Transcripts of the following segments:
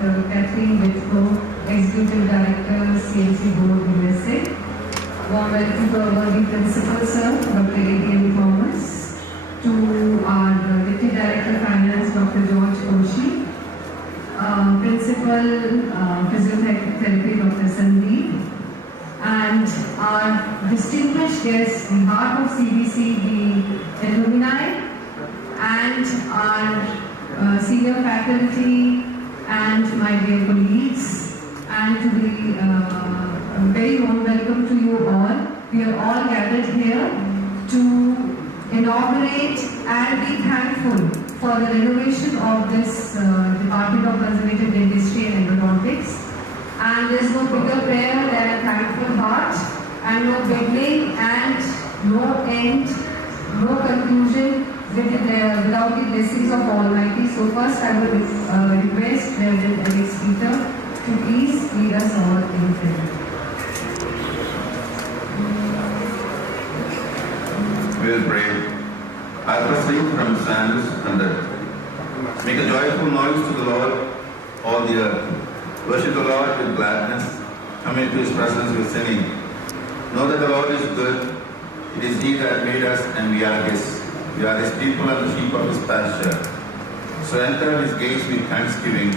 Dr. Kathleen Whitcomb, Executive Director, CMC Board, USA. Warm welcome to our worthy Principal, Sir, Dr. A.D.M. Thomas. To our Deputy Director Finance, Dr. George Koshi. Principal Physiotherapy, Dr. Sandeep. And our distinguished guests, the heart of CBC, the alumni, and our senior faculty, and my dear colleagues, and to the very warm welcome to you all. We are all gathered here to inaugurate and be thankful for the renovation of this Department of Conservative Dentistry and Endodontics. And there is no bigger prayer than a thankful heart, and no beginning and no end, no conclusion without the blessings of Almighty. So first I would request Reverend Alex Peter to please lead us all in prayer. We will pray. I proceed from Psalms 100. Make a joyful noise to the Lord, all the earth. Worship the Lord with gladness. Come into His presence with singing. Know that the Lord is good. It is He that made us, and we are His. We are His people and the sheep of His pasture. So enter His gates with thanksgiving,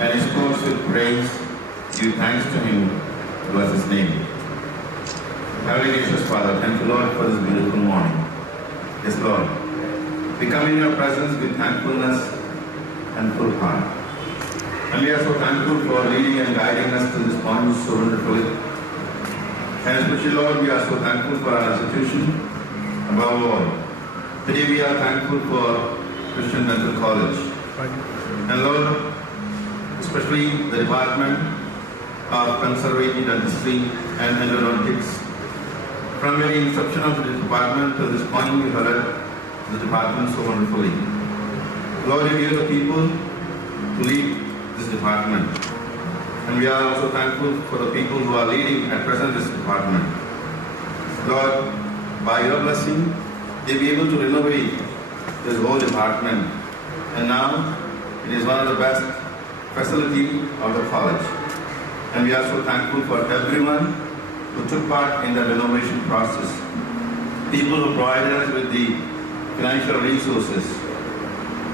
and His courts with praise. Give thanks to Him, bless His name. Heavenly gracious Father, thank you, Lord, for this beautiful morning. Yes, Lord. We come in Your presence with thankfulness and full heart. And we are so thankful for leading and guiding us to this point so wonderfully. And especially, Lord, we are so thankful for our institution. Above all, today we are thankful for Christian Dental College. And Lord, especially the Department of Conservative Dentistry and Endodontics. From the inception of the department to this point, we have led the department so wonderfully. Lord, you give the people to lead this department. And we are also thankful for the people who are leading at present this department. Lord, by Your blessing, they be able to renovate this whole department. And now, it is one of the best facilities of the college. And we are so thankful for everyone who took part in the renovation process. People who provided us with the financial resources.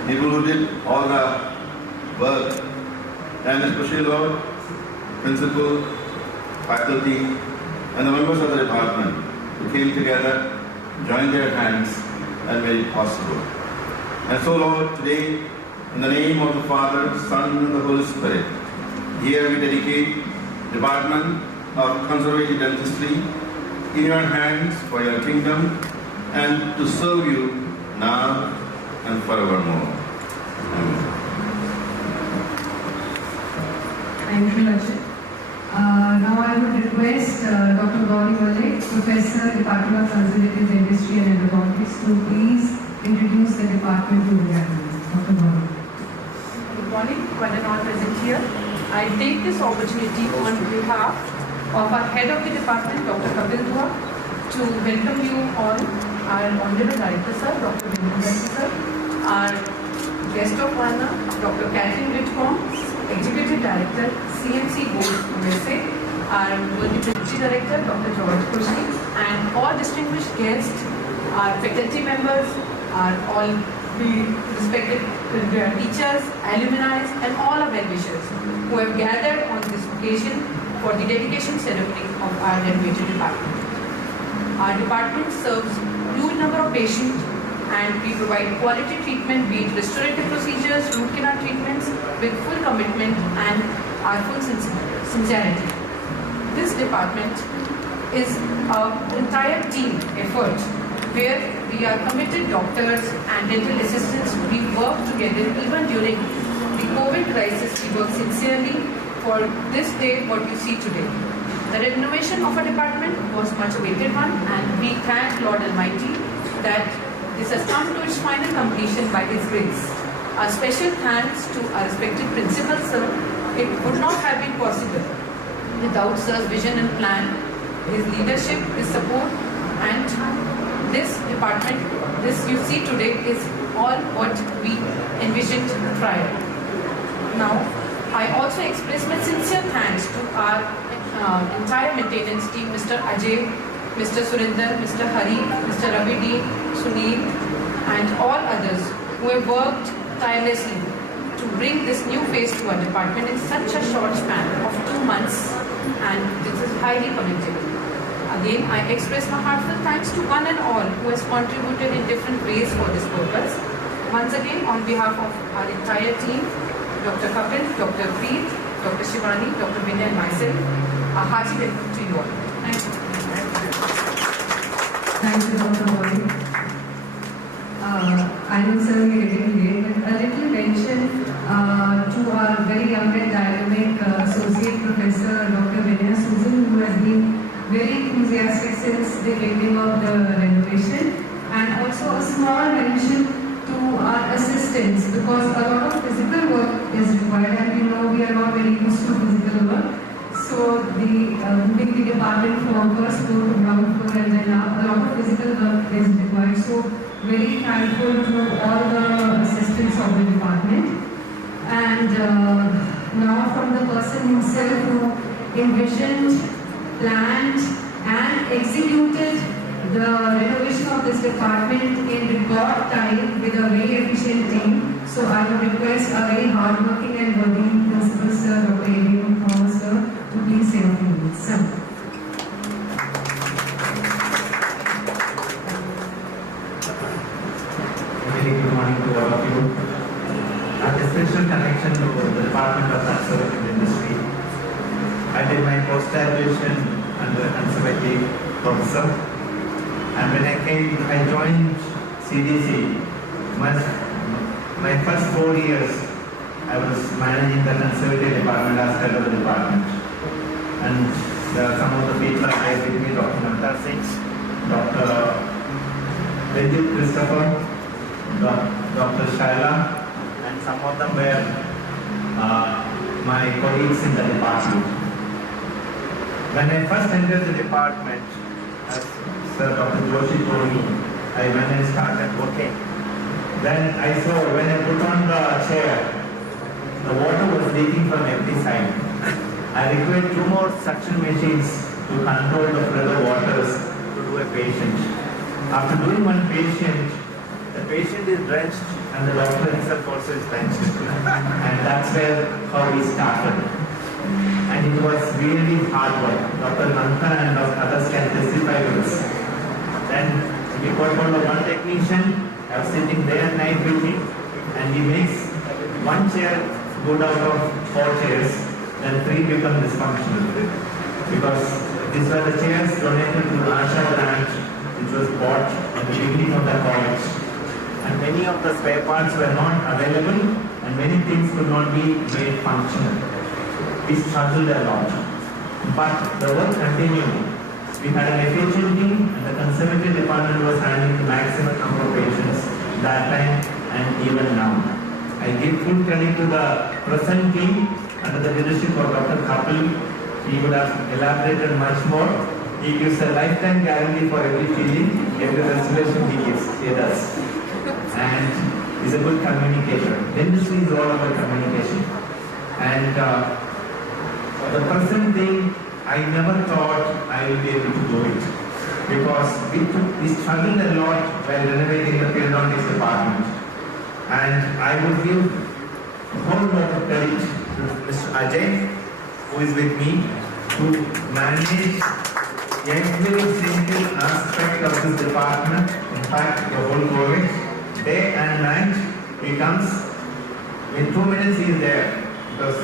People who did all the work. And especially, Lord, principal, faculty, and the members of the department who came together, joined their hands, and made it possible. And so, Lord, today, in the name of the Father, Son, and the Holy Spirit, here we dedicate Department of Conservative Dentistry in Your hands for Your kingdom and to serve You now and forevermore. Amen. Thank you, Rajat. Now I would request Dr. Gauri Malik, Professor, Department of Conservative Dentistry and Endodontics, to please introduce the department to the audience. Dr. Gauri. Good morning, one and all present here. I take this opportunity on behalf of our head of the department, Dr. Kapil Dua, to welcome you all, our Honorable Director Sir, Dr. Vinod Sir, our guest of honor, Dr. Kathleen Whitcomb, Executive Director, CMC Board, USA, our Deputy Director, Dr. George Koshi, and all distinguished guests, our faculty members, all the respected teachers, alumni, and all our well-wishers who have gathered on this occasion for the dedication ceremony of our renovated department. Our department serves huge number of patients, and we provide quality treatment, be it restorative procedures, root canal treatments, with full commitment and our full sincerity. This department is an entire team effort where we are committed doctors and dental assistants. We work together even during the COVID crisis. We work sincerely for this day, what you see today. The renovation of our department was much awaited one, and we thank Lord Almighty that this has come to its final completion by His grace. A special thanks to our respected principal, sir. It would not have been possible without sir's vision and plan, his leadership, his support, and this department, this you see today, is all what we envisioned prior. Now, I also express my sincere thanks to our entire maintenance team, Mr. Ajay, Mr. Surinder, Mr. Hari, Mr. Ravi, Sunil, and all others who have worked tirelessly to bring this new phase to our department in such a short span of 2 months, and this is highly commendable. Again, I express my heartfelt thanks to one and all who has contributed in different ways for this purpose. Once again, on behalf of our entire team, Dr. Kapil, Dr. Preet, Dr. Shivani, Dr. Vinay and myself, a hearty welcome to you all. Thank you. Thank you, Dr. Boy. I know, sir, we are getting late, but a little mention to our very young and dynamic Associate Professor, Dr. Vinay Susan, who has been very enthusiastic since the beginning of the renovation, and also a small mention to our assistants, because a lot of physical work is required, and we know we are not very used to physical work. So the moving the department from first floor to ground floor and then up, a lot of physical work is required. So very thankful to all the assistants of the department. And now from the person himself who envisioned, planned and executed the renovation of this department in record time with a very efficient team. So I would request a very hardworking and working principal, sir, Dr. A.B. Thomas, sir, to please say a few words. Sir. Very good morning to all of you. I have a special connection to the Department of Conservative Industry. I did my post-graduation under conservative professor, and when I joined CDC. My first 4 years, I was managing the conservative department as head of the department, and there are some of the people I with me, Dr. Namta Singh, Dr. Vijay Christopher, Dr. Shaila, and some of them were my colleagues in the department. When I first entered the department, as Sir Dr. Joshi told me, when I started working, then I saw when I put on the chair, the water was leaking from every side. I required 2 more suction machines to control the flow of waters to do a patient. After doing one patient, the patient is drenched and the doctor himself also is drenched. And that's where how we started. And it was really hard work. Dr. Nanta and others can testify to this. Then we got hold of one technician. I was sitting day and night with him, and he makes 1 chair good out of 4 chairs, then 3 become dysfunctional. Because these were the chairs donated to the Asha branch, which was bought at the beginning of the college. And many of the spare parts were not available, and many things could not be made functional. We struggled a lot. But the work continued. We had an efficient team, and the conservative department was handling the maximum number of patients that time and even now. I give full credit to the present team under the leadership of Dr. Kapil. He would have elaborated much more. He gives a lifetime guarantee for every feeling, every restoration he does. And he's a good communicator. Dentistry is all about communication. And the present thing, I never thought I will be able to do it, because we struggled a lot while renovating the periodontics department. And I would give a whole lot of credit to Mr. Ajay, who is with me, to manage every single aspect of this department. In fact, the whole college, day and night, he comes. In 2 minutes he is there, because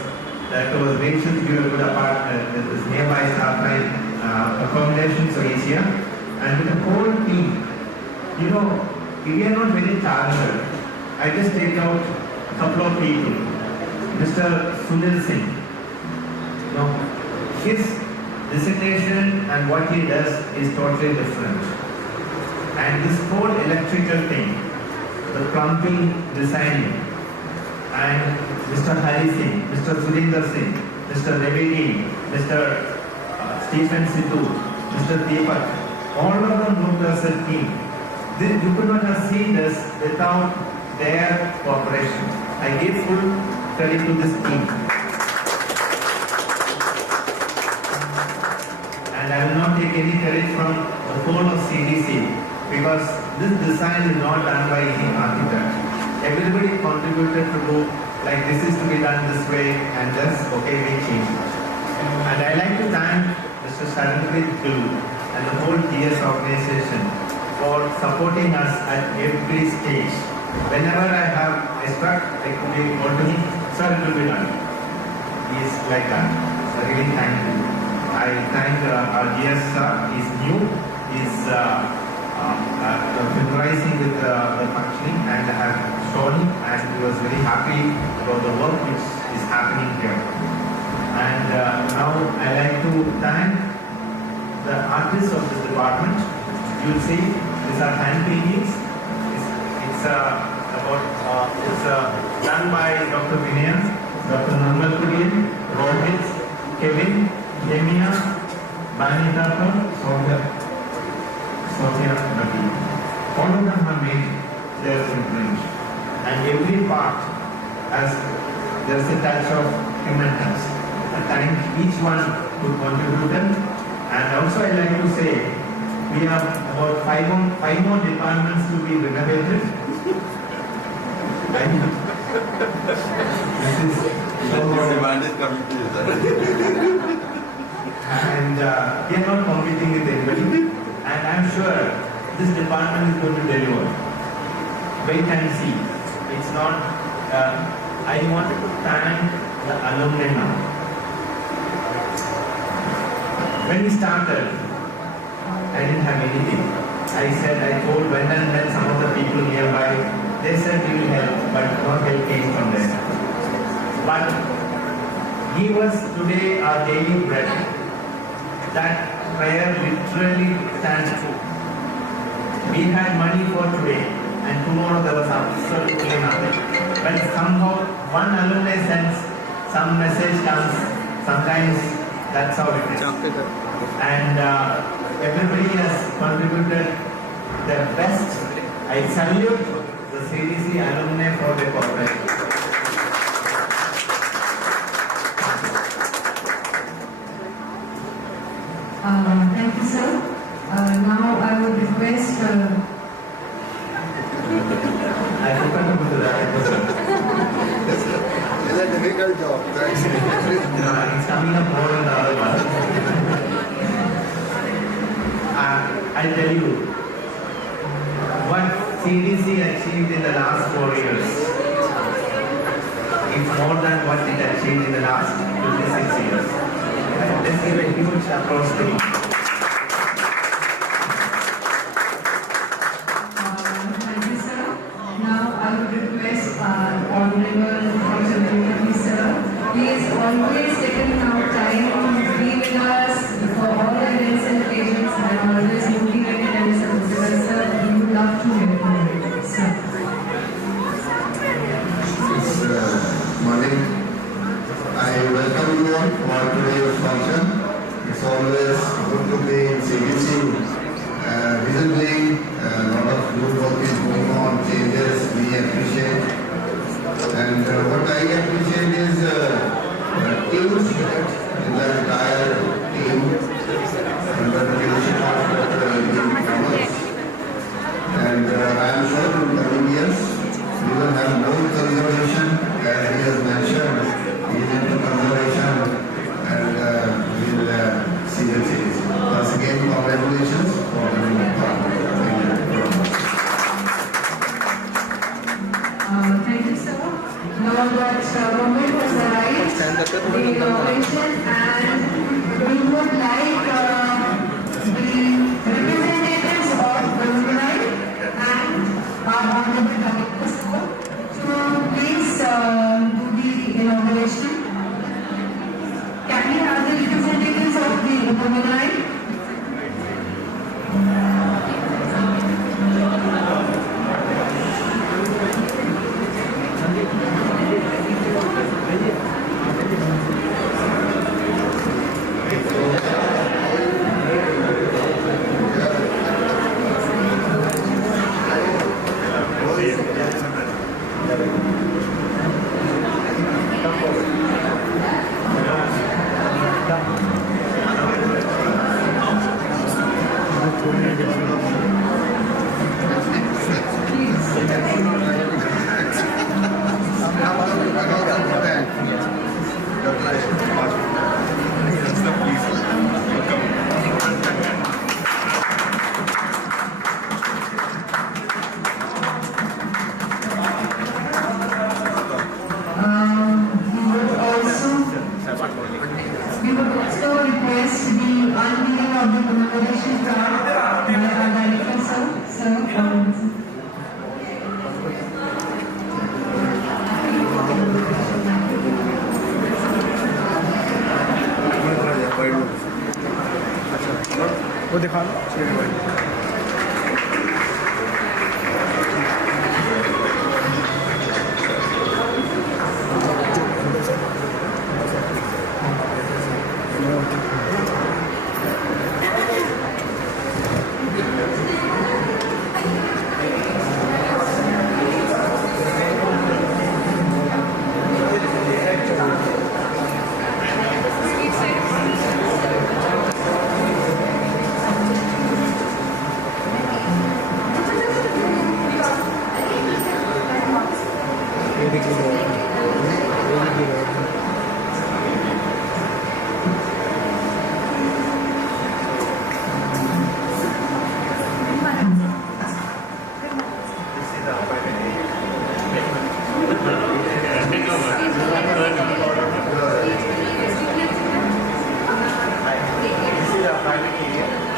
that was made sure to give a good apartment with this nearby staff line accommodation so easier. And with the whole team, we are not very talented. I just take out a couple of people. Mr. Sunil Singh, his designation and what he does is totally different. And this whole electrical thing, the plumbing, designing, and Mr. Hari Singh, Mr. Surinder Singh, Mr. Ravi, Mr. Stephen Sidhu, Mr. Deepak, all of them worked as a team. You could not have seen this without their cooperation. I give full credit to this team. I will not take any credit from the whole of CDC because this design is not done by any architect. Everybody contributed to do like this is to be done this way and just okay we change. And I like to thank Mr. Sharanpreet Gill and the whole DS organization for supporting us at every stage. Whenever I struck, I could be told to me, sir, it will be done. He is like that. So really thank you. I thank our GS sir. He's new. He's familiarizing with the functioning and I have shown him and he was very happy about the work which is happening here. And now I like to thank the artists of this department. You will see these are hand paintings. It's done by Dr. Vinaya, Dr. Namal Kurian, Rohit, Kevin, Yemia, Banitapa, Sophia Nadi. All of them have made their imprint. And every part has there's a touch of human touch. I thank each one who contributed. And also I like to say we have about five more departments to be renovated. This is demand is coming to you, sir. And we are not competing with anybody. And I'm sure this department is going to deliver. Wait and see. It's not. I wanted to thank the alumni now. When we started, I didn't have anything. I told when and when some of the people nearby, they said we will help, but no help came from them. But give us today our daily bread. That prayer literally stands true. We had money for today, and tomorrow there was absolutely nothing. But somehow one alumni sends some message comes, sometimes that's how it is. And everybody has contributed their best. I salute the CDC alumni for their cooperation. Thank you, sir. Now I would request. I forgot to do that. It's a difficult job. It's coming up more than the other one. I'll tell you what CDC achieved in the last 4 years. It's more than what it achieved in the last 56 years. Let's give a huge applause to him. Thank you, sir. Now I would request our Honorable Dr. Jubilee, sir. He is always taking out time to be with us for all the events and occasions and always motivated and supportive. Sir, we would love to hear from you, sir. It's morning. I welcome you all for today's function. It's always good to be in CBC. Visibly, a lot of good work is going on, changes we appreciate. And what I appreciate is team spirit in the entire team under the leadership of Dr. Thomas. And I am sure in coming years we will have more conservation, as he has mentioned. He is into conservation and we will see the change. Once again, congratulations for the new department. Thank you, sir. Now that moment has arrived, the inauguration, and we would like the representatives of Alumni and our honorable directors to please do the inauguration. Can we have the representatives of the Alumni? We would also request the unveiling of the commemoration card by our director, sir. वो दिखा लो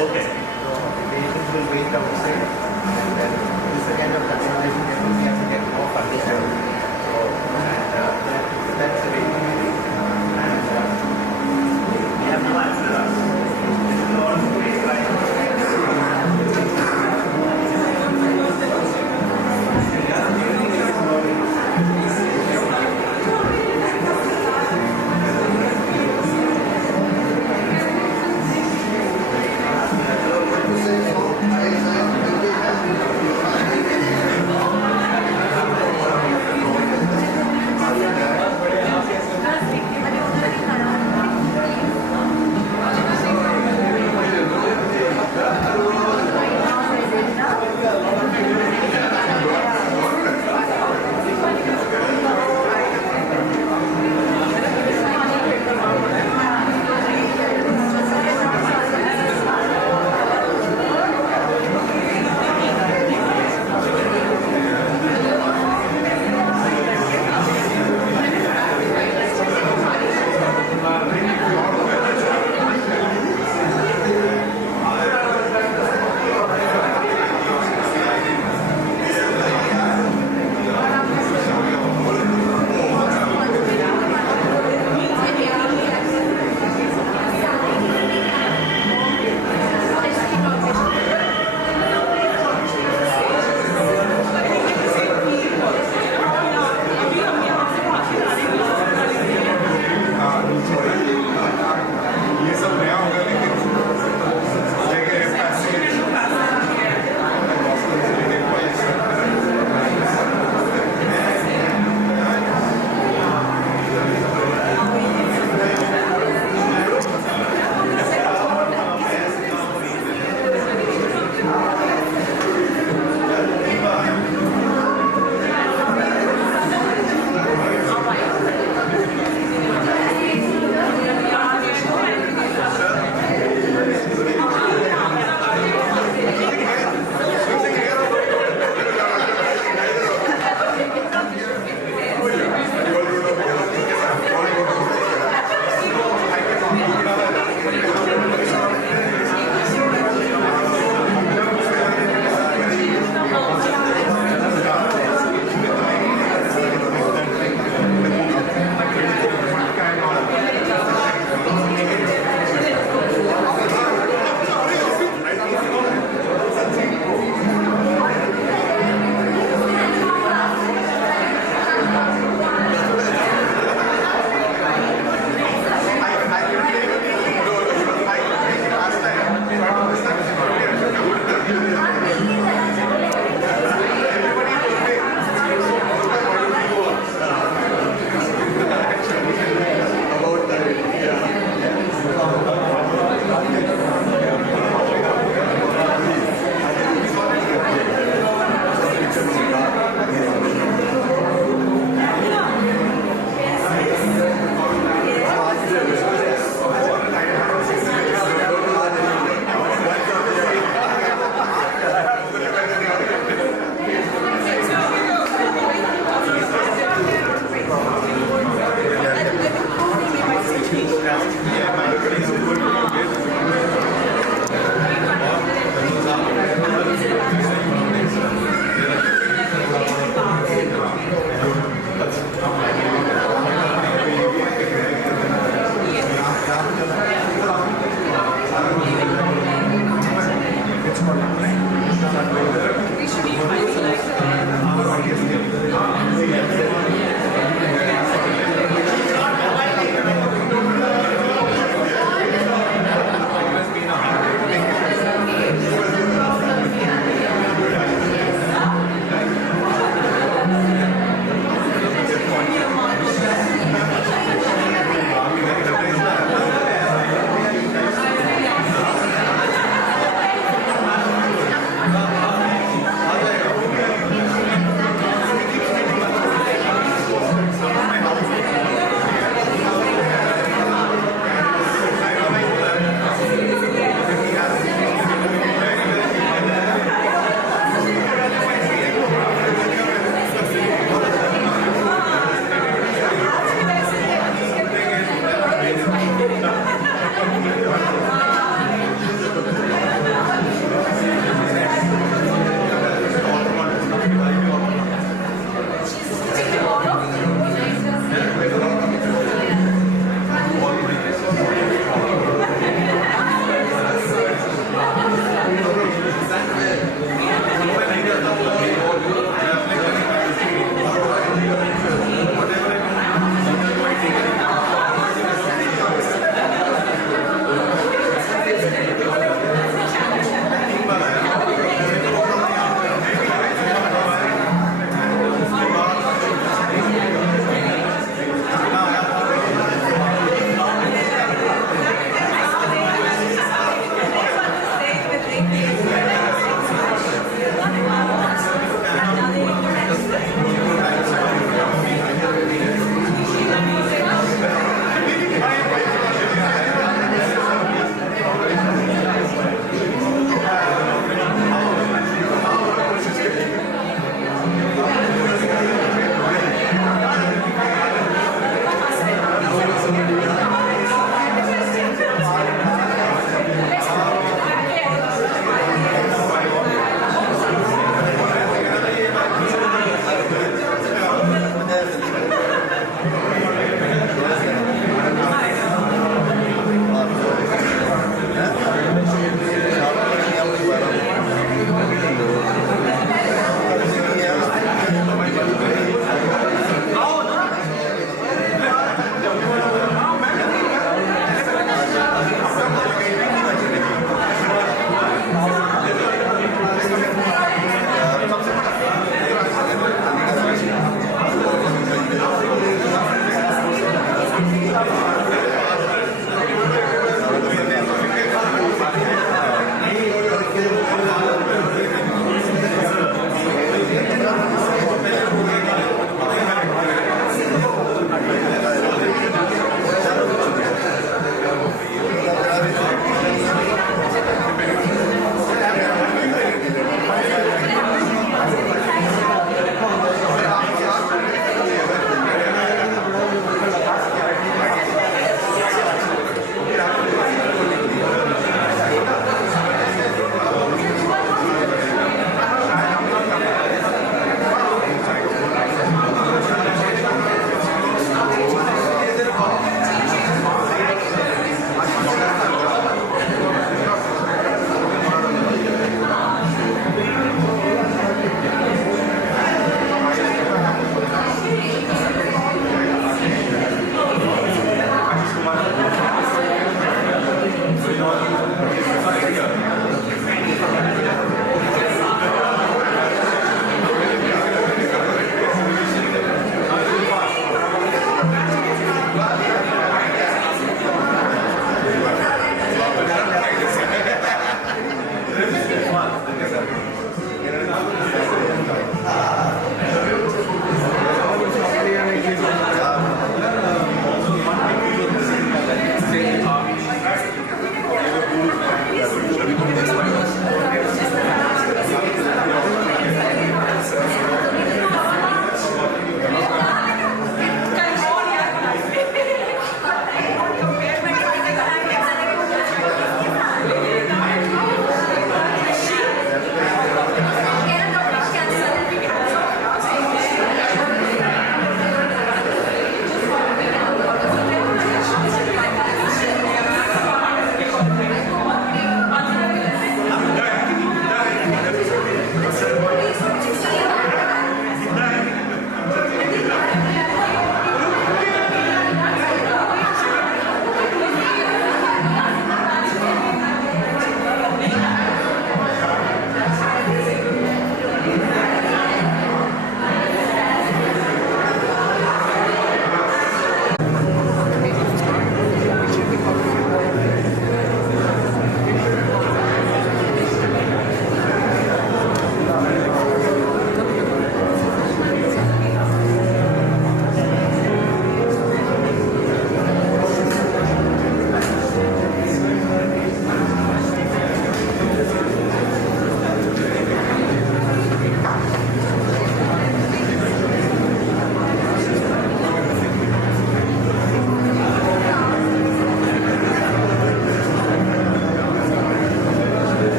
Okay. So patients will wait outside, and then this is the kind of customization that we have to get more furniture. So that's the way. And we have no answer. This is all space right. We should be finding like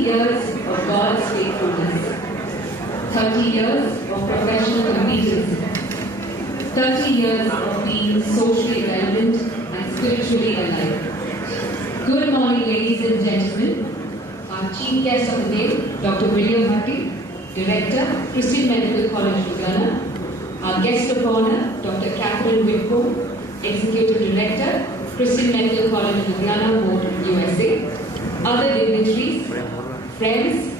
Years of God's faithfulness, 30 years of professional competence, 30 years of being socially relevant and spiritually alive. Good morning, ladies and gentlemen. Our chief guest of the day, Dr. William Bhatti, Director, Christian Medical College, Ludhiana. Our guest of honor, Dr. Catherine Whitcomb, Executive Director, Christian Medical College, Ludhiana, Board, USA. Other dignitaries, friends,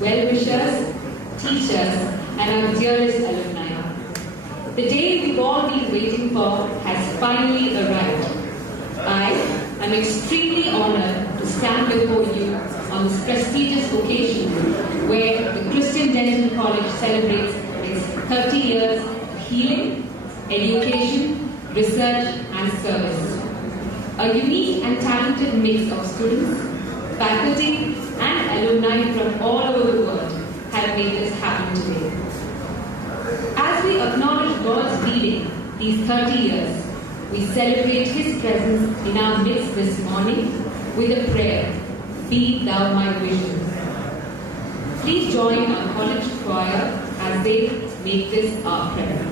well-wishers, teachers, and our dearest alumni. The day we've all been waiting for has finally arrived. I am extremely honored to stand before you on this prestigious occasion where the Christian Dental College celebrates its 30 years of healing, education, research, and service. A unique and talented mix of students, faculty, and alumni from all over the world have made this happen today. As we acknowledge God's leading these 30 years, we celebrate His presence in our midst this morning with a prayer, "Be Thou my vision." Please join our college choir as they make this our prayer.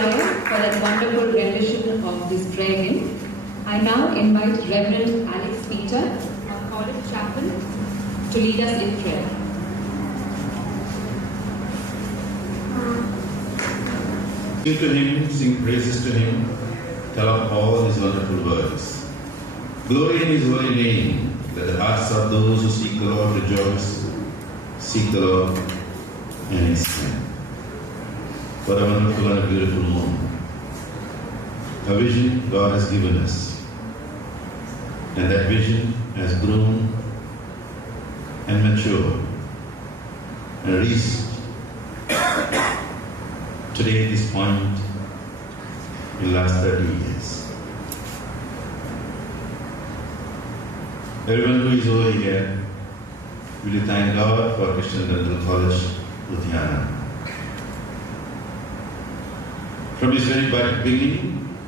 choir for that wonderful rendition of this prayer hymn. I now invite Reverend Alex Peter, our college chaplain, to lead us in prayer. Sing to him, sing praises to him, tell of all his wonderful works. Glory in his holy name, let the hearts of those who seek the Lord rejoice. Seek the Lord and his name. What a wonderful and a beautiful moment. A vision God has given us. And that vision has grown and matured and reached today this point in the last 30 years. Everyone who is over here, will you thank God for Christian Dental College, Ludhiana. From its very beginning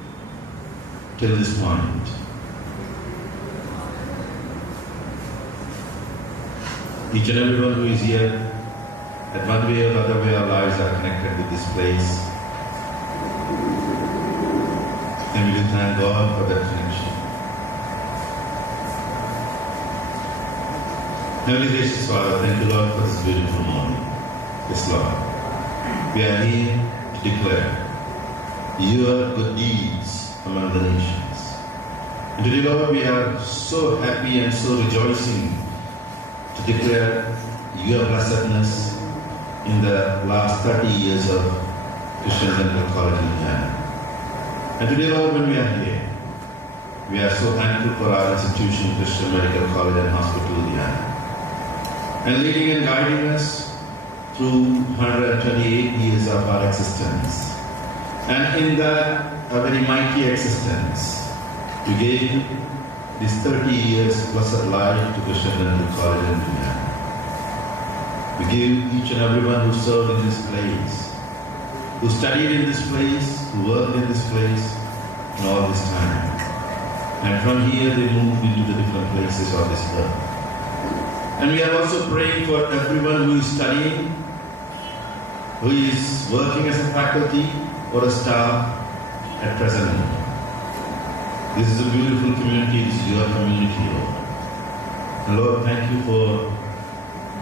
till this point. Each and everyone who is here, that one way or other way our lives are connected with this place. And we will thank God for that connection. Heavenly gracious Father, thank you, Lord, for this beautiful morning. Yes, Lord. We are here to declare your good deeds among the nations. And today, Lord, we are so happy and so rejoicing to declare your blessedness in the last 30 years of Christian Dental College in Ludhiana. And today, Lord, when we are here, we are so thankful for our institution, Christian Medical College and Hospital Ludhiana, and leading and guiding us through 128 years of our existence. And in that, a very mighty existence, you gave this 30 years plus of life to Christian Dental College in Ludhiana. We give each and everyone who served in this place, who studied in this place, who worked in this place, in all this time. And from here they moved into the different places of this earth. And we are also praying for everyone who is studying, who is working as a faculty or a staff at present. This is a beautiful community, this is your community, Lord. And Lord, thank you for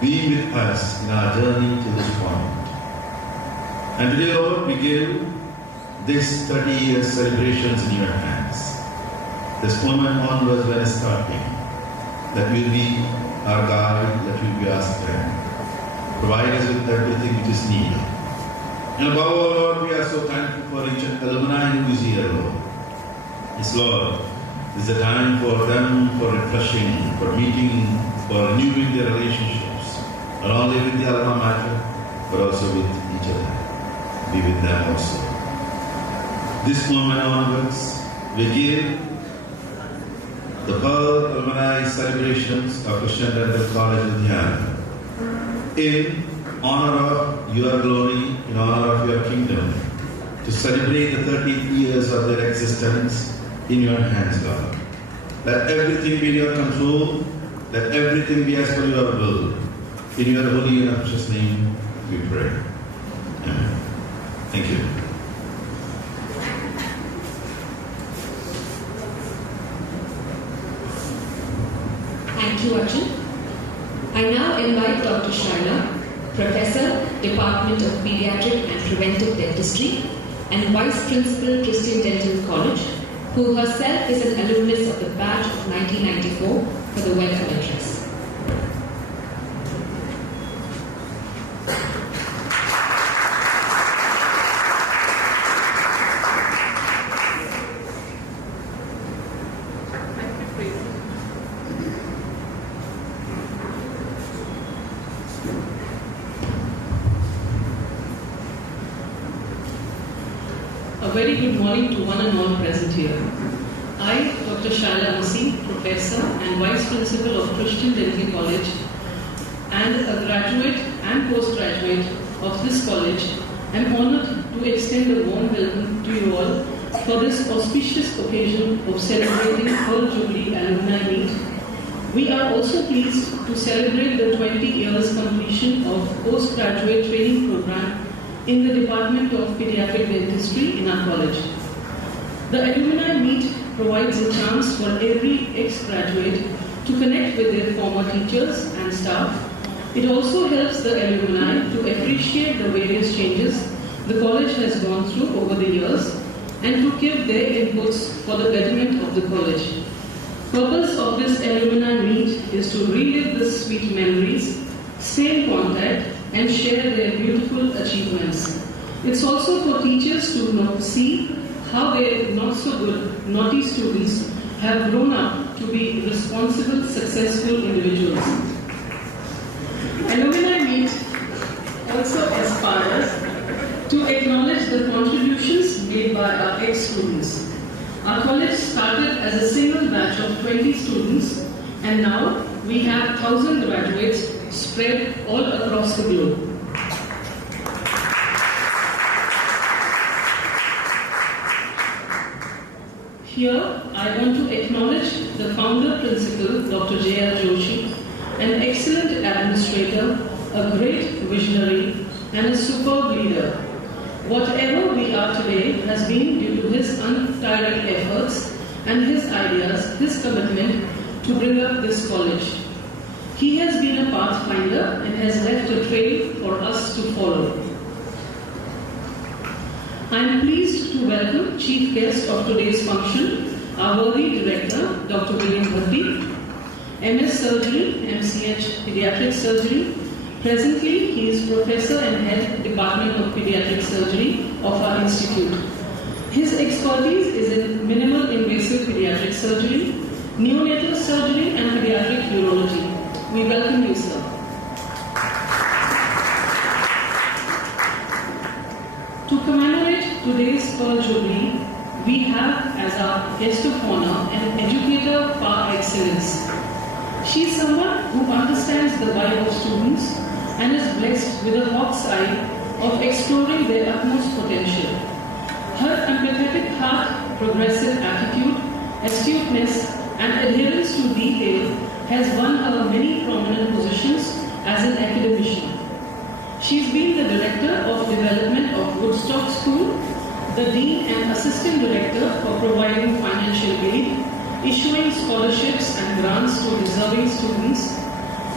being with us in our journey to this point. And today, Lord, we give this 30 years celebrations in your hands. This moment onwards when it's starting, that will be our guide, that will be our strength. Provide us with everything which is needed. And above all, Lord, we are so thankful for each alumni who is here, Lord. Yes, Lord, this is a time for them, for refreshing, for meeting, for renewing their relationships, not only with the alma mater, but also with each other. Be with them also. This moment onwards, we give the Pearl Alumni celebrations of Christian Dental College Ludhiana in honor of your glory, in honor of your kingdom, to celebrate the 30 years of their existence in your hands, Lord. Let everything be in your control, let everything be as per your will. In your holy and precious name, we pray. Amen. Thank you. Thank you, Arjun. I now invite Dr. Shaila, Professor, Department of Pediatric and Preventive Dentistry, and Vice Principal, Christian Dental College, who herself is an alumnus of the batch of 1994, for the welcome address. A very good morning to one and all present here. I, Dr. Shaila Masi, Professor and Vice Principal of Christian Dental College, and a graduate and postgraduate of this college, am honored to extend a warm welcome to you all for this auspicious occasion of celebrating Pearl Jubilee Alumni Meet. We are also pleased to celebrate the 20 years completion of postgraduate training program in the Department of Pediatric Dentistry in in our college. The Alumni Meet provides a chance for every ex-graduate to connect with their former teachers and staff. It also helps the alumni to appreciate the various changes the college has gone through over the years and to give their inputs for the betterment of the college. Purpose of this alumni meet is to relive the sweet memories, stay in contact and share their beautiful achievements. It's also for teachers to see how their not so good, naughty students have grown up to be responsible, successful individuals. Alumni Meet also aspires to acknowledge the contributions made by our ex-students. Our college started as a single batch of 20 students and now we have 1,000 graduates spread all across the globe. Here, I want to acknowledge the founder principal, Dr. J.R. Joshi, an excellent administrator, a great visionary, and a superb leader. Whatever we are today has been due to his untiring efforts and his ideas, his commitment to bring up this college. He has been a pathfinder and has left a trail for us to follow. I am pleased to welcome chief guest of today's function, our worthy director, Dr. William Bhatti, MS Surgery, MCH Pediatric Surgery. Presently, he is Professor and Head Department of Pediatric Surgery of our institute. His expertise is in minimal invasive pediatric surgery, neonatal surgery and pediatric urology. We welcome you, sir. To commemorate today's Pearl Jubilee, we have as our guest of honor an educator par excellence. She is someone who understands the vibe of students and is blessed with a hawk's eye of exploring their utmost potential. Her empathetic heart, progressive attitude, astuteness, and adherence to detail has won her many prominent positions as an academician. She's been the Director of Development of Woodstock School, the Dean and Assistant Director for providing financial aid, issuing scholarships and grants to deserving students,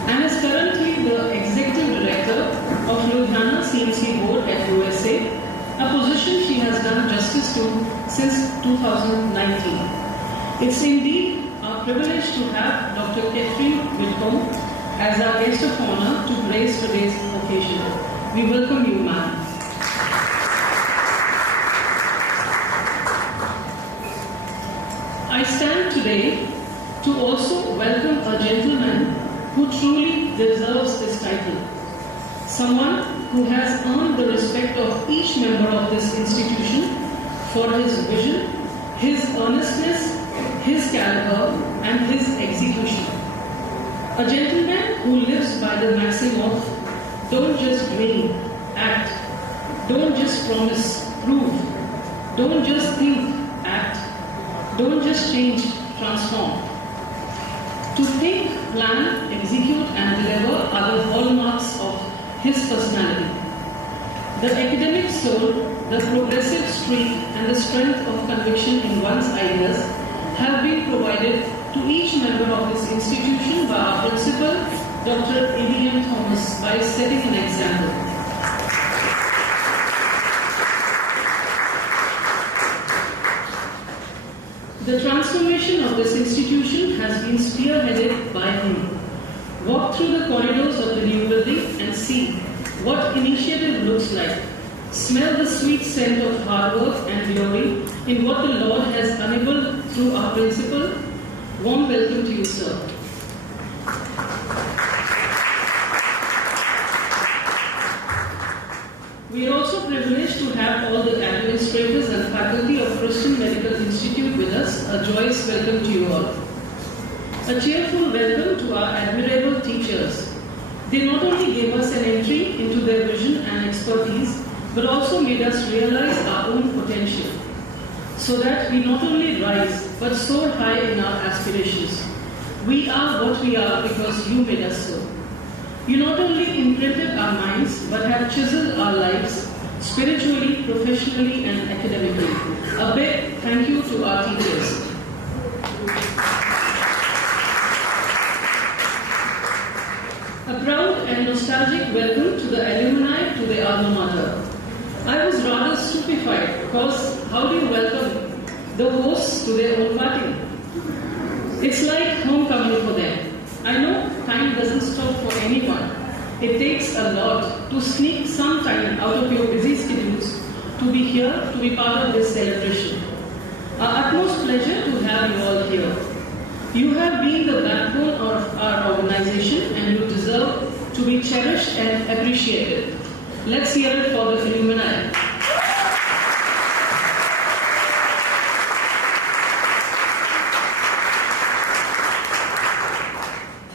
and is currently the Executive Director of Ludhiana CMC Board at USA, a position she has done justice to since 2019. It's indeed our privilege to have Dr. Catherine Whitcomb as our guest of honor to grace today's occasion. We welcome you, ma'am. I stand today to also welcome a gentleman who truly deserves this title. Someone who has earned the respect of each member of this institution for his vision, his earnestness, his caliber, and his execution. A gentleman who lives by the maxim of don't just dream, act. Don't just promise, prove. Don't just think, act. Don't just change, transform. To think, plan, execute, and deliver are the hallmarks of his personality. The academic soul, the progressive streak, and the strength of conviction in one's ideas have been provided to each member of this institution by our principal, Dr. E.D.M. Thomas, by setting an example. The transformation of this institution has been spearheaded by him. Walk through the corridors of the new building and see what initiative looks like. Smell the sweet scent of hard work and glory in what the Lord has enabled through our principal. Warm welcome to you, sir. We are also privileged to have all the administrators and faculty of Christian Medical Institute with us. A joyous welcome to you all. A cheerful welcome to our admirable teachers. They not only gave us an entry into their vision and expertise, but also made us realize our own potential, so that we not only rise, but soar high in our aspirations. We are what we are because you made us so. You not only imprinted our minds, but have chiseled our lives spiritually, professionally, and academically. nostalgic welcome to the alumni to the alma mater. I was rather stupefied because how do you welcome the hosts to their own party? It's like homecoming for them. I know time doesn't stop for anyone. It takes a lot to sneak some time out of your busy schedules to be here, to be part of this celebration. Our utmost pleasure to have you all here. You have been the backbone of our organization and you deserve to be cherished and appreciated. Let's hear it for the alumni.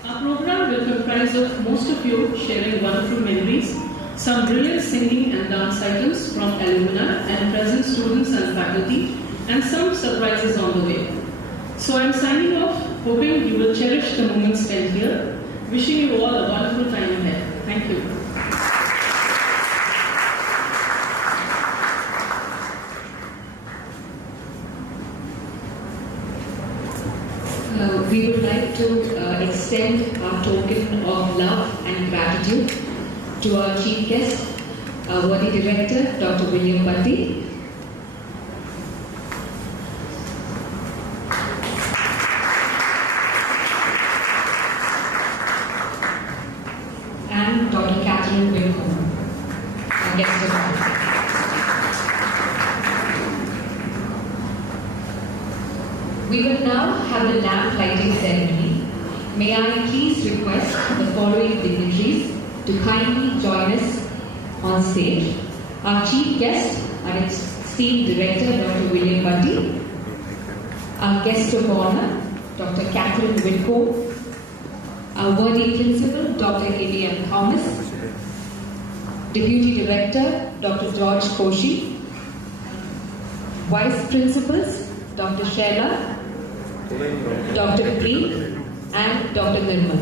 Our program will comprise of most of you sharing wonderful memories, some brilliant singing and dance items from alumni and present students and faculty, and some surprises on the way. So I'm signing off, hoping you will cherish the moments spent here. Wishing you all a wonderful time ahead. Thank you. We would like to extend our token of love and gratitude to our chief guest, our worthy director, Dr. William Bhatti. And Dr. Catherine Wilco, our guest of honor. We will now have the lamp lighting ceremony. May I please request the following dignitaries to kindly join us on stage. Our chief guest, our esteemed director, Dr. William Bhatti. Our guest of honor, Dr. Catherine Wilco. Our worthy principal, Dr. A.D.M. Thomas. Deputy Director, Dr. George Koshi. Vice Principals, Dr. Sheila, Dr. Preet, and Dr. Nirmal.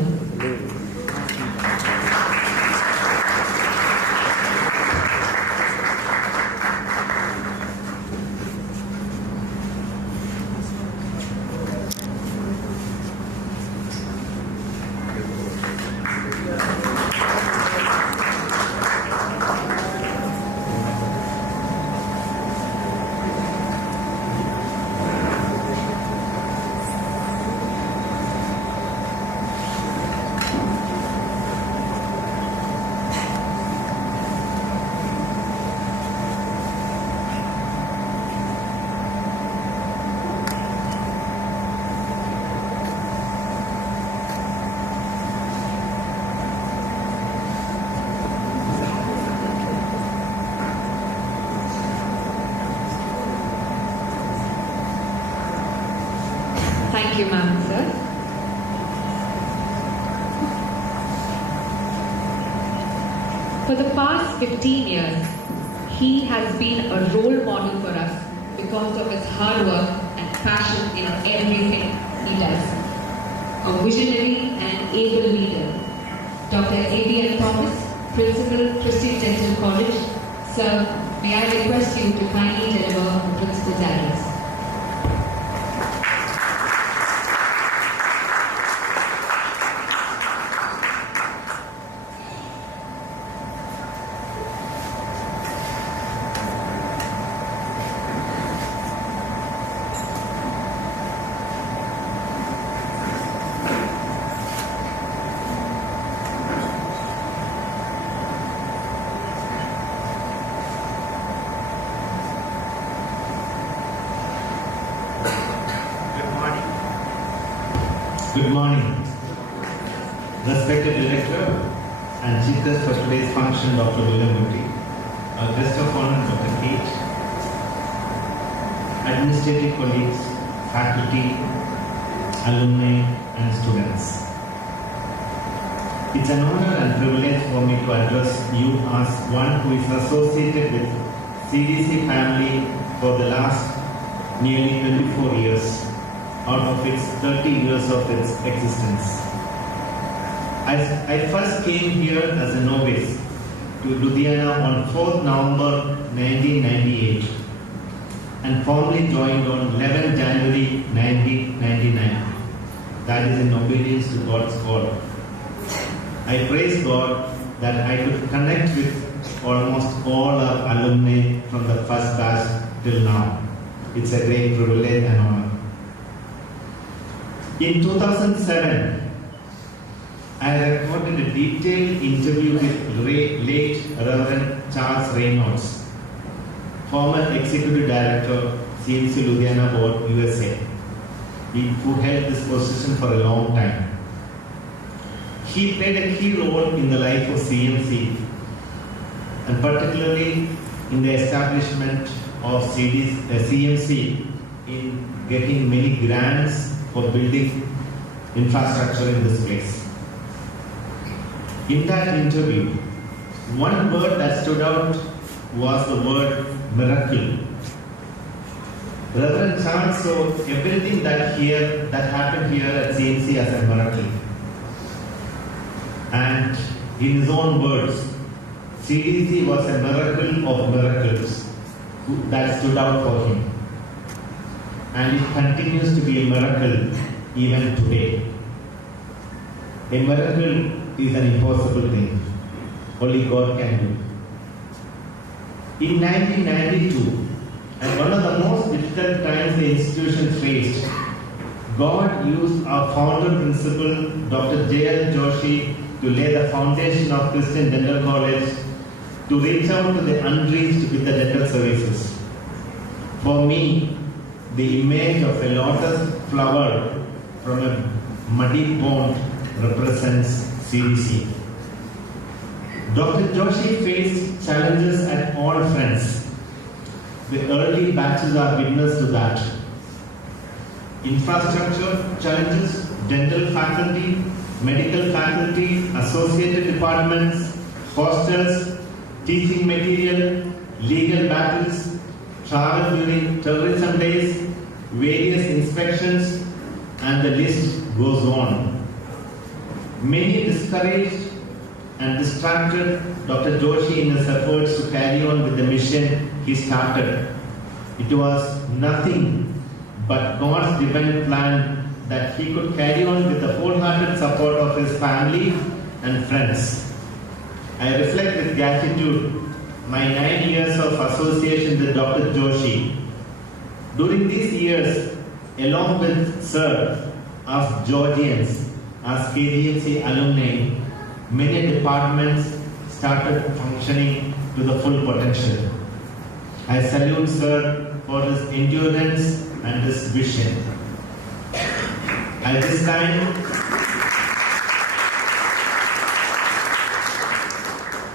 Thank you, ma'am, sir. For the past 15 years, he has been a role model for us because of his hard work and passion in everything he does. A visionary and able leader, Dr. A.D.M. Thomas, Principal, Christian Dental College. Sir, may I request you to kindly deliver the Principal's address. Good morning. Respected Director and Chief Guest for today's function, Dr. William Bhatti, our guest of honor, Dr. Kate, administrative colleagues, faculty, alumni, and students. It's an honor and privilege for me to address you as one who is associated with CDC family for the last nearly 24 years. Out of its 30 years of its existence. I first came here as a novice to Ludhiana on 4th November 1998 and formally joined on 11 January 1999. That is in obedience to God's call. I praise God that I could connect with almost all our alumni from the first batch till now. It's a great privilege and honor. In 2007, I recorded a detailed interview with late Reverend Charles Reynolds, former Executive Director, CMC Ludhiana Board, USA, who held this position for a long time. He played a key role in the life of CMC, and particularly in the establishment of CMC in getting many grants for building infrastructure in this place. In that interview, one word that stood out was the word miracle. Reverend Charles saw everything that happened here at CMC as a miracle. And in his own words, CDC was a miracle of miracles that stood out for him. And it continues to be a miracle even today. A miracle is an impossible thing. Only God can do. In 1992, at one of the most difficult times the institution faced, God used our founder principal, Dr. J.L. Joshi, to lay the foundation of Christian Dental College to reach out to the unreached with the dental services. For me, the image of a lotus flower from a muddy pond represents CDC. Dr. Joshi faced challenges at all fronts. The early batches are witness to that. Infrastructure challenges, dental faculty, medical faculty, associated departments, hostels, teaching material, legal battles, travel during terrorism days, various inspections, and the list goes on. Many discouraged and distracted Dr. Joshi in his efforts to carry on with the mission he started. It was nothing but God's divine plan that he could carry on with the wholehearted support of his family and friends. I reflect with gratitude my 9 years of association with Dr. Joshi. During these years, along with Sir, as Georgians, as KDMC alumni, many departments started functioning to the full potential. I salute Sir for his endurance and his vision. At this time,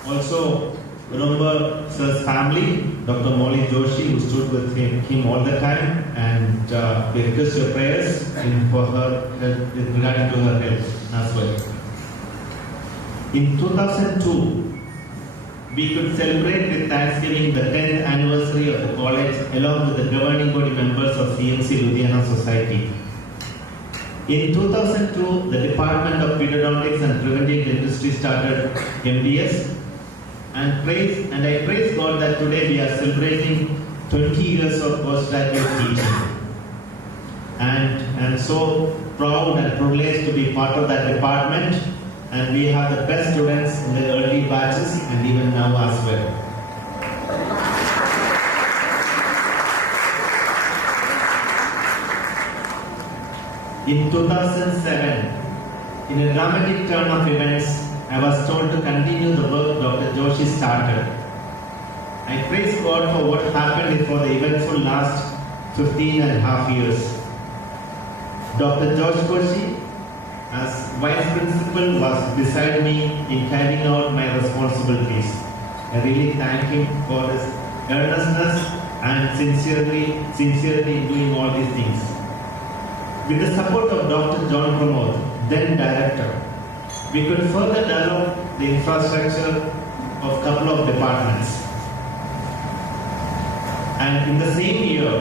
also remember Sir's family, Dr. Molly Joshi, who stood with him all the time, and we request your prayers for her health, regarding to her health as well. In 2002, we could celebrate with Thanksgiving the 10th anniversary of the college along with the governing body members of CMC Ludhiana Society. In 2002, the Department of Pedodontics and Preventive Dentistry started MDS, and I praise God that today we are celebrating 20 years of postgraduate teaching. And I'm so proud and privileged to be part of that department, and we have the best students in the early batches and even now as well. In 2007, in a dramatic turn of events, I was told to continue the work Dr. Joshi started. I praise God for what happened for the eventful last 15.5 years. Dr. George Joshi, as Vice Principal, was beside me in carrying out my responsibilities. I really thank him for his earnestness and sincerity in doing all these things. With the support of Dr. John Pramod, then Director, we could further develop the infrastructure of a couple of departments. And in the same year,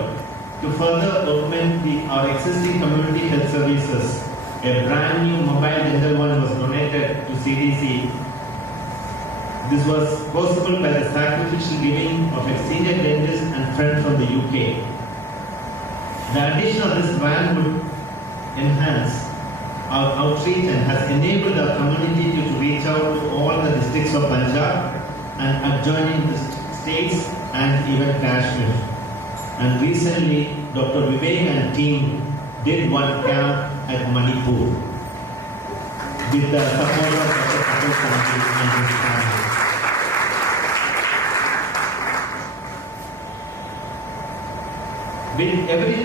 to further augment our existing community health services, a brand new mobile dental one was donated to CDC. This was possible by the sacrificial giving of a senior dentist and friend from the UK. The addition of this van would enhance our outreach and has enabled our community to reach out to all the districts of Punjab and adjoining the states and even Kashmir. And recently, Dr. Vivek and team did one camp at Manipur with the support of Dr. Kapil Committee and his family. With every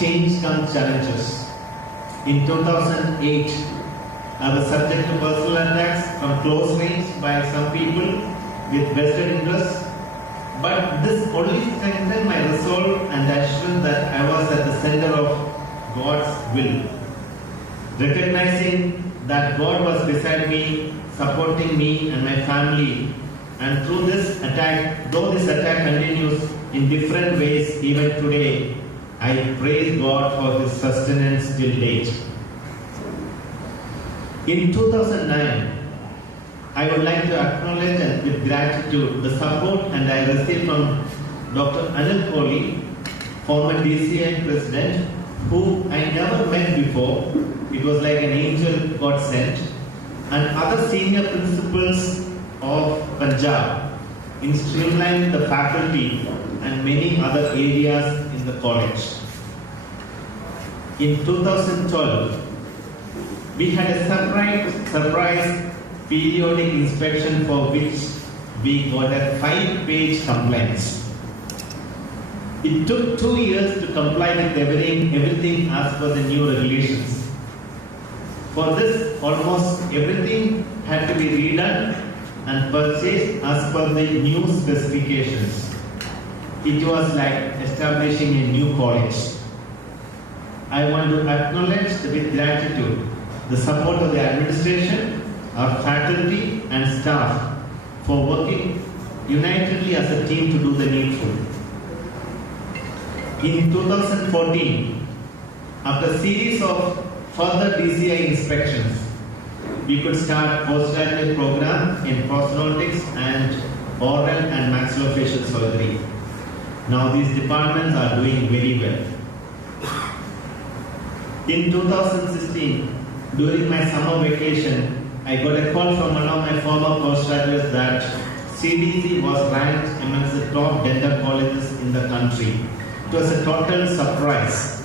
change comes challenges. In 2008, I was subject to personal attacks from close range by some people with vested interests, but this only strengthened my resolve and assurance that I was at the center of God's will. Recognizing that God was beside me, supporting me and my family, and through this attack, though this attack continues in different ways even today, I praise God for His sustenance till date. In 2009, I would like to acknowledge and with gratitude the support and I received from Dr. Anil Kohli, former DCI President, who I never met before. It was like an angel God sent, and other senior principals of Punjab in streamlining the faculty and many other areas in the college. In 2012, we had a surprise periodic inspection for which we got a 5-page complaint. It took 2 years to comply with everything as per the new regulations. For this, almost everything had to be redone and purchased as per the new specifications. It was like establishing a new college. I want to acknowledge with gratitude the support of the administration, our faculty and staff for working unitedly as a team to do the needful. In 2014, after a series of further DCI inspections, we could start postgraduate program in prosthodontics and oral and maxillofacial surgery. Now these departments are doing very well. In 2016, during my summer vacation, I got a call from one of my former postgraduates that CDC was ranked amongst the top dental colleges in the country. It was a total surprise.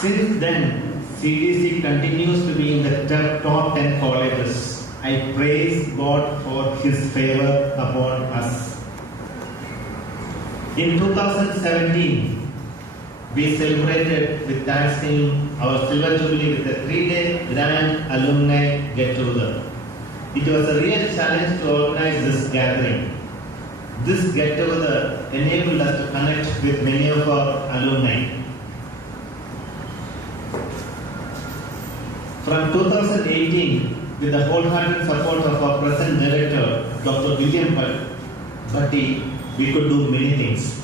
Since then, CDC continues to be in the top 10 colleges. I praise God for His favor upon us. In 2017, we celebrated with Thanksgiving our Silver Jubilee with a 3-day grand alumni get-together. It was a real challenge to organize this gathering. This get-together enabled us to connect with many of our alumni. From 2018, with the wholehearted support of our present director, Dr. William Bhatti, we could do many things.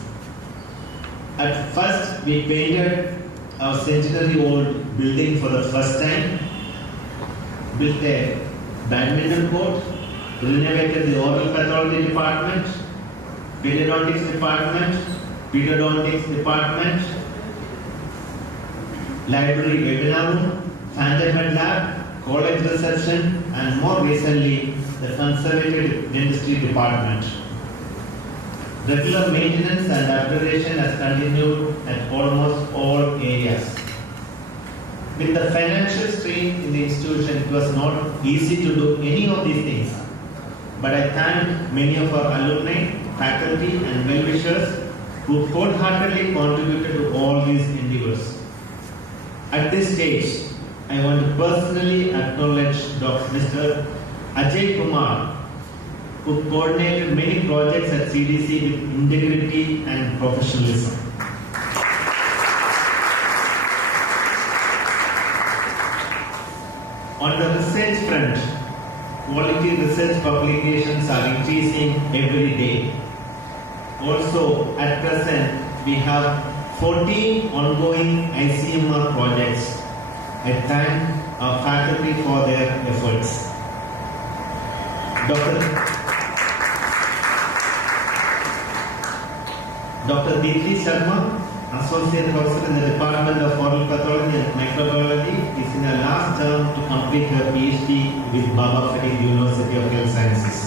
At first, we painted our centenary-old building for the first time, built a badminton court, renovated the oral pathology department, periodontics department, library webinar room, Fanderman lab, college reception, and more recently, the conservative dentistry department. Regular maintenance and upgradation has continued at almost all areas. With the financial strain in the institution, it was not easy to do any of these things. But I thank many of our alumni, faculty, and well-wishers who wholeheartedly contributed to all these endeavors. At this stage, I want to personally acknowledge Mr. Ajay Kumar, who coordinated many projects at CDC with integrity and professionalism. On the research front, quality research publications are increasing every day. Also, at present, we have 14 ongoing ICMR projects. I thank our faculty for their efforts. Dr. Deepthi Sharma, Associate Professor in the Department of Oral Pathology and Microbiology, is in her last term to complete her PhD with Baba Farid University of Health Sciences.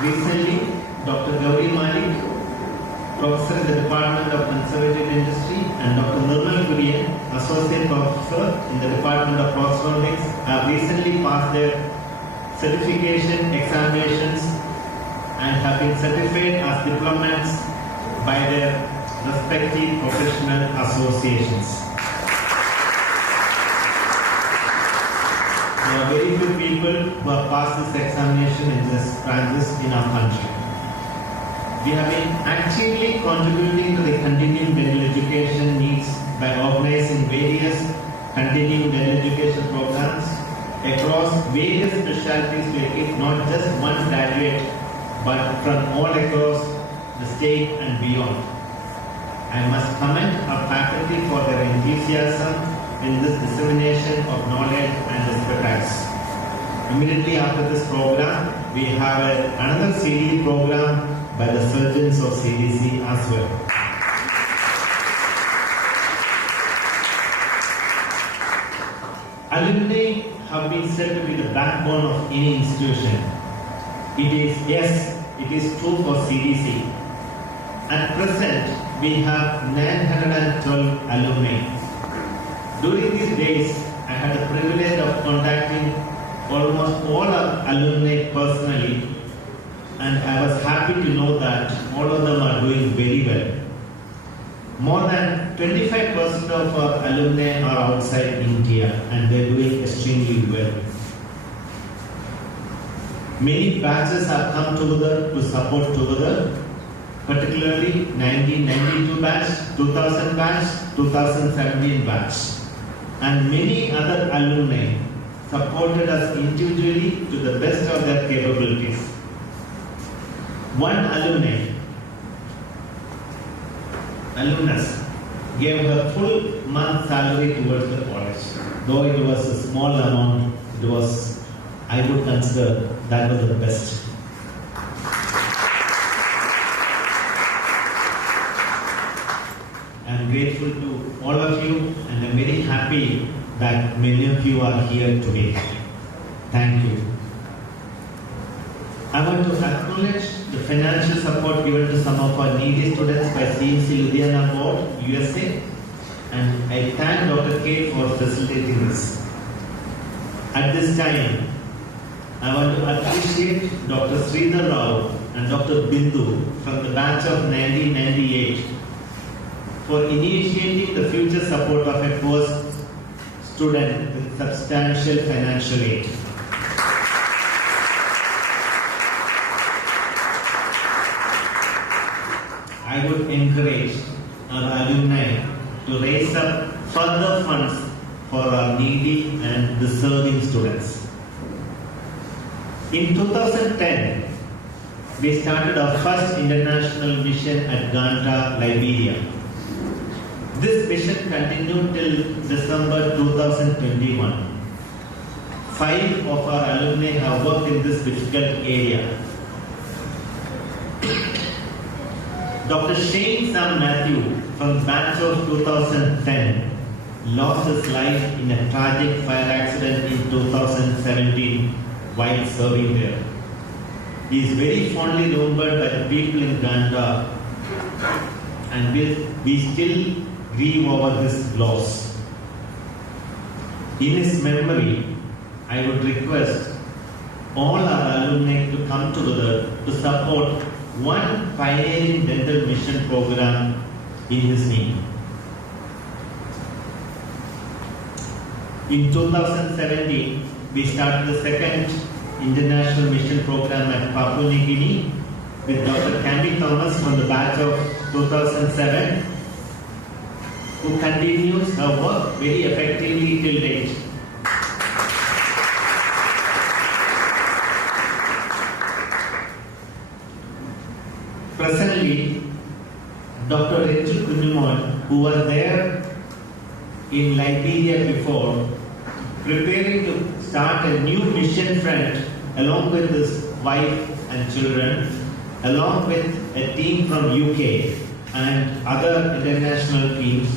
Recently, Dr. Gauri Malik, Professor in the Department of Conservative Dentistry, and Dr. Nirmal Kurian, Associate Professor in the Department of Prosthodontics, have recently passed their certification examinations and have been certified as diplomats by their respective professional associations. There are very few people who have passed this examination in this branches in our country. We have been actively contributing to the continuing dental education needs by organizing various continuing dental education programs across various specialties to equip not just one graduate but from all across the state and beyond. I must commend our faculty for their enthusiasm in this dissemination of knowledge and expertise. Immediately after this program, we have another CDE program by the surgeons of CDC as well. Alumni have been said to be the backbone of any institution. It is true for CDC. At present, we have 912 alumni. During these days, I had the privilege of contacting almost all our alumni personally, and I was happy to know that all of them are doing very well. More than 25% of our alumni are outside India, and they're doing extremely well. Many batches have come together to support together, particularly 1992 batch, 2000 batch, 2017 batch, and many other alumni supported us individually to the best of their capabilities. One alumnus gave her full month salary towards the college. Though it was a small amount, I would consider that was the best. I am grateful to all of you, and I am very happy that many of you are here today. Thank you. I want to acknowledge the financial support given to some of our needy students by CMC Ludhiana Board, USA, and I thank Dr. K for facilitating this. At this time, I want to appreciate Dr. Sridhar Rao and Dr. Bindu from the batch of 1998 for initiating the future support of a poor student with substantial financial aid. I would encourage our alumni to raise up further funds for our needy and deserving students. In 2010, we started our first international mission at Ghana, Liberia. This mission continued till December 2021. 5 of our alumni have worked in this difficult area. Dr. Shane Sam Matthew from the batch of 2010 lost his life in a tragic fire accident in 2017 while serving there. He is very fondly remembered by the people in Ghana, and we still grieve over his loss. In his memory, I would request all our alumni to come together to support one pioneering dental mission program in his name. In 2017, we started the second international mission program at Papua New Guinea with Dr. Candy Thomas from the batch of 2007, who continues her work very effectively till date. Presently, Dr. Renju Kunjumon, who was there in Liberia before, preparing to start a new mission front along with his wife and children, along with a team from UK and other international teams,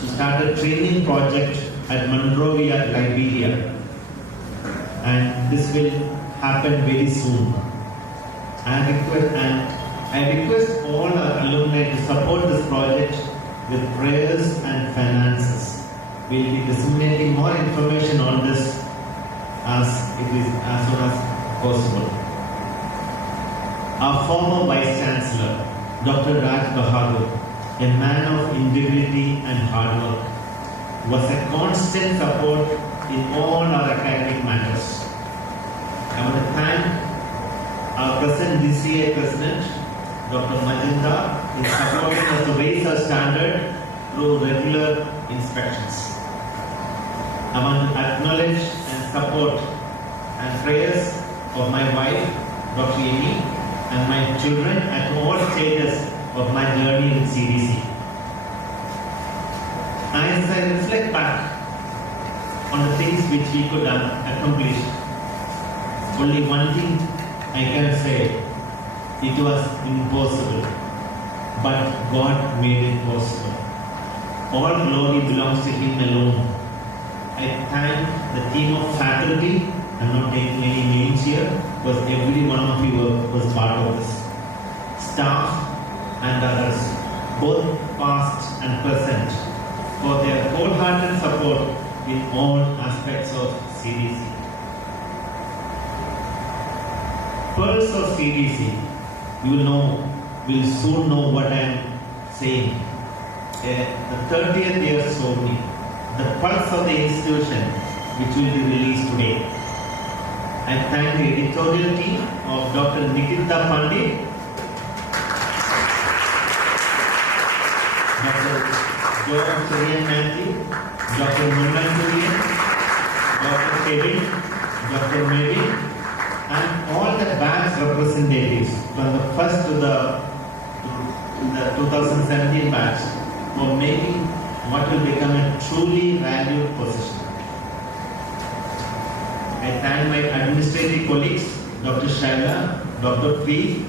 to start a training project at Monrovia, Liberia. And this will happen very soon. I request all our alumni to support this project with prayers and finances. We will be disseminating more information on this as soon as possible. Our former Vice Chancellor, Dr. Raj Bahadur, a man of integrity and hard work, was a constant support in all our academic matters. I want to thank our present DCA President, Dr. Majinda, in supporting us to raise our standard through regular inspections. I want to acknowledge and support and prayers of my wife, Dr. Amy, and my children at all stages of my journey in CDC. As I reflect back on the things which we could have accomplished, only one thing I can say: it was impossible, but God made it possible. All glory belongs to Him alone. I thank the team of faculty. I'm not taking any names here because every one of you was part of this. Staff and others, both past and present, for their wholehearted support in all aspects of CDC. Pearls of CDC, you will soon know what I am saying. The 30th year ceremony, the pulse of the institution, which will be released today. I thank the editorial team of Dr. Nikita Pandit, Dr. George Cherian Matthew, Dr. Mundan Kurian, Dr. Kevin, Dr. Mary, and all the batch representatives from the first to the 2017 batch for making what will become a truly valued position. I thank my administrative colleagues, Dr. Shaila, Dr. P,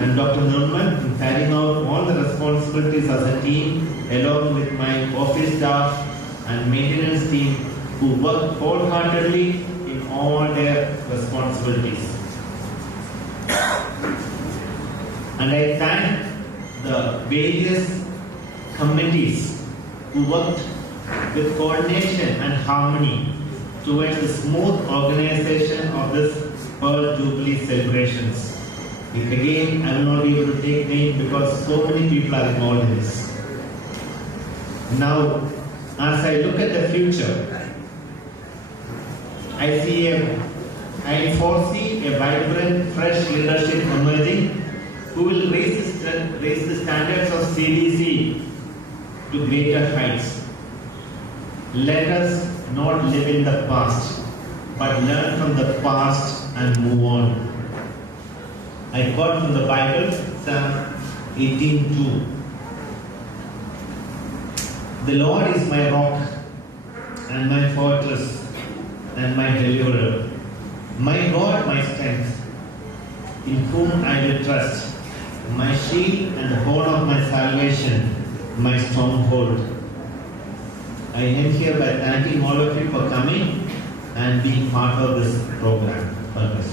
and Dr. Nirmal, in carrying out all the responsibilities as a team, along with my office staff and maintenance team who work wholeheartedly in all their responsibilities. And I thank the various committees who worked with coordination and harmony towards the smooth organization of this Pearl Jubilee celebrations. Again, I will not be able to take names because so many people are involved in this. Now, as I look at the future, I foresee a vibrant, fresh leadership emerging who will raise the standards of CDC to greater heights. Let us not live in the past, but learn from the past and move on. I quote from the Bible, Psalm 18:2. The Lord is my rock and my fortress and my deliverer, my God, my strength, in whom I will trust, my shield and the horn of my salvation, my stronghold. I end here by thanking all of you for coming and being part of this program. Purpose.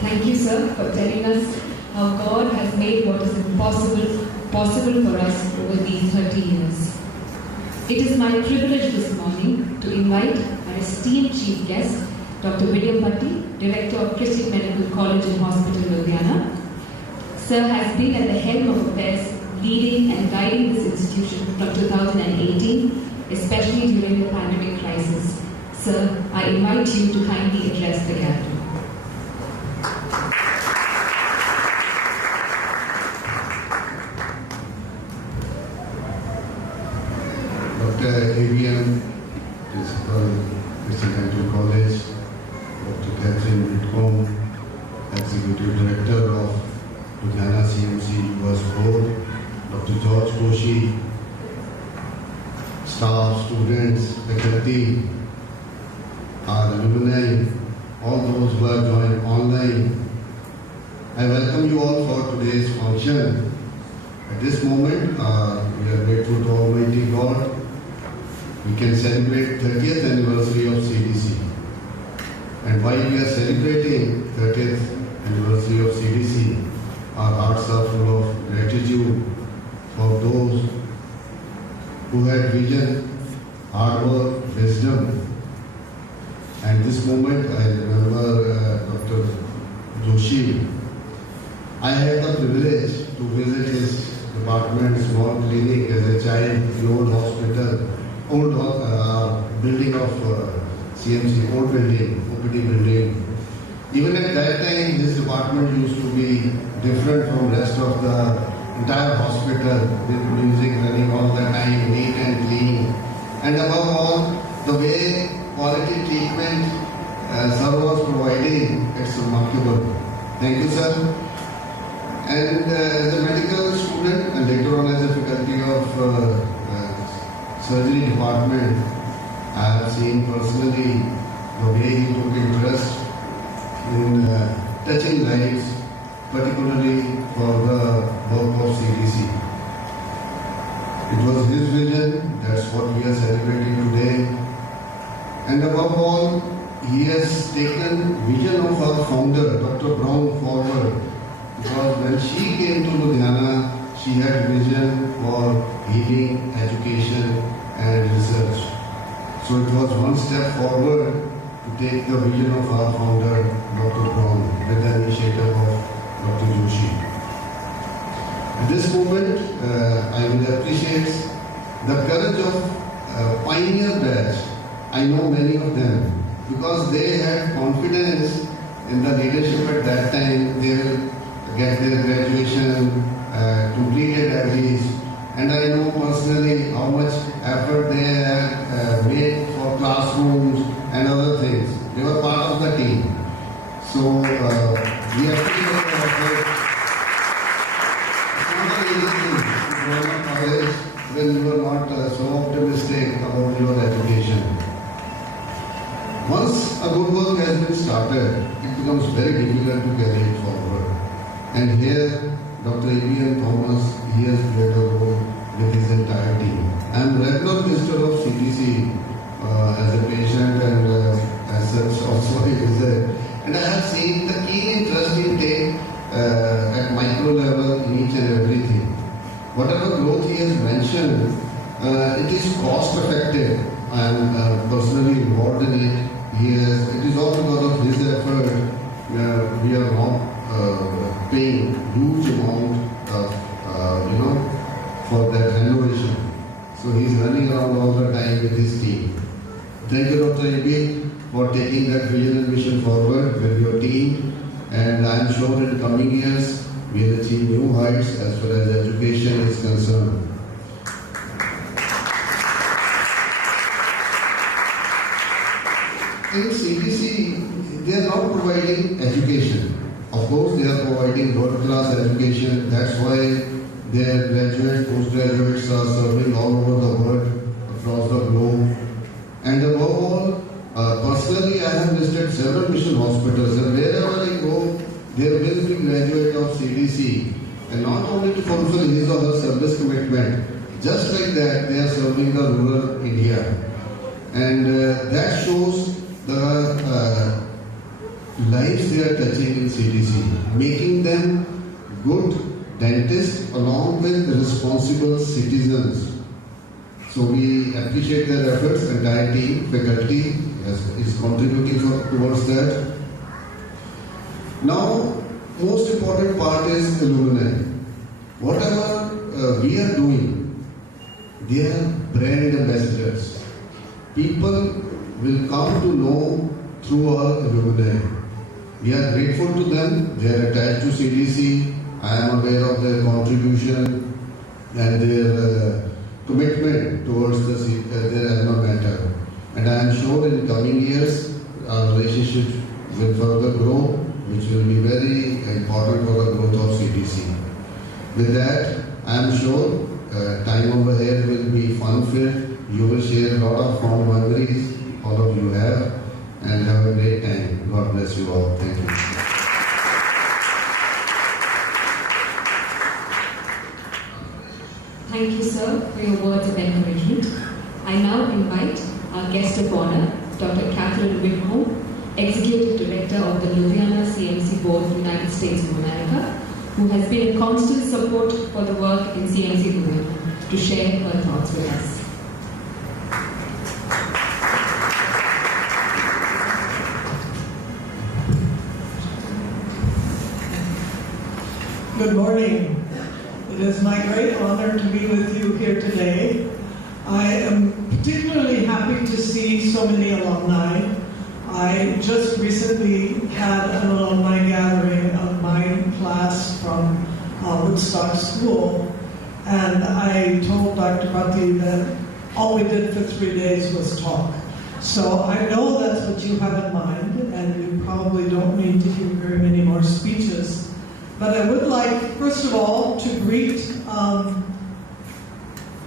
Thank you, sir, for telling us how God has made what is impossible possible for us over these 30 years. It is my privilege this morning to invite our esteemed chief guest, Dr. William Patti, Director of Christian Medical College and Hospital, Ludhiana. Sir has been at the helm of affairs, leading and guiding this institution from 2018, especially during the pandemic crisis. Sir, I invite you to kindly address the gathering. Dr. ABM, Principal, Christian Medical College, Dr. Catherine Whitcomb, Executive Director of Ludhiana CMC US Board, Dr. George Koshi, staff, students, faculty, our alumni, all those who have joined online. I welcome you all for today's function. At this moment, we are grateful to Almighty God. We can celebrate 30th anniversary of CDC. And while we are celebrating 30th anniversary of CDC, our hearts are full of gratitude for those who had vision, hard work, wisdom. And this moment, I remember Dr. Joshi. I had the privilege to visit his department, small clinic as a child in old hospital, old building of CMC, old building, OPD building. Even at that time, this department used to be different from rest of the entire hospital, with music running all the time, neat and clean. And above all, the way quality treatment sir was providing, it's remarkable. Thank you, sir. And as a medical student and later on as a faculty of surgery department, I have seen personally the way he took interest in touching lives, particularly for the work of CDC. It was his vision, that's what we are celebrating today. And above all, he has taken vision of our founder, Dr. Brown, forward. Because when she came to Ludhiana, she had vision for healing, education and research. So it was one step forward to take the vision of our founder, Dr. Brown, with the initiative of Dr. Joshi. At this moment, I will appreciate the courage of pioneer batch. I know many of them because they had confidence in the leadership at that time. They will get their graduation completed at least. And I know personally how much effort they have made for classrooms and other things. They were part of the team. So we appreciate their effort. It's not an easy thing to go to college when you are not so optimistic about your education. Once a good work has been started, it becomes very difficult to carry it forward. And here, Dr. A.B.N. Thomas, he has played a role with his entire team. I am a regular visitor of CDC as a patient and as such also a visit. And I have seen the keen interest in take at micro level in each and everything. Whatever growth he has mentioned, it is cost effective. I am personally involved in it. It is all because of his effort. We are not paying huge amount for that renovation. So he is running around all the time with his team. Thank you, Dr. A.B., for taking that vision and mission forward with your team. And I am sure in the coming years, we will achieve new heights as far as education is concerned. In CDC, they are not providing education. Of course, they are providing world-class education. That's why their graduates, postgraduates are serving all over the world, across the globe. And above all, personally, I have visited several mission hospitals, and wherever I go, there will be graduate of CDC, and not only to fulfill his or her service commitment, just like that, they are serving the rural India. And that shows the lives they are touching in CDC, making them good dentists along with responsible citizens. So we appreciate their efforts, entire team, faculty is contributing towards that. Now, most important part is alumni. Whatever we are doing, they are brand ambassadors. People will come to know through our alumni. We are grateful to them. They are attached to CDC. I am aware of their contribution and their commitment towards their alma mater. And I am sure in coming years, our relationship will further grow, which will be very important for the growth of CDC. With that, I am sure time over here will be fun-filled You will share a lot of fond memories, all of you have, and have a great time. God bless you all. Thank you. Thank you, sir, for your words of encouragement. I now invite our guest of honor, Dr. Catherine Whitmore, Executive Director of the Louisiana CMC Board, United States of America, who has been a constant support for the work in CMC Louisiana, to share her thoughts with us. Good morning. It is my great honor to be with you here today. I am particularly happy to see so many alumni. I just recently had an alumni gathering of my class from Woodstock School, and I told Dr. Bhatti that all we did for 3 days was talk. So I know that's what you have in mind, and you probably don't need to hear very many more speeches. But I would like, first of all, to greet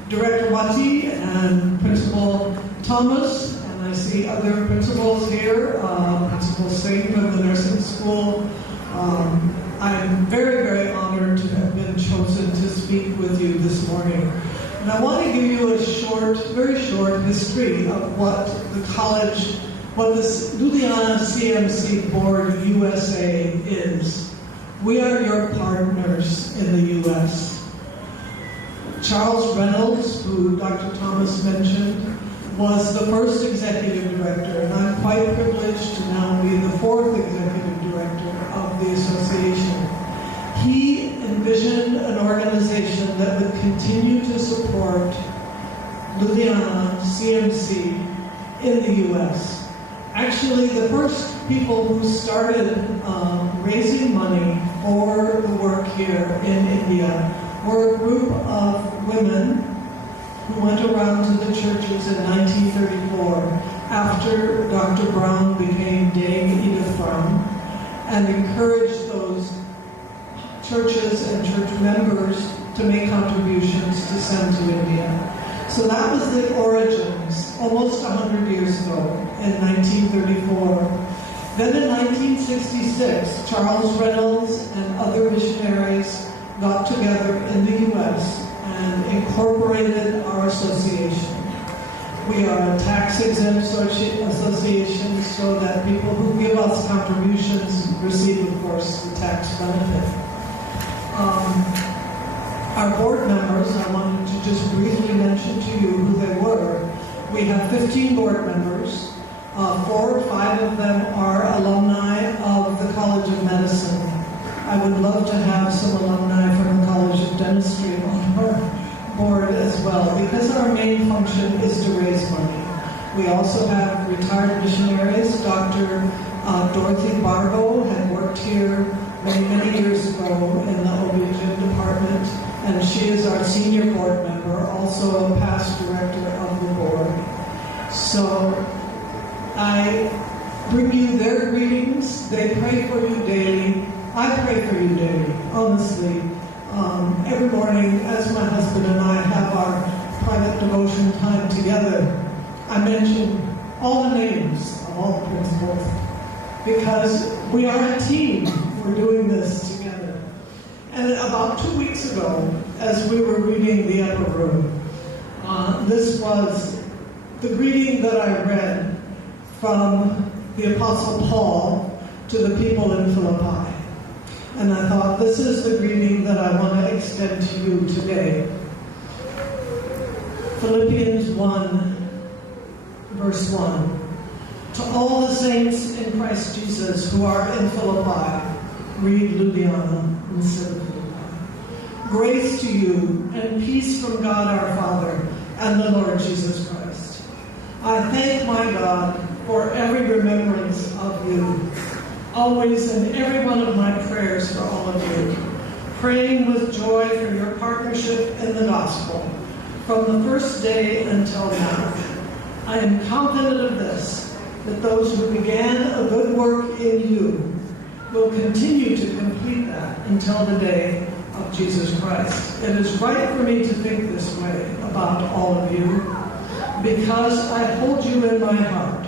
Director Bhatti and Principal Thomas, and I see other principals here, Principal Singh from the nursing school. I'm very, very honored to have been chosen to speak with you this morning. And I want to give you a short, very short history of what the college, what this Louisiana CMC Board USA is. We are your partners in the U.S. Charles Reynolds, who Dr. Thomas mentioned, was the first executive director, and I'm quite privileged to now be the fourth executive director of the association. He envisioned an organization that would continue to support Louisiana CMC in the U.S. Actually, the first people who started raising money for the work here in India were a group of women who went around to the churches in 1934 after Dr. Brown became Dame Edith Brown, and encouraged those churches and church members to make contributions to send to India. So that was the origins, almost 100 years ago, in 1934. Then in 1966, Charles Reynolds and other missionaries got together in the U.S. and incorporated our association. We are a tax-exempt association so that people who give us contributions receive, of course, the tax benefit. Our board members, I wanted to just briefly mention to you who they were. We have 15 board members. 4 or 5 of them are alumni of the College of Medicine. I would love to have some alumni from the College of Dentistry on our board as well, because our main function is to raise money. We also have retired missionaries. Dr. Dorothy Barbo had worked here many, many years ago in the OB-GYN department, and she is our senior board member, also a past director of the board. So I bring you their greetings. They pray for you daily. I pray for you daily, honestly. Every morning, as my husband and I have our private devotion time together, I mention all the names of all the principals, because we are a team. We're doing this together. And about 2 weeks ago, as we were reading the upper room, this was the greeting that I read from the Apostle Paul to the people in Philippi. And I thought, this is the greeting that I want to extend to you today. Philippians 1, verse 1. To all the saints in Christ Jesus who are in Philippi, read Louisiana instead of Philippi. Grace to you and peace from God our Father and the Lord Jesus Christ. I thank my God for every remembrance of you, always in every one of my prayers for all of you, praying with joy for your partnership in the gospel from the first day until now. I am confident of this, that those who began a good work in you will continue to complete that until the day of Jesus Christ. It is right for me to think this way about all of you. because I hold you in my heart,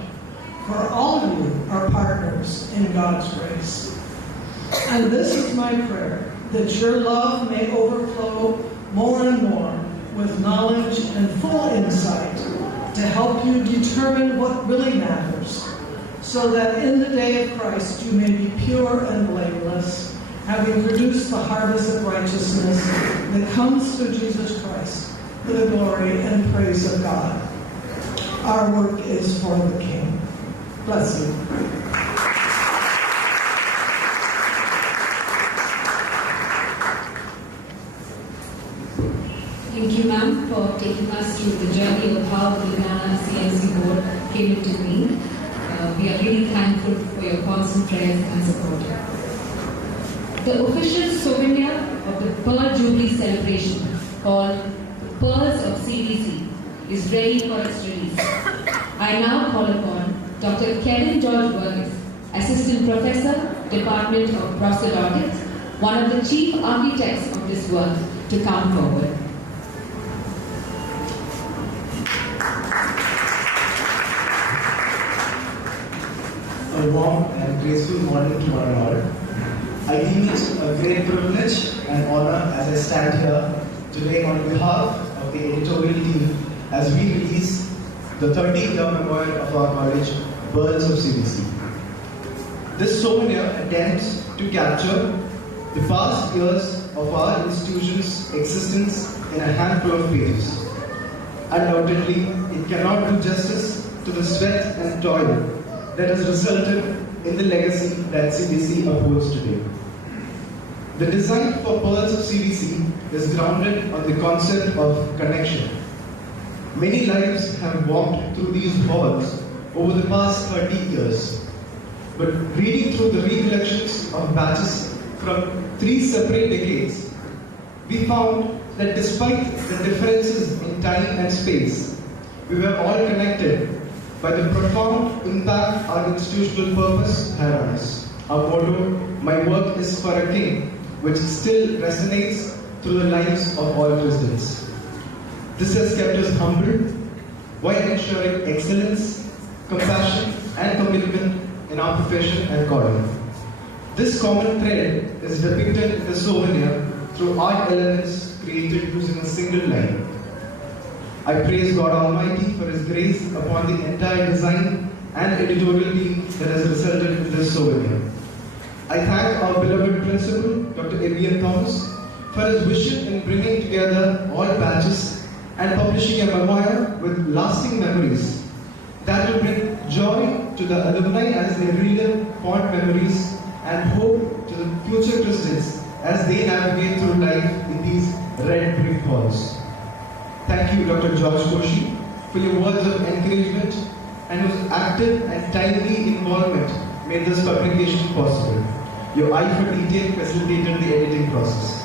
for all of you are partners in God's grace. And this is my prayer, that your love may overflow more and more with knowledge and full insight to help you determine what really matters, so that in the day of Christ you may be pure and blameless, having produced the harvest of righteousness that comes through Jesus Christ, for the glory and praise of God. Our work is for the King. Bless you. Thank you, ma'am, for taking us through the journey of how the Ludhiana CMC board came into being. We are really thankful for your constant prayers and support. The official souvenir of the Pearl Jubilee celebration, called the Pearls of CBC, is ready for its release. I now call upon Dr. Kevin George Burgess, Assistant Professor, Department of Procedure, one of the chief architects of this work, to come forward. A warm and graceful morning to one and all. I deem it a great privilege and honor as I stand here today on behalf of the editorial team as we release the 30-year memorial of our college, Pearls of CBC. This souvenir attempts to capture the past years of our institution's existence in a handful of pages. Undoubtedly, it cannot do justice to the sweat and toil that has resulted in the legacy that CBC upholds today. The design for Pearls of CBC is grounded on the concept of connection. Many lives have walked through these halls over the past 30 years. But reading through the recollections of batches from 3 separate decades, we found that despite the differences in time and space, we were all connected by the profound impact our institutional purpose had on us. Our motto, "My work is for a king," which still resonates through the lives of all presidents. This has kept us humble while ensuring excellence, compassion, and commitment in our profession and calling. This common thread is depicted in the souvenir through art elements created using a single line. I praise God Almighty for His grace upon the entire design and editorial team that has resulted in this souvenir. I thank our beloved principal, Dr. A.B.M. Thomas, for his vision in bringing together all batches and publishing a memoir with lasting memories that will bring joy to the alumni as they relive fond memories and hope to the future Christians as they navigate through life in these red brick halls. Thank you, Dr. George Koshi, for your words of encouragement and whose active and timely involvement made this publication possible. Your eye for detail facilitated the editing process.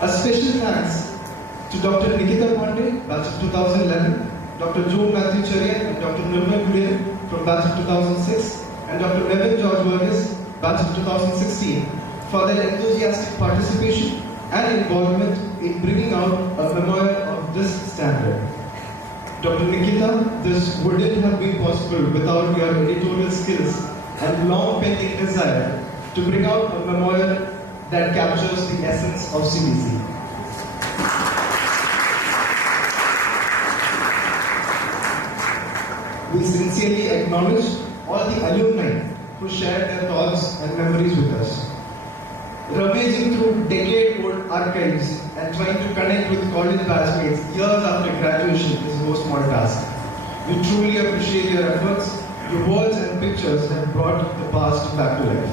A special thanks to Dr. Nikita Pandey, batch of 2011, Dr. Joe Matthew Cherian and Dr. Nirmal Gurian from batch of 2006, and Dr. Kevin George Burgess, batch of 2016, for their enthusiastic participation and involvement in bringing out a memoir of this standard. Dr. Nikita, this wouldn't have been possible without your editorial skills and long-pending desire to bring out a memoir that captures the essence of CBC. We sincerely acknowledge all the alumni who shared their thoughts and memories with us. Rummaging through decade-old archives and trying to connect with college batchmates years after graduation is no small task. We truly appreciate your efforts. Your words and pictures have brought the past back to life.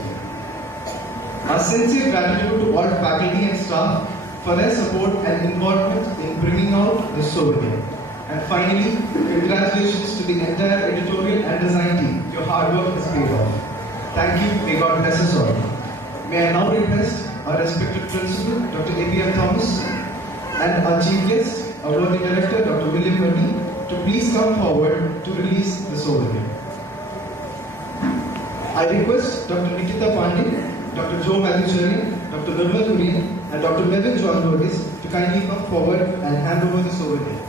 Our sincere gratitude to all faculty and staff for their support and involvement in bringing out this souvenir. And finally, congratulations to the entire editorial and design team. Your hard work has paid off. Thank you. May God bless us all. May I now request our respected principal, Dr. A.B.M. Thomas, and our chief guest, our worthy director, Dr. William Murthy, to please come forward to release the souvenir. I request Dr. Nikita Pandey, Dr. Joe Matthew Cherian, Dr. Nirmal Gurian, and Dr. Kevin George Burgess to kindly come forward and hand over the souvenir.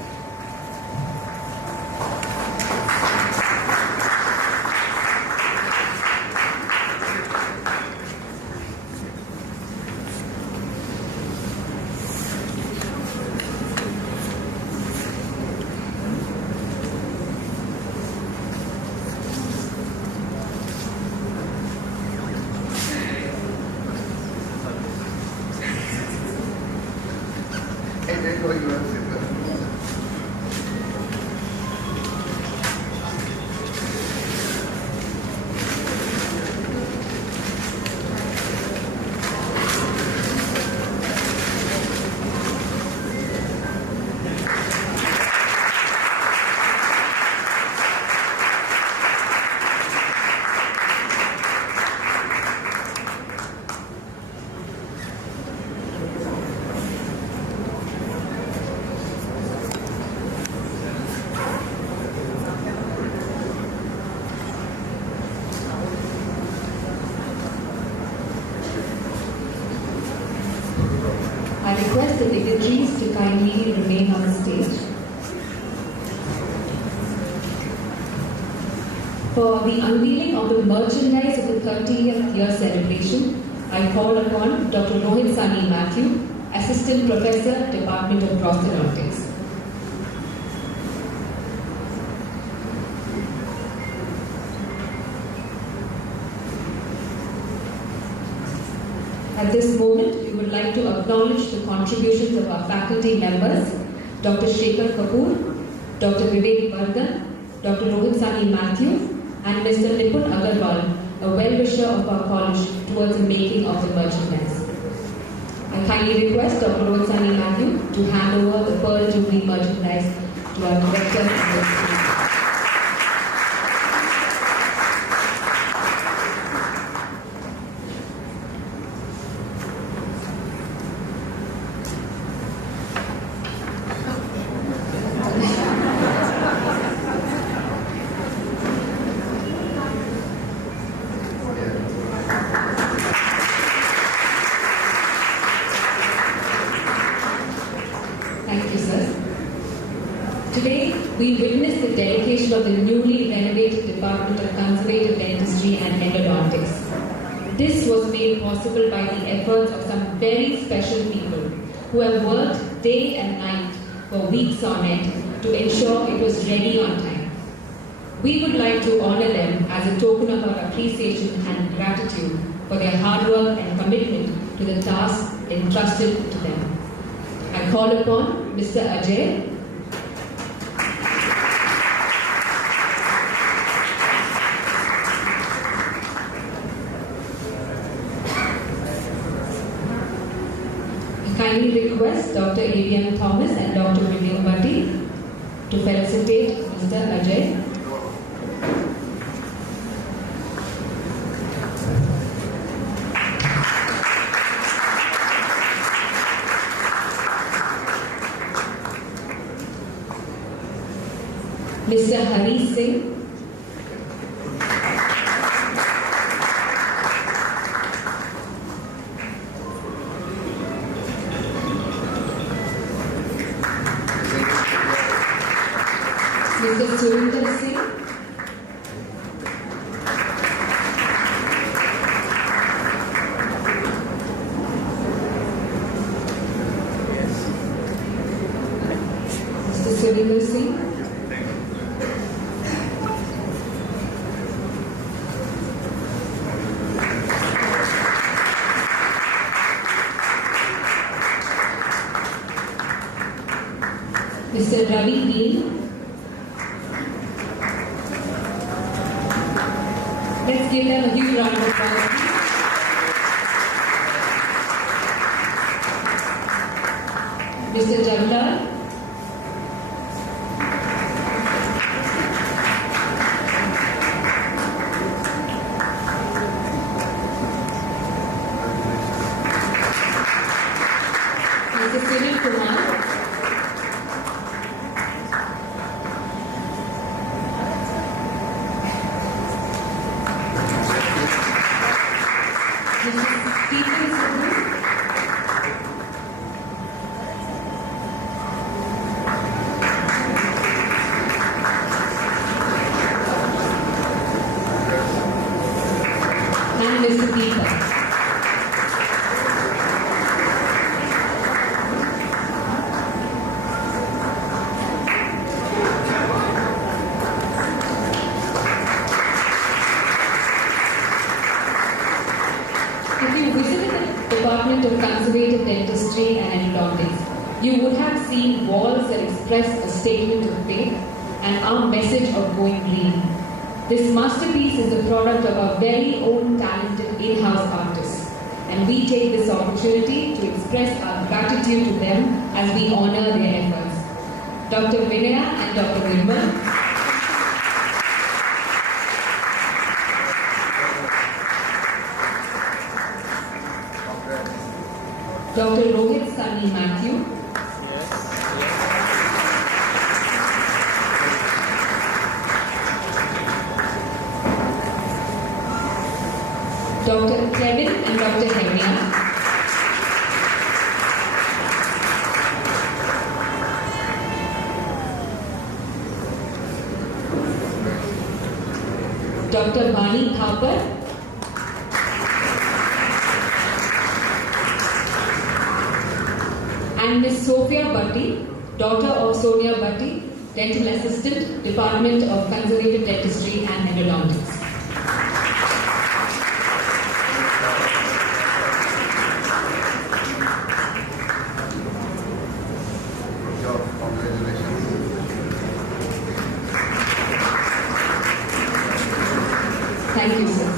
I request the dignitaries to kindly remain on the stage. For the unveiling of the merchandise of the 30th year celebration, I call upon Dr. Rohit Sani Matthew, Assistant Professor, Department of Prosthodontics. At this moment, we would like to acknowledge the contributions of our faculty members, Dr. Shekhar Kapoor, Dr. Vivek Vardhan, Dr. Rohit Sani Matthew, and Mr. Nipun Agarwal, a well-wisher of our college towards the making of the merchandise. I kindly request Dr. Rohit Sani Matthew to hand over the Pearl Jubilee merchandise to our director and the students. Today, we witness the dedication of the newly renovated Department of Conservative Dentistry and Endodontics. This was made possible by the efforts of some very special people who have worked day and night for weeks on end to ensure it was ready on time. We would like to honor them as a token of our appreciation and gratitude for their hard work and commitment to the task entrusted to them. I call upon Mr. Ajay, kindly request Dr. A.B.M. Thomas and Dr. William Bhatti to felicitate Mr. Ajay. Mr. Hari Singh. Mr. Surinder Singh. Mr. Surinder Singh. Mr. Ravi Dean. Let's give them a huge round of applause. Mr. Jamlal. Mr. Sunil Kumar. And Mr. Deepak. you would have seen walls that express a statement of faith and our message of going green. This masterpiece is the product of our very own talented in-house artists, and we take this opportunity to express our gratitude to them as we honor their efforts. Dr. Vinaya and Dr. Nirmal. Dr. Rohit Sunny Matthew. Dr. Kevin and Dr. Hemia. Dr. Bani Thapar. And Ms. Sophia Bhatti, daughter of Sonia Bhatti, Dental Assistant, Department of Conservative Dentistry and Endodontics. Thank you, sir.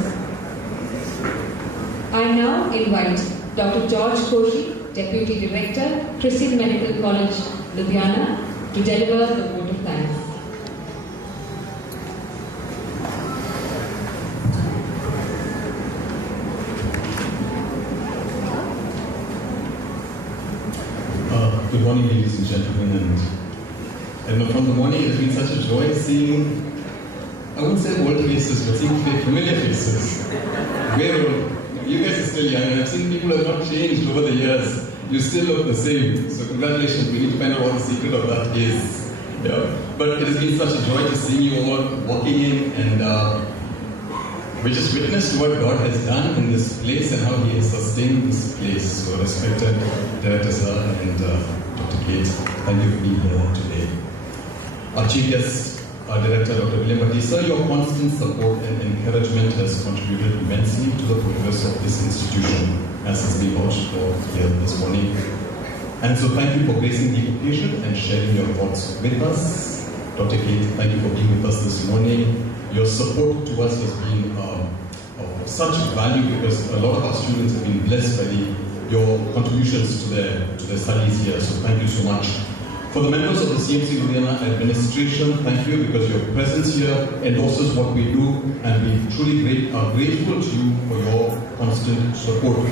I now invite Dr. George Koshi, Deputy Director, Christian Medical College, Ludhiana, to deliver the vote of thanks. Good morning, ladies and gentlemen. And from the morning, it's been such a joy seeing, I wouldn't say old faces, but seeing familiar faces. You guys are still young, and I've seen people who have not changed over the years. You still look the same. So congratulations, we need to find out what the secret of that is. Yeah. But it has been such a joy to see you all walking in, and we just witnessed what God has done in this place and how He has sustained this place. So respected Director Sir and Dr. Kate, thank you for being here today. Our Chief Guest, our Director, Dr. William Bhatti, sir, your constant support and encouragement has contributed immensely to the progress of this institution, as has been vouched for here this morning. And so thank you for gracing the occasion and sharing your thoughts with us. Dr. Kate, thank you for being with us this morning. Your support to us has been of such value because a lot of our students have been blessed by your contributions to their studies here. So thank you so much. For the members of the CMC Ludhiana administration, thank you because your presence here endorses what we do, and we truly are grateful to you for your constant support.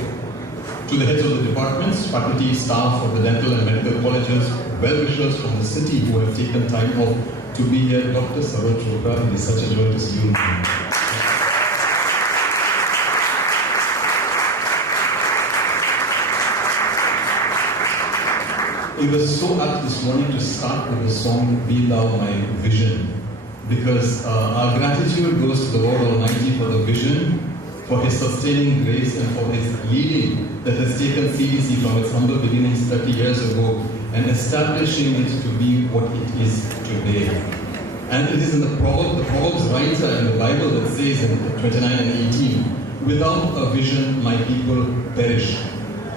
To the heads of the departments, faculty, staff of the dental and medical colleges, well-wishers from the city who have taken time off to be here, Dr. Saroj Chopra, it is such a joy to see you. It was so apt this morning to start with the song Be Thou My Vision, because our gratitude goes to the Lord Almighty for the vision, for His sustaining grace, and for His leading that has taken CDC from its humble beginnings 30 years ago and establishing it to be what it is today. And it is in the Proverbs writer in the Bible that says in 29 and 18, without a vision my people perish.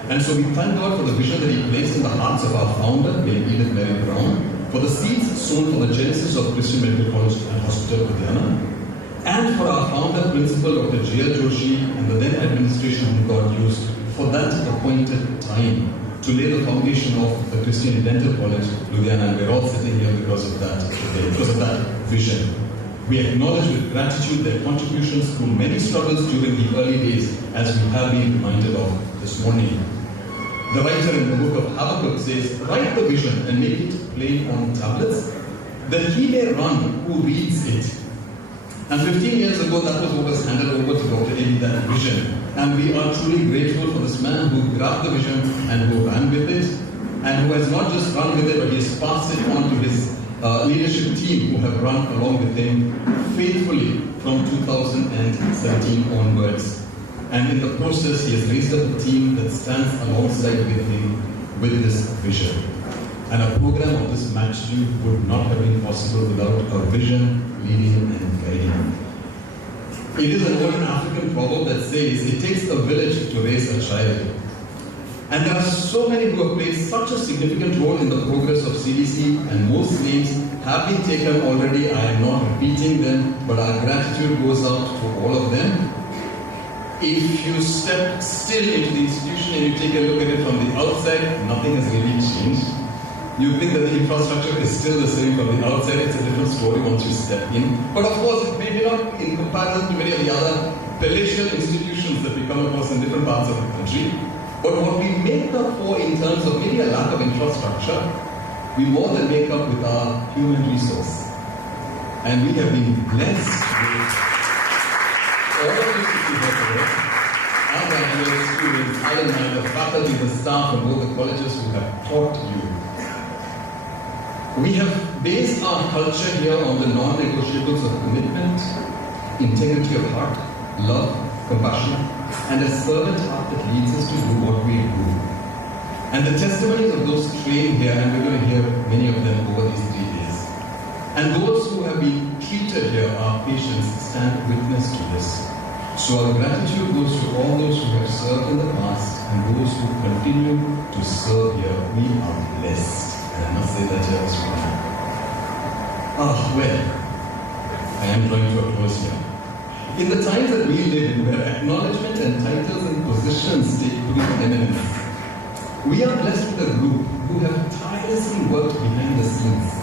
And so we thank God for the vision that He placed in the hearts of our founder, Edith Mary Brown, for the seeds sown for the genesis of Christian Medical College and Hospital Ludhiana, and for our founder, Principal Dr. J.R. Joshi, and the then administration whom God used for that appointed time to lay the foundation of the Christian Dental College, Ludhiana, and we're all sitting here because of that today, because of that vision. We acknowledge with gratitude their contributions through many struggles during the early days, as we have been reminded of this morning. The writer in the book of Habakkuk says, write the vision and make it plain on tablets, that he may run who reads it. And 15 years ago, that was what was handed over to Dr. Eli, that vision. And we are truly grateful for this man who grabbed the vision and who ran with it, and who has not just run with it, but he has passed it on to his leadership team who have run along with him faithfully from 2017 onwards. And in the process, he has raised up a team that stands alongside with him with this vision. And a program of this magnitude would not have been possible without a vision, leading and guiding. It is an old African proverb that says, it takes a village to raise a child. And there are so many who have played such a significant role in the progress of CDC, and most names have been taken already. I am not repeating them, but our gratitude goes out to all of them. If you step still into the institution and you take a look at it from the outside, nothing has really changed. You think that the infrastructure is still the same from the outside. It's a different story once you step in. But of course, it may be not in comparison to many of the other palatial institutions that we come across in different parts of the country. But what we make up for in terms of maybe a lack of infrastructure, we more than make up with our human resource. And we have been blessed with all of this people today, our graduate students, alumni, the faculty, the staff, and all the colleges who have taught you. We have based our culture here on the non-negotiables of commitment, integrity of heart, love, compassion, and a servant heart that leads us to do what we do. And the testimonies of those trained here, and we're going to hear many of them over these 3 days. And those who have been treated here, our patients, stand witness to this. So our gratitude goes to all those who have served in the past and those who continue to serve here. We are blessed. And I must say that here this morning. Well, I am drawing to a close here. In the times that we live in, where acknowledgement and titles and positions take preeminence, we are blessed with a group who have tirelessly worked behind the scenes.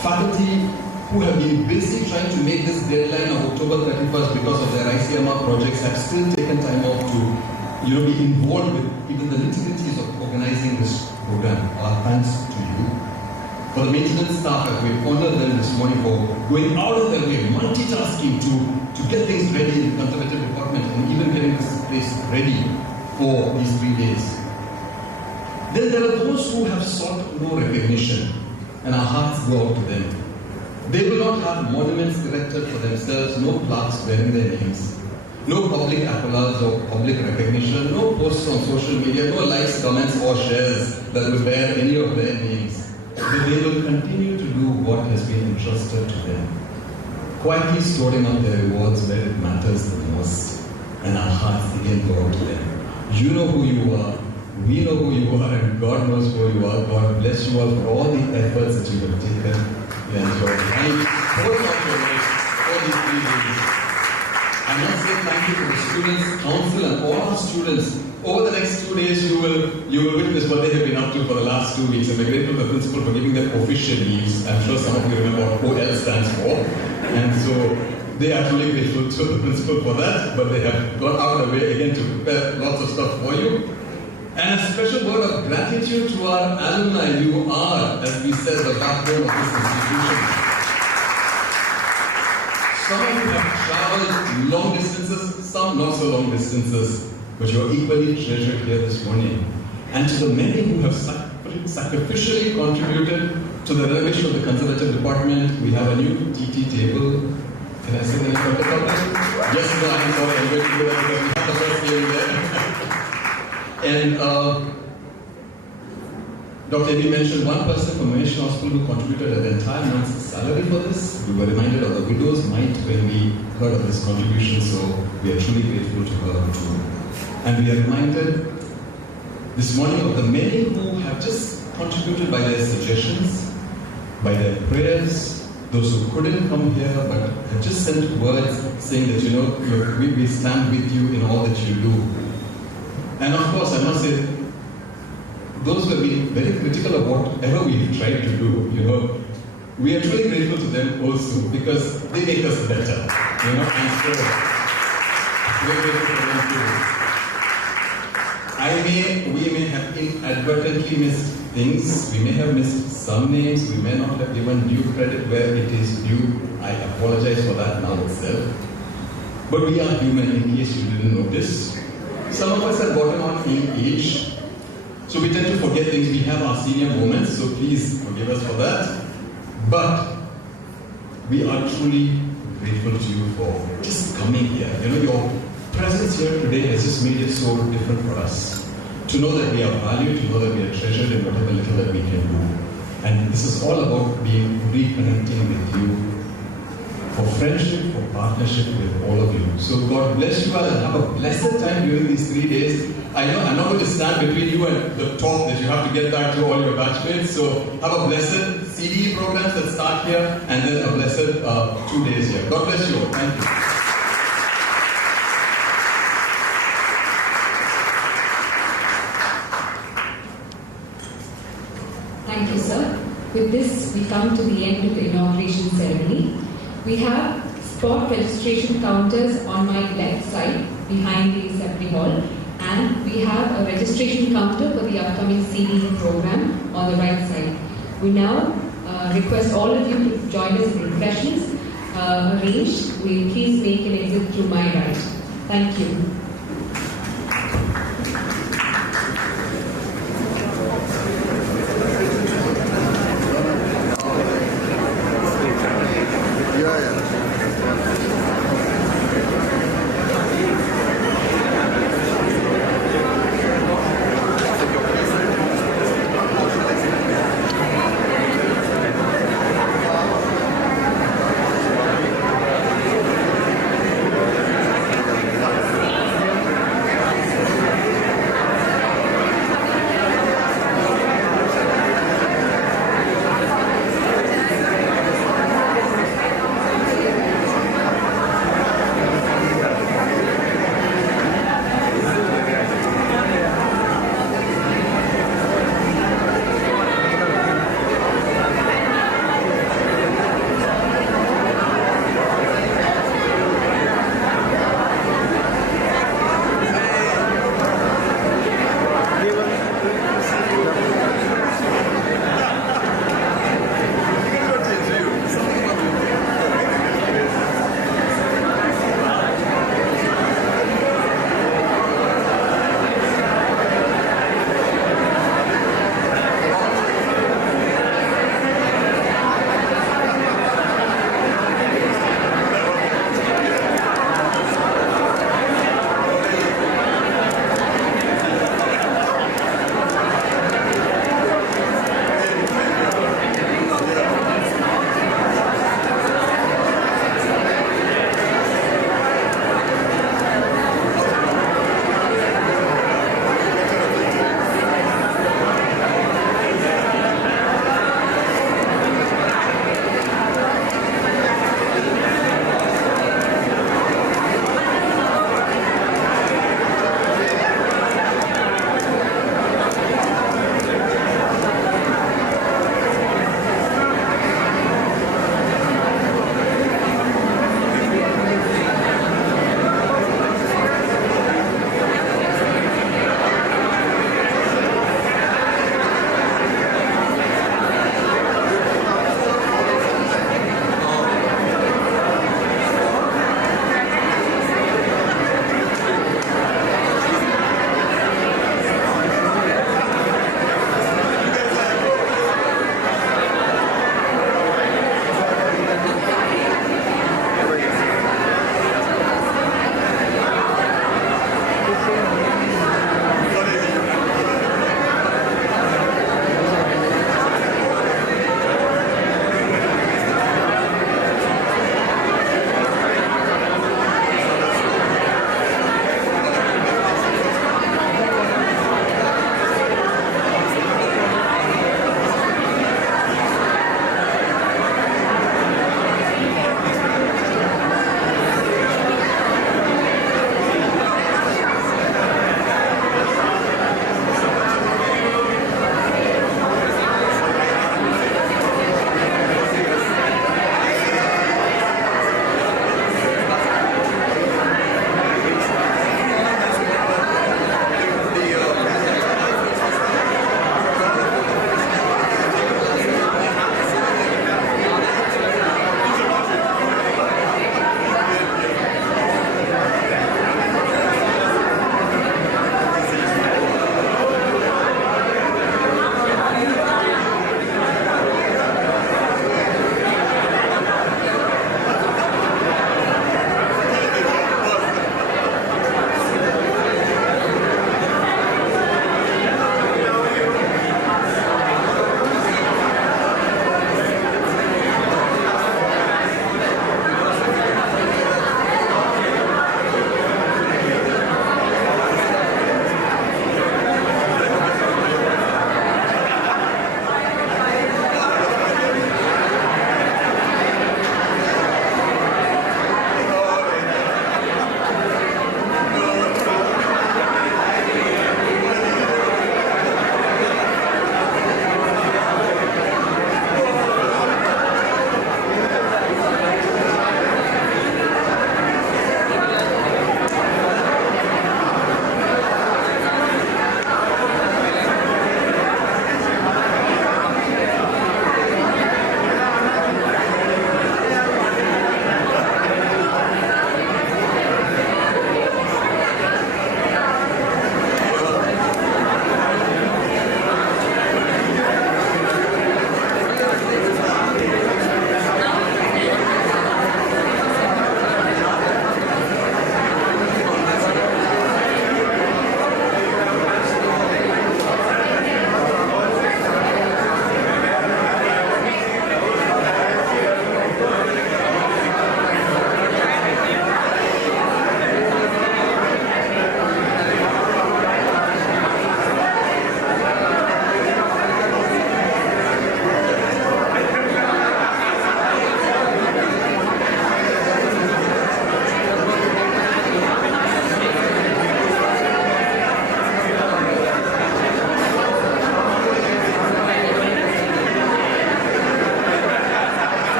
Faculty who have been busy trying to make this deadline of October 31st because of their ICMR projects have still taken time off to be involved with even the nitty-gritties of organizing this program. Our thanks to you. For the maintenance staff, as we honored them this morning for going out of their way, multitasking to get things ready in the conservative department and even getting this place ready for these 3 days. Then there are those who have sought no recognition, and our hearts go out to them. They will not have monuments erected for themselves, no plaques bearing their names, no public accolades or public recognition, no posts on social media, no likes, comments or shares that will bear any of their names. But they will continue to do what has been entrusted to them, quietly storing up their rewards where it matters the most, and our hearts again go out to them. You know who you are, we know who you are, and God knows who you are. God bless you all for all the efforts that you have taken and your life, both of your lives, for these 3 days. I must say thank you to the students, council, and all our students. Over the next 2 days, you will witness what they have been up to for the last 2 weeks. And we're grateful to the principal for giving them official leaves. I'm sure some of you remember what OL stands for. And so they are truly grateful to the principal for that. But they have gone out of the way again to prepare lots of stuff for you. And a special word of gratitude to our alumni. You are, as we said, the backbone of this institution. Some of you have traveled long distances, some not so long distances. But you are equally treasured here this morning. And to the many who have sacrificially contributed to the renovation of the conservative department, we have a new TT table. Can I say that in front of that? Yes, no, I'm sorry, I'm going to do that because we have the first name there. And Dr. Eddie mentioned one person from Mahesh Hospital who contributed an entire month's salary for this. We were reminded of the widow's mite when we heard of this contribution, so we are truly grateful to her too. And we are reminded this morning of the many who have just contributed by their suggestions, by their prayers, those who couldn't come here but have just sent words saying that, we stand with you in all that you do. And of course, I must say, those who have been very critical of whatever we've tried to do, we are truly grateful to them also because they make us better, and so we're grateful for them too. We may have inadvertently missed things, we may have missed some names, we may not have given due credit where it is due. I apologize for that now itself. But we are human, in case you didn't notice. Some of us have gotten on in age, so we tend to forget things. We have our senior moments, so please forgive us for that. But we are truly grateful to you for just coming here. Your presence here today has just made it so different for us. To know that we are valued, to know that we are treasured in whatever little that we can do. And this is all about reconnecting with you for friendship, for partnership with all of you. So God bless you all and have a blessed time during these 3 days. I know I'm not going to stand between you and the talk that you have to get back to all your batchmates. So have a blessed CD programs that start here and then a blessed 2 days here. God bless you all. Thank you. Thank you, sir. With this, we come to the end of the inauguration ceremony. We have spot registration counters on my left side, behind the assembly hall, and we have a registration counter for the upcoming CD program on the right side. We now request all of you to join us in refreshments arranged. Will you please make an exit through my right? Thank you.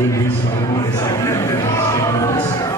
will be surrounding the statements.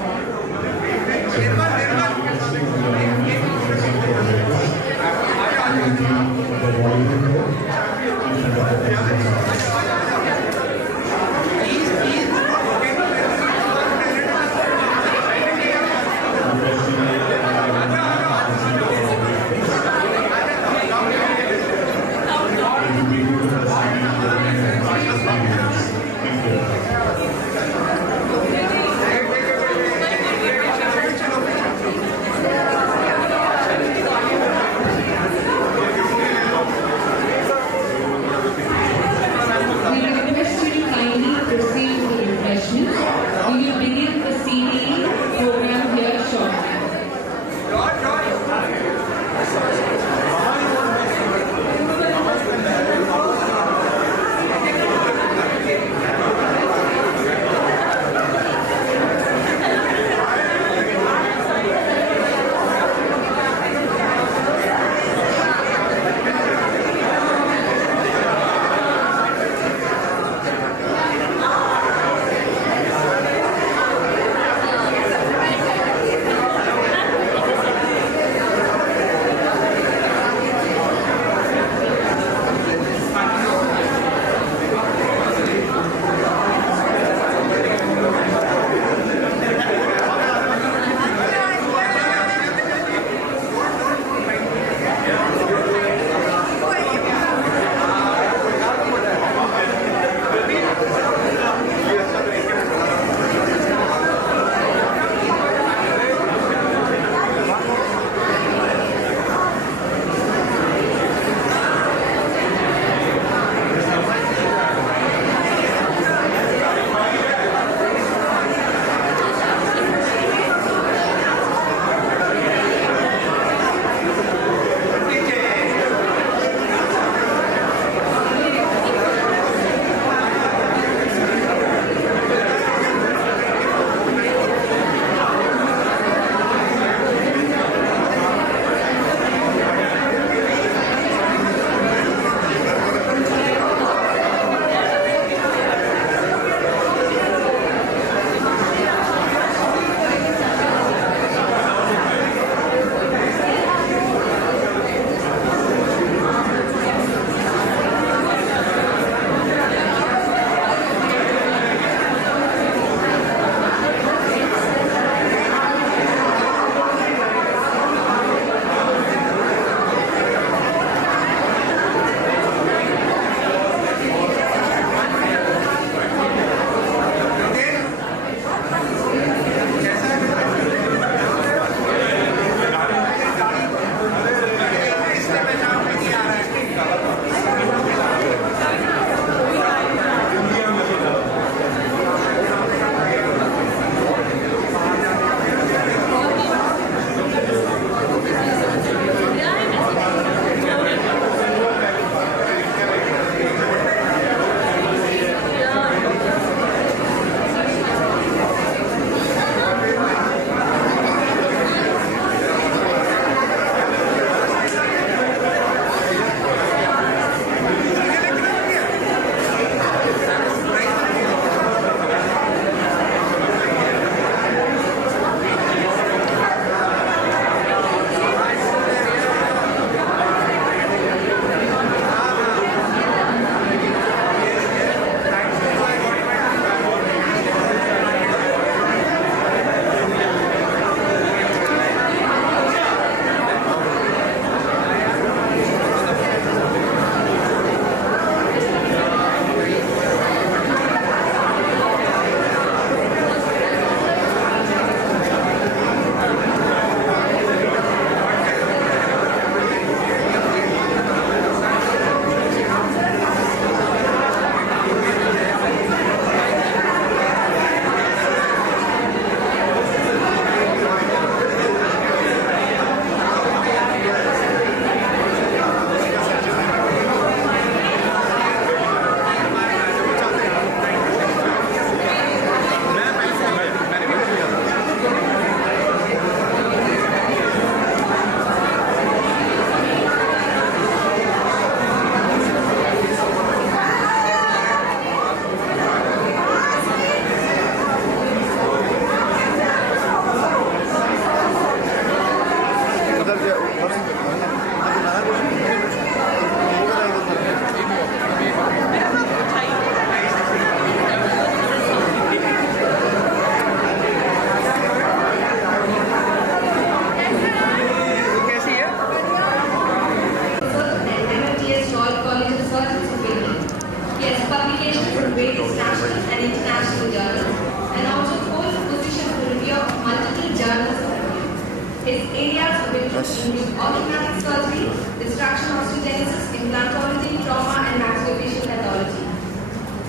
including orthognathic surgery, distraction osteogenesis, implantology, trauma, and maxillofacial pathology.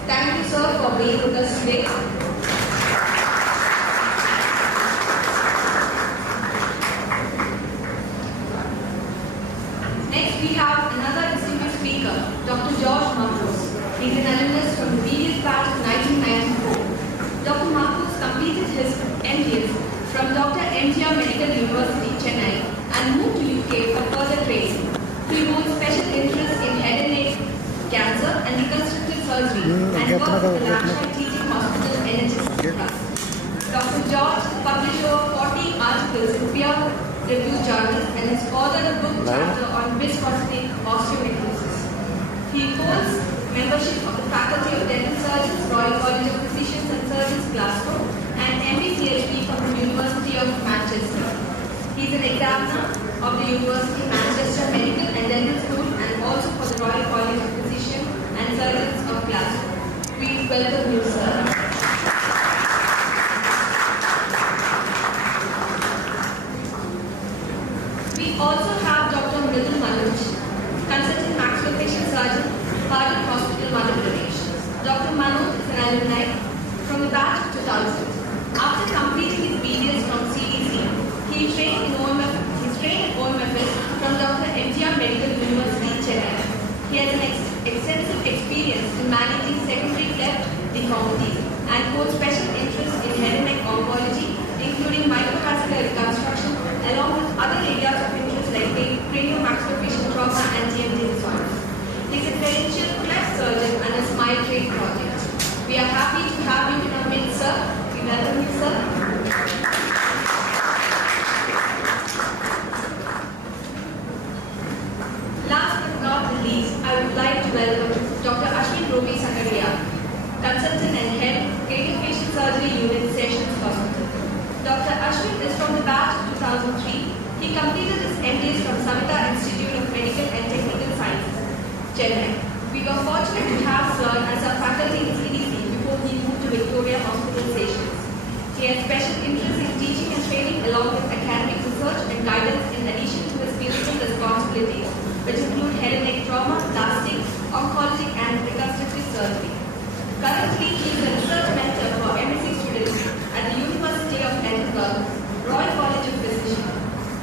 Thank you, sir, for being with us today. Next, we have another distinguished speaker, Dr. George Marcos. He is an alumnus from the previous batch of 1994. Dr. Marcos completed his MDS from Dr. MGR Medical University, Chennai, and moved to UK for further training. He holds special interest in head and neck cancer and reconstructive surgery and works at the National Teaching Hospital NHS Trust. Dr. George published over 40 articles in peer-reviewed journals and has authored a book chapter on bisphosphonate osteomycosis. He holds membership of the Faculty of Dental Surgeons, Royal College of Physicians and Surgeons, Glasgow, and MD-PhD from the University of Manchester. He is an examiner of the University of Manchester Medical and Dental School and also for the Royal College of Physicians and Surgeons of Glasgow. We welcome you, sir. We also have Dr. Mridul Manoj, consultant maxillofacial surgeon, Harvard Hospital, Madhya Pradesh. Dr. Manoj is an alumni from the batch of 2000. After completing his BDS from CDC, he trained in OMFS from Dr. MGR Medical University, Chennai. He has an extensive experience in managing secondary cleft deformities and holds special interest in head and neck oncology, including microvascular reconstruction, along with other areas of interest like craniomaxillofacial trauma and TMJ disorders. He is a credentialed cleft surgeon and a Smile Trade project. We are happy to have you in our midst, sir. We welcome you, sir. Last but not the least, I would like to welcome Dr. Ashwin Robi Sakaria, consultant and head craniofacial surgery unit, Sessions Hospital. Dr. Ashwin is from the batch of 2003. He completed his MDS from Savita Institute of Medical and Technical Sciences, Chennai. We were fortunate to have sir as our faculty in CDC before he moved to Victoria Hospital, Sessions. He has special interest in teaching and training along with academic research and guidance in addition to his clinical responsibilities, which include head and neck trauma, plastic, oncology, and reconstructive surgery. Currently, he is a research mentor for MSc students at the University of Edinburgh, Royal College of Physicians.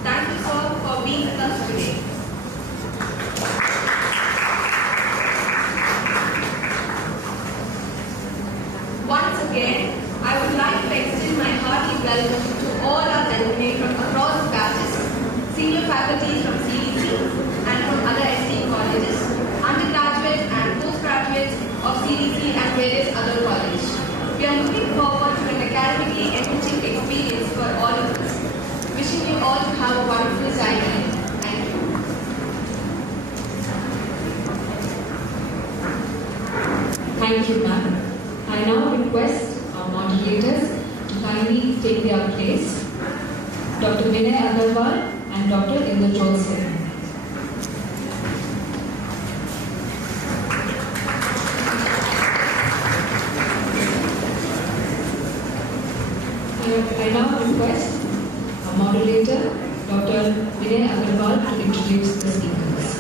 Thank you, sir, for being with us today. Once again, I would like to extend my hearty welcome to all our alumni from across the batches, senior faculty from CDC and from other ST colleges, undergraduates and postgraduates of CDC and various other colleges. We are looking forward to an academically enriching experience for all of us. Wishing you all to have a wonderful time ahead. Thank you. Thank you, ma'am. I now request our moderators to kindly take their place. Dr. Vinay Agarwal and Dr. Indrajot Singh. I now request our moderator, Dr. Vinay Agarwal, to introduce the speakers.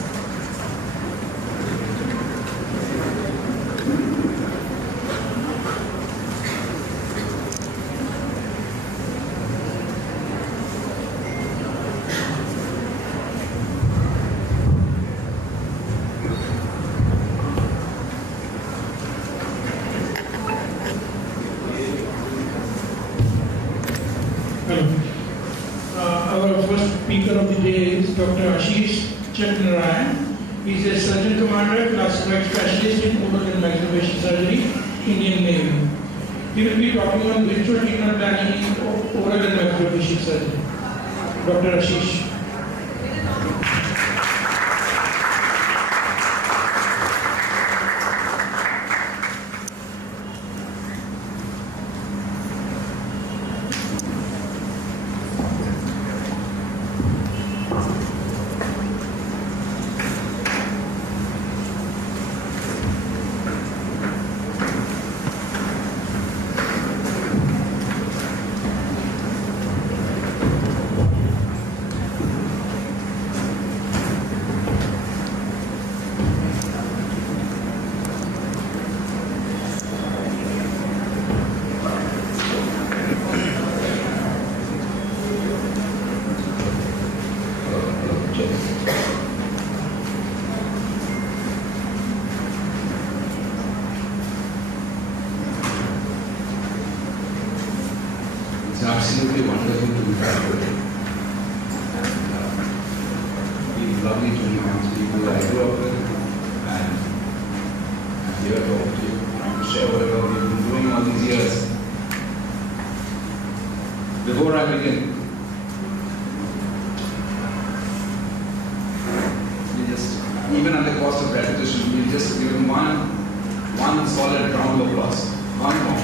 Our first speaker of the day is Dr. Ashish Chatnarayan. He is a Surgeon Commander, classified specialist in oral and maxillofacial surgery, Indian Navy. He will be talking on virtual treatment planning in oral and maxillofacial surgery. Dr. Ashish. absolutely wonderful to be back with. It's lovely to be amongst people that I grew up with, and I'm here to talk to you, trying to share whatever we've been doing all these years. Before I begin, even at the cost of repetition, we just give him one solid round of applause. One more.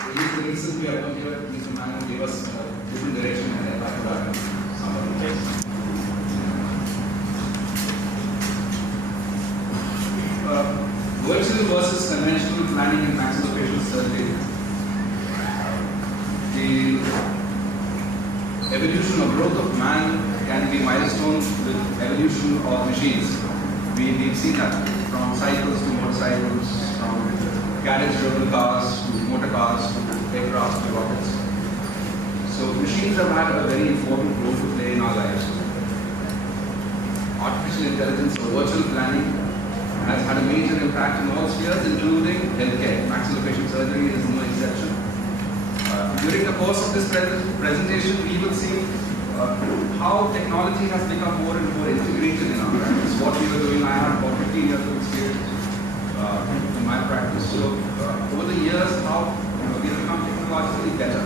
So he's the reason we are here. He's the man who gave us a different direction and then back to back. Virtual versus conventional planning in maxillofacial surgery. The evolution or growth of man can be milestones with evolution of machines. We've seen that from cycles to motorcycles, from carriage-driven cars to motor cars to aircraft to rockets. So machines have had a very important role to play in our lives. Artificial intelligence or virtual planning has had a major impact in all spheres, including healthcare. Maxillofacial surgery is no exception. During the course of this presentation, we will see how technology has become more and more integrated in our practice. What we were doing, I had about 15 years of experience in my practice. So over the years, how we have become technologically better,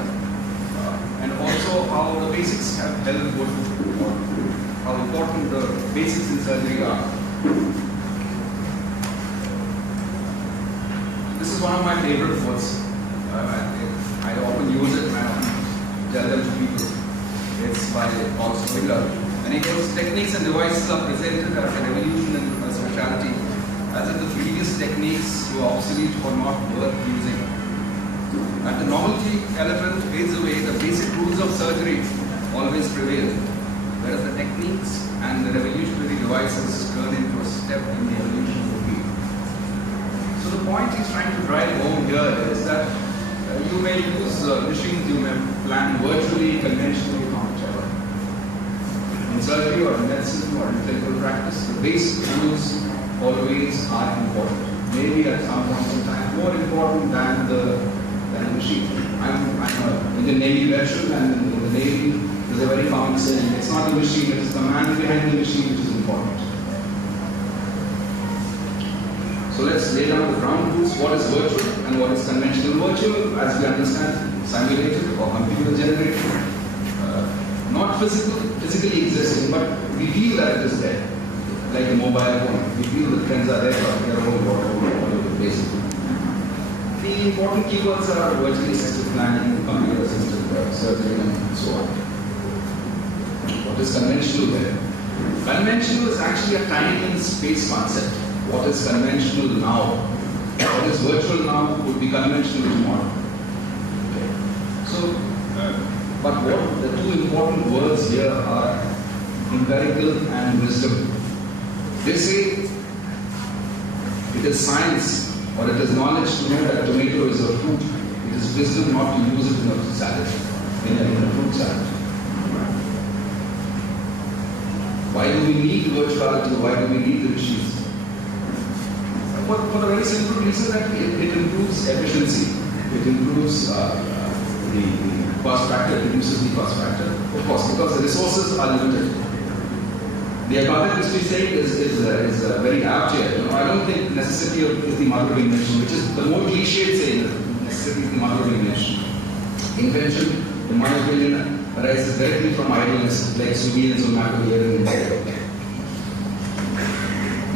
and also how the basics have held good, or how important the basics in surgery are. This is one of my favorite quotes. I often use it and I often tell them to people. It's by Jubilee. And it goes, techniques and devices are presented as a revolution in specialty, as if the previous techniques were obsolete or not worth using. And the novelty element fades away, the basic rules of surgery always prevail, whereas the techniques and the revolutionary devices turn into a step in the evolution of the field. So the point he's trying to drive home here is that you may use machines, you may plan virtually, conventionally, or whichever. In surgery or in medicine or in clinical practice, the basic rules always are important. Maybe at some point in time more important than the machine. I'm a Indian Navy veteran, and in the Navy there's a very common saying, it's not the machine, it is the man behind the machine which is important. So let's lay down the ground rules. What is virtual and what is conventional? Virtual, as we understand, simulated or computer generated, not physically existing, but we feel that it is there. Like a mobile phone, we feel the trends are there, but they are all over the place. The important keywords are virtually assisted planning, computer assisted surgery, and so on. What is conventional there? Conventional is actually a time and space concept. What is conventional now, what is virtual now, would be conventional tomorrow. Okay. So, but what the two important words here are empirical and wisdom. They say it is science or it is knowledge to know that tomato is a fruit. It is wisdom not to use it in a salad, in a fruit salad. Why do we need virtuality? Why do we need the machines? For the very simple reason that it improves efficiency, it improves the cost factor, it reduces the cost factor, of course, because the resources are limited. The abundant history saying is very apt here. I don't think necessity is the mother of invention, which is the more cliched saying that necessity is the mother of invention. Invention, in my opinion, arises directly from idleness, like Swiggy and Zomato here in India.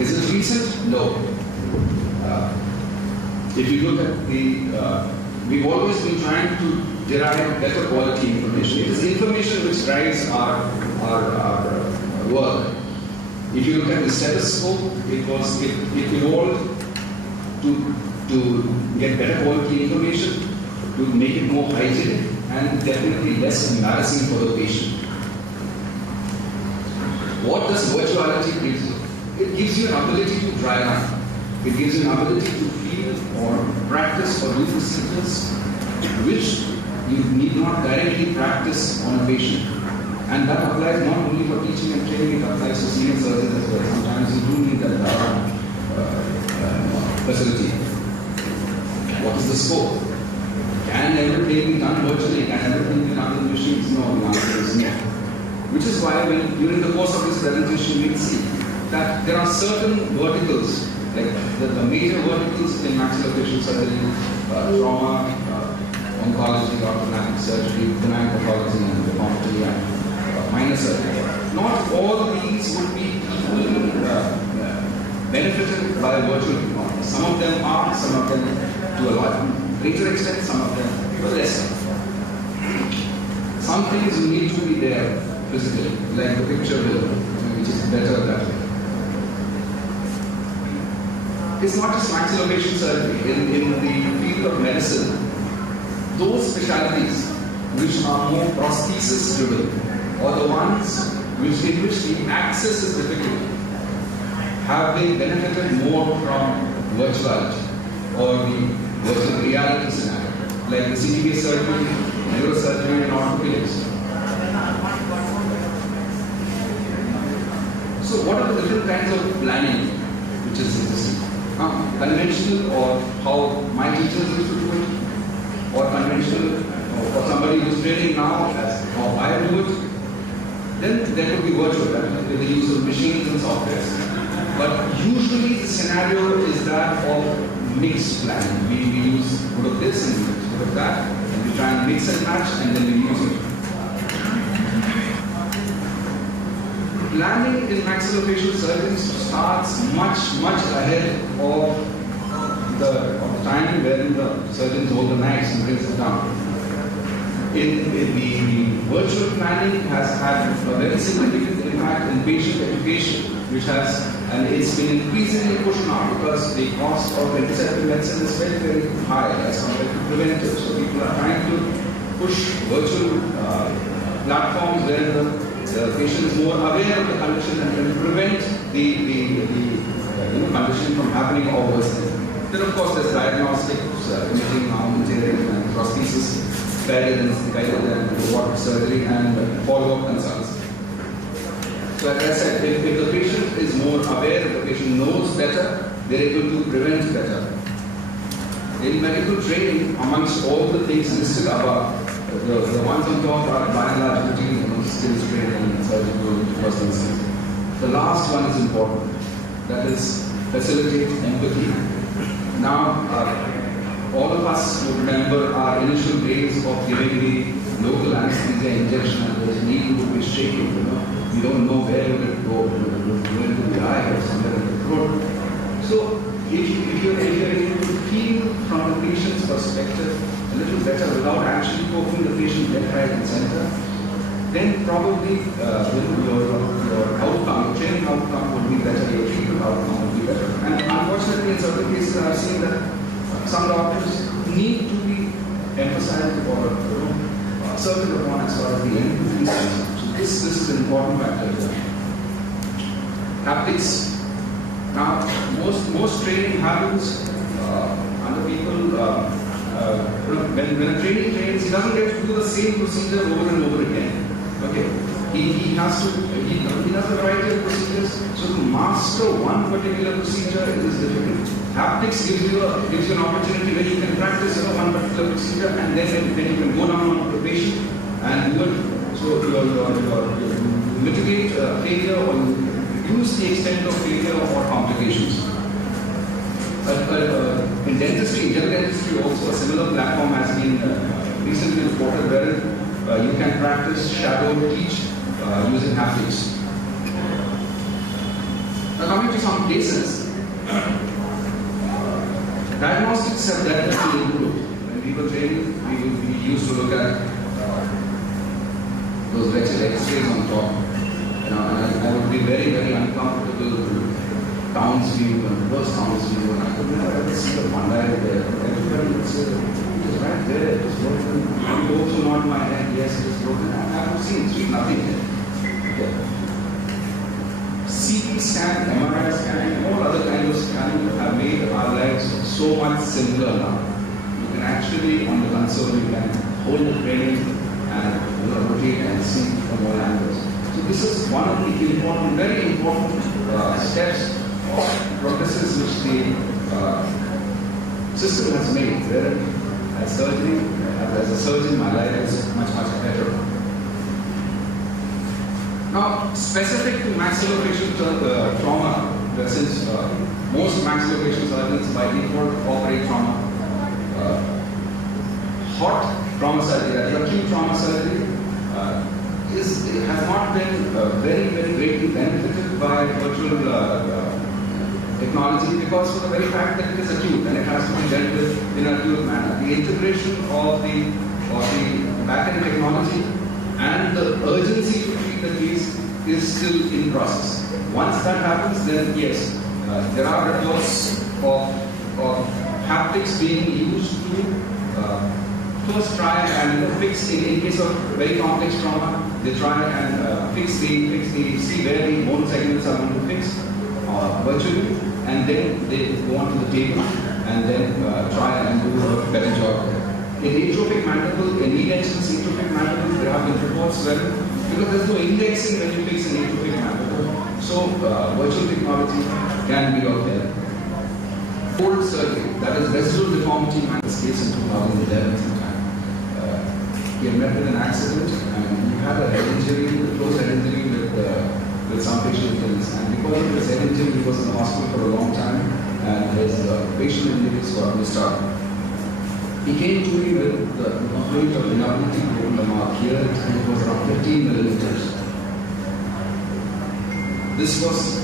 Is it recent? No. If you look at we've always been trying to derive better quality information. It is information which drives our work. If you look at the stethoscope, it evolved to get better quality information, to make it more hygienic, and definitely less embarrassing for the patient. What does virtuality give you? It gives you an ability to try on. It gives you an ability to feel or practice or do procedures which you need not directly practice on a patient. And that applies not only for teaching and training, it applies to senior surgeons as well. Sometimes you do need that facility. is the scope? Can everything be done virtually? Can everything be done with machines? No, the answer is no. Which is why during the course of this presentation we'll see that there are certain verticals, like the major verticals in maxillofacial surgery, trauma, oncology, orthodontic surgery, benign pathology and deformity and minor surgery. Not all these would be equally benefited by virtual technology. Some of them are, some of them to a lot greater extent, some of them to a lesser. Some things need to be there physically, like the picture will, which is better that way. It's not just maxillofacial surgery. In the field of medicine, those specialties which are more prosthesis driven, or the ones in which the access is difficult, have been benefited more from virtuality or the virtual reality scenario, like the CTV surgery, neurosurgery, and orthopedics. So, what are the different kinds of planning which is existing? Conventional, or how my teachers used to do it, or conventional, or somebody who's training now as how I do it. Then there could be virtual, with the use of machines and softwares. But usually the scenario is that of mixed planning. We use bit of this and bit of that, and we try and mix and match, and then we use it. Planning in maxillofacial surgery starts much ahead of the time when the surgeons hold the knives and brings it down. In the virtual planning has had a very significant impact in patient education, which has, and it's been increasingly pushed now because the cost of antiseptic medicine is very high as compared to preventive. So people are trying to push virtual platforms where the patient is more aware of the condition and can prevent the condition from happening or worsening. Then of course there's diagnostics, imaging, armamentation, and prosthesis, guided and robotic surgery, and follow-up consults. So as I said, if the patient is more aware, if the patient knows better, they're able to prevent better. In medical training, amongst all the things listed above, the ones on top are by and large routine, skills training, surgical, personal skills. The last one is important, that is facilitate empathy. Now, all of us would remember our initial days of giving the local anesthesia injection, and the needle would be shaking, You don't know where it will go. It will go into the eye or somewhere in the throat. So, if you're able to feel from the patient's perspective a little better without actually poking the patient left, right, and center, then probably your outcome, your training outcome would be better, your treatment outcome would be better. And unfortunately, in certain cases, I've seen that some doctors need to be emphasized or circled upon as far as the end. So this is an important factor. Haptics. Now, most training happens under people. When a trainee trains, he doesn't get to do the same procedure over and over again. Okay, he has a variety of procedures. So to master one particular procedure is difficult. Haptics gives you an opportunity where you can practice one particular procedure, and then you can go down on the patient and do it. So you mitigate failure or reduce the extent of failure or complications. In dentistry, in general dentistry, also a similar platform has been recently reported where you can practice shadow teach using haptics. Now coming to some cases, diagnostics have definitely improved. When we were training, we used to look at those wretched X-rays on top. And I would be very uncomfortable with Down's view and reverse Down's view, and I could never ever see the one eye there. Everybody would say, it is right there, it is broken. You also nod my head, yes, it is broken. I haven't seen nothing here. Okay. CT scan, MRI scanning, all other kinds of scanning have made our lives so much simpler now. You can actually, on the console, you can hold the training and rotate and see from all angles. So this is one of the important, very important steps or progresses which the system has made, where as a surgeon, my life is much better. Now, specific to maxillofacial trauma, since most maxillofacial surgeons by default operate trauma, hot trauma surgery, acute trauma surgery, has not been very greatly benefited by virtual technology, because for the very fact that it is acute and it has to be dealt with in an acute manner. The integration of the back-end technology and the urgency to treat the case is still in process. Once that happens, then yes, there are reports of haptics being used to first try and fix, in case of very complex trauma, they try and see where the bone segments are going to fix virtually, and then they go onto the table and then try and do a better job there. In atrophic mandible, in edentulous atrophic mandible, there have been reports where, because there's no indexing when you fix an atrophic mandible, so virtual technology can be of help. Old surgery, that is residual deformity, man's case in 2011 sometime. He had met with an accident and he had a head injury, a close head injury with some facial injuries, and because of his head injury, he was in the hospital for a long time and his facial injuries were missed out. He came to me with the complaint of inability to open the mouth. Here it was around 15 millimeters. This was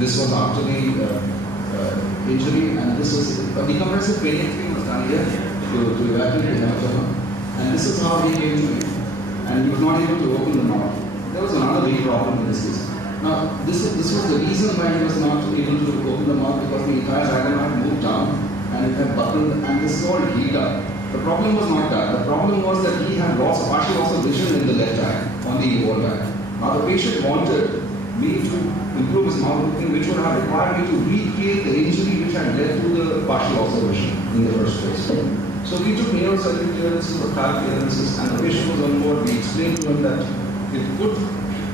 this was after the injury, and this was a decompressive craniectomy was done here to evacuate the hematoma. And this is how he came to me, and he was not able to open the mouth. There was another big problem in this case. Now, this was the reason why he was not able to open the mouth, because the entire diagonal moved down and it had buckled, and this is all healed up. The problem was not that. The problem was that he had partial loss of vision in the left eye, on the old eye. Now, the patient wanted me to improve his mouth opening, which would have required me to recreate the injury which had led to the partial loss of vision in the first place. So we took neurosurgery clearances, ophthalmic clearances, and the patient was on board. We explained to him that it could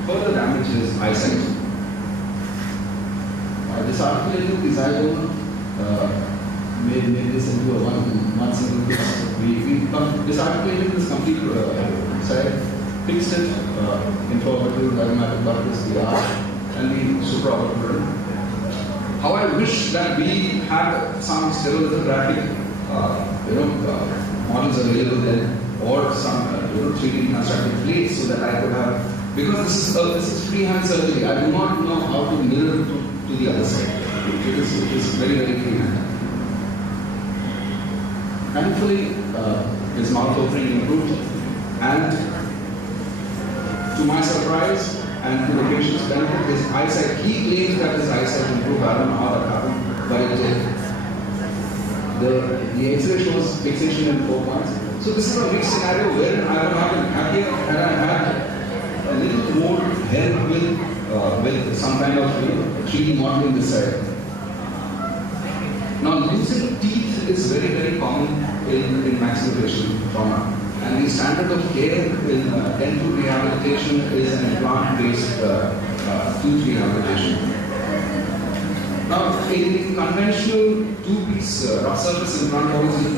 further damage his eyesight. This articulated zygote made this into a one single piece. We disarticulated this complete side, fixed it intraorbital diagmatic buckles, the arch, and we supraorbital. How I wish that we had some stereolithographic models available then, or some 3D reconstructed plates, so that I could have, because this is freehand surgery. I do not know how to mirror to the other side. It is very freehand. Thankfully, his mouth opening improved, and to my surprise and to the patient's benefit, his eyesight, he claims that his eyesight improved. I don't know how that happened, but it did. The X-ray shows fixation in 4 points. So this is a mixed scenario where I would have been happier had I had a little more help with some kind of 3D modeling this side. Now, losing teeth is very common in maxillofacial trauma, and the standard of care in dental rehabilitation is an implant-based tooth rehabilitation. Now, in conventional two-piece rough surface implantology,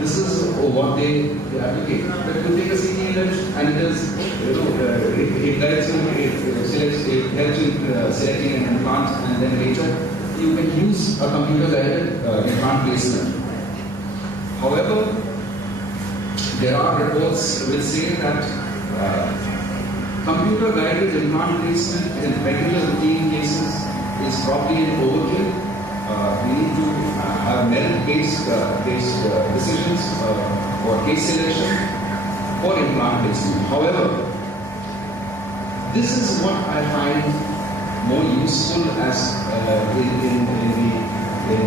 this is what they advocate. But you take a CT image and it is, it helps in selecting an implant, and then later you can use a computer-guided implant placement. However, there are reports which say that computer-guided implant placement in regular routine cases is probably an overkill. We need to have merit-based decisions for case selection for implant placement. However, this is what I find more useful as in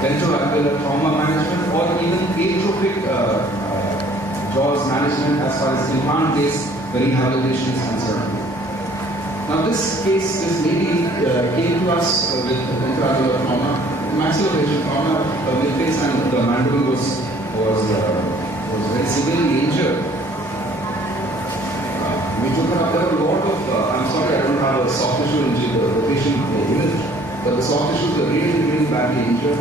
dental trauma management, or even atrophic jaws management as far as implant-based rehabilitation is concerned. Now, this lady came to us with intraocular trauma, maxillofacial trauma, the midface and the mandible was very severely injured. We took her up. There were a lot of, I'm sorry, I don't have a soft tissue injury. The badly injured.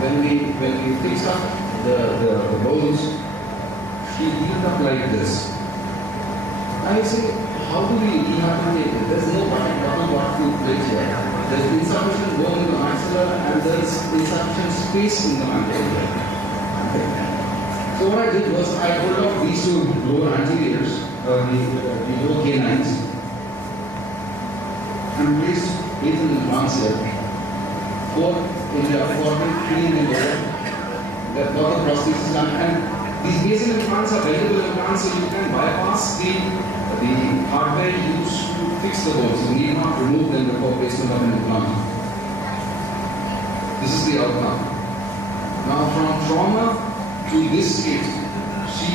When we fixed up the bones, she healed up like this. I say, how do we rehabilitate it? There's no bottom foot plate here. There's insufficient bone in the maxilla and there's insufficient space in the maxilla. So what I did was I pulled off these two lower anteriors, the lower canines, and placed 8 implants here. 4 in the upper, 3 in the lower. That got the prosthesis done. And these basal implants are valuable implants, so you can bypass the hardware used to fix the bones. You need not remove them before placement of an implant. This is the outcome. Now from trauma to this state, she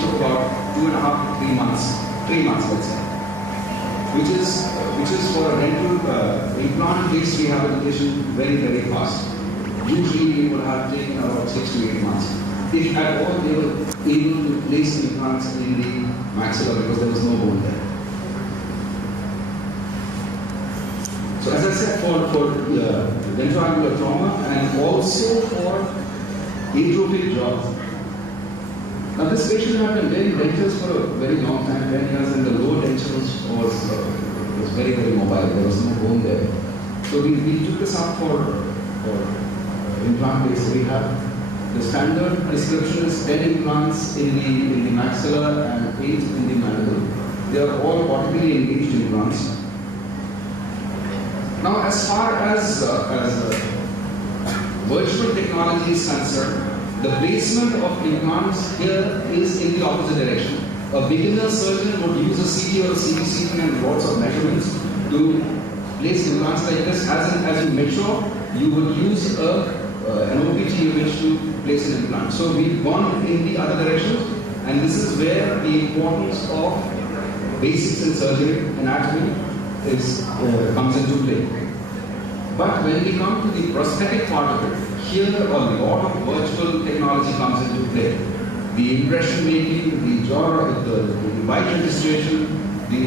took about 2.5 to 3 months. 3 months, let's say. Which is for a dental implant-based rehabilitation very, very fast. Usually it would have taken about 6 to 8 months. If at all they were able to place the implants in the maxilla because there was no bone there. So as I said, for dental trauma and also for atrophic jaws. Now this patient had been wearing dentures for a very long time, 10 years, and the lower denture was very, very mobile. There was no bone there. So we took this up for implant-based rehab. The standard prescription is 10 implants in the maxilla and 8 in the mandible. They are all vertically engaged implants. Now, as far as virtual technology is concerned, the placement of implants here is in the opposite direction. A beginner surgeon would use a CT or a CBCT and lots of measurements to place implants like this. As you mature, you would use an OPG image to place an implant. So we've gone in the other direction, and this is where the importance of basics in surgery, anatomy, comes into play. But when we come to the prosthetic part of it, here a lot of virtual technology comes into play. The impression making, the jaw, the bite registration, the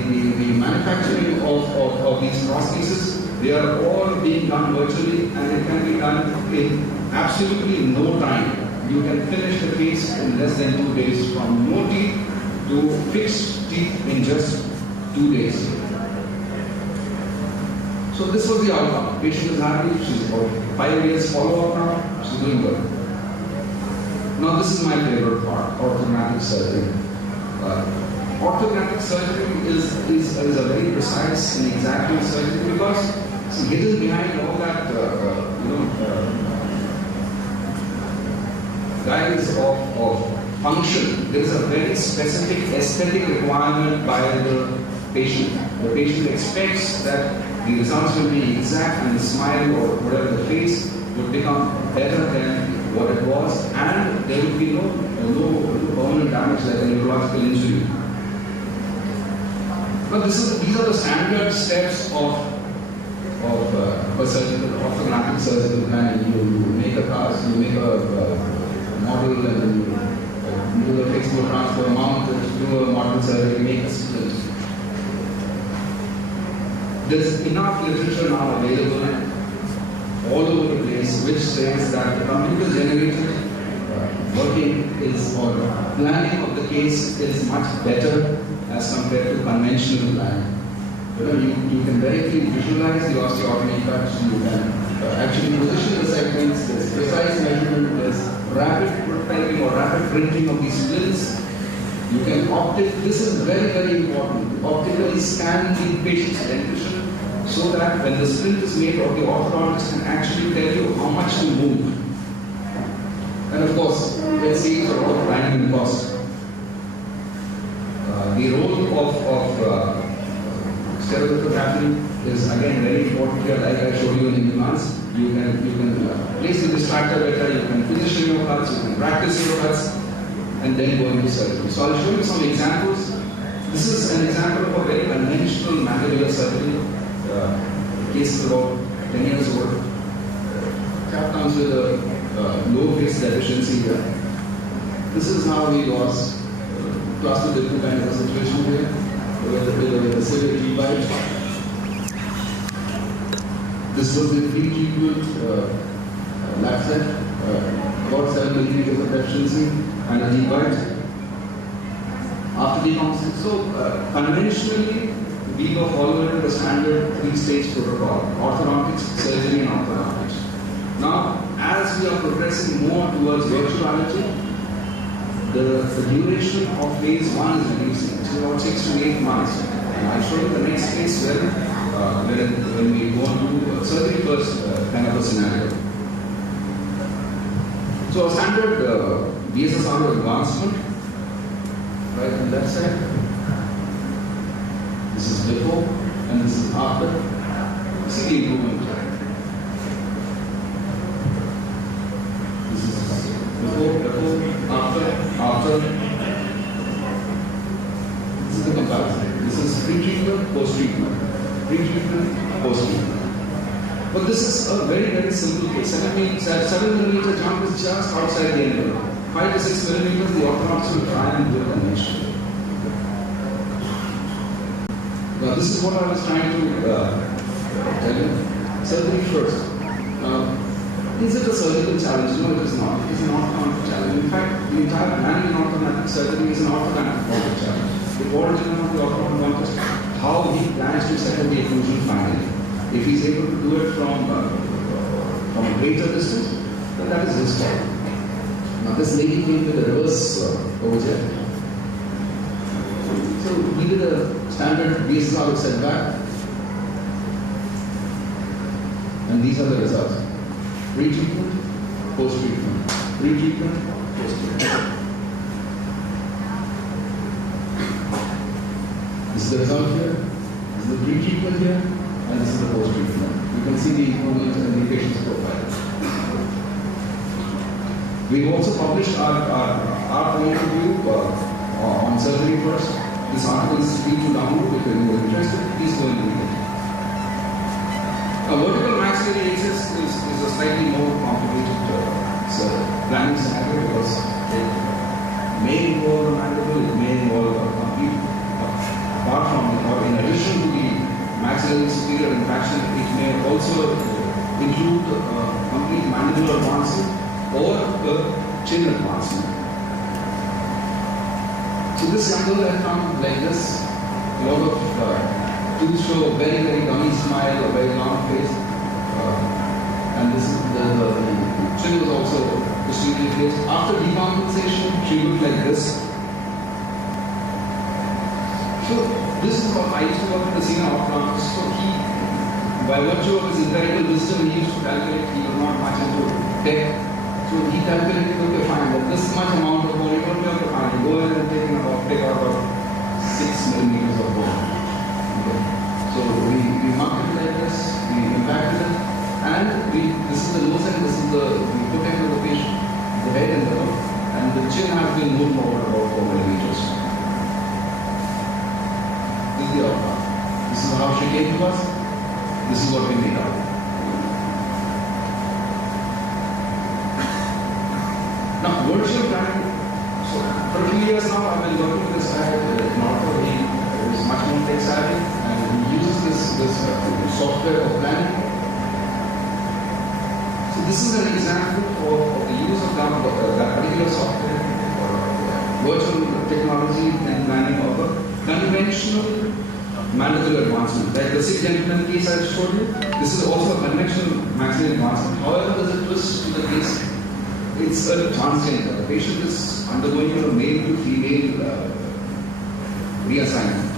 manufacturing of these prostheses, they are all being done virtually, and it can be done in absolutely no time. You can finish the case in less than 2 days, from no teeth to fixed teeth in just 2 days. So this was the outcome. Patient is happy. She's about 5 years follow-up now. She's doing good. Now this is my favorite part, orthodontic surgery. Orthodontic surgery is a very precise and exacting surgery because hidden behind all that, guise of function, there is a very specific aesthetic requirement by the patient. The patient expects that the results will be exact and the smile or whatever the face would become better than what it was, and there will be no permanent damage like a neurological injury. But these are the standard steps of a surgical, orthodontic surgical planning. You make a cast, you make a model, and then you do a fixed transfer mount, do a model surgery, make a split. There's enough literature now available all over the place which says that the computer-generated working or planning of the case is much better as compared to conventional planning. You can very clearly visualize the osteotomy cuts, you can actually position the segments, there's precise measurement, there's rapid prototyping or rapid printing of these splits. You can this is very, very important, optically scan the patient's dentition so that when the splint is made, or the orthodontist can actually tell you how much to move. And of course, it saves a lot of time and cost. The role of stereolithography is again very important here, like I showed you in implants. You can place the distractor better, you can position your cuts, you can practice your cuts, and then go into surgery. So I'll show you some examples. This is an example of a very conventional mandibular surgery. Case is about 10 years old. Chap comes with a low face deficiency here. This is how he was. Class with the kind of a situation here with a severe bite. This was the pre-treatment lab set, about 7 millimeters of deficiency and a debite. After decompensation, so conventionally, we were following the standard 3-stage protocol, orthodontics, surgery and orthodontics. Now, as we are progressing more towards virtuality, the duration of phase 1 is reducing. It's about 6 to 8 months. And I'll show you the next phase when we go on to surgery first kind of a scenario. So a standard BSSR advancement, right on the left side. This is before and this is after. See the improvement. This is before, after. This is the comparison. This is pre-treatment, post-treatment. Pre-treatment, post-treatment. But this is a very, very simple case. 7 millimeter jump is just outside the envelope. 5 to 6 millimeters, the orthodontist will try and do it conventionally. Now, this is what I was trying to tell you. Surgery first. Is it a surgical challenge? No, it is not. It is an orthodontic challenge. In fact, the entire planning in orthodontic surgery is an orthodontic challenge. The origin of the orthodontist, how he plans to settle the occlusion finally. If he's able to do it from a greater distance, then that is his fault. Now, this lady came with a reverse over here. So we did a standard BSSR setback, and these are the results. Pre-treatment, post-treatment. Pre-treatment, post-treatment. This is the result here. This is the pre-treatment here, and this is the post-treatment. You can see the improvement in the patient's profile. We've also published our point of view on surgery first. This article is free to download if you're interested. Please go and read it. A vertical maxillary access is a slightly more complicated planning scenario because it may involve the mandible, it may involve a complete, apart from or in addition to the maxillary superior infection, it may also include complete mandibular advancement or chin advancement. So this young girl had come like this, a lot of teeth show a very, very gummy smile, a very long face, and this is the chin was also distinctly placed. After decompensation, she looked like this. So this is what I used to work with the senior orthodontist. So he, by virtue of his empirical wisdom, he used to calculate. He was not much into tech. So he calculated, okay, fine, but this much amount of bone, you don't have to find. You go ahead and take out about 6 millimeters of bone. Okay. So we marked it like this, we impacted it, and this is the nose and this is we put into the patient, the head and the nose, and the chin has been moved forward about 4 millimeters. This is the outcome. This is how she came to us. This is what we made out. Now, virtual planning. So, for a few years now, I've been working with this guy in Ortho. He is much more tech savvy and he uses this software for planning. So, this is an example of the use of that particular software or virtual technology in planning of a conventional mandibular advancement. Like the 6 gentleman case I showed you, this is also a conventional maxillary advancement. However, there's a twist to the case. It's a transgender. The patient is undergoing a male to female reassignment.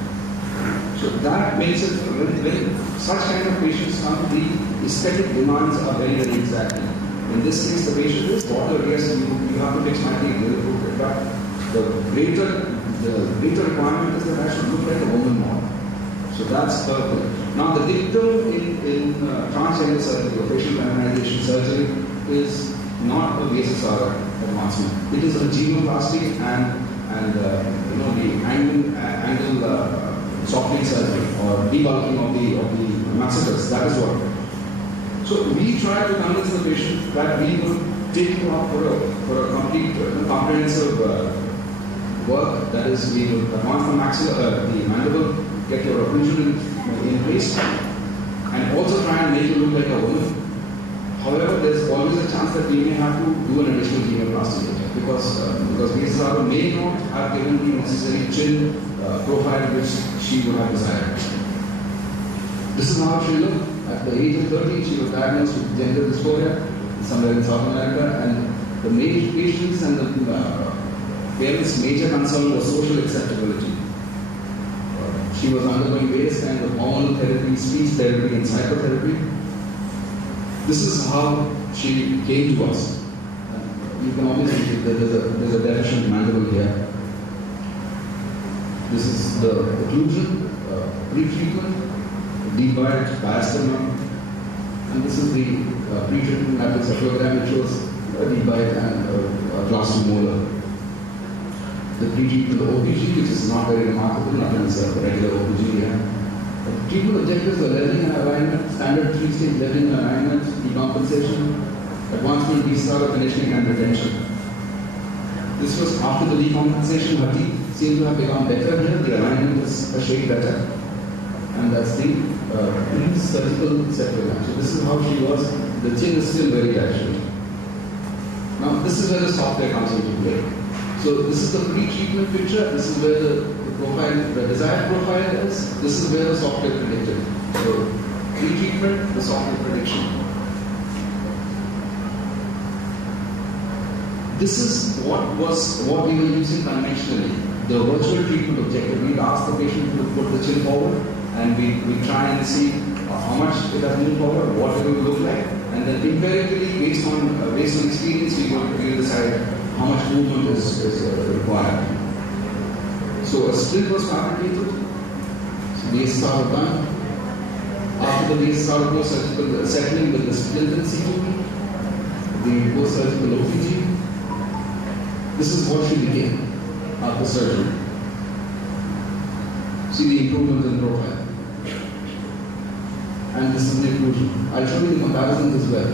So that makes it, when such kind of patients come, the aesthetic demands are very, very exacting. In this case, the patient is bothered, yes, you have to fix my teeth, but the greater requirement is that I should look like a woman more. So that's perfect. Now the dictum in transgender surgery or facial feminization surgery is not a BSSR advancement. It is a genoplasty and the angle softening surgery or debulking of the masseters. That is what. So we try to convince the patient that we will take you up for a complete comprehensive work. That is, we will advance the maxilla, the mandible, get your occlusion in place, and also try and make you look like a woman. However, there's always a chance that we may have to do an additional genoplasty later because Mrs. may not have given the necessary chin profile which she would have desired. This is how she looked. At the age of 30, she was diagnosed with gender dysphoria somewhere in South America, and the patients and the parents' major concern was social acceptability. She was undergoing various kinds of hormonal therapy, speech therapy, and psychotherapy. This is how she came to us. You can obviously see that there's a deficient mandible here. This is the occlusion, pre-treatment, deep bite, diastema, and this is the pre-treatment matrix cephalogrammy, which shows a deep bite and a class 2 molar. The pre-treatment OPG, which is not very remarkable, nothing is a regular OPG here. The treatment objectives are leveling and alignment, standard 3-stage leveling and alignment, decompensation, advancement, restart of conditioning and retention. This was after the decompensation. Her teeth seem to have become better here, the alignment is a shade better, and that's the pre-surgical cephalogrammy. So this is how she was. The chin is still very actually. Now this is where the software comes into play. So this is the pre-treatment picture, this is where the profile, the desired profile is, this is where the software predicted. So pre-treatment, the software prediction. This is what we were using conventionally, the virtual treatment objective. We'd ask the patient to put the chin forward, and we try and see how much it has moved forward, what it will look like, and then empirically, based on experience, we will decide how much movement is required. So a splint was fabricated, so bases are done. After the bases are post-surgical settling with the splint in situ, the post-surgical OPG. This is what she became after surgery. See the improvement in profile. And this is the inclusion. I'll show you the comparisons as well.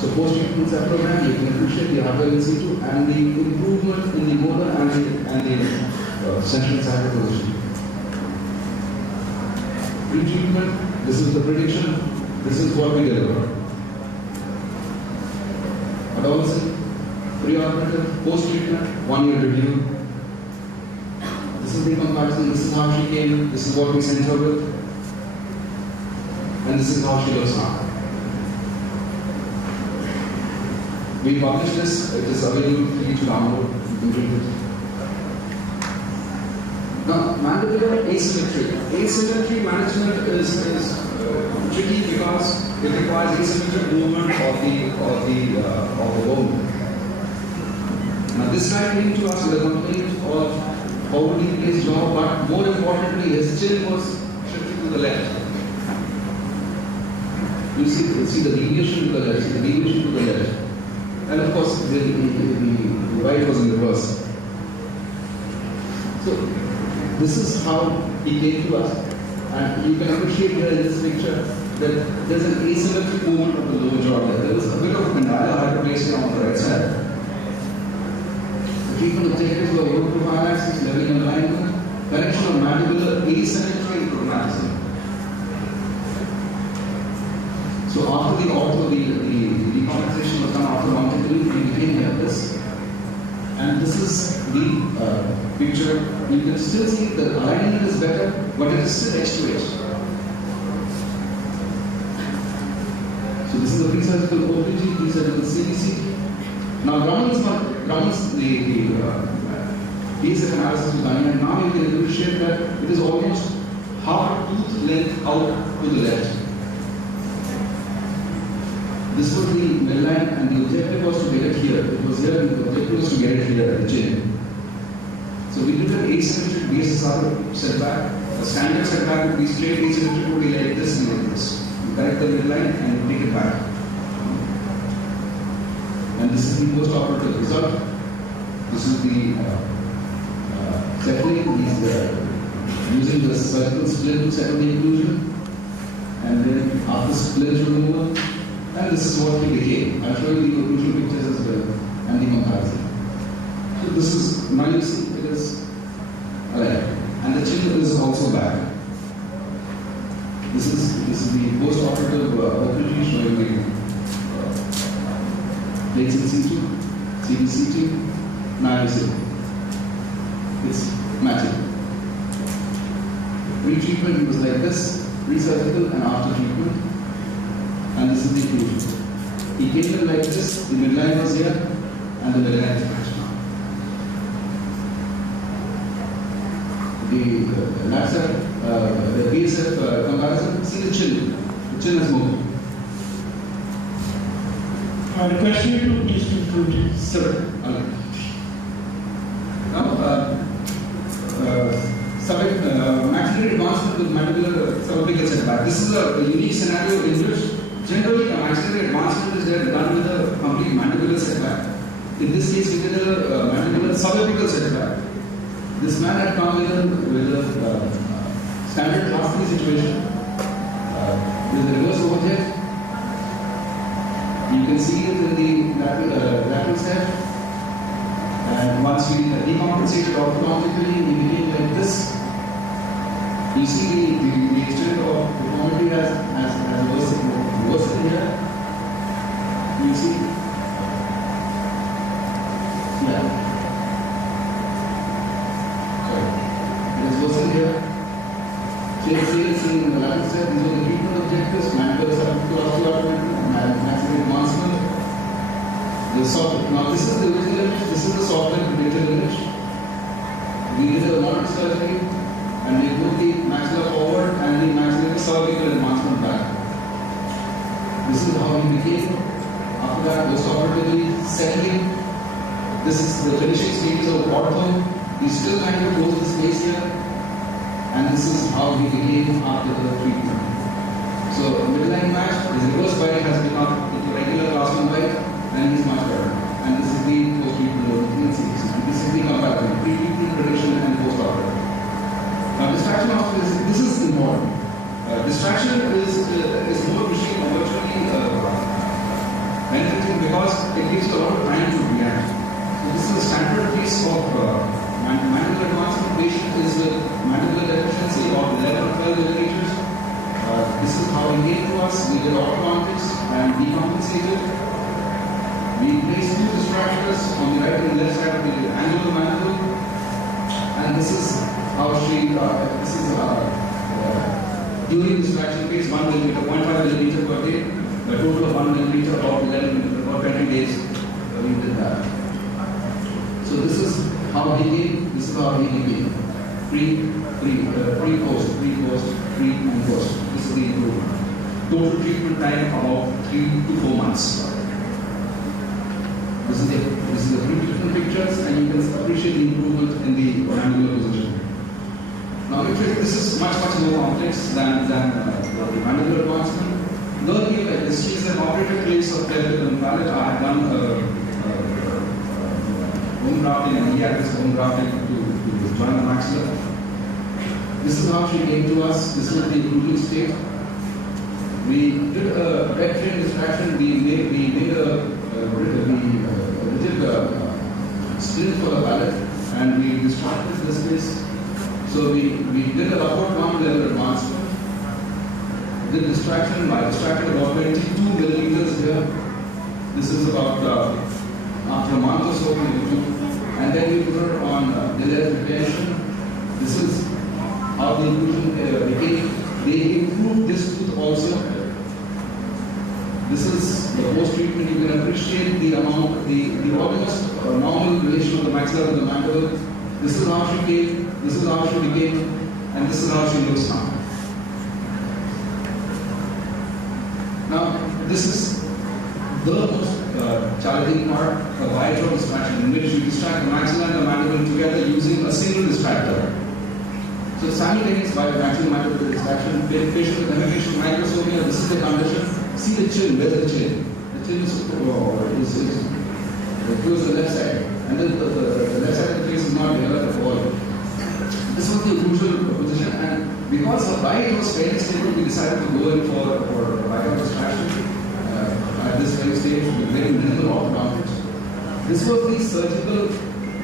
So post-treatment cephalogrammy, you can appreciate the hardware in situ and the improvement in the molar and the central side position. Pre-treatment, this is the prediction, this is what we deliver. Adolescent, pre-operative, post-treatment, 1 year review. This is the comparison, this is how she came, this is what we sent her with, and this is how she looks now. We published this, it is available for you to download, you can read it. Now, mandibular asymmetry. Asymmetry management is tricky because it requires asymmetric movement of the bone. Now, this guy came to us with a complaint of poverty placed jaw, but more importantly, his chin was shifted to the left. You see the deviation to the left, the deviation to the left. And of course, the right was in reverse. So, this is how he came to us. And you can appreciate here in this picture that there's an asymmetric movement of the lower jaw there. There was a bit of a condyle hyperplasia on the right side. The treatment objectives were lower profile axis, leveling and alignment, correction of mandibular asymmetry and prognatism. So after the decompensation was done after longitudinal, we became helpless. And this is the picture. You can still see the alignment is better, but it is still edge to edge. So this is the pre-surgical OPG, pre-surgical CBC. Now Grumman's the basic analysis was done, and now you can appreciate that it is almost half a tooth length out to the left. This was the midline, and the objective was to get it here. It was here, and the objective was to get it here at the chin. So we did an asymmetric BSSR setback. A standard setback would be straight, asymmetric would be like this and like this. You correct the midline and take it back. And this is the post-operative result. This is the settling. He's using the surgical splint to settle the inclusion, and then after splint removal. And this is what he became. I'll show you the occlusion pictures as well and the comparison. So this is, now you see it is aligned. And the chin is also back. This is the post-operative operation showing the plates in situ, CBCT. Now you see, it's matching. Pre-treatment it was like this, pre-surgical and after treatment, and this is the occlusion. He came in like this, the midline was here, and the midline is matched now. The BSF comparison, see the chin. The chin is moving. I request you to please conclude. Sir, now, maxillary advancement with mandibular subapical setback. This is a unique scenario in which generally a maxillary advancement is done with a complete mandibular setback. In this case, we did a mandibular subapical setback. This man had come with a standard class 3 situation with the reverse overhead. You can see it in the lateral step. And once we decompensated orthodontically, we became like this. You see the extent of deformity has worsened here. You see? Yeah. Sorry. It is worsened here. Sales in the lateral step, these are the treatment objectives, mandibular subacute osteoarthritis, maxillary advancement. Now this is the original image, this is the software predicted image. We did a moderate surgery and we put the maxilla forward and the maxillary cervical advancement back. This is how he became. After that, post-operatively settling. This is the finishing stages of ortho. We still kind of close the space here. And this is how he became after the treatment. So midline match, his reverse bite has become into regular class 1 bite. And he's much better. And this is the post-treatment loading. This is the comparison, pre-treatment, prediction, and post-operative. Now, distraction of this is important. Distraction is more machine virtually benefiting because it gives you a lot of time to react. So this is a standard case of mandibular advancement patient is with mandibular deficiency of 11 or 12 millimeters. This is how he came to us. We did orthodontics and decompensated. We placed 2 distractors on the right and left side of the angular mandible, and this is how she. During distraction phase, 1 millimeter, 0.5 millimeter per day, a total of 1 millimeter or 11 or 20 days. We did that. So this is how he came. This is how he became. Pre-post, and post. This is the improvement. Total treatment time about 3 to 4 months. This is the pre-treatment pictures, and you can appreciate the improvement in the mandibular position. Now, this is much more complex than the mandibular advancement. Learn here, this is an operative place of pelvic and palate. I have done bone grafting, and he had this bone grafting to join the maxilla. This is how she came to us. This is the improving state. We did a red train distraction. We did split for the palate, and we distracted the space. So we did a upward 1 level advancement. Did distraction. I distracted about 22 millimeters here. This is about after a month or so, and then we put her on delayed retention. This is how the inclusion became. They improved this tooth also. This is the post-treatment. You can appreciate the amount, the almost normal relation of the maxilla to the mandible. This is how she came, this is how she became, and this is how she looks now. Now, this is the most challenging part, the bilateral distraction, in which you distract the maxilla and the mandible together using a single distractor. So simultaneous maxillomandibular distraction, patient with hemifacial microsomia, this is the condition. See the chin, where's the chin? The chin is towards the left side, and then the left side of the face is not developed at all. This was the usual position, and because the bite was fairly stable, we decided to go in for bilateral distraction at this very stage with very minimal orthodontics. This was the surgical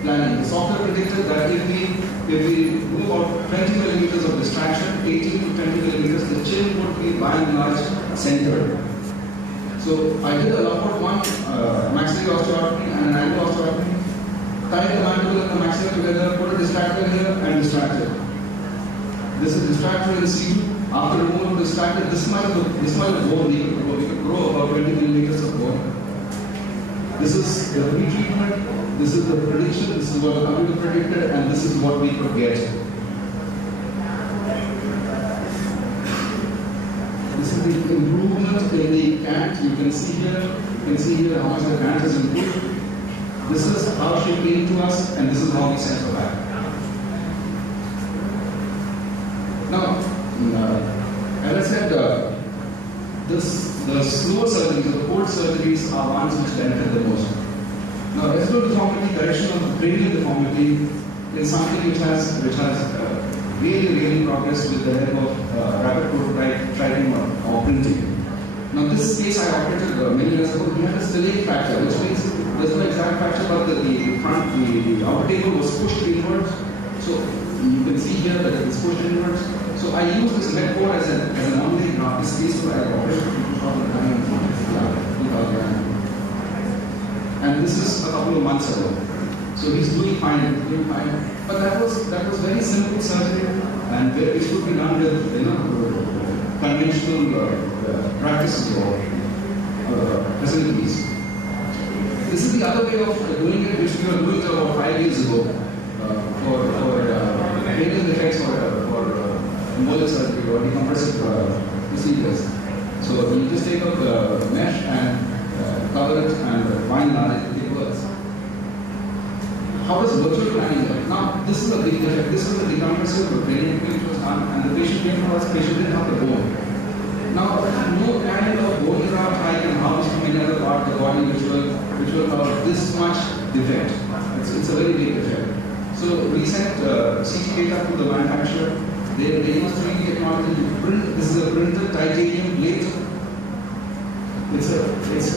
planning. The software predicted that if we do about 20 millimeters of distraction, 18 to 20 millimeters, the chin would by and large centered. So I did a lot of one maxillary osteotomy and an ankle osteotomy, tied the mandible and the maxilla together, put a distractor here and distractor. This is distractor in situ. After removal of distractor, this much of bone we could grow about 20 millimeters of bone. This is the pre-treatment, this is the prediction, this is what the computer predicted, and this is what we could get. This is the improvement in the cant. You can see here how much the cant has improved. This is how she came to us, and this is how we sent her back. Now, as I said, the slower surgeries, the cold surgeries are ones which benefit the most. Now, residual deformity, correction of the cranial deformity is something which has really progressed with the help of rapid prototyping or printing. Now, this case I operated many years ago. He had a stellate fracture, which means there's no exact fracture, but the outer table was pushed inwards. So you can see here that it's pushed inwards. So I use this metaphor as an only this case where I operated in 2009. And this is a couple of months ago. So he's doing fine. But that was very simple surgery, and it should be done with conventional practices or facilities. This is the other way of doing it, which we were doing about 5 years ago for cranial defects for molar surgery or decompressive procedures. So you just take up the mesh and cover it and bind it works. How does virtual planning work? Now, this is a big defect. This is a decompressive training which was done, and the patient came to us, patient didn't have the bone. Now, no kind of bone graft I can house from any other part of the body which will cover this much defect. It's a very big defect. So we sent CT data to the manufacturer. They use 3D technology to print. This is a printed titanium plate. It's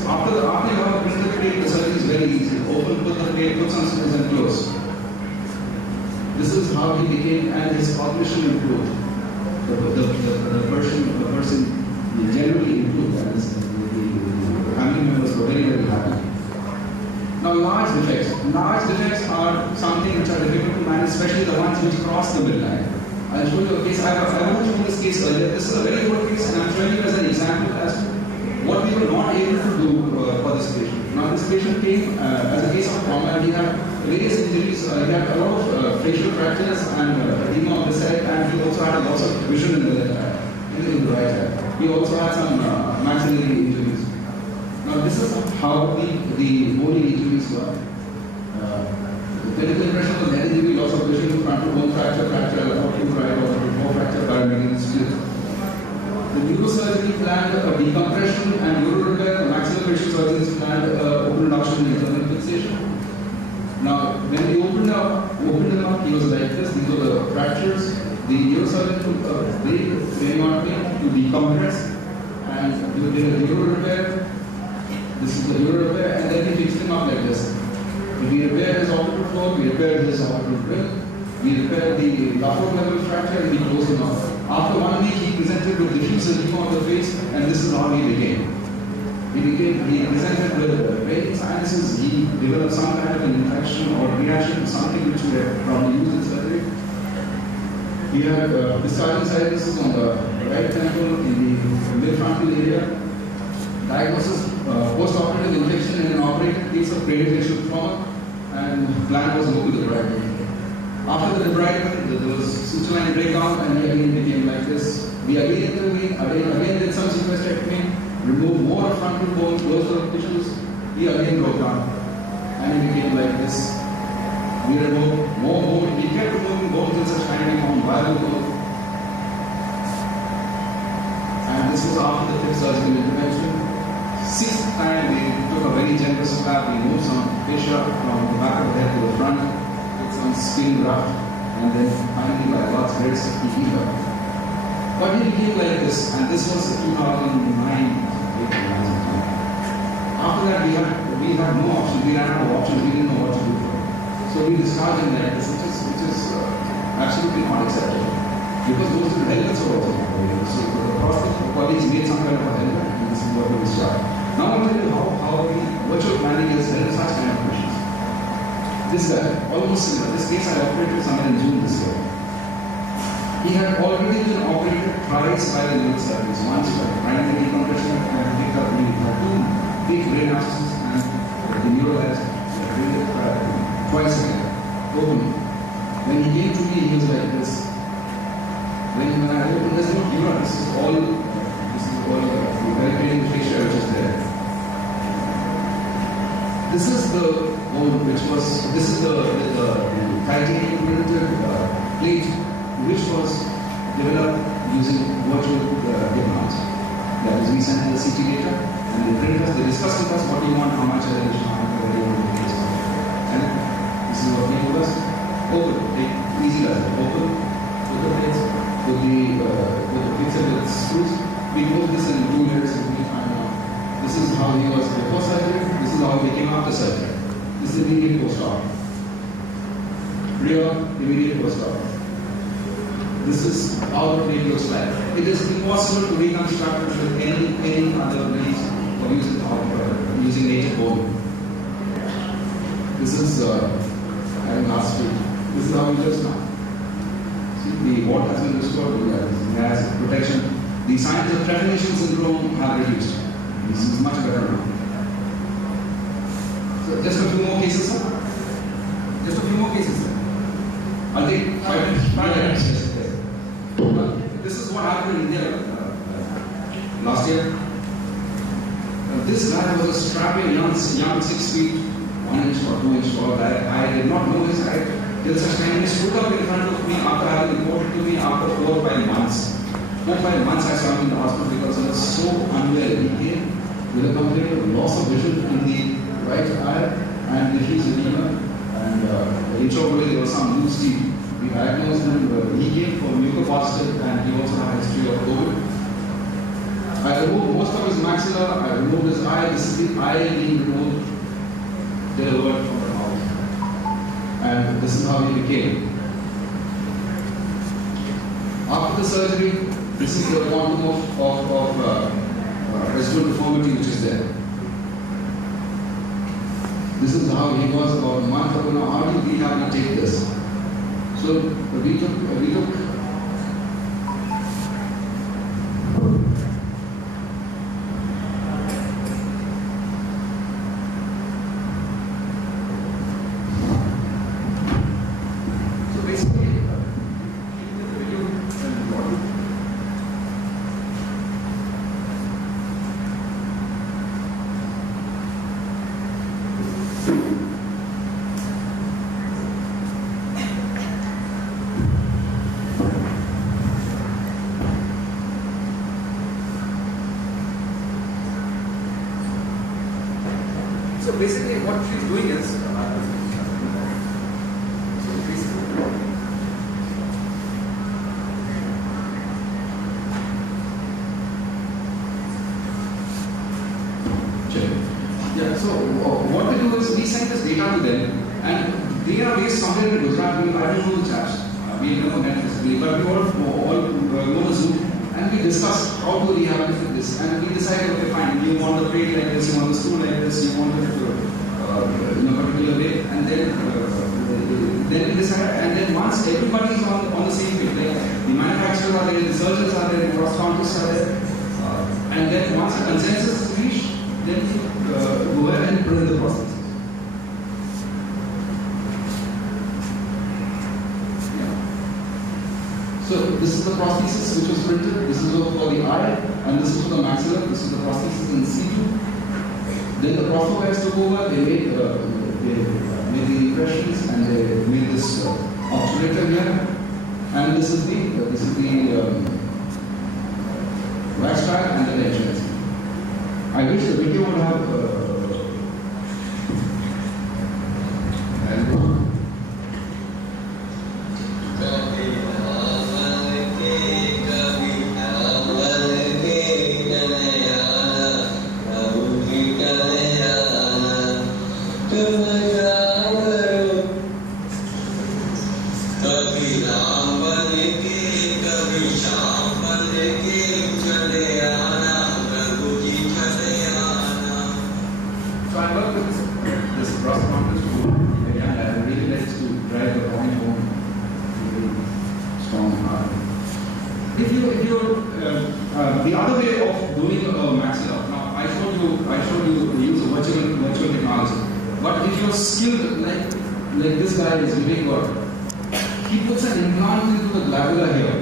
after you have a printed plate, the surgery is very easy. Open, put the plate, put some screws and close. This is how he became, and his cognition improved. The person generally improved, and the family members were very, very happy. Now, large defects. Large defects are something which are difficult to manage, especially the ones which cross the midline. I'll show you a case. I won't show this case earlier. This is a very good case, and I'm showing you as an example as to what we were not able to do for this patient. Now, this patient came as a case of trauma, and he had various injuries. He had a lot of facial fractures and edema on the head, and he also had a loss of vision in the left eye, in the right eye. He also had some maxillary injuries. Now, this is how the bony injuries were. The clinical impression was head injury, loss of vision, frontal bone fracture, or tooth right, or fracture, parametric split. The neurosurgery planned a decompression and neuro repair. The maxillofacial surgeons planned open reduction and internal fixation. Now, when we opened him up, he was like this. These were the fractures. The neurosurgeon took a big craniotomy to decompress and we did a neuro repair. This is the neuro repair, and then we fixed him up like this. We repaired his orbital floor, we repaired his orbital grill, we repaired the upper level fracture, and we closed him up. After 1 week, he presented with diffuse edema on the face, and this is how he became. He presented with very sinuses. He developed some kind of an infection or reaction to something which we had probably used in surgery. He had discharging sinuses on the right temple in the mid-frontal area. Diagnosis, post-operative infection in an operated case of craniofacial trauma, and plan was moved to the debridement. After the debridement, there was suture line breakdown, and he again became like this. We again intervened, again did some sequestrectomy, removed more frontal bone, closed the tissues. He again broke down, and he became like this. We removed more bone. We kept removing bones in such time we found viable bone. And this was after the fifth surgical intervention. Sixth time, we took a very generous flap. We moved some fascia from the back of the head to the front with some skin graft, and then finally, by God's grace, he healed up. But he became like this, and this was 2009. After that, we had no option. We ran out of options. We didn't know what to do. So we discharged him like this, which is absolutely not acceptable. because those helmets were also operating. So the prosthetic colleagues made some kind of a helmet, and this is what we started. Now I'll tell you how the virtual planning has helped such kind of questions. This guy, almost similar. This case I operated somewhere in June this year. He had already been operated twice by the neural surgeons. Once by primary decompression and picked up the two big brain abscesses and the neural has twice again, openly. When he came to me, he was like this. When I opened this, no humor, this is all the very picture which is there. This is the bone which was, this is the titanium printed plate which was developed using virtual technology. That is, we sent the CT data and the printers, they discussed with us what you want, how much resolution, how much you want to place. And this is what we do us. Open, take easy as it. Open, put the plates, put the fixer with screws. We move this in 2 minutes and we find out. This is how he was before surgery, this is how he became after surgery. This is immediate post-op. Rear, immediate post-op. This is how the plate looks like. It is impossible to reconstruct with any other release or using native bone. This is last week. This is how it looks now. See, the what has been restored to that. It has protection. The signs of trepanation syndrome have reduced. This is much better now. So just a few more cases, sir. Just a few more cases, sir. I'll take 5 minutes. This is what happened in India last year. This guy was a strapping young 6 feet, 1 inch or 2 inch tall guy. I did not know this guy till such time he stood up in front of me after having reported to me after 4 or 5 months. 4 or 5 months I saw him in the hospital because he was so unwell. He came with a complaint of loss of vision in the right eye and diffuse edema and intraorally there was some loose teeth. We diagnosed him, he came for mucopositive and he also had a history of COVID. I removed most of his maxilla, I removed his eye, this is the eye being removed, delivered from the mouth. And this is how he became. After the surgery, this is the quantum of residual deformity which is there. This is how he was about a month ago now. How do we have to take this? So we took so basically basically what she's doing is what we do is we send this data to them and they are based somewhere in Gujarat. I don't know the chaps. We never met physically, but we all know Zoom and we discussed how to rehabilitate this and we decided, okay fine, you want the plate like this, you want the stool like this, you want it in a particular way, and then we decided, and then once everybody is on the same page, like the manufacturers are there, the surgeons are there, the cross-counters are there, and then once a consensus is reached, then we go ahead and present the process. So this is the prosthesis which was printed. This is for the eye, and this is for the maxilla. This is the prosthesis in situ. Then the prosthetic guys took over. They made the impressions and they made this obturator here. And this is the wax track and the edges. I wish the video would have. Kami the other way of doing a maxilla. Now I showed you the use of virtual technology. But if you're skilled like this guy is really good, he puts an implant into the glabella here,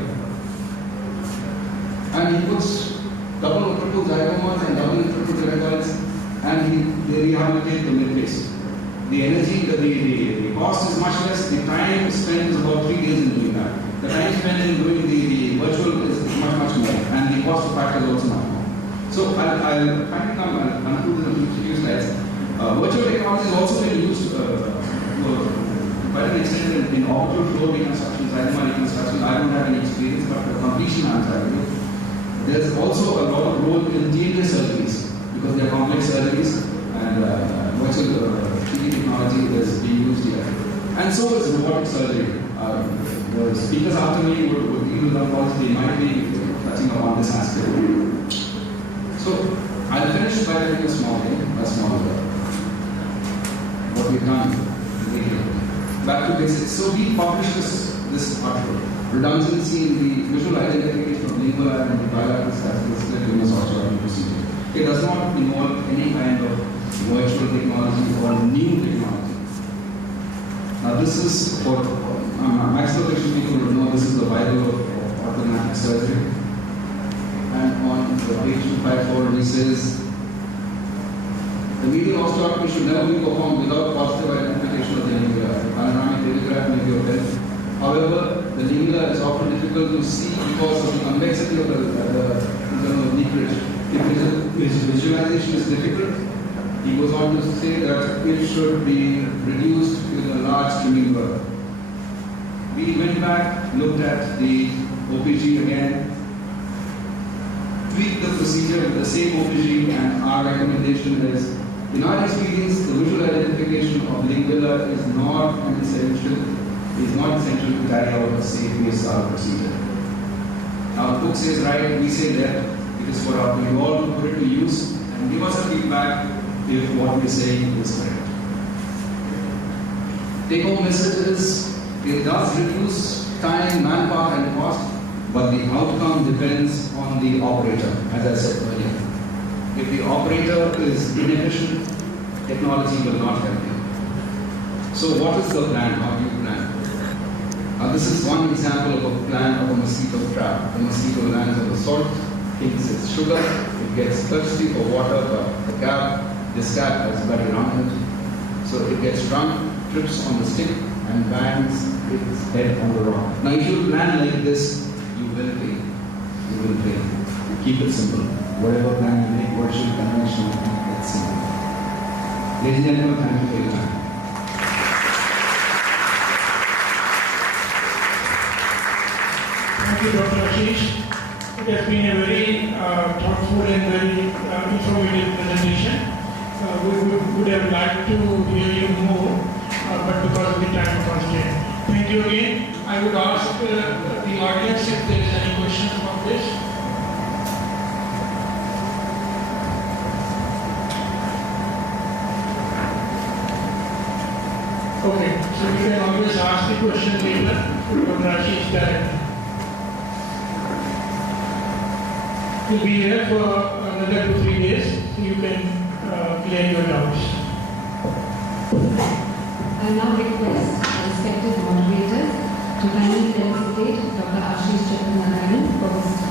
and he puts double or triple zygomas and double and triple zygomas, and they rehabilitate the midface. The energy, the cost is much less. The time spent is about 3 days in doing that. The time spent in doing the virtual is much more, and the cost of factor is also much more. So I'll conclude in a few slides. Virtual technology is also been used to quite an extent in orbital floor reconstruction, Alumni reconstruction. I don't have any experience, but for completion I'm telling you. There's also a lot of role in TMJ surgeries because they are complex surgeries, and virtual 3D technology is being used here. And so is robotic surgery. The speakers after me would deal with oncology. They might be touching upon this aspect. So I'll finish by telling a small what we've done. Back to basics. So we published this article, redundancy in the visual identification of lingual and the bilateral split in a software procedure. It does not involve any kind of virtual technology or new technology. Now this is for maxillofacial people who know this is the Bible of orthodontic surgery. And on the page 254 he says, the medial osteotomy should never be performed without positive identification of the lingular. The panoramic radiograph may be of help. However, the lingular is often difficult to see because of the convexity of the internal leakage. If visualization is difficult, he goes on to say that it should be reduced with a large trimming work. We went back, looked at the OPG again, tweaked the procedure with the same OPG, and our recommendation is, in our experience, the visual identification of lingular is not essential to carry out a safe VSR procedure. Now, the book says right, we say left. It is for you all to put it to use and give us a feedback if what we say is correct. Take-home message is, it does reduce time, manpower, and cost, but the outcome depends on the operator, as I said earlier. If the operator is inefficient, technology will not help you. So what is the plan? How do you plan? This is one example of a plan of a mosquito trap. The mosquito lands on the salt, thinks it's sugar, it gets thirsty for water, but this cap has bloody around it. So it gets drunk, trips on the stick, and bangs its head on the rock. Now if you plan like this, you will fail. You will fail. Keep it simple. Whatever plan you make, virtual, conventional, it's simple. Ladies and gentlemen, thank you for your time. Thank you, Dr. Ashish. It has been a very thoughtful and very informative presentation. We would have liked to hear you more, but because of the time constraint. Thank you again. I would ask the audience if there is any questions about this. Okay, so you can always ask the question later to Dr. Ashish directly. We'll be here for another 2-3 days, so you can clear your doubts. I now request our respected moderators to kindly felicitate Dr. Ashish Chattanarayan for his talk.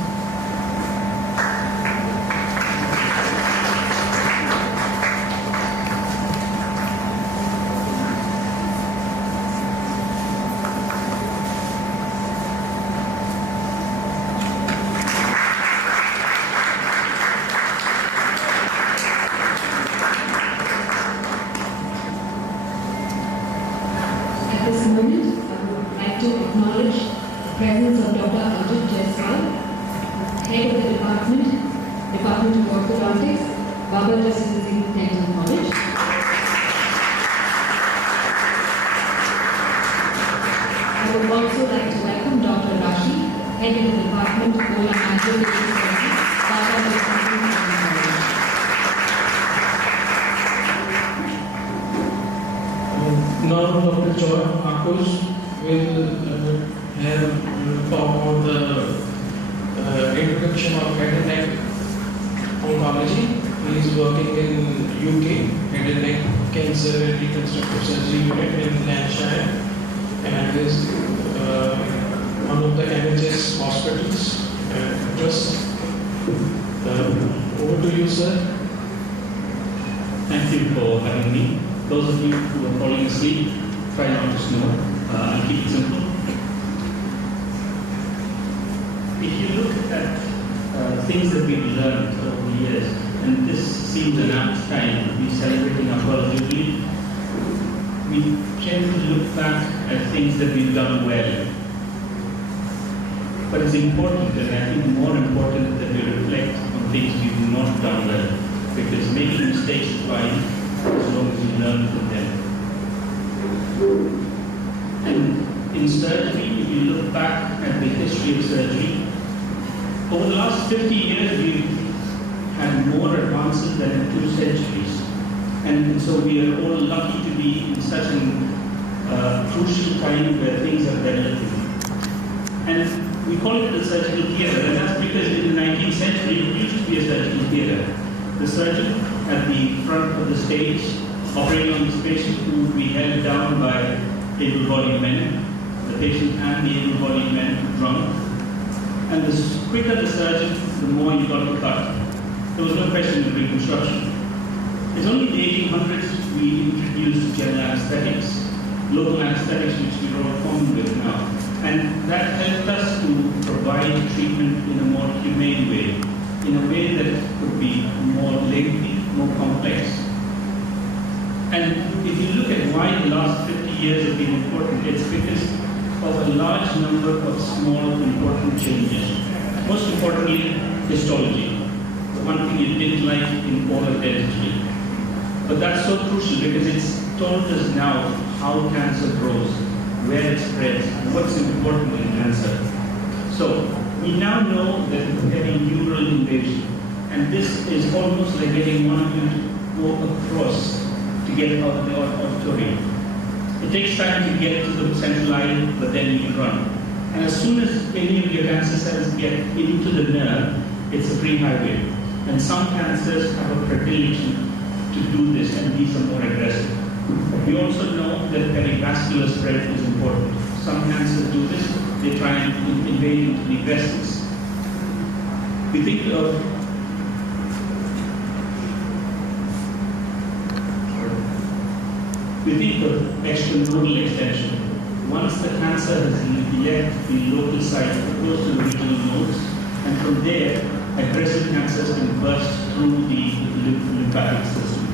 introduction of head and neck oncology. He is working in UK, head and neck cancer and reconstructive surgery unit in Lancashire, and is one of the NHS hospitals. Just over to you, sir. Thank you for having me. Those of you who are falling asleep, try not to snore and keep it simple. If you look at things that we've learned over the years, and this seems an apt time to be celebrating our World Jubilee, we tend to look back at things that we've done well. But it's important, and I think more important, that we reflect on things we've not done well, because making mistakes is fine as long as you learn from them. And in surgery, if you look back at the history of surgery, over the last 50 years, we've had more advances than in 2 centuries. And so we are all lucky to be in such a crucial time where things are developing. And we call it a surgical theatre, and that's because in the 19th century, it used to be a surgical theatre. The surgeon at the front of the stage, operating on this patient who would be held down by able-bodied men, the patient and the able-bodied men drunk. And the quicker the surgeon, the more you got to cut. There was no question of reconstruction. It's only in the 1800s we introduced general anesthetics, local anesthetics, which we're all common with now. And that helped us to provide treatment in a more humane way, in a way that could be more lengthy, more complex. And if you look at why the last 50 years have been important, it's because of a large number of small, important changes. Most importantly, histology. The one thing you didn't like in oral dentistry. But that's so crucial because it's told us now how cancer grows, where it spreads, what's important in cancer. So we now know that we're having neural invasion, and this is almost like getting one of you to go across to get out of the auditorium. It takes time to get to the central eye, but then you can run. And as soon as any of your cancer cells get into the nerve, it's a free highway. And some cancers have a predilection to do this, and these are more aggressive. We also know that perivascular spread is important. Some cancers do this, they try and invade into the vessels. We think of extranodal extension. Once the cancer has left the local site, it goes to the regional nodes, and from there, aggressive cancers can burst through the lymphatic system.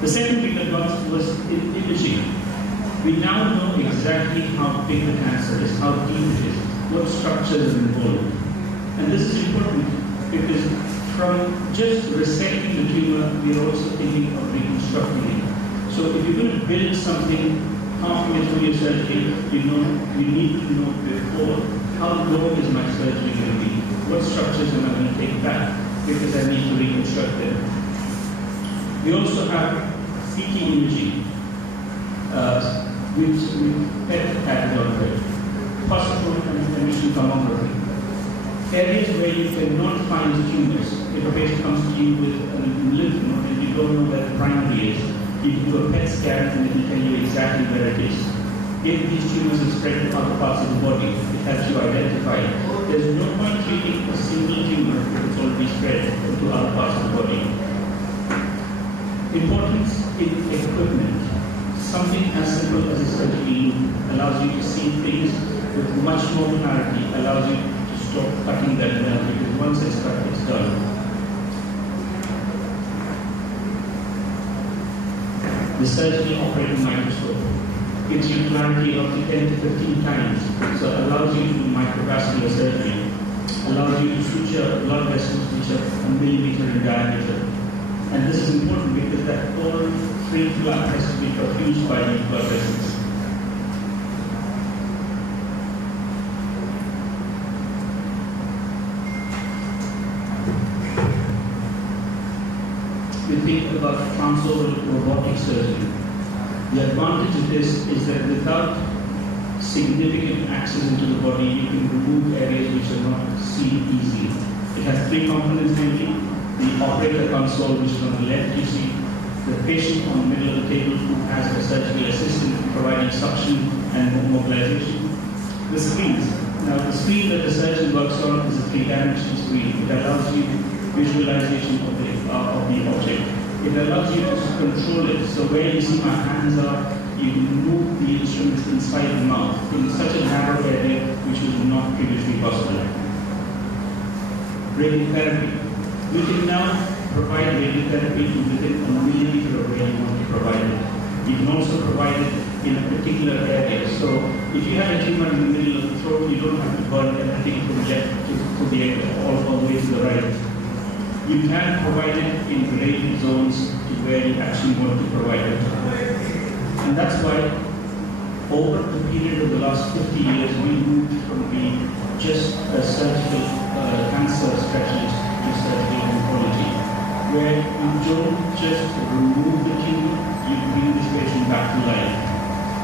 The second big advance was in imaging. We now know exactly how big the cancer is, how deep it is, what structures are involved. And this is important because from just resecting the tumor, we are also thinking of reconstructing it. So if you're going to build something halfway through your surgery, you need to know before how long is my surgery going to be, what structures am I going to take back, because I need to reconstruct them. We also have CT imaging, which PET radiography, possible emission tomography. Areas where you cannot find tumors. If a patient comes to you with a lymph node and you don't know where the primary is, you can do a PET scan and it will tell you exactly where it is. If these tumors are spread to other parts of the body, it helps you identify it. There's no point treating a single tumor if it's already spread to other parts of the body. Importance in equipment. Something as simple as a surgical loop allows you to see things with much more clarity, allows you to stop cutting that nerve, because once it's cut, it's done. The surgery operating microscope gives you clarity of 10 to 15 times, so it allows you to do microvascular surgery, allows you to suture blood vessels which are a millimeter in diameter. And this is important because that all free blood has to be perfused by these blood vessels. We think about transoral robotic surgery. The advantage of this is that without significant access into the body, you can remove areas which are not three components mainly. The operator console, which is on the left, you see the patient on the middle of the table who has a surgical assistant providing suction and mobilization. The screens. Now, the screen that the surgeon works on is a three-dimensional screen. It allows you visualization of the object. It allows you to control it. So where you see my hands are, you move the instruments inside the mouth in such a narrow area which was not previously possible. Radiotherapy. You can now provide radiotherapy within a millimeter of where you want to provide it. You can also provide it in a particular area. So if you have a tumor in the middle of the throat, you don't have to burn everything from left to the end, all the way to the right. You can provide it in related zones to where you actually want to provide it. And that's why over the period of the last 50 years, we moved from being just a surgical cancer specialist to surgical oncology, where you don't just remove the tumor, you bring this patient back to life.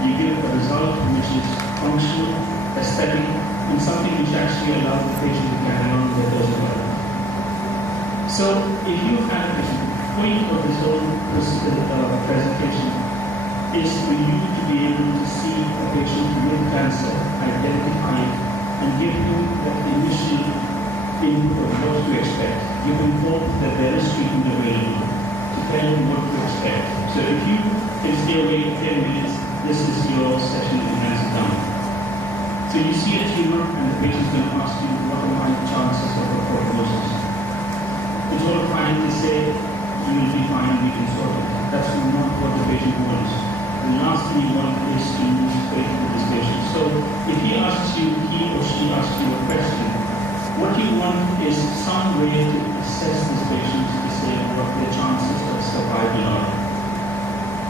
You give a result which is functional, aesthetic, and something which actually allows the patient to carry on with their life. So, if you have the point of this whole presentation is for you to be able to see a patient with cancer, identify it, and give him that initial input of what to expect. Give him hope that there is treatment available, to tell him what to expect. So if you can stay awake 10 minutes, this is your session in hands down. So you see a tumor and the patient's going to ask you, what are my chances of a prognosis? It's all fine to say, you will be fine, we can sort it. That's not what the patient wants. The last thing you want is to lose faith with this patient. So if he or she asks you a question, what you want is some way to assess this patient to say what their chances of survival are.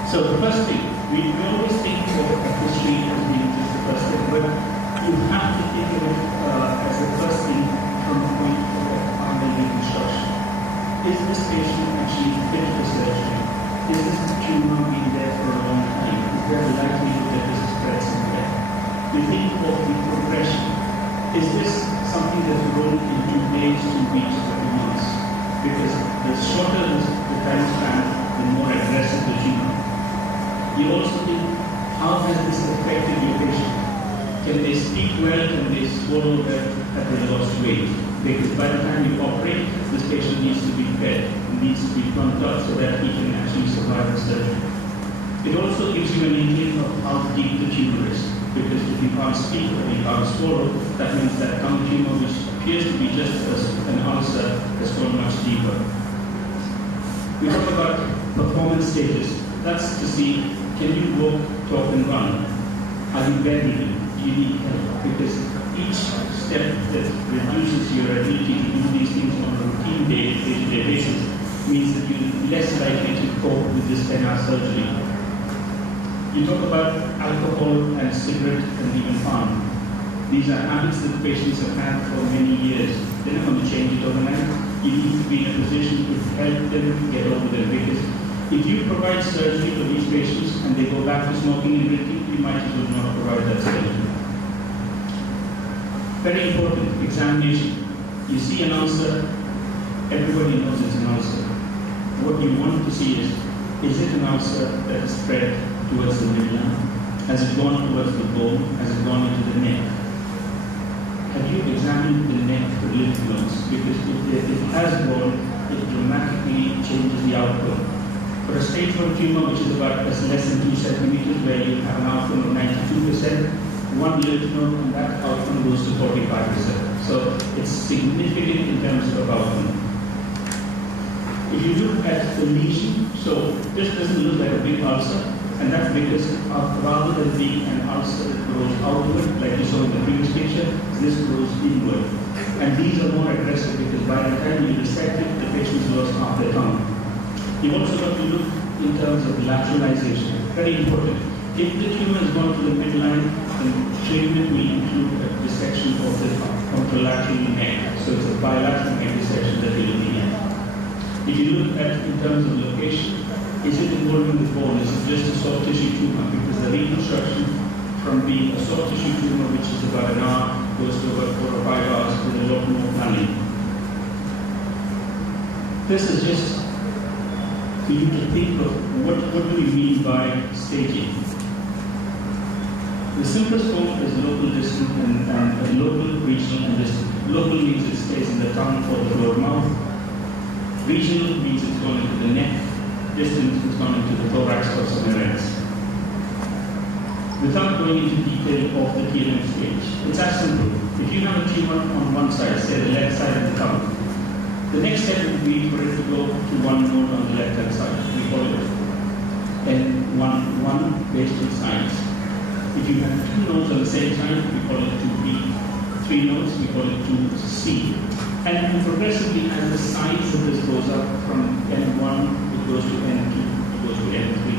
So the first thing, we always think of a history as being just the first thing, but you have to think of it as the first thing from the point of final reconstruction. Is this patient actually fit for surgery? Is this tumor been there for a long time? Is there a likelihood that this is spread somewhere? We think of the progression. Is this something that's grown in 2 days, 2 weeks, or 2 months? Because the shorter the time span, the more aggressive the tumor. You also think, how has this affected your patient? Can they speak well? Can they swallow well? Have they lost weight? Because by the time you operate, this patient needs to be fed, needs to be pumped up so that he can actually survive the surgery. It also gives you an inkling of how deep the tumor is. Because if you can't speak or you can't swallow, that means that tongue tumor, which appears to be just an ulcer, has gone much deeper. We talk about performance stages. That's to see, can you walk, talk, and run? Are you bedridden? Do you need help? Because each step that reduces your ability to do these things on a routine day-to-day basis means that you're less likely to cope with this penile surgery. You talk about alcohol and cigarette and even farm. These are habits that patients have had for many years. They're not going to change it overnight. You need to be in a position to help them get over them, because if you provide surgery for these patients and they go back to smoking and drinking, you might as well not provide that surgery. Very important, examination. You see an ulcer, everybody knows it's an ulcer. What you want to see is it an ulcer that is spread towards the midline? Has it gone towards the bone? Has it gone into the neck? Have you examined the neck for lymph nodes? Because if it has gone, it dramatically changes the outcome. For a stage 1 tumor, which is about less than 2 centimeters, where you have an outcome of 92%, one lymph node and that outcome goes to 45%. So it's significant in terms of outcome. If you look at the lesion, so this doesn't look like a big ulcer, and that's because rather than being an ulcer that grows outward, like you saw in the previous picture, this grows inward. And these are more aggressive because by the time you dissect it, the patient's lost half their tongue. You've also got to look in terms of lateralization. Very important. If the tumor has gone to the midline, then treatment will include a dissection of the contralateral neck. So it's a bilateral neck dissection that you're looking at. If you look at in terms of location, is it involving the bone? Is it just a soft tissue tumor? Because the reconstruction from being a soft tissue tumor, which is about an hour, goes to about 4 or 5 hours with a lot more planning. This is just for you to think of what do we mean by staging. The simplest form is local, distant, and local, regional, and distant. Local means it stays in the tongue or the lower mouth. Regional means it's gone into the neck. Distant is gone into the thorax or somewhere else. Without going into detail of the TLM stage, it's as simple. If you have a tumor on one side, say the left side of the tongue, the next step would be for it to go to one node on the left-hand side. We call it N1 based on science. If you have two nodes on the same time, we call it 2B. Three nodes, we call it 2C. And progressively, as the size of this goes up from N1, it goes to N2, it goes to N3.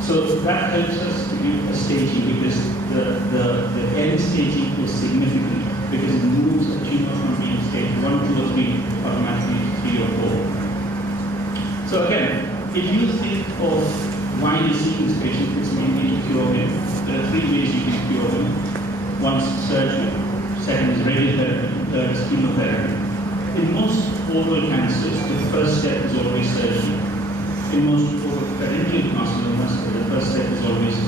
So that helps us to do a staging because the end staging is significant because it moves a tumor from being stage 1, 2, or 3 automatically 3 or 4. So again, if you think of why you see this patient, it's mainly to cure him. There are 3 ways you can cure him. One is surgery, second is radiotherapy, third is chemotherapy. In most oral cancers, the first step is always surgery. In most oropharyngeal carcinomas, the first step is always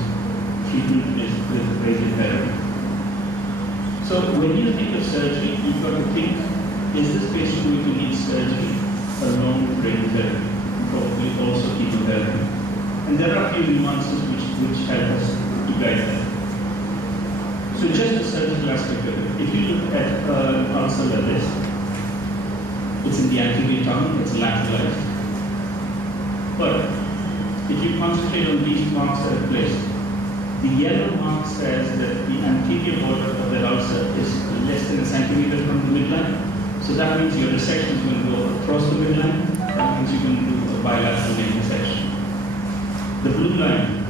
treatment with radiotherapy. So when you think of surgery, you've got to think, is this patient going to need surgery along with radiotherapy, probably also chemotherapy? And there are a few nuances which help us to guide that. So just the surgical aspect of it. If you look at ulcer like this, it's in the anterior tongue, it's lateralized. But if you concentrate on these marks that are placed, the yellow mark says that the anterior border of the ulcer is less than a centimeter from the midline. So that means your resection is going to go across the midline. That means you're going to do a bilateral nasal section. The blue line,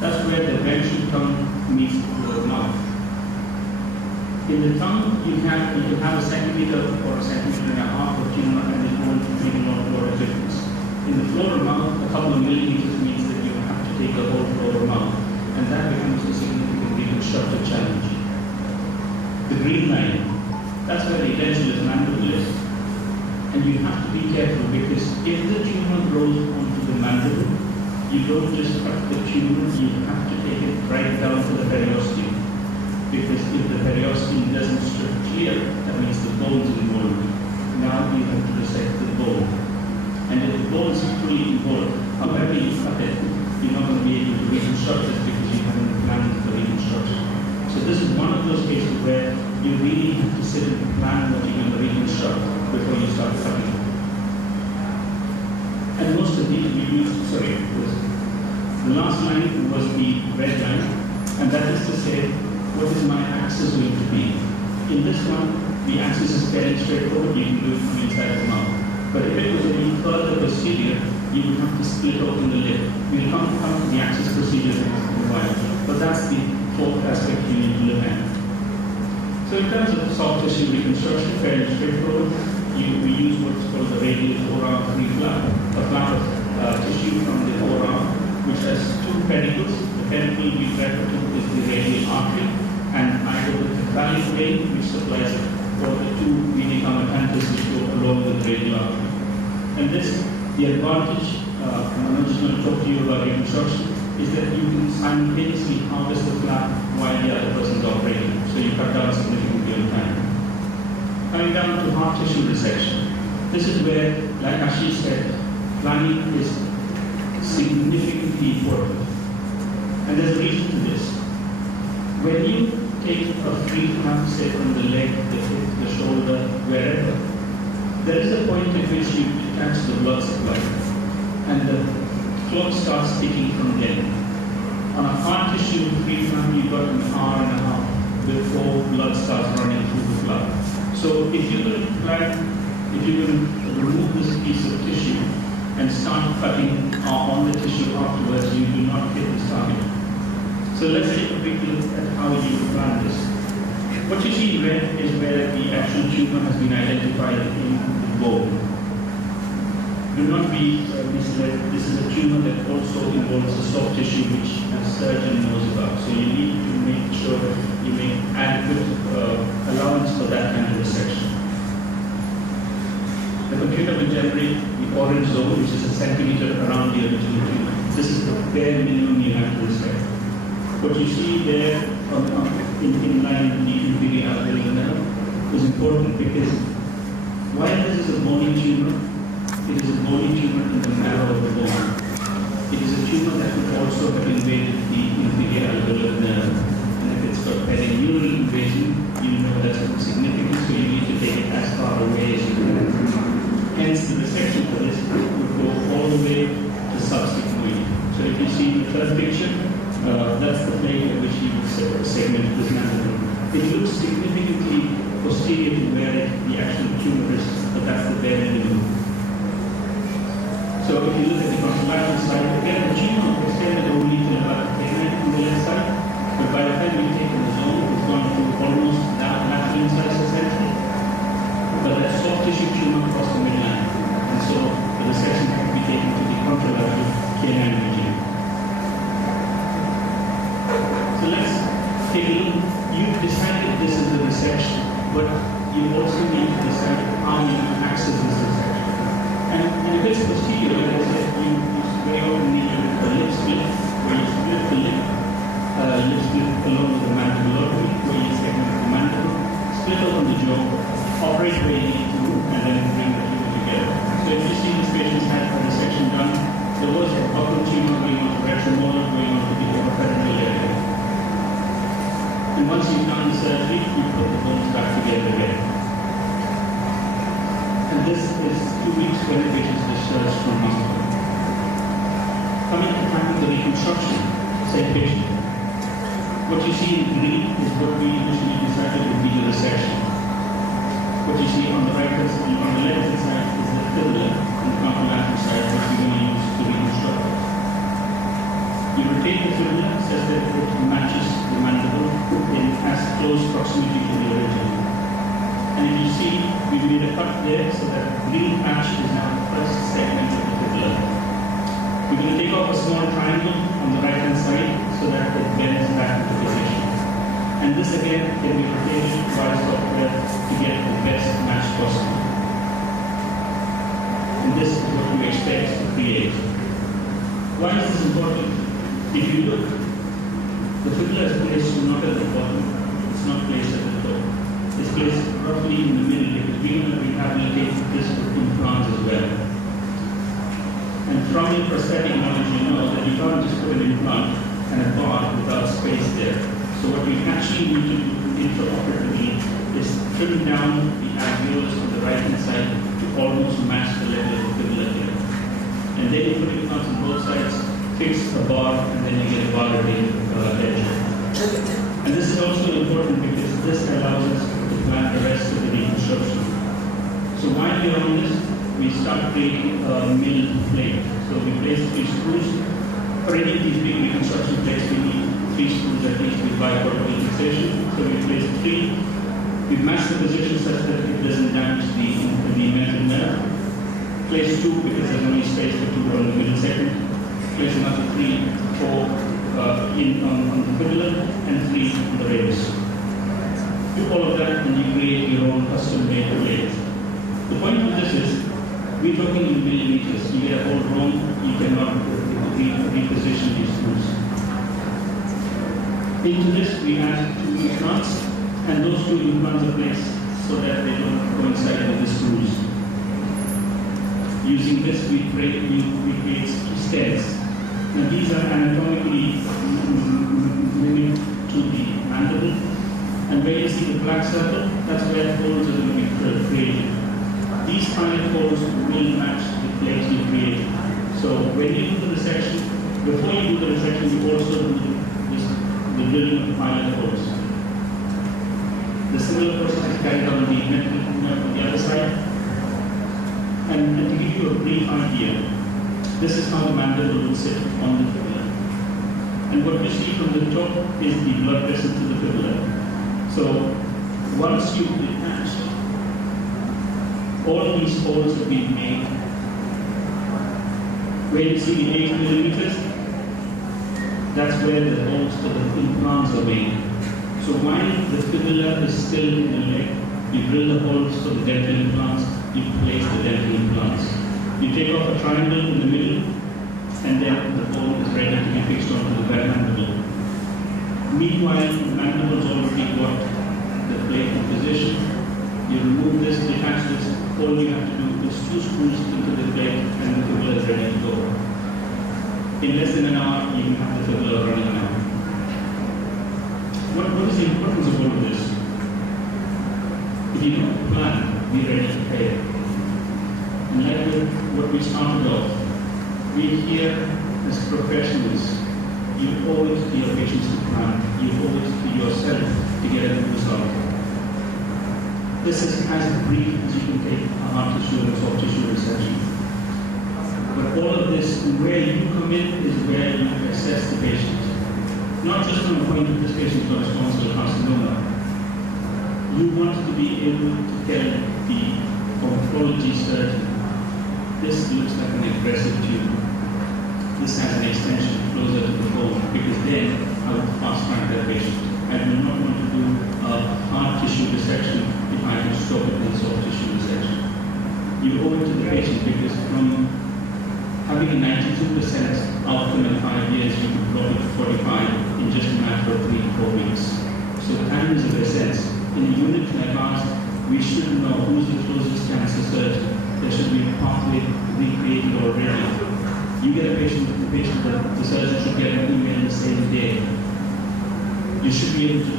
that's where the ventral tongue meets the lower mouth. In the tongue, you can have a centimeter or a centimeter and a half of tumor and it won't make a lot of difference. In the floor mouth, a couple of millimeters means that you have to take the whole floor mouth, and that becomes a significant reconstructive challenge. The green line, that's where the edentulous mandible is. And you have to be careful because if the tumor grows onto the mandible, you don't just cut the tumor, you have to take it right down to the periosteum. Because if the periosteum doesn't strip clear, that means the bone's involved. Now you have to dissect the bone. And if the bone is fully involved, however you cut it, you're not going to be able to reconstruct it because you haven't planned for reconstruction. So this is one of those cases where you really have to sit and plan what you're going to reconstruct before you start cutting. And most of these we use, the last line was the red line, and that is to say, what is my axis going to be? In this one, the axis is fairly straightforward, you can do it from inside the mouth. But if it was any further procedure, you would have to split open the lip. We'll come to the axis procedure in a while. But that's the fourth aspect you need to look at. So in terms of soft tissue reconstruction, fairly straightforward. We use what's called the radial forearm free flap, a flap of tissue from the forearm, which has 2 pedicles. The pedicle we refer to is the radial artery, and I go with the valley vein, which supplies it. Or the 2 vena cava canthus which go along with the radial artery. And this, the advantage, I'm just going to talk to you about reconstruction, is that you can simultaneously harvest the flap while the other person is operating. So you cut down significantly on time. Coming down to heart tissue resection. This is where, like Ashish said, planning is significantly important. And there's a reason to this. When you take a free flap, say from the leg, the hip, the shoulder, wherever, there is a point at which you detach the blood supply and the clot starts sticking from there. On a heart tissue free flap, you've got an hour and a half before blood starts running through the flap. So if you're going to remove this piece of tissue and start cutting on the tissue afterwards, you do not hit the target. So let's take a quick look at how you plan this. What you see in red is where the actual tumor has been identified in the bone. Do not be misled. This is a tumor that also involves a soft tissue which a surgeon knows about. So you need to make sure that you make adequate allowance for that kind of resection. The computer will generate the orange zone, which is a centimeter around the original tumor. This is the bare minimum you have to respect. What you see there in line with the inferior alveolar nerve is important because while this is a bony tumor, it is a bony tumor in the marrow of the bone. It is a tumor that could also have invaded the inferior alveolar nerve. And if it's got perineural invasion, you know that's significant, so you need to take it as far away as you can. Hence, the resection for this would go all the way to subsigmoid. So if you see the third picture, that's the plane at which you segment this mandible. It looks significantly posterior to where the actual tumor is, but that's the bare minimum. So if you look at the contralateral side, again the tumor extended only to about 10 on the left side, but by the time you've taken the zone, it's gone to almost down lateral incisor essentially. But that soft tissue tumor across the midline, and so the resection can be taken to the contralateral canine region. So let's take a look. You've decided this is the resection, but you also need to decide how you access this resection. And if it's posterior, as I said, you very often need to do a lip split, where you split the lip split along with the mandibulotomy, where you segment the mandible, split open the jaw, operate where you need to, and then bring the tumor together. So if you see this patient's had a resection done, there was a buccal tumor going on to retromolar, going on to the oropharyngeal area. And once you've done the surgery, you put the bones back together again. And this is 2 weeks when the patient is discharged from hospital. Coming to the time of the reconstruction, same patient. What you see in green is what we initially decided would be the resection. What you see on the right hand side, on the left hand side is the fibula, and the contralateral side which we're going to use to reconstruct. You rotate the fibula such that it matches the mandible in as close proximity to the original. And if you see, we made a cut there so that the green patch is now the first segment of the fibula. We're going to take off a small triangle on the right hand side so that it bends back into position. And this again can be rotated by software to get the best match possible. And this is what we expect to create. Why is this important? If you look, the fibula is placed not at the bottom, it's not placed at the top. It's placed roughly in the middle because we want to rehabilitate this with implants as well. And from your prosthetic knowledge, you know that you can't just put an implant and a bar without space there. So what we actually need to do intraoperatively is trim down the alveolus on the right hand side to almost match the level of the fibula here. And then you put implants on both sides, fix a bar, and then you get a bar edge. And this is also important because this allows us to plan the rest of the reconstruction. So while we are on this, we start creating a milled plate. So we place 3 screws. For any of these big reconstruction plates, we need 3 screws at least with bicortical fixation. So we place 3. We match the position such that it doesn't damage the mental nerve. Place 2 because there's only space for 2 on the middle segment. Place another 3, 4 on the fibula and 3 on the radius. Do all of that and you create your own custom-made plate. The point of this is, we're talking in millimeters. You get a hole wrong, you cannot reposition these screws. Into this, we add 2 implants, and those 2 implants are placed so that they don't coincide with the screws. Using this, we create stairs. Now, these are anatomically mimicked to the mandible, and where you see the black circle, that's where holes are going to be created. These final holes will match the plates you create. So when you do the resection, before you do the resection, you also do the drilling of the final holes. The similar process is carried on the mental on the other side. And to give you a brief idea, this is how the mandible will sit on the fibula. And what you see from the top is the blood vessel to the fibula. So once you detach, all these holes have been made. Where you see the 8 millimeters, that's where the holes for the implants are made. So while the fibula is still in the leg, you You drill the holes for the dental implants, you place the dental implants. You take off a triangle in the middle, and then the bone is ready to be fixed onto the mandible. Meanwhile, the mandible's already got the plate in position. You remove this, detach this, all you have to do is 2 screws into the plate and the fibula is ready to go. In less than an hour, you have the fibula running now. What is the importance of all of this? If you don't plan, be ready to pay. And like what we started off, we here as professionals, you owe it to your patients to plan. You owe it to yourself to get a good result. This is as brief as you can take a hard tissue and soft tissue resection. But all of this, where you come in, is where you assess the patient. Not just from the point of this patient got responsible carcinoma. You want to be able to tell the oncology surgeon, this looks like an aggressive tumor. This has an extension closer to the bone, because then I would fast track that patient. I do not want to do a hard tissue resection if I can stop it with soft tissue resection. You owe it to the patient, because from having a 92% outcome in 5 years, you could drop it to 45 in just a matter of 3 to 4 weeks. So time is of essence. In a unit like ours, we should know who's the closest cancer surgeon. There should be a pathway recreated already. You get a patient, the surgeon should get an email the same day. You should be able to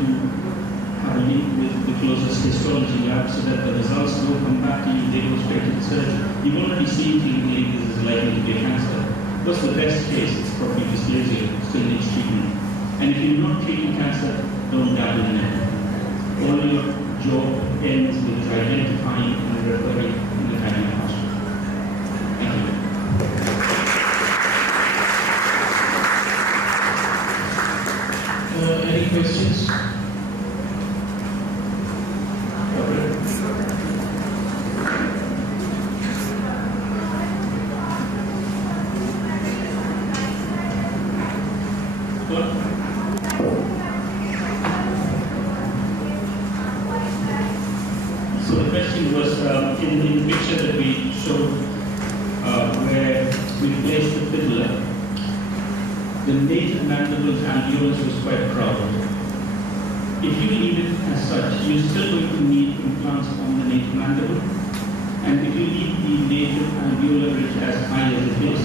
have a link with the closest histology lab so that the results don't come back to you, they go straight to the surgeon. You've already seen clinically this is likely to be a cancer. What's the best case? It's probably dysplasia, still needs treatment. And if you're not treating cancer, don't dabble in it. All your job ends with identifying and referring in the timely fashion. Thank you. Any questions? So the question was in the picture that we showed where we placed the fibula, the native mandible's alveolus was quite crowded. If you leave it as such, you're still going to need implants on the native mandible. And if you leave the native alveolar ridge as high as it is,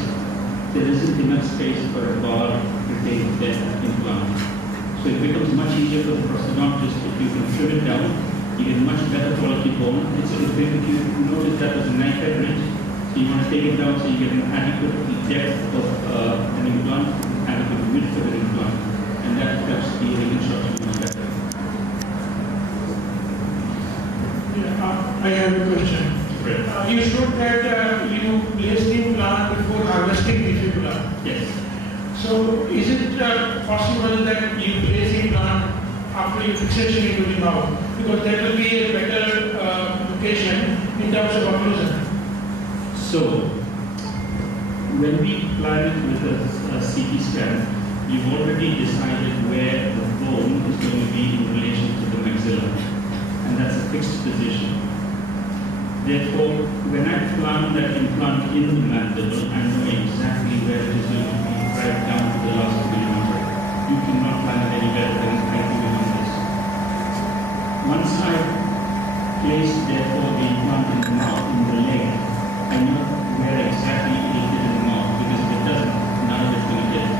there isn't enough space for a bar to take that implant. So it becomes much easier for the prosthodontist if you can trim it down. You get much better quality bone. If you notice that was a knife head ridge, so you want to take it down so you get an adequate depth of an implant, adequate width of an implant, and that helps the reconstruction much better. I have a question. You showed that you place the implant before harvesting the fibula. Yes. So is it possible that you place the implant after your fixation into the mouth? Because that will be a better location in terms of occlusion. So, when we plan it with a CT scan, you've already decided where the bone is going to be in relation to the maxilla, and that's a fixed position. Therefore, when I plan that implant in the mandible, I know exactly where it is going to be, right down to the last millimeter. You cannot plan it any better than I do on this. Once I place, therefore, the implant in the mouth, in the leg, I know where exactly it will fit in the mouth, because if it doesn't, none of it's going to fit.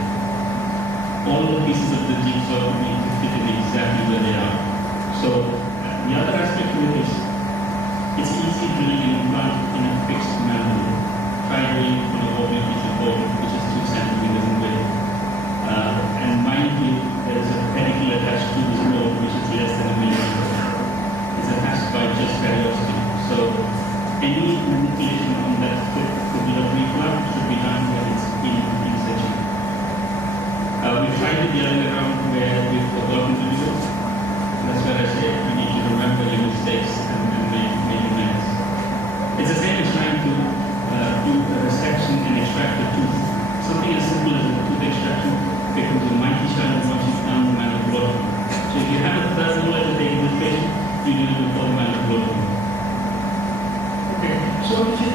All the pieces of the jigsaw need to fit in exactly where they are. So, the other aspect of it is, it's easy drilling an implant in a fixed mandible. Try drilling on a wobbly piece of bone, which is 2 centimeters in width. And mind you, there is a pedicle attached to this bone, which is less than a millimeter. It's attached by just curiosity. So, any manipulation on that fibula implant should be done where it's in situ. We tried it the other way around where we've forgotten to do it. That's where I say you need to remember your mistakes and make amends. It's the same as trying to do a resection and extract a tooth. Something as simple as a tooth extraction becomes a mighty challenge once you've done the mandibulotomy. So if you have a third molar to take in this patient, you do it before the mandibulotomy.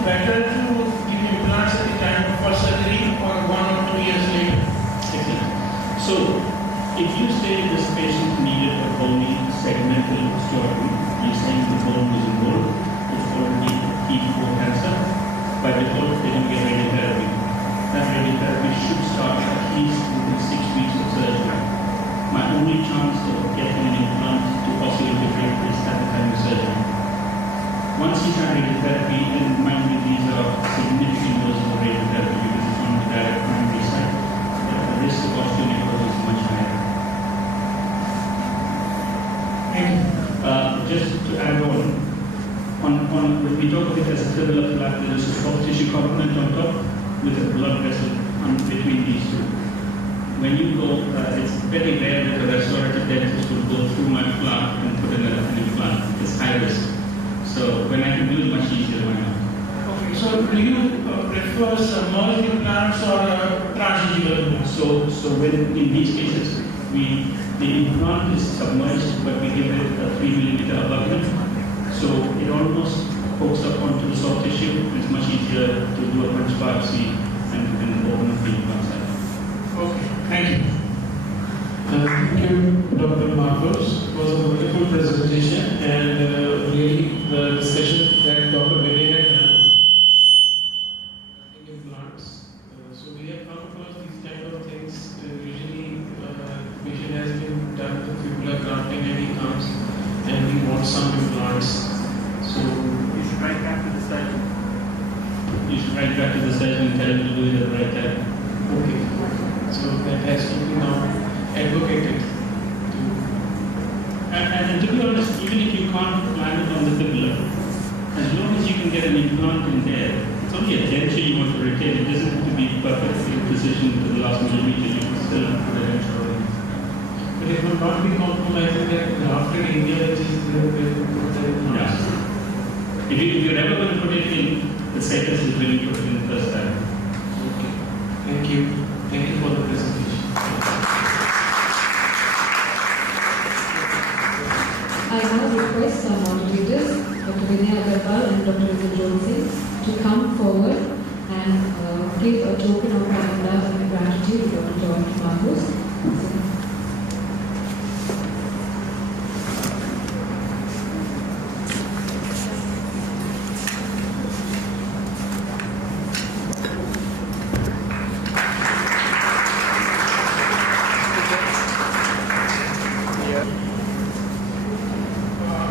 better to give implants at the time of first surgery or 1 or 2 years later? Excellent. So, if you say this patient needed a bony segmental osteotomy, you're saying the bone was involved, it's already T4 cancer, by default they can get radiotherapy. That radiotherapy should start at least within 6 weeks of surgery. My only chance of getting an implant to osseointegrate is at the time of surgery. Once he's had radiotherapy, then mind you, these are significant doses of radiotherapy because it's on the direct primary side. The risk of osteonecrosis is much higher. Just to add on when we talk of it as a fibular flap, there is a soft tissue component on top with a blood vessel between these two. When you go, it's very rare that a restorative dentist will go through my flap and put in an implant. It's high risk. So when I can do it much easier, why not? Okay, so do you prefer submerged implants or transitional? So when in these cases, the implant is submerged, but we give it a 3 millimeter abutment. So it almost pokes up onto the soft tissue. It's much easier to do a punch biopsy and open up the implant site. Okay, thank you. Thank you, Dr. Marcos. It was a wonderful presentation and really the discussion that Dr. Vinay had done in implants. So we have come across these kind of things. Usually the patient has been done with fibular grafting and he comes and we want some implants. So you should write back to the surgeon. You should write back to the surgeon and tell him to do it at the right time. Okay. So that has to be now advocated. And to be honest, even if you can't plan it on the fibula, as long as you can get an implant in there, it's only a denture you want to retain. It doesn't have to be perfectly positioned to the last millimeter. You can still put a denture on it. But it will not be compromising that grafted area which is there. Yeah. If you're ever going to put it in, the safest is when you put it in the first time. Okay. Thank you. Thank you for the presentation. I now request our moderators, Dr. Vinay Agarwal and Dr. Jubilee, to come forward and give a token of our love and gratitude to Dr. George Marcos.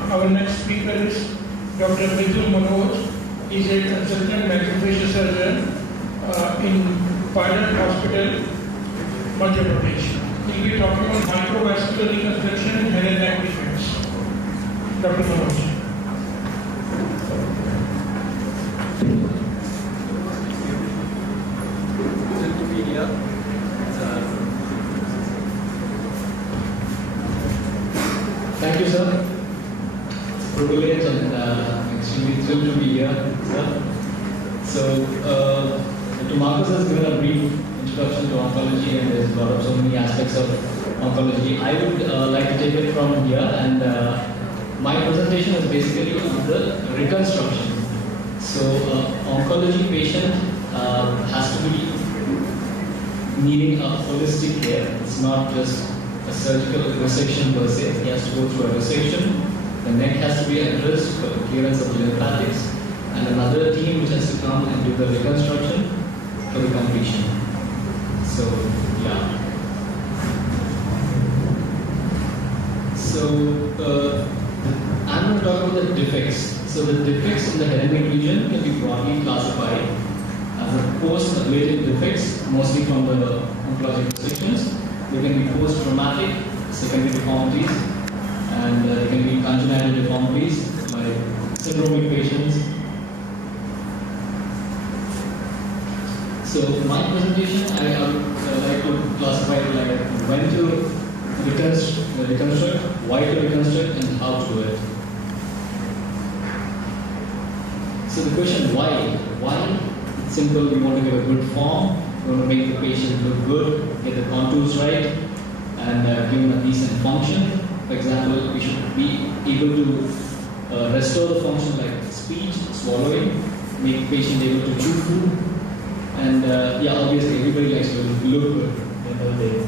Our next speaker is Dr. Vidul Manoj. He is a consultant maxillofacial surgeon in Pilot Hospital, Madhya Pradesh. He will be talking on microvascular reconstruction and head and neck defects. Dr. Manoj. Thank you, sir. It's a privilege and extremely thrilled to be here, sir. So, Dr. Marcos has given a brief introduction to oncology and has brought up so many aspects of oncology. I would like to take it from here, and my presentation is basically on the reconstruction. So, oncology patient has to be needing a holistic care. It's not just a surgical resection per se. He has to go through a resection. The neck has to be addressed for the clearance of the lymphatics, and another team which has to come and do the reconstruction for the completion. So, yeah. So, I'm going to talk about the defects. So, the defects in the head and neck region can be broadly classified as a post-ablative defects, mostly from the oncologic resections. They can be post-traumatic, secondary deformities, and they can be congenital deformities like syndromic patients. So my presentation, I would like to classify it like when to reconstruct, why to reconstruct, and how to do it. So the question why? Why? It's simple. We want to get a good form. We want to make the patient look good, get the contours right, and give them a decent function. For example, we should be able to restore the function like speech, swallowing, make patient able to chew food, and yeah, obviously everybody likes to look good at the end of the day.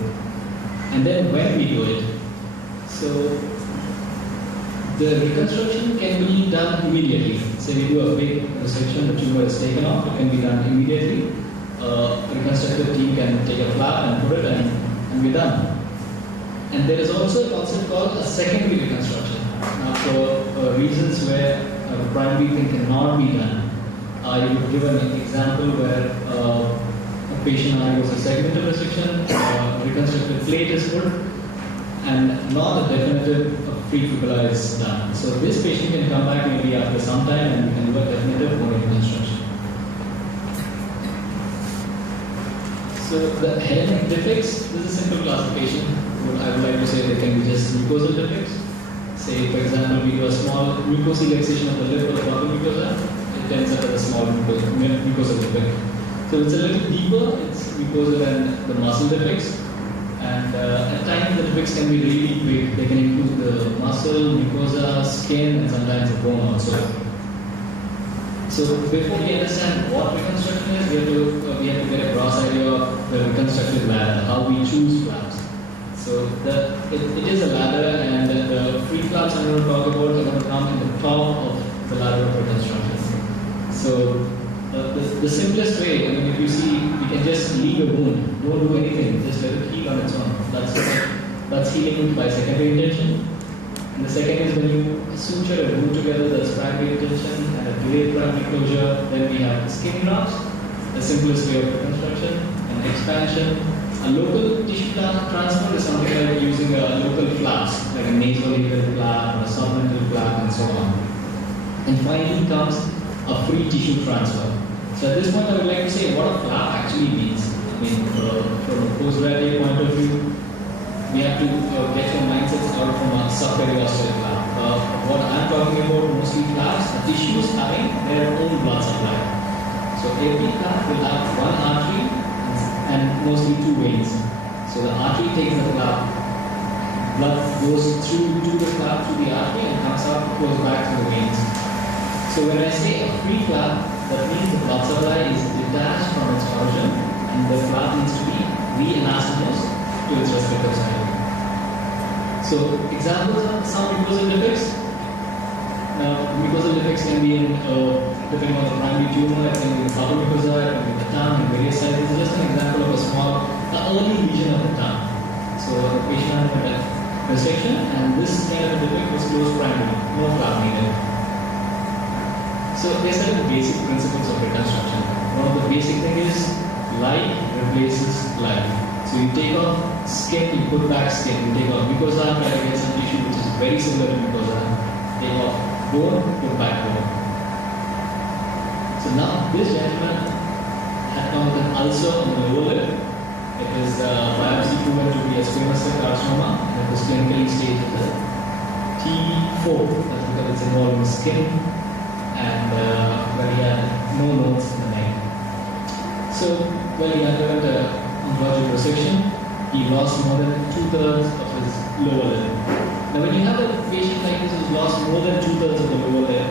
And then when we do it, so the reconstruction can be done immediately. Say we do a big resection, the tumor is taken off, it can be done immediately. Reconstructive team can take a flap and put it and we're done. And there is also a concept called a secondary reconstruction. Now for reasons where primary thing cannot be done, I would give an example where a patient undergoes a segmental resection, reconstructive plate is put, and not a definitive free fibula is done. So this patient can come back maybe after some time and we can do a definitive bone reconstruction. So the head defects, this is a simple classification. I would like to say they can be just mucosal defects. Say for example we do a small mucosal excision of the lip or the buccal mucosa, it ends up as a small mucosal defect. So it's a little deeper, it's mucosal and the muscle defects. And at times the defects can be really big. They can include the muscle, mucosa, skin, and sometimes the bone also. So before we understand what reconstruction is, we have to get a gross idea of the reconstructive ladder, how we choose flaps. So it is a ladder, and the free flaps I'm going to talk about are going to come in the top of the ladder of reconstruction. So the simplest way, I mean, if you see, we can just leave a wound, don't do anything, just let it heal on its own. That's healing by secondary intention. And the second is when you suture a wound together, that's primary intention, and a delayed primary closure. Then we have skin grafts, the simplest way of reconstruction, and expansion. A local tissue transfer is something like using a local flaps, like a nasolabial flap or a submental flap, and so on. And finally comes a free tissue transfer. So at this point, I would like to say what a flap actually means. I mean, from a postgraduate point of view, we have to get your mindsets out from a subperiosteal flap. What I'm talking about, mostly flaps, the tissues having their own blood supply. So every flap will have one artery and mostly two veins. So the artery takes the flap, blood goes through to the flap, through the artery, and comes out, goes back to the veins. So when I say a free flap, that means the blood supply is detached from its origin, and the flap needs to be re-anastomosed to its respective side. So examples of some mucosal defects. Now mucosal defects can be in, depending on the primary tumor, it can be in the buccal mucosa, it can be in the tongue, and various sites. This is just an example of a small, early lesion of the tongue. So the patient had a resection, and this kind of defect was closed primary, no flap needed. So there are certain basic principles of reconstruction. One of the basic things is like replaces like. So you take off skin, you put back skin. You take off mucosa, try to get some tissue which is very similar to mucosa. Take off bone, put back bone. So now this gentleman had come with an ulcer on the lower lip. It is biopsy proven to be a squamous cell carcinoma, and it was clinically staged as T4. That's because it's involving skin, and where he had no nodes in the neck. So when he underwent a oncologic resection, he lost more than 2/3 of his lower lip. Now when you have a patient like this who's lost more than 2/3 of the lower lip,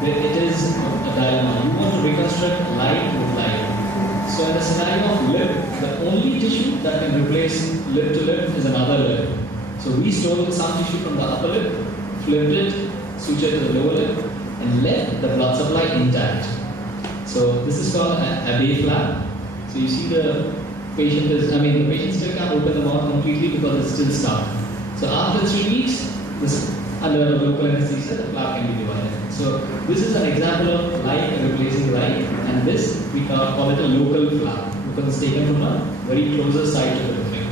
then it is a dilemma. You want to reconstruct light with light. So in the scenario of lip, the only tissue that can replace lip to lip is another lip. So we stole some tissue from the upper lip, flipped it, sutured to the lower lip, and left the blood supply intact. So this is called an Abbey flap. So you see the patient the patient still can't open the mouth completely because it's still stuck. So after 3 weeks, under local anesthesia, the flap can be divided. So this is an example of light replacing light, and this we call it a local flap because it's taken from a very closer side to the defect.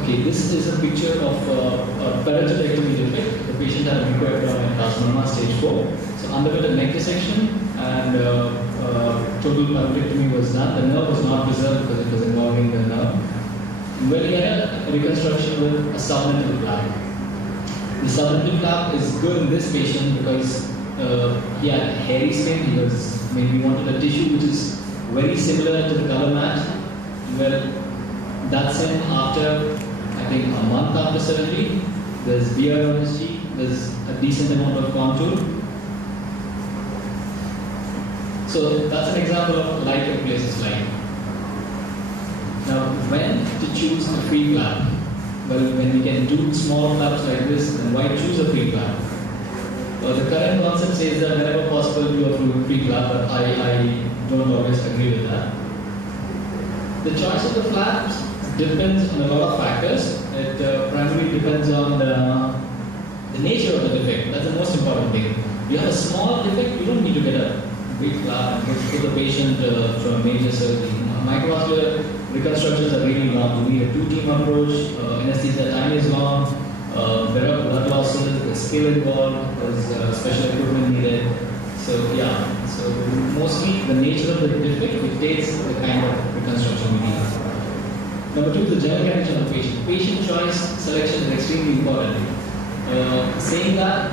Okay, this is a picture of a peritodectomy defect. The patient had a mucoepithelial carcinoma stage 4. So underwent a neck dissection, and total peritodectomy was done. The nerve was not preserved because it was involving the nerve. Well, he had a reconstruction with a submental flap. The submental flap is good in this patient because he had hairy skin. We wanted a tissue which is very similar to the color match. Well, that's him after, I think, a month after surgery. There's beard on his cheek. There's a decent amount of contour. So that's an example of like replaces like. Now, when to choose a free flap? Well, when we can do small flaps like this, then why choose a free flap? Well, the current concept says that whenever possible do a free flap, but I don't always agree with that. The choice of the flaps depends on a lot of factors. It primarily depends on the nature of the defect. That's the most important thing. You have a small defect, you don't need to get a big flap and put the patient through a major surgery. Microvascular reconstructions are really long. You need a two-team approach. Anesthesia time is long. There are blood losses. There's skill involved. There's special equipment needed. So yeah. So mostly the nature of the defect dictates the kind of reconstruction we need. Number two, the general condition of the patient. Patient choice selection is extremely important. Saying that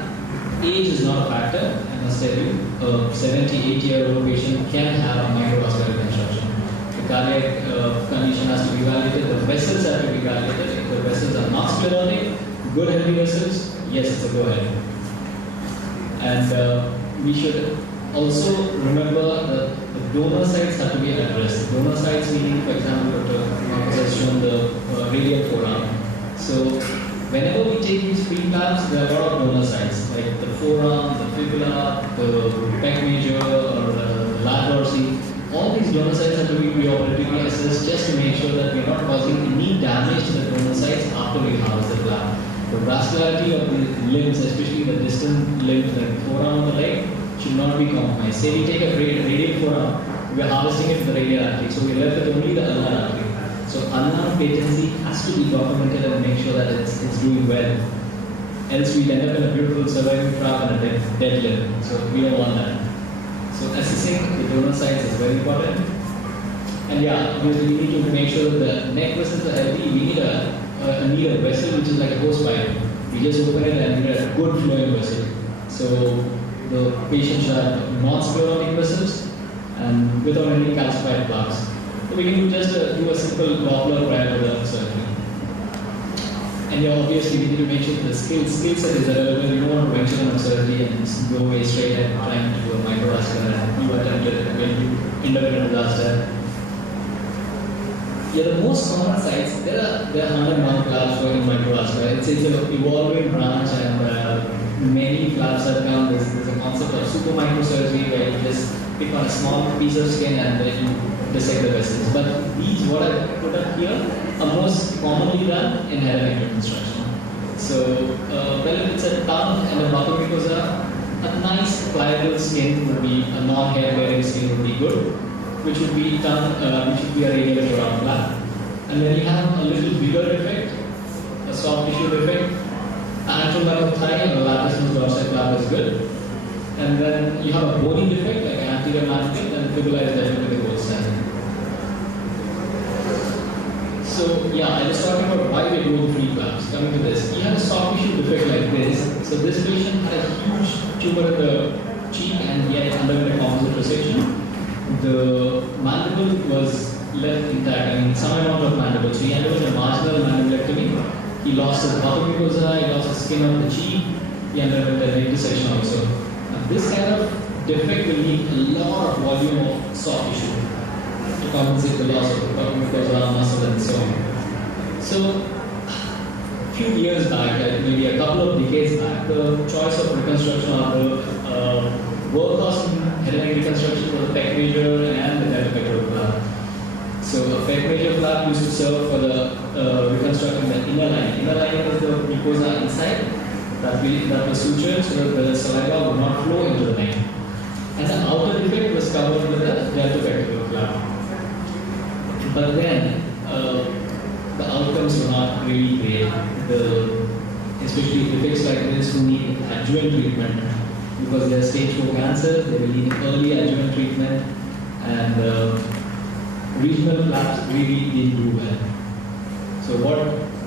age is not a factor, I must tell you, a 70-80-year-old patient can have a microvascular reconstruction. The cardiac condition has to be evaluated, the vessels have to be evaluated. If the vessels are not sclerotic, good healthy vessels, yes, it's a go ahead. And we should also remember that the donor sites have to be addressed. Donor sites meaning, for example, Dr. Marcus has shown the radial forearm. So whenever we take these free flaps, there are a lot of donor sites, like the forearm, the fibula, the pec major, or the lat dorsi. All these donor sites have to be preoperatively assessed just to make sure that we are not causing any damage to the donor sites after we harvest the flap. The vascularity of the limbs, especially the distant limbs like the forearm or the leg, should not be compromised. Say we take a radial forearm, we are harvesting it with the radial artery, so we are left with only the ulnar artery. So ulnar patency has to be documented and make sure that it's doing well. Else we end up in a beautiful surviving trap and a dead limb. So we don't want that. So assessing the donor sites is very important. And yeah, obviously we need to make sure that the neck vessels are healthy. We need a vessel which is like a hose pipe. We just open it and we need a good flowing vessel. So the patient should have non-sclerotic vessels and without any calcified plaques. So we can just do a simple Doppler prior to the surgery. And yeah, obviously we need to make sure that the skill set is available. You don't want to venture on a surgery and go away straight and trying to do a microvascular and you attempt it when you end up in a disaster. Yeah, the most common sites, there are 101 flaps for in microvascular. It's an evolving branch and many flaps have come. There's a concept of super microsurgery where you just pick on a small piece of skin and then you dissect the vessels. But these, what I put up here, are most commonly done in head and neck reconstruction. So, well, if it's a tongue and a buccal mucosa, a nice pliable skin would be, a non-hair bearing skin would be good, which would be tongue, which would be a radial forearm flap. And then you have a little bigger defect, a soft tissue defect, antral thigh or latissimus dorsi flap is good. And then you have a bony defect like anterior mandible, and fibula is definitely the gold standard. So yeah, I was talking about why we do free flaps. Coming to this, you have a soft tissue defect like this. So this patient had a huge tumor in the cheek and he had underwent a composite resection. The mandible was left intact. I mean, some amount of mandible. So he underwent a marginal mandibulectomy. He lost his buccal mucosa, he lost the skin of the cheek. He underwent a neck dissection also. Now, this kind of defect will need a lot of volume of soft tissue to compensate the loss of the buccal mucosa, muscle, and so on. So, a few years back, maybe a couple of decades back, the choice of reconstruction of the workhorse in head and neck reconstruction was the pec major and the deltopectoral flap. So, a pec major flap used to serve for the reconstructing the inner lining. Inner lining is the mucosa inside that was sutured so that the saliva would not flow into the neck. And the outer defect was covered with the deltopectoral flap. But then, the outcomes were not really great. Especially defects like this who need adjuvant treatment because they are stage 4 cancer, they will need early adjuvant treatment, and regional flaps really didn't do well. So what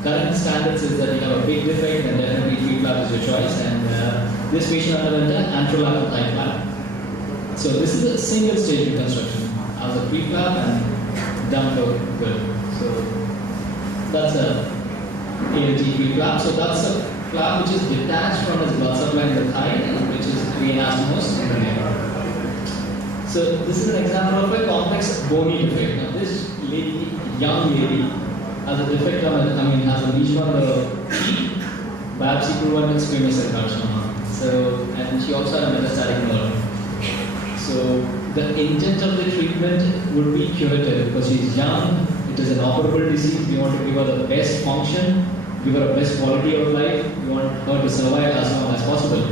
current standards is that you have a big defect and definitely free flap is your choice, and this patient underwent an anterolateral thigh flap. So this is a single stage reconstruction as a free flap and done for good. So that's a ALT free flap. So that's a flap which is detached from his blood supply in the thigh, which is reanastomosed in the neck. So this is an example of a complex bony defect. Now this lady, young lady, has a defect on, has a lesion on the cheek, biopsy proven squamous cell carcinoma. So, and she also had a metastatic nerve. So the intent of the treatment would be curative because she is young, it is an operable disease, we want to give her the best function, give her a best quality of life, we want her to survive as long as possible.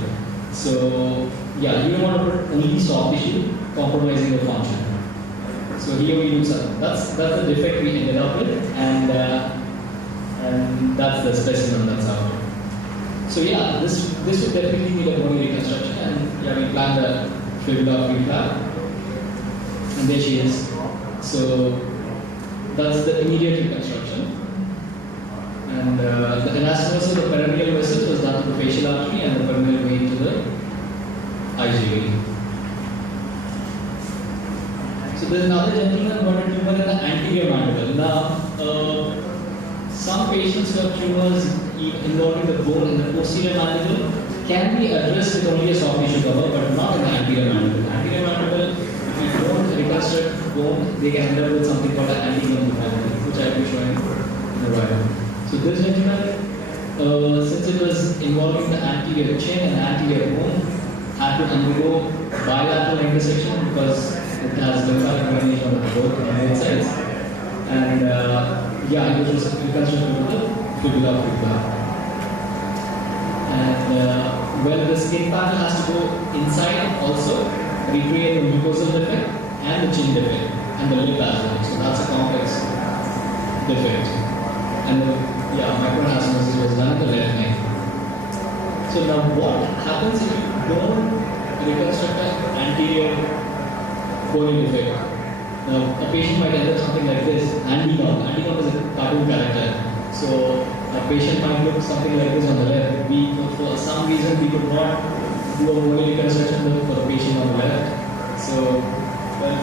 So yeah, you don't want to put only soft tissue compromising the function. So here we do some. That's the defect we ended up with, and that's the specimen that's out. So yeah, this would definitely need a bony reconstruction, and yeah, we planned a fibula flap, and there she is. So that's the immediate reconstruction. And the anastomosis of the peroneal vessel was done to the facial artery and the peroneal vein to the IGA. So there's another gentleman who had a tumor in the anterior mandible. Now, some patients who have tumors involving the bone in the posterior mandible can be addressed with only a soft tissue cover, but not in the anterior mandible. Anterior mandible, if you don't reconstruct bone, they can end up with something called an anterior mandible, which I will be showing in a while. So this gentleman, since it was involving the anterior chin and anterior bone, had to undergo bilateral intersection because it has lymphatic drainage on both sides. And yeah, it was reconstructed with the fibula flap. And well, the skin panel has to go inside also, recreate the mucosal defect and the chin defect and the lip as well. So that's a complex defect. And yeah, microanastomosis was done at the left neck. So now what happens if you don't reconstruct an anterior bony defect? Now a patient might end up something like this. Andy Dog is a cartoon character. So a patient might look something like this on the left. For some reason we could not do a bony reconstruction for the patient on the left. So well,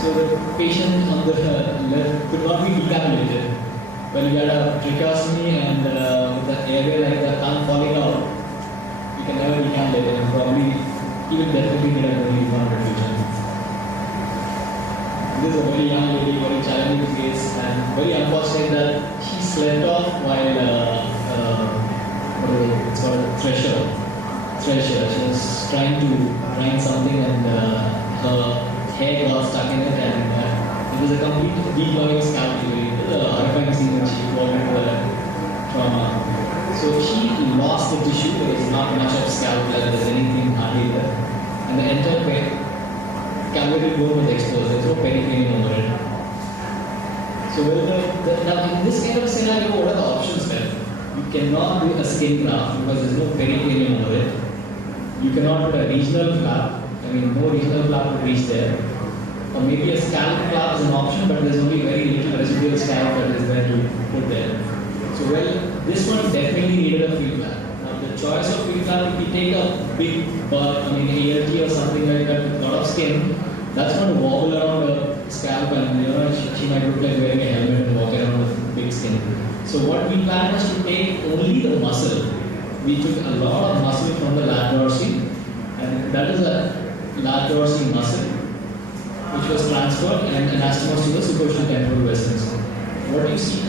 so the patient on the left could not be decapitated. When you had a tracheostomy and with the airway like the tongue falling out, you can never decapitate it, and probably even definitely need a bony reconstruction. This is a very young lady, very challenging case, and very unfortunate that she slept off while it's called a thresher. She was trying to grind something and her hair got stuck in it, and it was a complete deploying scalp injury. It was a horrifying scene when she walked into the trauma. So she lost the tissue. There was not much of scalp left. There was anything hardly there, and the entire cavity bone was exposed. There was no peritoneum over it. So now in this kind of scenario, what are the options there? You cannot do a skin graft because there is no peritoneum over it. You cannot put a regional flap. No regional flap would reach there. Or maybe a scalp flap is an option, but there's only very little residual scalp that is there to put there. So this one definitely needed a field flap. Now the choice of field flap, if you take a big ALT or something like that with a lot of skin, that's going to wobble around the scalp, and she might look like wearing a helmet and walk around with big skin. So what we planned was to take only the muscle. We took a lot of muscle from the lat dorsi, and that is a lat dorsi muscle, which was transferred and anastomosed to the superficial temporal vessels. What you see,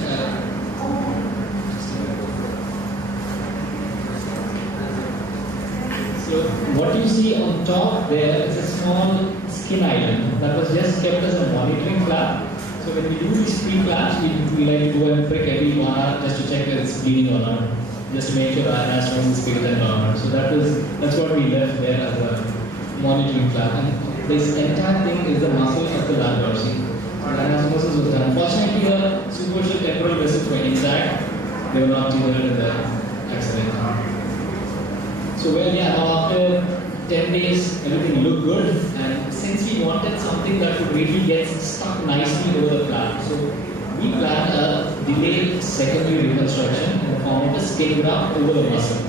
so what you see on top there is a small skin island that was just kept as a monitoring flap. So when we do these pre-flaps, we like to go and prick every 1 hour just to check if it's bleeding or not, just to make sure the anastomosis is bigger than normal. So that's what we left there as a monitoring flap. And this entire thing is the muscle of the lat dorsi. So the anastomosis was done. Fortunately, the superficial temporal vessels were intact. They were not tethered in the accident. So now after 10 days, everything looked good. And since we wanted something that would really get stuck nicely over the flap, so we planned a delayed secondary reconstruction in the form of a skin graft over the muscle.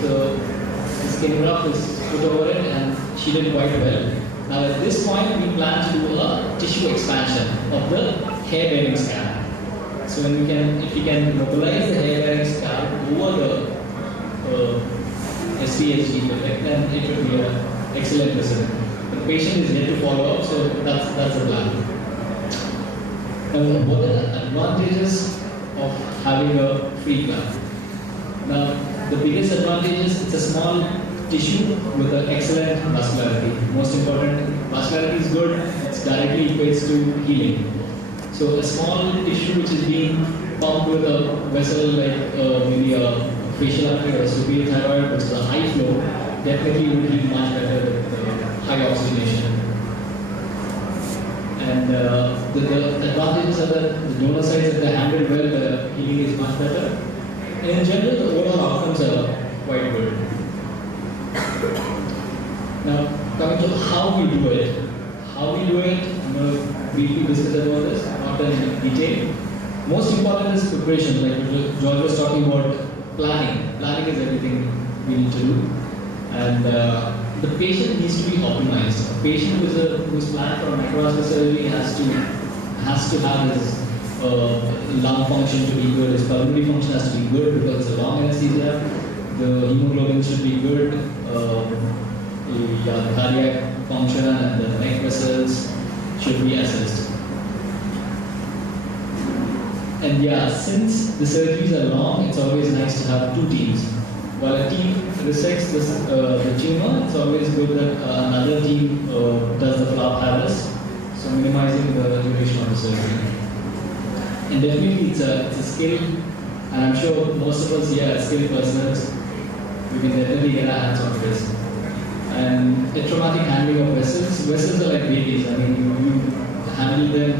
So the skin graft was put over it and she did quite well. Now at this point we plan to do a tissue expansion of the hair-bearing scalp. So if we can mobilize the hair-bearing scalp over the SVHD defect, then it will be an excellent result. The patient is yet to follow up, so that's the plan. Now, what are the advantages of having a free clamp? Now, the biggest advantage is it's a small tissue with an excellent vascularity. Most important, vascularity is good, it directly equates to healing. So a small tissue which is being pumped with a vessel like maybe a facial artery or superior thyroid, which is a high flow, definitely would heal much better with high oxygenation. And the advantages are that the donor sites, if they're handled well, the healing is much better. And in general, the overall outcomes are quite good. Now, coming to how we do it. I'm going to briefly discuss about this, not in detail. Most important is preparation, like George was talking about planning. Planning is everything we need to do. And the patient needs to be optimized. A patient who's planned for microvascular surgery has to have his lung function to be good, his pulmonary function has to be good because it's a long anesthesia, the hemoglobin should be good, the cardiac function and the neck vessels should be assessed. And yeah, since the surgeries are long, it's always nice to have two teams. While a team resects the tumor, it's always good that another team does the flap harvest, so minimizing the duration of the surgery. And definitely it's a skill, and I'm sure most of us here are skilled persons, we can definitely get our hands on this. And the traumatic handling of vessels are like babies. I mean, you handle them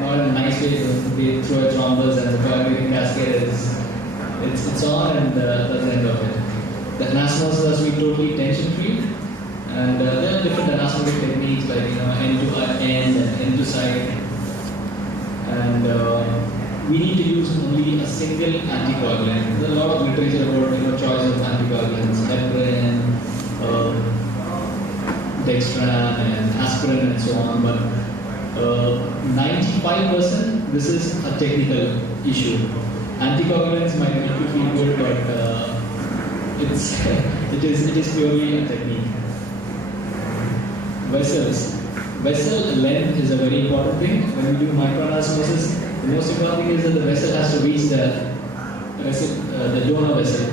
not in a nice way, they throw a thrombus and the coagulating cascade it's on and that's the end of it. The anastomosis has to be totally tension free, and there are different anastomotic techniques like end to end and end to side. And we need to use only a single anticoagulant. There's a lot of literature about choice of anticoagulants, heparin, dextran and aspirin and so on, but 95% this is a technical issue. Anticoagulants might make you feel good, but it is purely a technique. Vessel length is a very important thing. When we do microanastomosis, the most important thing is that the vessel has to reach the donor vessel.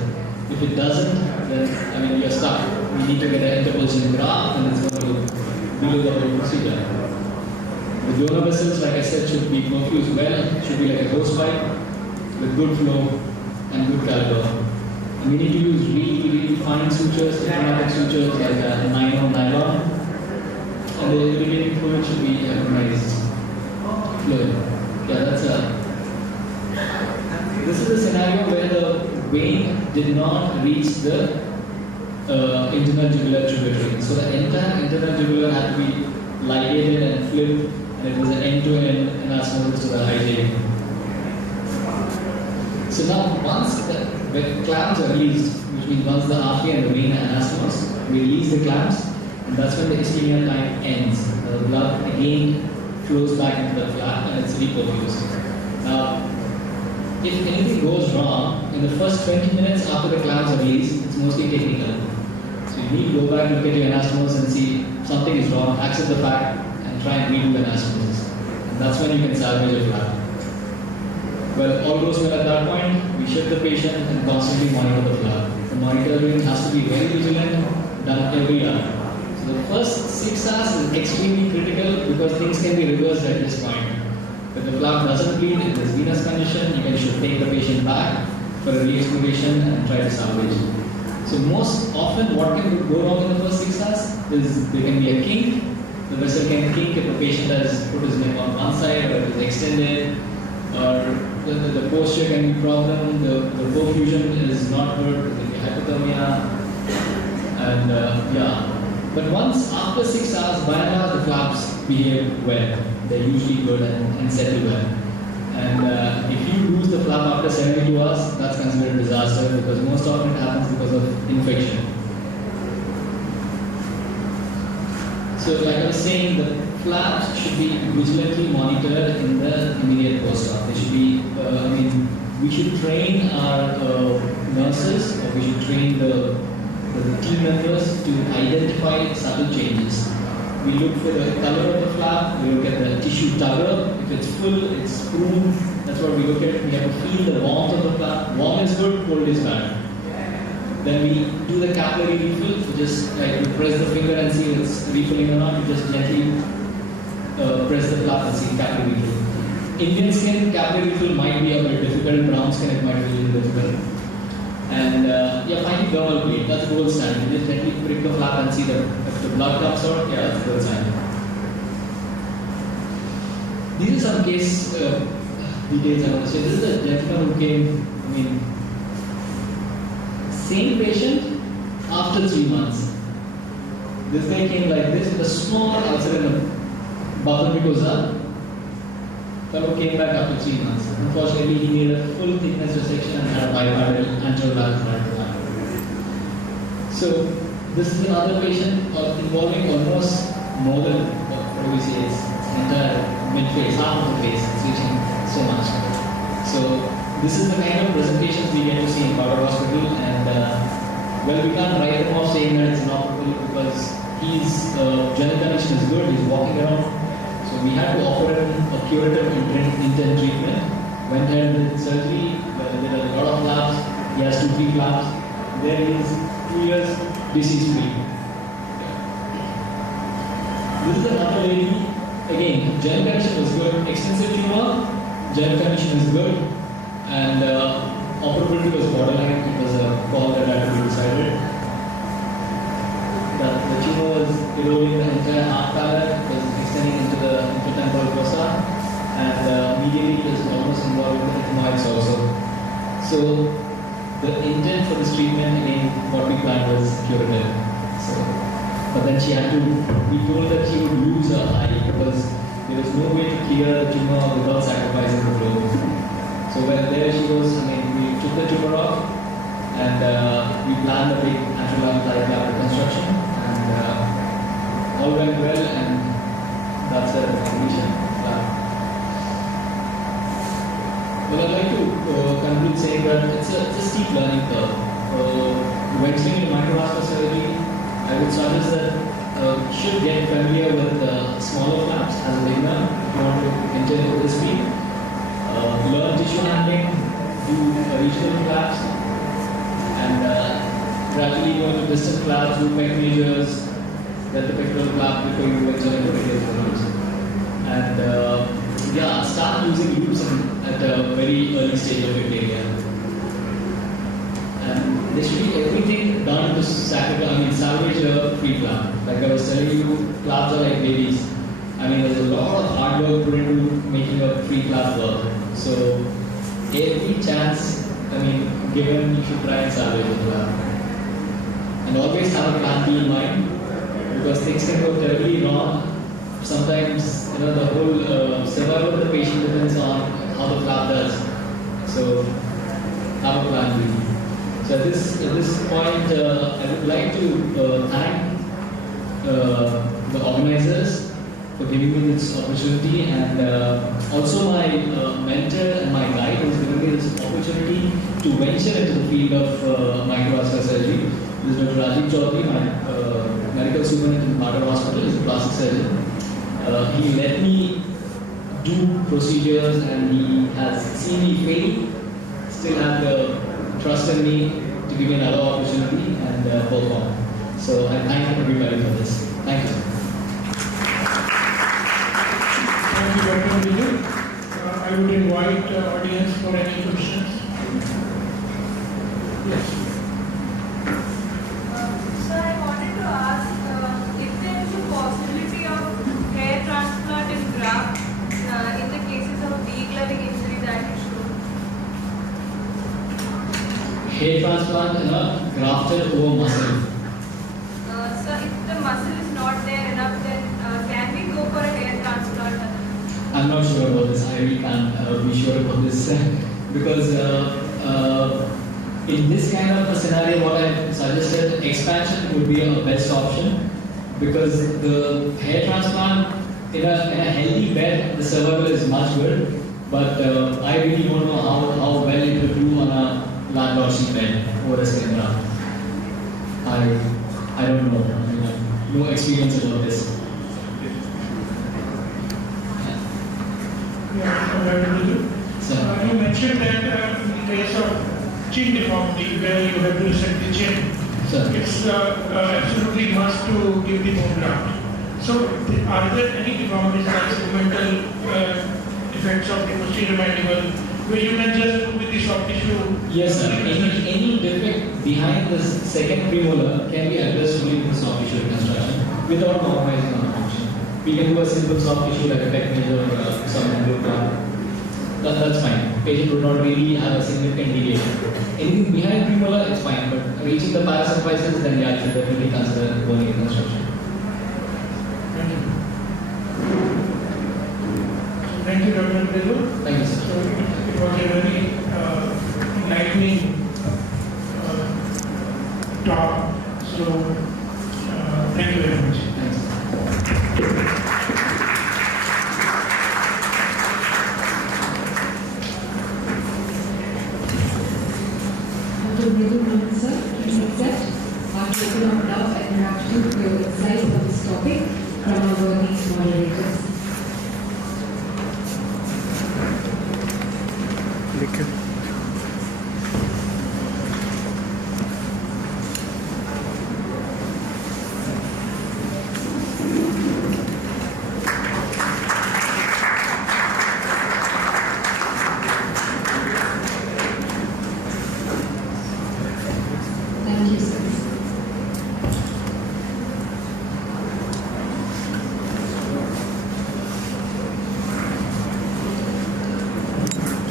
If it doesn't, then you're stuck. We need to get an interpulsion graft, and it's going to do the whole procedure. The donor vessels, like I said, should be perfused well, should be like a hose pipe with good flow and good caliber. And we need to use really fine sutures, diplomatic sutures like nylon. And the irrigating fluid should be nice fluid. Yeah, this is a scenario where the vein did not reach the internal jugular tributary. So the entire internal jugular had to be ligated and flipped, and it was an end-to-end anastomosis to the IJ. So now once the clamps are released, which means once the artery and the vein are anastomosed, we release the clamps, and that's when the ischemia time ends. The blood again flows back into the flap and it's reperfused. Now, if anything goes wrong, in the first 20 minutes after the clamps are released, it's mostly technical. So you need to go back, look at your anastomosis and see something is wrong, accept the fact, and try and redo the anastomosis. And that's when you can salvage a flap. Well, all goes well at that point, we shift the patient and constantly monitor the flap. The monitoring has to be very vigilant, done every hour. So the first 6 hours is extremely critical because things can be reversed at this point. If the flap doesn't bleed, if there's venous condition, you should take the patient back for a re-exploration and try to salvage. So most often what can go wrong in the first 6 hours is there can be a kink. The vessel can kink if the patient has put his neck on one side or it is extended, or the posture can be a problem, the perfusion is not good, there can be hypothermia, and But once after 6 hours, by and large the flaps behave well. They're usually good and settle well. And if you lose the flap after 72 hours, that's considered a disaster because most often it happens because of infection. So like I was saying, the flaps should be vigilantly monitored in the immediate post-op. They should be, we should train our nurses, or we should train the team members to identify subtle changes. We look for the color of the flap, we look at the tissue tugger. If it's full, it's pruned. That's what we look at. We have to feel the warmth of the flap. Warm is good, cold is bad. Then we do the capillary refill. We just press the finger and see if it's refilling or not. We just gently press the flap and see capillary refill. Indian skin, capillary refill might be a bit difficult. Brown skin, it might be a little difficult. And finally dermal bleed. That's the gold standard. You just gently prick the flap and see if the blood comes out. Yeah, that's the gold standard. These are some case details I want to say. This is a gentleman who came, same patient after 3 months. This guy came like this with a small ulcer in the bottom mucosa. Fellow came back after 3 months. Unfortunately, he needed a full thickness resection and had a bipartite anterovalvular. So, this is another patient involving almost more than, what do we say, it's entire mid-face, half of the face, it's reaching so much. So, this is the kind of presentations we get to see in Bardot Hospital, and we can't write him off saying that it's inoperable because his general condition is good, he's walking around. So we had to offer him a curative intent treatment. Went ahead with surgery, did a lot of flaps, he has 2-3 flaps. There he is, 2 years, disease free. This is another lady, again, general condition was good, extensive tumor, general condition is good, and operability was borderline. It was a call that had to be decided. The tumor was eroding the entire heart palate, it was extending into the intertemporal fossa, and medially it was almost involved in the ethmoids also. So the intent for this treatment, again, what we planned was curative. So, but then she had to, we told that she would lose her eye because there was no way to clear the tumor without sacrificing the globe. So when there she was, we took the tumor off and we planned a big anterovalvular reconstruction, and all went well, and that's the completion. Well, I'd like to conclude saying that it's a steep learning curve. Venturing into microvascular surgery, I would suggest that you should get familiar with smaller flaps as a beginner if you want to enter into this field. Learn tissue handling, do regional flaps, and gradually go into distant flaps, do pec measures, get the pectoral flap before you venture into radial flaps. And start using loops at a very early stage of your career. And there should be everything done to salvage a free flap. Like I was telling you, flaps are like babies. There's a lot of hard work put into making a free flap work. So every chance, given, you should try and salvage the flap. And always have a plan B in mind, because things can go terribly wrong. Sometimes, the whole survival of the patient depends on how the flap does. So have a plan B. So at this point, I would like to thank the organizers for giving me this opportunity, and also my mentor and my guide who has given me this opportunity to venture into the field of microvascular surgery. This is Dr. Rajiv Chaudhary, my medical superintendent in Bardot Hospital, is a plastic surgeon. He let me do procedures, and he has seen me fail, still has the trust in me to give me another opportunity and perform. So I thank everybody for this. Thank you. Thank you, Dr. Vijay. I would invite the audience for any questions. Yes. Sir, I wanted to ask if there is a possibility of hair transplant and graft in the cases of V-gloving injury that you showed. Hair transplant in a grafted over muscle. Sir, if the muscle is not there enough, then can we go for a hair transplant? I'm not sure about this. I really can't be sure about this because in this kind of a scenario, what I suggested, expansion would be a best option, because the hair transplant in a healthy bed, the survival is much good, but I really don't know how well it will do on a land or sheet bed over a second round. I don't know. I mean, I have no experience about this. You mentioned that in case of chin deformity, where you have to set the chin, it's absolutely must to give the bone graft. So, are there any deformities like segmental effects of the posterior mandible, where you can just do with the soft tissue? Yes, sir. Any defect behind the second premolar can be addressed only with the soft tissue reconstruction without compromising on the function. We can do a simple soft tissue like a pec major or some endogram. That's fine. Patient would not really have a significant deviation. Anything behind premolar, it's fine, but reaching the parasymphysis, then yeah, you should definitely consider bone reconstruction. Thank you, Dr. Bello. Thank you, sir. So it was a very enlightening talk. So thank you very much. Dr. Bello, sir, please accept our token of love and gratitude for your insights on this topic from our worthy moderators. Thank you, sir.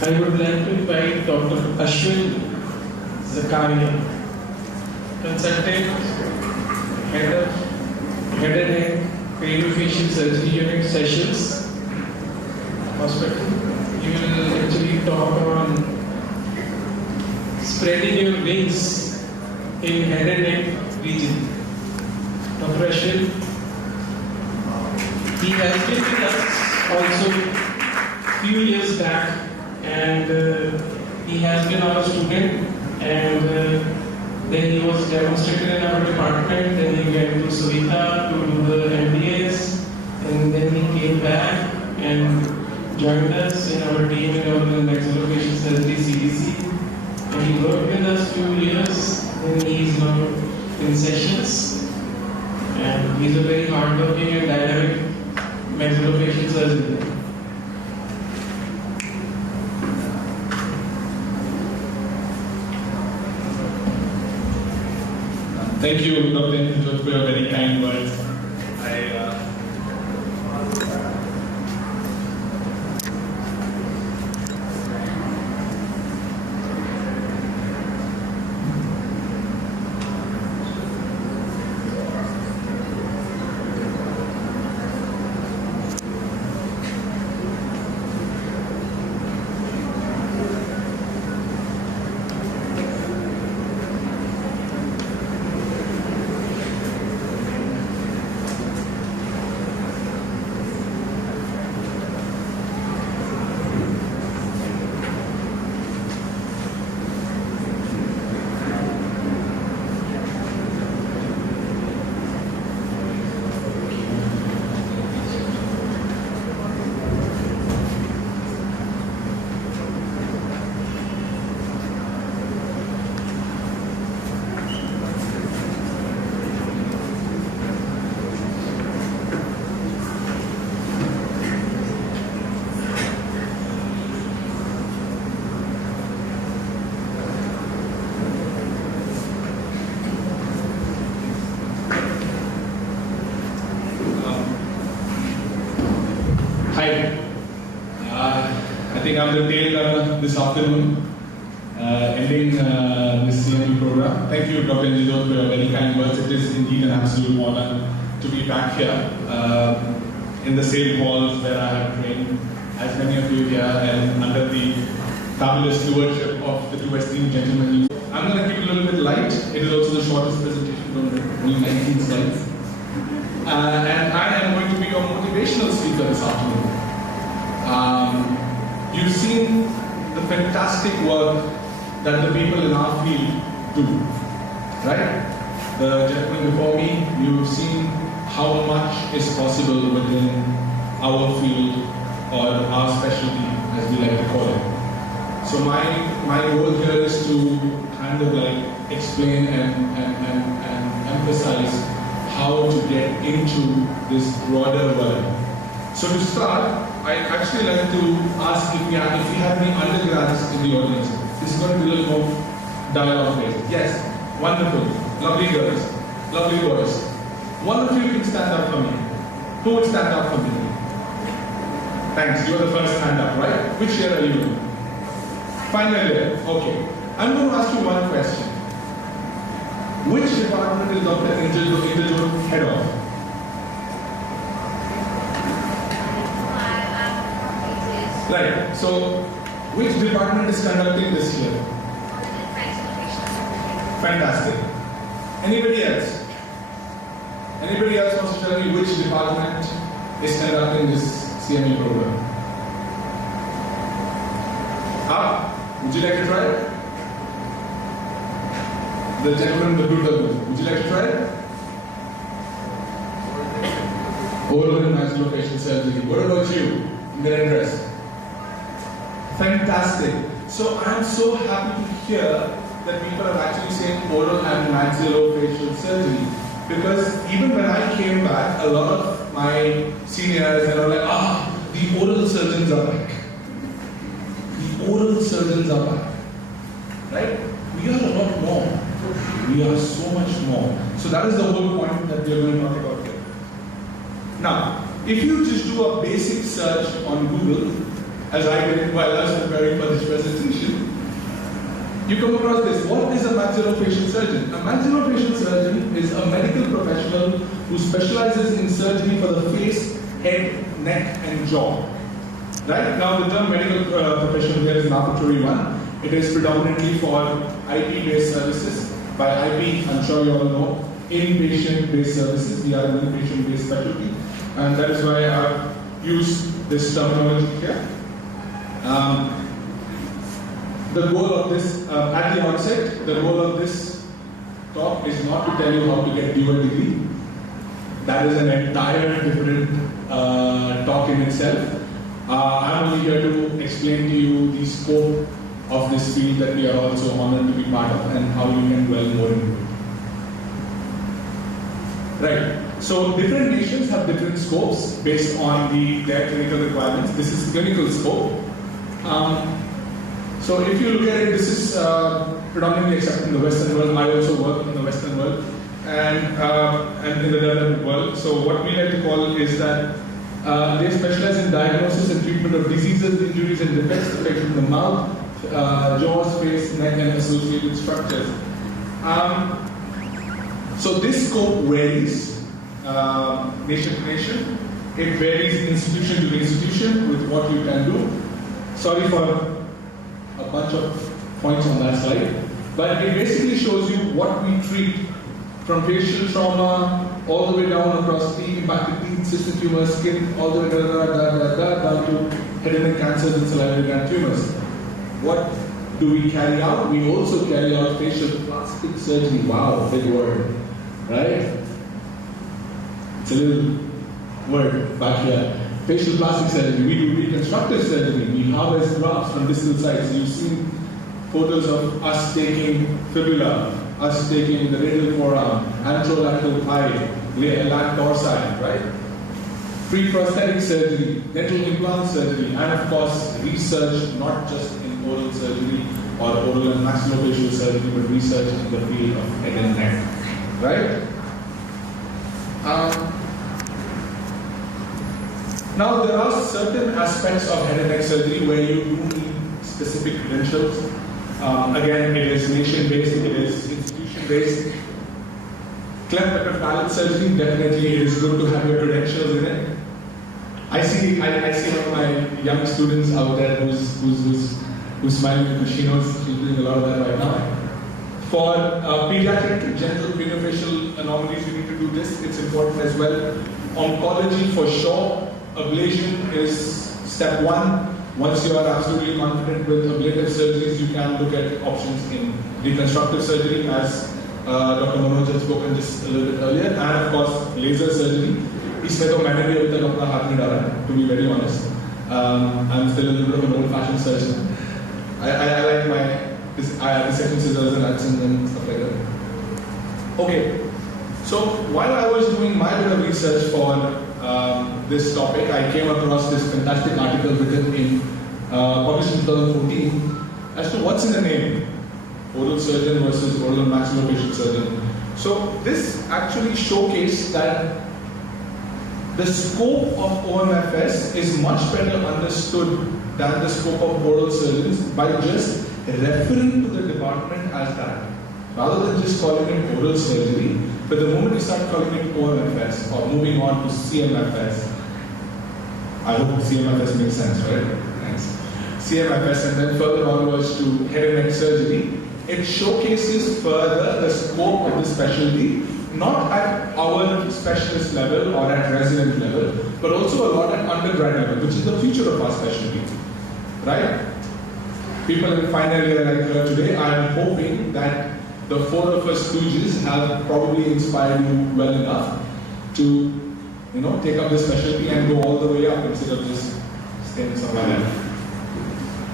I would like to invite Dr. Ashwin Zakaria, consultant, head of head and neck craniofacial surgery unit sessions hospital. You will actually talk on spreading your wings in head and neck region. Dr. Ashwin, he has been with us also few years back, and he has been our student, and then he was demonstrated in our department, then he went to Savita to do the MBAs, and then he came back and joined us in our team in our maxillofacial surgery CDC, and he worked with us few years, and he is now in sessions, and he's a very hardworking and dynamic maxillofacial surgeon. Thank you, Dr. Njot, for your very kind words. Hi. I think I'm the tail runner this afternoon, ending this CME program. Thank you, Dr. Njot, for your very kind words. It is indeed an absolute honor to be back here in the same halls where I have trained, as many of you here, and under the fabulous stewardship of the two esteemed gentlemen. I'm going to keep it a little bit light. It is also the shortest presentation, only 19 slides. And I am going to be your motivational speaker this afternoon. You've seen the fantastic work that the people in our field do, right? The gentleman before me, you've seen how much is possible within our field or our specialty, as we like to call it. So my goal here is to kind of like explain and emphasize how to get into this broader world. So to start, I actually like to ask if we have any undergrads in the audience. This is going to be a little more dialogue based. Yes, wonderful, lovely girls, lovely boys. One of you can stand up for me. Who would stand up for me? Thanks, you're the first hand up, right? Which year are you? Final year, okay. I'm going to ask you one question. Which department is Dr. Angel head of? Right, so which department is conducting this year? Fantastic. Anybody else? Anybody else wants to tell me which department is conducting this CME program? Would you like to try it? The gentleman in the blue turban, would you like to try it? Oral and maxillofacial surgery. What about you? In the red dress. Fantastic. So I'm so happy to hear that people are actually saying oral and maxillofacial surgery, because even when I came back, a lot of my seniors were like, the oral surgeons are back. The oral surgeons are back. Right? We are a lot more. We are so much more. So that is the whole point that we are going to talk about here. Now, if you just do a basic search on Google, as I did while I was preparing for this presentation, you come across this. What is a maxillofacial surgeon? A maxillofacial surgeon is a medical professional who specializes in surgery for the face, head, neck, and jaw. Right? Now, the term medical professional here is an arbitrary one. It is predominantly for IP-based services. By IP, I'm sure you all know, inpatient-based services. We are an inpatient-based specialty. And that is why I've used this terminology here. The goal of this, at the onset, the goal of this talk is not to tell you how to get your degree. That is an entire different talk in itself. I'm only here to explain to you the scope of this field that we are also honored to be part of and how you can dwell more into it. Right. So different nations have different scopes based on their clinical requirements. This is clinical scope. So if you look at it, this is predominantly accepted in the Western world. I also work in the Western world and in the developed world. So what we like to call is that they specialize in diagnosis and treatment of diseases, injuries, and defects affecting the mouth, jaws, face, neck, and associated structures. So this scope varies nation to nation. It varies institution to institution with what you can do. Sorry for a bunch of points on that slide, but it basically shows you what we treat, from facial trauma all the way down across the impacted teeth, cystic tumors, skin, all the way down to head and neck cancers and salivary gland tumors. What do we carry out? We also carry out facial plastic surgery. Wow, big word, right? It's a little word back here. Facial plastic surgery. We do reconstructive surgery. We harvest grafts from distal sites. You've seen photos of us taking fibula, us taking the radial forearm, anterolateral thigh, lat dorsi, right? Pre-prosthetic surgery, dental implant surgery, and of course research, not just in oral surgery or oral and maxillofacial surgery, but research in the field of head and neck, right? Now there are certain aspects of head and neck surgery where you do need specific credentials. Again, it is nation-based, it is institution-based. Cleft lip palate surgery, definitely it is good to have your credentials in it. I see one of my young students out there who's smiling because she knows she's doing a lot of that right now. For pediatric genital craniofacial anomalies, we need to do this. It's important as well. Oncology, for sure, ablation is step one. Once you are absolutely confident with ablative surgeries, you can look at options in reconstructive surgery, as Dr. Manoj had spoken just a little bit earlier, and of course, laser surgery. इसमें तो मैंने भी अभी तक अपना हाथ नहीं डाला है, to be very honest. I'm still a little bit of an old-fashioned surgeon. I like my dissection scissors and stuff like that. Okay, so while I was doing my bit of research for this topic, I came across this fantastic article written in published in 2014 as to what's in the name, oral surgeon versus oral and maxillofacial surgeon. So this actually showcased that the scope of OMFS is much better understood than the scope of oral surgeons by just referring to the department as that. Rather than just calling it oral surgery, but the moment you start calling it OMFS or moving on to CMFS, I hope CMFS makes sense, right? Thanks. CMFS and then further onwards to head and neck surgery, it showcases further the scope of the specialty, not at our specialist level or at resident level, but also a lot at undergrad level, which is the future of our specialty, right? People in final year like her today, I am hoping that the four of us stooges have probably inspired you well enough to, take up this specialty and go all the way up instead of just staying somewhere else.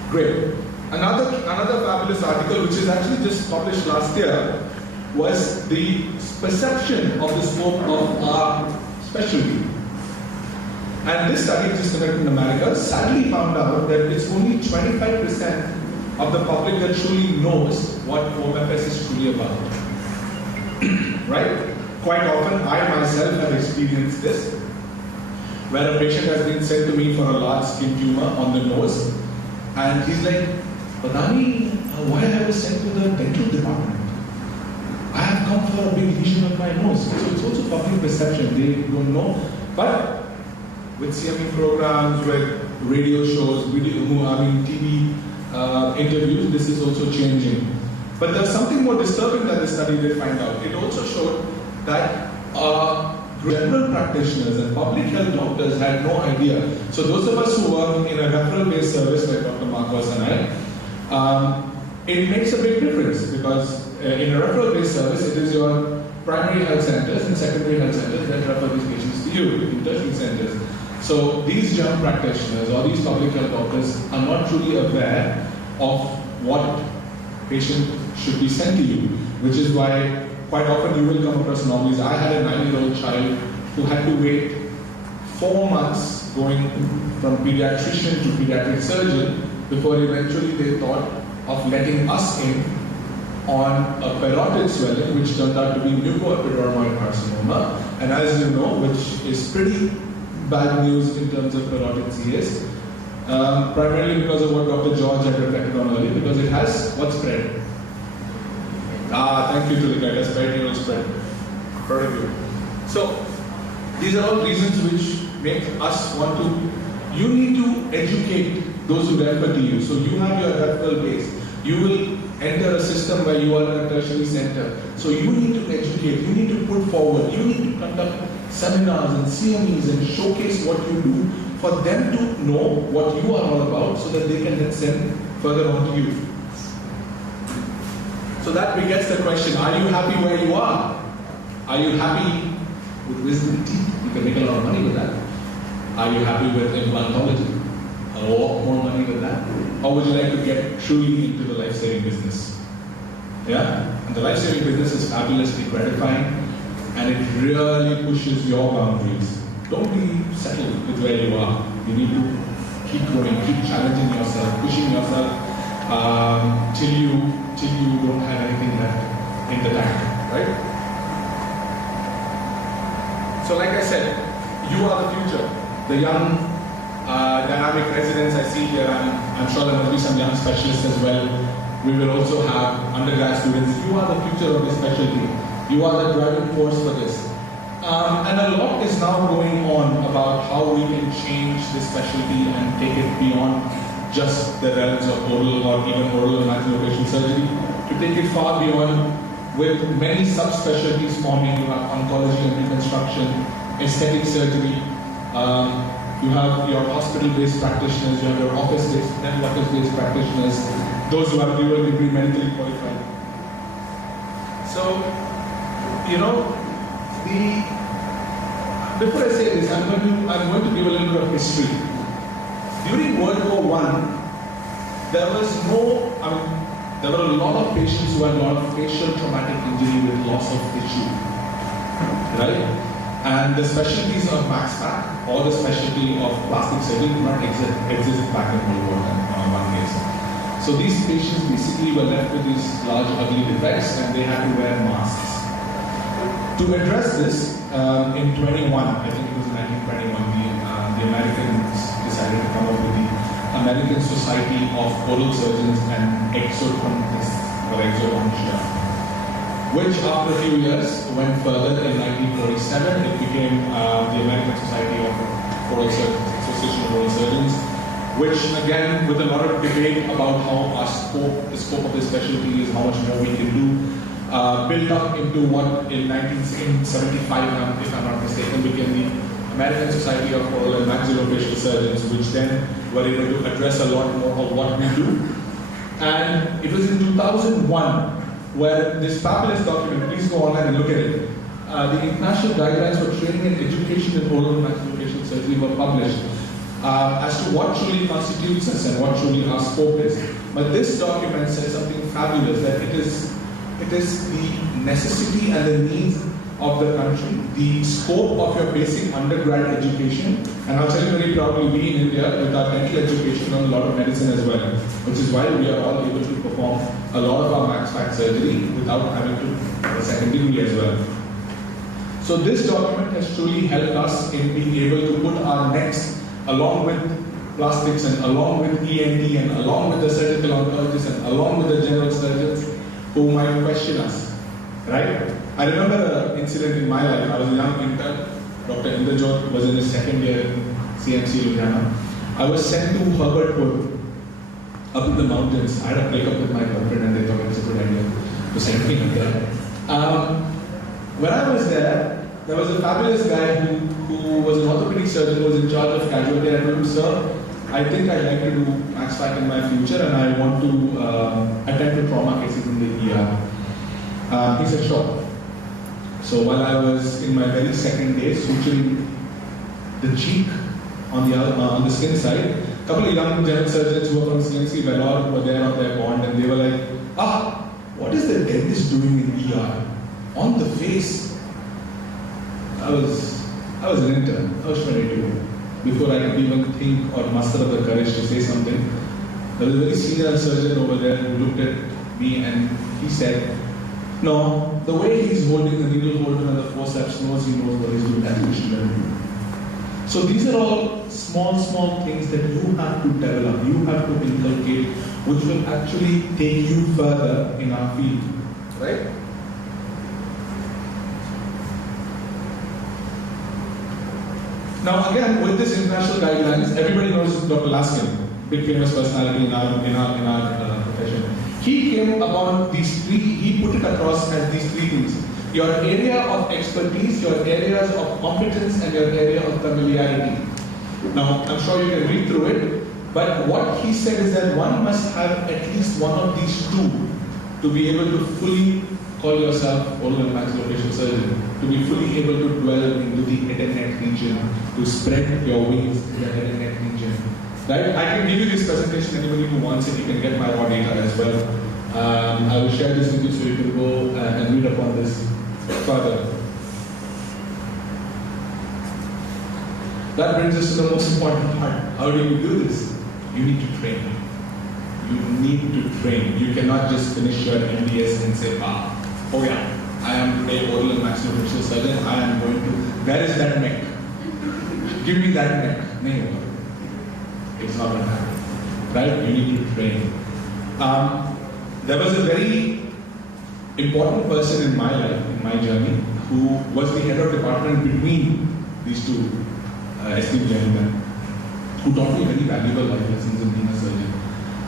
Great. Another fabulous article, which is actually just published last year, was the perception of the scope of our specialty. And this study, just conducted in America, sadly found out that it's only 25% of the public that truly knows what OMFS is truly about. Right? Quite often, I myself have experienced this, where a patient has been sent to me for a large skin tumor on the nose, and he's like, Badani, why I was sent to the dental department? I have come for a big lesion on my nose. So it's also public perception, they don't know. But with CME programs, with radio shows, TV interviews, this is also changing. But there's something more disturbing that the study did find out. It also showed that general practitioners and public health doctors had no idea. So those of us who work in a referral-based service like Dr. Marcos and I, it makes a big difference because in a referral-based service, it is your primary health centers and secondary health centers that refer these patients to you, in tertiary centers. So these general practitioners or these public health doctors are not truly aware of what patient should be sent to you, which is why quite often you will come across anomalies. I had a 9-year-old child who had to wait 4 months going from pediatrician to pediatric surgeon before eventually they thought of letting us in on a parotid swelling, which turned out to be mucoepidermoid carcinoma, and as you know, which is pretty bad news in terms of parotid CS, primarily because of what Dr. George had reflected on earlier, because it has what spread? Thank you to the guy, that's peritoneal spread. Proud of you. So, these are all reasons which make us want to, you need to educate those who refer to you. So you have your referral base. You will enter a system where you are in a tertiary center. So you need to educate, you need to put forward, you need to conduct seminars and CMEs and showcase what you do for them to know what you are all about so that they can then send further on to you. So that begets the question, are you happy where you are? Are you happy with wisdom teeth? You can make a lot of money with that. Are you happy with implantology? A lot more money with that? Or would you like to get truly into the life-saving business? Yeah? And the life-saving business is fabulously gratifying and it really pushes your boundaries. Don't be settled with where you are. You need to keep going, keep challenging yourself, pushing yourself till you don't have anything left in the tank, right? So like I said, you are the future. The young dynamic residents I see here, I'm sure there must be some young specialists as well. We will also have undergrad students. You are the future of this specialty. You are the driving force for this. And a lot is now going on about how we can change this specialty and take it beyond just the realms of oral or even oral and maxillofacial surgery to take it far beyond, with many subspecialties forming. You have oncology and reconstruction, aesthetic surgery, you have your hospital-based practitioners, you have your office-based practitioners, those who are dual degree medically qualified. So, before I say this, I'm going to give a little bit of history. During World War I, there were a lot of patients who had a lot of facial traumatic injury with loss of tissue, right? And the specialties of MaxPac or the specialty of plastic surgery did not exist back in World War I case. So these patients basically were left with these large ugly defects and they had to wear masks. To address this, in 1921, I think it was in 1921, the Americans decided to come up with the American Society of Oral Surgeons and Exodontists, or Exodontia, which after a few years went further. In 1947, it became the American Society of Oral Surgeons, Association of Oral Surgeons, which again, with a lot of debate about how the scope of this specialty is, how much more we can do, built up into what in 1975, if I'm not mistaken, became the American Society of Oral and Maxillofacial Surgeons, which then were able to address a lot more of what we do. And it was in 2001 where this fabulous document, please go online and look at it, the International Guidelines for Training and Education in Oral and Maxillofacial Surgery were published as to what truly constitutes us and what truly our scope is. But this document says something fabulous, that it is the necessity and the needs of the country, the scope of your basic undergrad education, and I'll tell you very proudly, we in India, with our dental education, learn a lot of medicine as well, which is why we are all able to perform a lot of our MaxPac surgery without having to have a second degree as well. So this document has truly helped us in being able to put our necks along with plastics and along with ENT and along with the surgical oncologists and along with the general surgeons who might question us, right? I remember an incident in my life. I was a young intern. Dr. Indrajot was in his second year in CMC Ludhiana. I was sent to Herbert Wood up in the mountains. I had a breakup with my girlfriend and they thought it was a good idea to send me up there. When I was there was a fabulous guy who was an orthopedic surgeon who was in charge of casualty. I told him, sir, I think I'd like to do MaxPac in my future and I want to attend to trauma cases in the ER. He said, sure. So while I was in my very second day suturing the cheek on the skin side, a couple of young general surgeons who were from CMC Vellore were there on their bond and they were like, what is the dentist doing in ER? On the face. I was an intern. I was 22. Before I could even think or muster up the courage to say something, there was a very senior surgeon over there who looked at me and he said, no, the way he's holding the needle holder and the forceps knows he knows what he's doing. That's what we should learn to do. So these are all small things that you have to develop, you have to inculcate, which will actually take you further in our field, right? Now again, with this international guidelines, everybody knows Dr. Laskin, big famous personality in our profession. He came upon these three, he put it across as these three things. Your area of expertise, your areas of competence, and your area of familiarity. Now, I'm sure you can read through it, but what he said is that one must have at least one of these two to be able to fully call yourself oral and maxillofacial surgeon, to be fully able to dwell into the head and neck region, to spread your wings to the head and neck region. Right? I can give you this presentation, anybody who wants it, you can get my raw data as well. I will share this with you so you can go and read upon this further. That brings us to the most important part. How do you do this? You need to train. You need to train. You cannot just finish your MBS and say, oh yeah, I am today oral and maxillofacial surgeon, I am going to, where is that neck? Give me that neck. No. It's not going to happen, right? You need to train. There was a very important person in my life, in my journey, who was the head of department between these two esteemed gentlemen, who taught me very valuable life lessons in being a surgeon.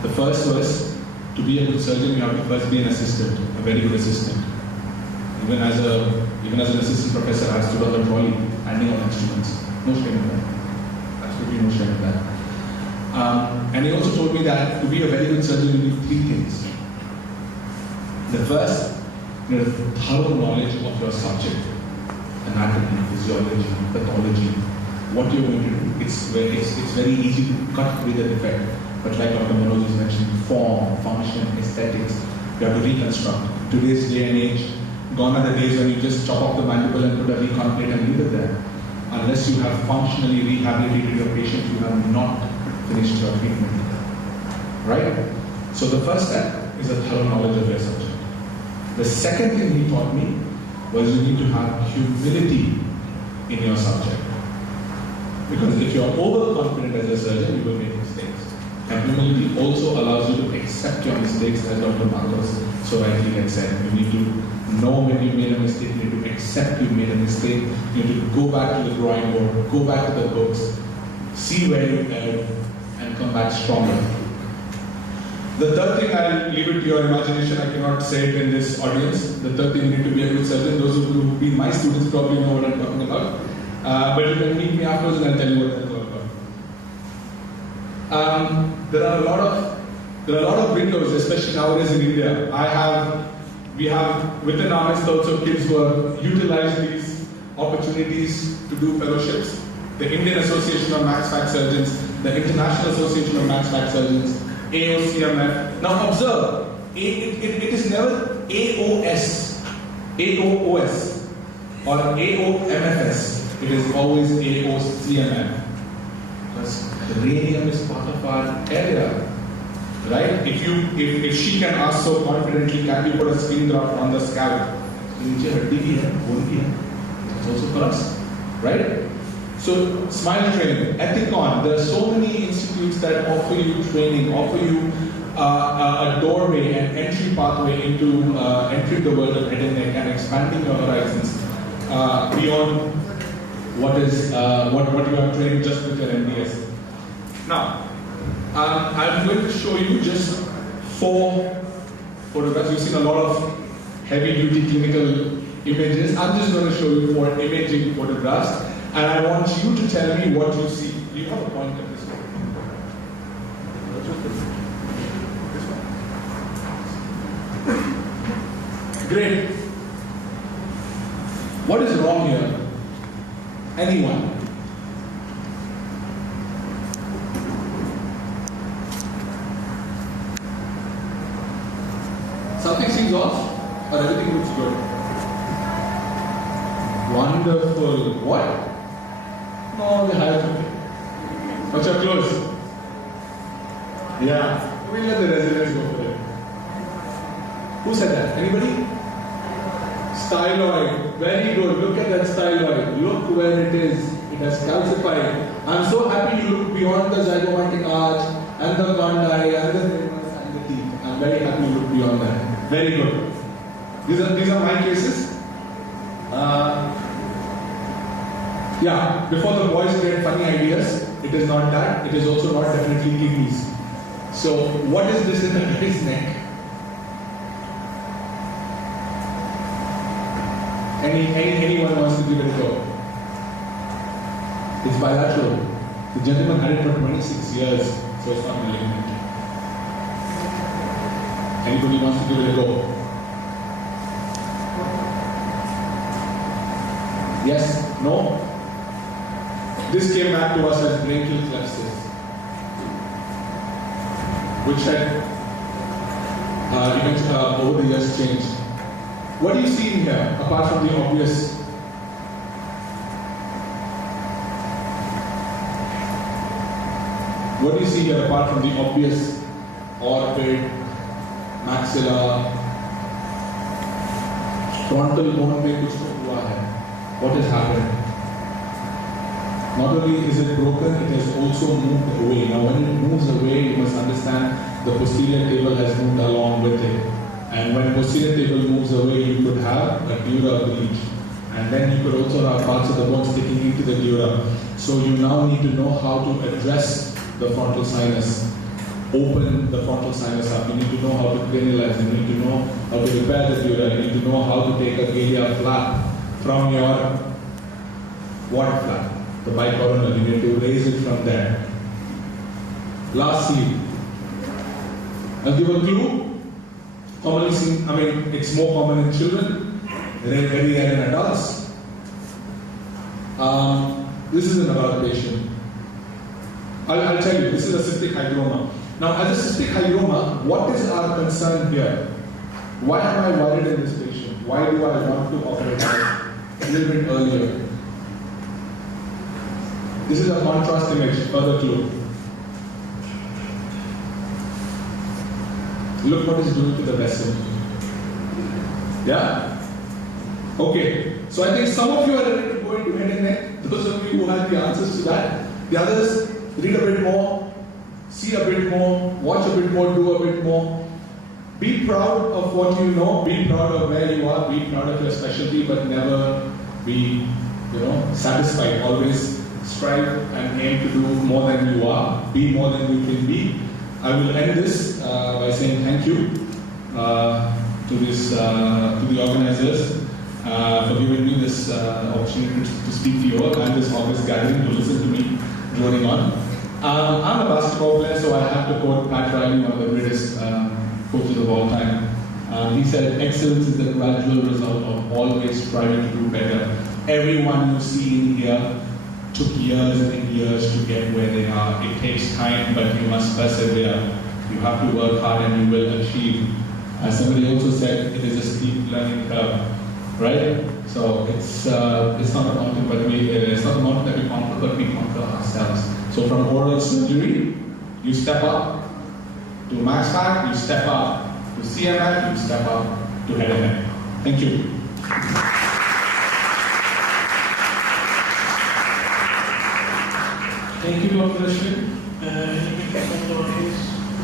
The first was to be a good surgeon, you have to first be an assistant, a very good assistant. Even as an assistant professor, I stood on the trolley, handing out instruments. No shame in that. Absolutely no shame in that. And he also told me that to be a very good surgeon, you need three things. The first, you need a thorough knowledge of your subject, anatomy, physiology, pathology, what you're going to do. It's very easy to cut with a defect, but like Dr. Manoj has mentioned, form, function, aesthetics, you have to reconstruct. Today's day and age, gone are the days when you just chop off the mandible and put a recon plate and leave it there. Unless you have functionally rehabilitated your patient, you have not finished your treatment. Right? So the first step is a thorough knowledge of your subject. The second thing he taught me was you need to have humility in your subject. Because if you are overconfident as a surgeon, you will make mistakes. And humility also allows you to accept your mistakes, as Dr. Marcos so rightly had said. You need to know when you made a mistake, you need to accept you made a mistake, you need to go back to the drawing board, go back to the books, see where you erred, and come back stronger. The third thing, I'll leave it to your imagination, I cannot say it in this audience. The third thing, you need to be a good surgeon. Those of you who've been my students probably know what I'm talking about. But you can meet me afterwards and I'll tell you what I'm talking about. There are a lot of windows, especially nowadays in India. We have within our midst also kids who have utilized these opportunities to do fellowships. The Indian Association of Max Fac Surgeons, the International Association of Max Fac Surgeons, AOCMF. Now observe, it is never AOS, or AOMFS. It is always AOCMF. Because cranium is part of our area. Right? If she can ask so confidently, can we put a skin graft on the scalp? It's also for us. Right? So, smile training, Ethicon, there are so many institutes that offer you training, offer you a doorway, an entry pathway into entering the world of head and neck and expanding your horizons beyond what you have trained just with your MDS. Now, I'm going to show you just 4 photographs. You've seen a lot of heavy-duty clinical images. I'm just going to show you 4 imaging photographs. And I want you to tell me what you see. Do you have a point at this one? Great. What is wrong here? Anyone? Something seems off, or everything looks good? Wonderful. What? No, we have to. What's your clothes? Yeah. We'll let the residents go for it. Who said that? Anybody? Styloid. Very good. Look at that styloid. Look where it is. It has calcified. I'm so happy you look beyond the zygomatic arch and the condyle and the nervous and the teeth. I'm very happy you look beyond that. Very good. These are my cases. Yeah, before the boys get funny ideas, it is not that. It is also not definitely kidneys. So, what is this in the guy's neck? Anyone wants to give it a go? It's bilateral. The gentleman had it for 26 years, so it's not malignant. Anybody wants to give it a go? Yes? No? This came back to us as brachial clefts, which had over the years changed. What do you see in here, apart from the obvious? What do you see here, apart from the obvious orbit, maxilla, frontal bone में कुछ तो हुआ है? What has happened? Not only is it broken, it has also moved away. Now when it moves away, you must understand the posterior table has moved along with it. And when posterior table moves away, you could have a dura breach. And then you could also have parts of the bone sticking into the dura. So you now need to know how to address the frontal sinus. open the frontal sinus up. You need to know how to crenalize. You need to know how to repair the dura. You need to know how to take a galia flap from your what flap? The bicoronal. You need to raise it from there. Lastly, I'll give a clue. Commonly seen, it's more common in children, very rare in adults. This isn't about a patient. I'll tell you, this is a cystic hygroma. Now, as a cystic hygroma, what is our concern here? Why am I worried in this patient? Why do I want to operate a little bit earlier? This is a contrast image, further clue. Look what it's doing to the vessel. Yeah? Okay. So I think some of you are ready to go into head and neck. Those of you who have the answers to that. The others, read a bit more, see a bit more, watch a bit more, do a bit more. Be proud of what you know, be proud of where you are, be proud of your specialty, but never be, satisfied. Always strive and aim to do more than you are, be more than you can be. I will end this by saying thank you to the organizers for giving me this opportunity to speak to you all and this August gathering to listen to me droning on. I'm a basketball player, so I have to quote Pat Riley, one of the greatest coaches of all time. He said, excellence is the gradual result of always striving to do better. Everyone you see in here took years and years to get where they are. It takes time, but you must persevere. You have to work hard and you will achieve. As somebody also said, it is a steep learning curve, right? So it's not a mountain, but it's not a mountain that we conquer, but we conquer ourselves. So from oral surgery, you step up to max pack, you step up to CMF, you step up to head and neck. Thank you. Thank you, Dr. Ashwin. Any people in the audience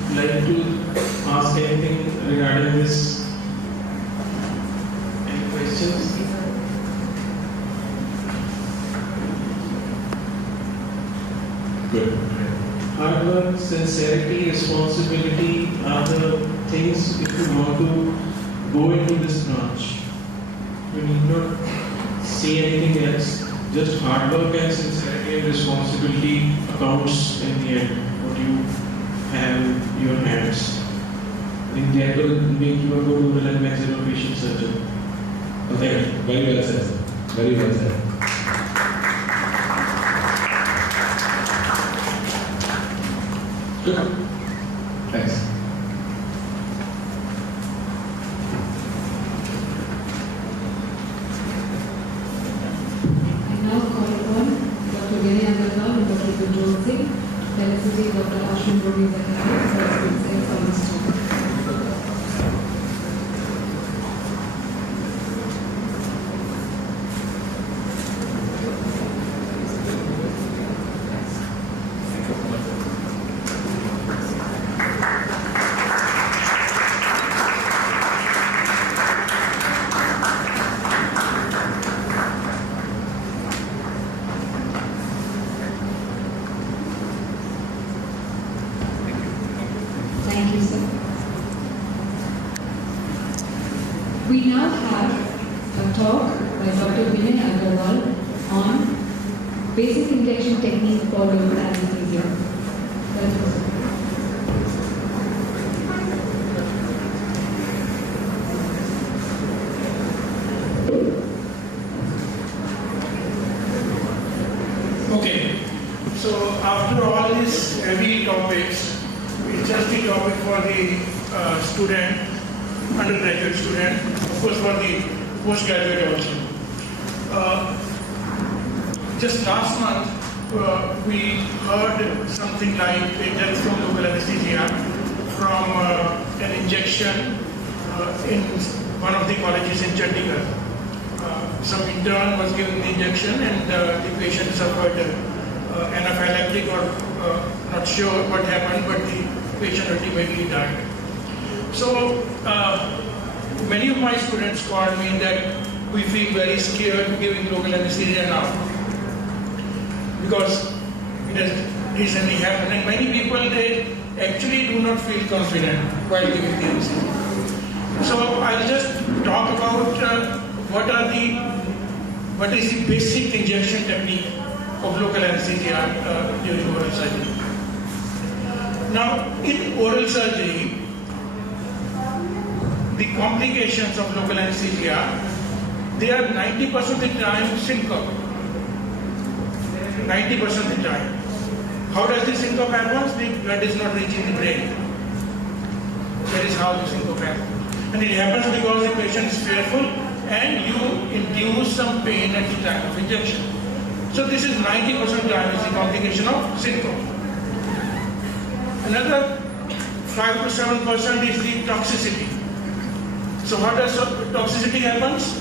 would like to ask anything regarding this? Any questions? Good. Hard work, sincerity, responsibility are the things if you want to go into this branch. You need not see anything else. Just hard work and sincerity and responsibility accounts in the end, what you have in your hands. I think that will make you a good oral and maxillofacial surgeon. Okay, very well said. Very well said. Good. Thanks. Dr. Ashwin Bodi Zakari for this topic. Thank you, sir. We now have a talk by Dr. Vinay Agarwal on basic injection technique for local anesthesia. Thank you, sir. Okay, so after all these heavy topics, it's just the topic for the student, undergraduate student, of course for the postgraduate also. Just last month, we heard something like a death from local anesthesia from an injection in one of the colleges in Chandigarh. Some intern was given the injection and the patient suffered anaphylactic or not sure what happened, but the patient ultimately died. So many of my students called me that we feel very scared giving local anesthesia now because it has recently happened, and many people they actually do not feel confident while giving the anesthesia. So I'll just talk about what is the basic injection technique of local anesthesia during oral surgery. Now, in oral surgery, the complications of local anesthesia, they are 90% of the time syncope. 90% of the time. How does the syncope happen? The blood is not reaching the brain. That is how the syncope happens. And it happens because the patient is fearful and you induce some pain at the time of injection. So this is 90% of the time is the complication of syncope. Another 5 to 7% is the toxicity. So what does toxicity happens?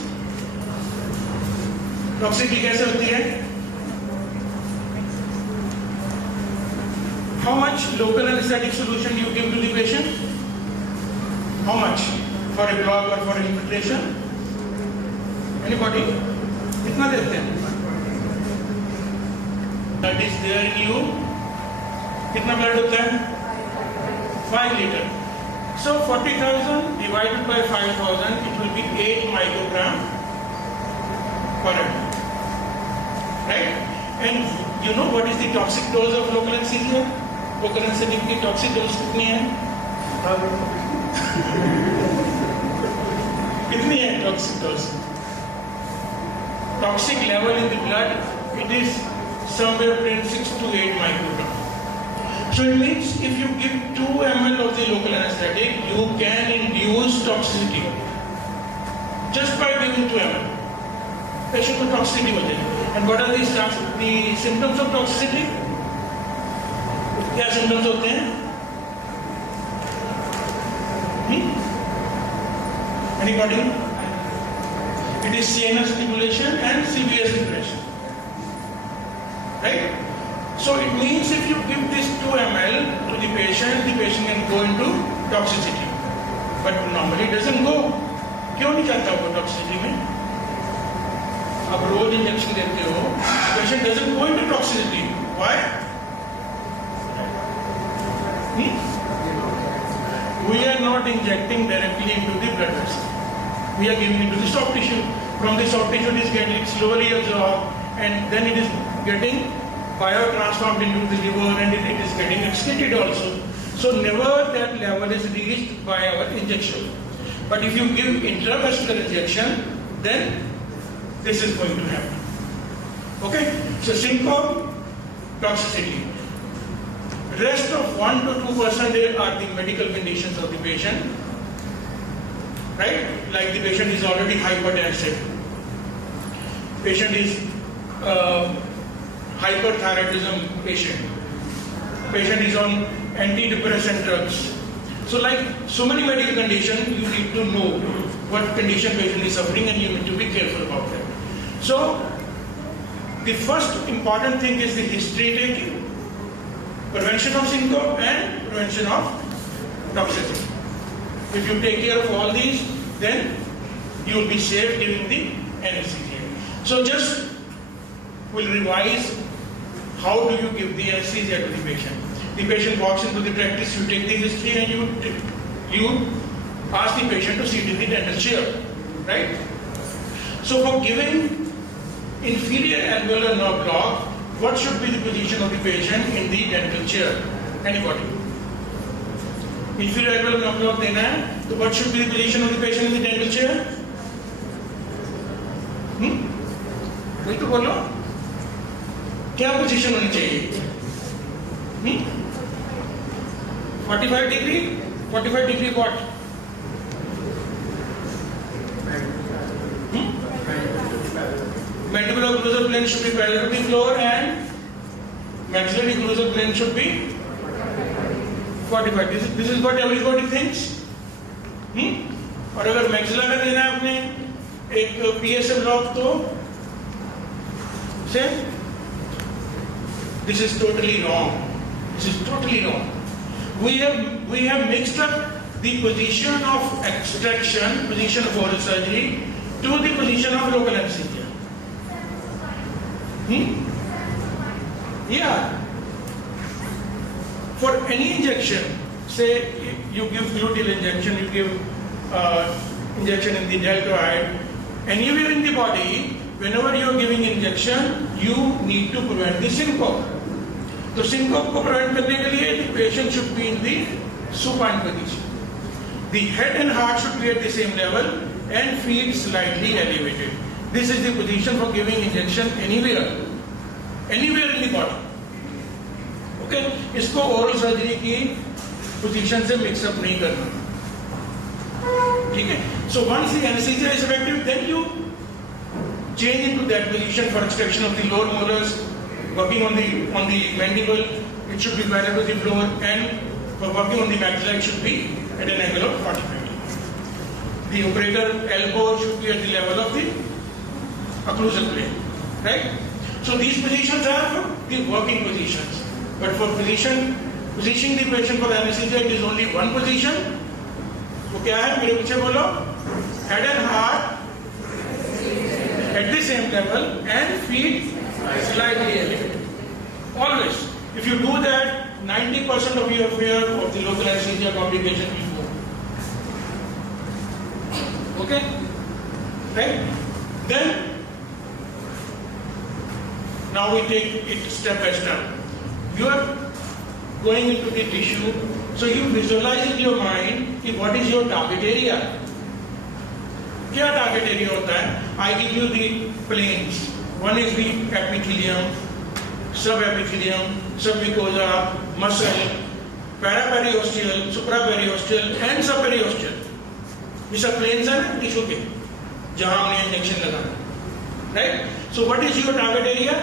Toxicity कैसे होती है? How much local anesthetic solution you give to the patient? How much? For a block or for infiltration? Anybody? कितना देते हैं? That is there in you. कितना blood होता है? 5 liter. So 40,000 divided by 5,000, it will be 8 microgram per ml. Right? And you know what is the toxic dose of local anesthesia? Local anesthetic की toxic dose कितनी है? कितनी है toxic dose? Toxic level in the blood, it is somewhere between 6 to 8 microgram. So it means if you give 2 ml of the local anesthetic, you can induce toxicity just by giving 2 ml. Patient को toxicity हो जाएगी. And what are the symptoms of toxicity? क्या symptoms होते हैं? Anybody? It is CNS stimulation and CVS depression. Right? So it means if you give this 2 ml to the patient can go into toxicity. But normally it doesn't go. क्यों नहीं जाता वो toxicity में? आप रोज injection देते हो, patient doesn't go into toxicity. Why? We are not injecting directly into the blood vessel. We are giving into the soft tissue. From the soft tissue it is getting slowly absorbed and then it is getting biotransformed into the liver and it is getting excreted also. So never that level is reached by our injection. But if you give intravascular injection, then this is going to happen. Okay? So syncope, toxicity. Rest of 1 to 2% are the medical conditions of the patient. Right? Like the patient is already hypertensive. Patient is hyperthyroidism patient. Patient is on antidepressant drugs. So like so many medical conditions, you need to know what condition patient is suffering and you need to be careful about that. So the first important thing is the history taking, prevention of syncope and prevention of toxicity. If you take care of all these, then you will be safe during the anesthesia. So just we'll revise how do you give the anesthesia to the patient. The patient walks into the practice, you take the history and you ask the patient to sit in the dental chair, right? So for giving inferior alveolar nerve block, what should be the position of the patient in the dental chair? Anybody? Inferior alveolar nerve block देना है, so what should be the position of the patient in the dental chair? वही तो बोलो, क्या position होनी चाहिए? 45 degree? 45 degree what? Mandibular occlusal plane should be parallel to the floor and maxillary occlusal plane should be 45. This is what everybody thinks. और अगर maxilla का देना है आपने एक PSA block तो same. This is totally wrong. This is totally wrong. We have mixed up the position of extraction, position of oral surgery, to the position of local anesthesia. Yeah. for any injection, say you give gluteal injection, you give injection in the deltoid, anywhere in the body, whenever you are giving injection, you need to prevent the syncope. So syncope को prevent करने के लिए the patient should be in the supine position. The head and heart should be at the same level and feet slightly elevated. This is the position for giving injection anywhere in the body. Okay, इसको oral surgery की position से mix up नहीं करना. ठीक है? So once the anesthesia is effective, then you change into that position for extraction of the lower molars, working on the mandible, it should be parallel to the floor, and for working on the maxilla, it should be at an angle of 45 degrees. The operator elbow should be at the level of the occlusal plane, right? So these positions are for the working positions. But for positioning the patient for anesthesia, it is only one position. वो क्या है? मेरे पीछे बोलो. Head and heart at the same level and feet slightly elevated. Always. If you do that, 90% of your fear of the local anesthesia complication will go. Okay? Right? Then, now we take it step by step. You are going into the tissue, so you visualize in your mind what is your target area. क्या target area होता है? I give you the planes. One is the epithelium, subepithelium, submucosa, muscle, paraperiosteal, supraperiosteal, and subperiosteal. ये सब planes हैं ना tissue के, जहाँ हमने इंजेक्शन लगाना, right? So what is your target area?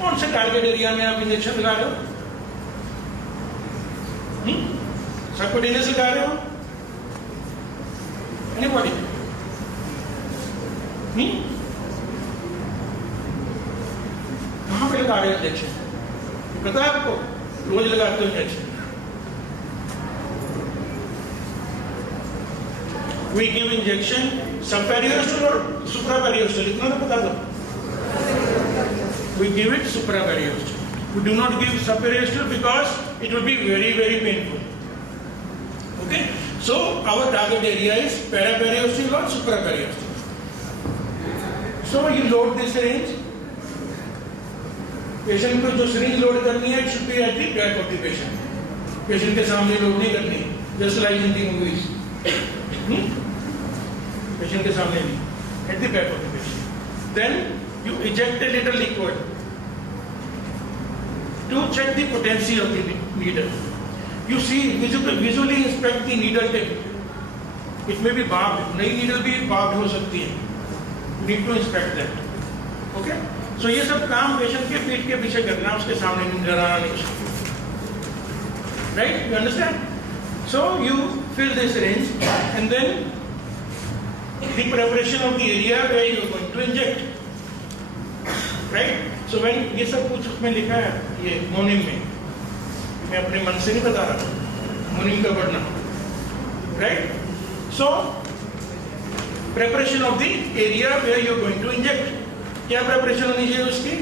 कौन से टारगेट एरिया में आप इंजेक्शन लगा रहे हो? सबक्यूटेनियस लगा रहे हो? Anybody? कहाँ पे लगा रहे हो इंजेक्शन? पता है आपको? रोज लगाते हो injection. We give injection subperiosteal or supraperiosteal. इतना तो बता दो. We give it supraperiosteal. We do not give subperiosteal because it will be very, very painful. Okay? So our target area is paraperiosteal or supraperiosteal. So you load this syringe. Patient को जो syringe load करनी है, it should be at the back of the patient. Patient के सामने load नहीं करनी, just like in the movies. Patient के सामने नहीं, at the back of the patient. Then you eject a little liquid to check the potency of the needle. You see, visually inspect the needle tip. It may be barbed. नई needle भी barbed हो सकती है. You need to inspect that. Okay? So ये सब काम patient के पीठ के पीछे करना, उसके सामने डराना नहीं. Right? You understand? So you fill this syringe and then the preparation of the area where you are going to inject. Right? So when ये सब कुछ उसमें लिखा है ये मोनिम में, मैं अपने मन से नहीं बता रहा, मोनिम का पढ़ना. Right? So preparation of the area where you are going to inject. क्या preparation होनी चाहिए उसकी?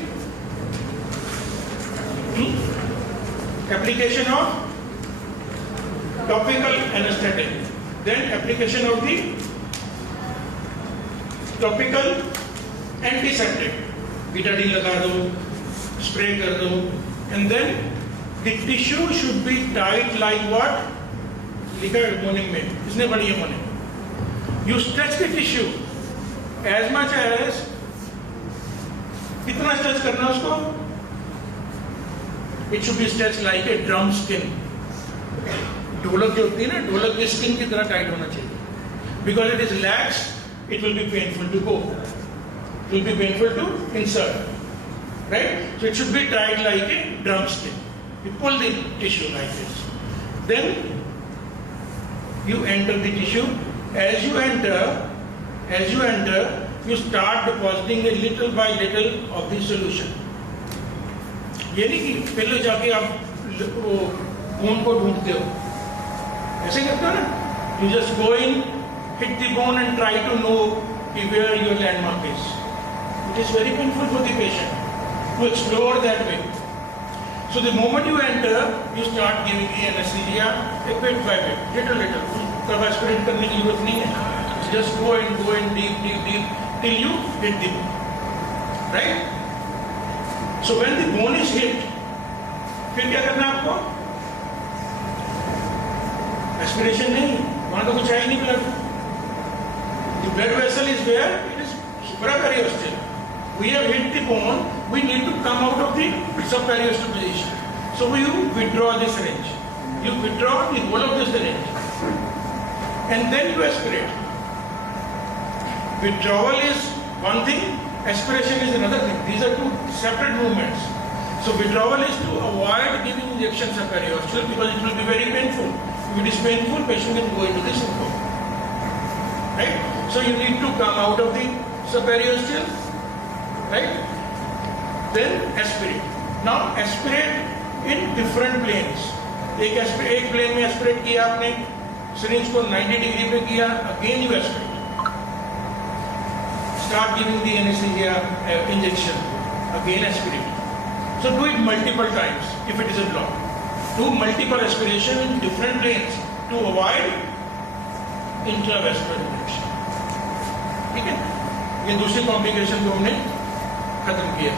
Application of topical anesthetic, then application of the topical antiseptic. Betadine लगा दो, spray कर दो, and then the tissue should be tight like what? लिखा है मोनिम में, इसने पढ़ी है मोनिम. You stretch the tissue as much as, कितना stretch करना उसको? It should be stretched like a drum skin. ढोलक जो होती है ना, ढोलक की skin की तरह tight होना चाहिए. Because it is lax, it will be painful to go. It will be painful to insert, right? So it should be tied like a drumstick. You pull the tissue like this. Then you enter the tissue. As you enter, you start depositing a little by little of the solution. ये नहीं कि पहले जाके आप bone को ढूंढते हो. ऐसे करते हो ना? You just go in, hit the bone and try to know where your landmark is. It is very painful for the patient to explore that way. So the moment you enter, you start giving the anesthesia bit by bit, little. तब aspirate करने की जरूरत नहीं है. Just go in deep till you hit the bone. Right? So when the bone is hit, फिर क्या करना है आपको? Aspiration नहीं, वहाँ तो कुछ है ही नहीं blood. The blood vessel is where it is supraperiosteal. We have hit the bone. We need to come out of the subperiosteal position. So you withdraw the syringe. You withdraw the whole of the syringe, and then you aspirate. Withdrawal is one thing. Aspiration is another thing. These are two separate movements. So withdrawal is to avoid giving injection subperiosteal because it will be very painful. If it is painful, patient can go into the syndrome. Right? So you need to come out of the subperiosteal. Right? Then aspirate. Now aspirate in different planes. एक plane में aspirate किया आपने, syringe को 90 degree पे किया, again you aspirate. Start giving the anesthesia injection, again aspirate. So do it multiple times if it is a block. Do multiple aspiration in different planes to avoid intravascular injection. ठीक है? ये दूसरी complication को हमने खत्म किया,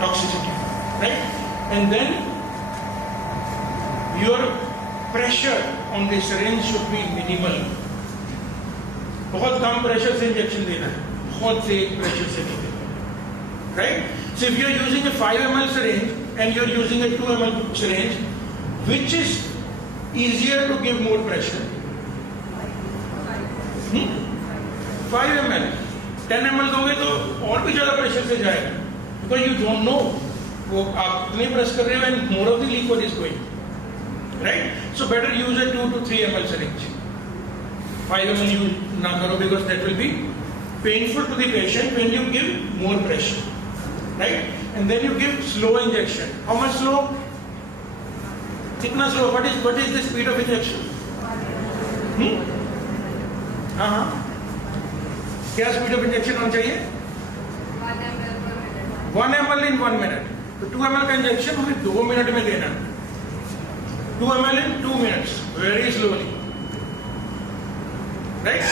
toxicity, right? And then your pressure on the syringe should be minimal. बहुत कम pressure से injection देना है, बहुत से pressure से नहीं देना, right? So if you are using a 5 ml syringe and you are using a 2 ml syringe, which is easier to give more pressure? 5 ml. 10 ml दोगे तो और भी ज़्यादा pressure से जाएगा, because you don't know वो आप कितने press कर रहे हो and more of the liquid is going, right? So better use a 2 to 3 ml syringe. 5 ml use ना करो because that will be painful to the patient when you give more pressure, right? And then you give slow injection. How much slow? कितना slow? What is the speed of injection? क्या speed of injection होना चाहिए? 1 ml in 1 minute. तो 2 ml का injection हमें 2 minute में देना. 2 ml in 2 minutes, very slowly. Right?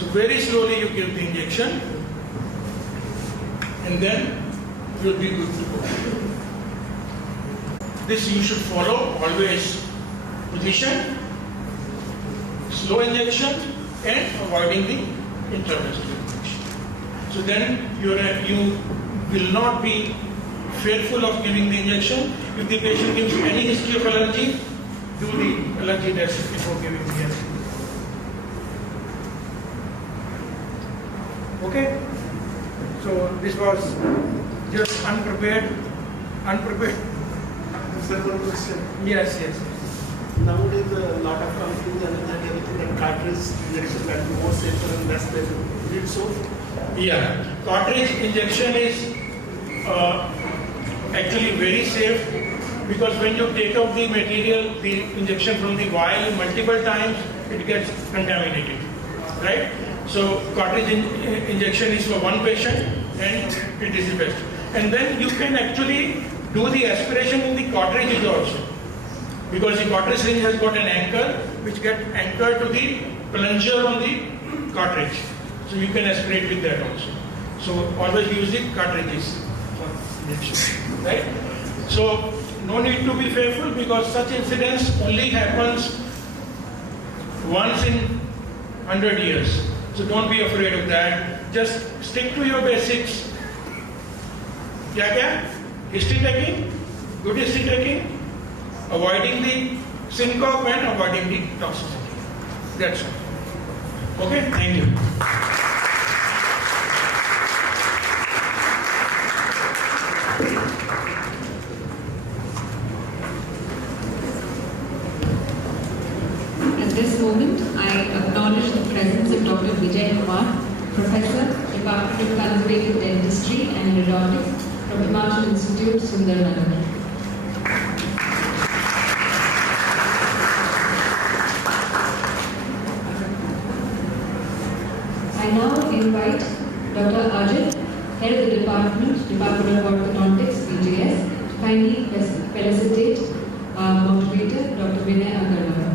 So very slowly you give the injection, and then you will be good to go. This you should follow always. Position, slow injection, and avoiding the intravascular injection. So then you will not be fearful of giving the injection. If the patient gives any history of allergy, do the allergy test before giving the injection. Okay? So this was just unprepared. Several question. Yes. Nowadays, a lot of companies are everything that cartridge injection can be more safer and less painful. Is it so? Yeah, cartridge injection is actually very safe because when you take out the material, the injection from the vial multiple times, it gets contaminated, right? So cartridge injection is for one patient and it is the best. And then you can actually do the aspiration in the cartridges also, because the cartridge syringe has got an anchor which gets anchored to the plunger on the cartridge. So you can aspirate with that also. So always use the cartridges for injection, right? So no need to be fearful because such incidents only happens once in 100 years. So don't be afraid of that. Just stick to your basics. क्या? History taking, good history taking, avoiding the syncope and avoiding the toxicity. That's all. Okay, thank you. At this moment, I acknowledge the presence of Dr. Vijay Kumar, Professor, Department of Conservative Dentistry and Endodontics from Himachal Institute, Sundarnagar. I now invite Dr. Ajit, Head of the Department of Orthodontics, BJS, to kindly present. felicitate our moderator, Dr. Vinay Agarwal.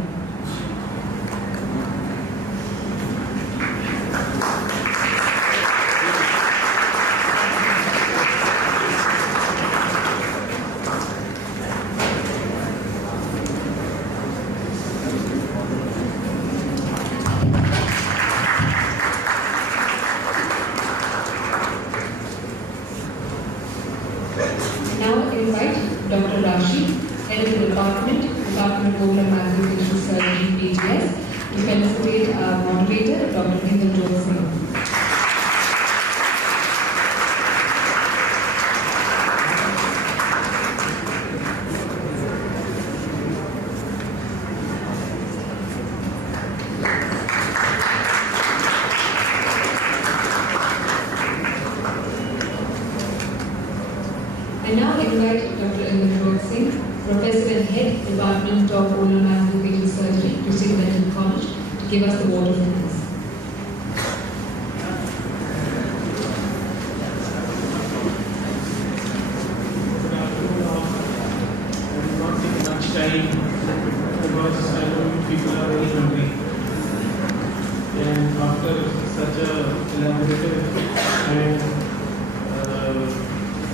Now invite Dr. Rashi, Head of the Department of Bone and Maxillofacial Surgery, PGS, to felicitate our moderator, Dr. Hindal Singh. I now invite Dr. Hindal Singh, Professor and Head, Department of Bone and Maxillofacial Surgery, Christian Dental College, to give us the vote of thanks. Not take much time because I know people are very hungry. And after such a elaborative and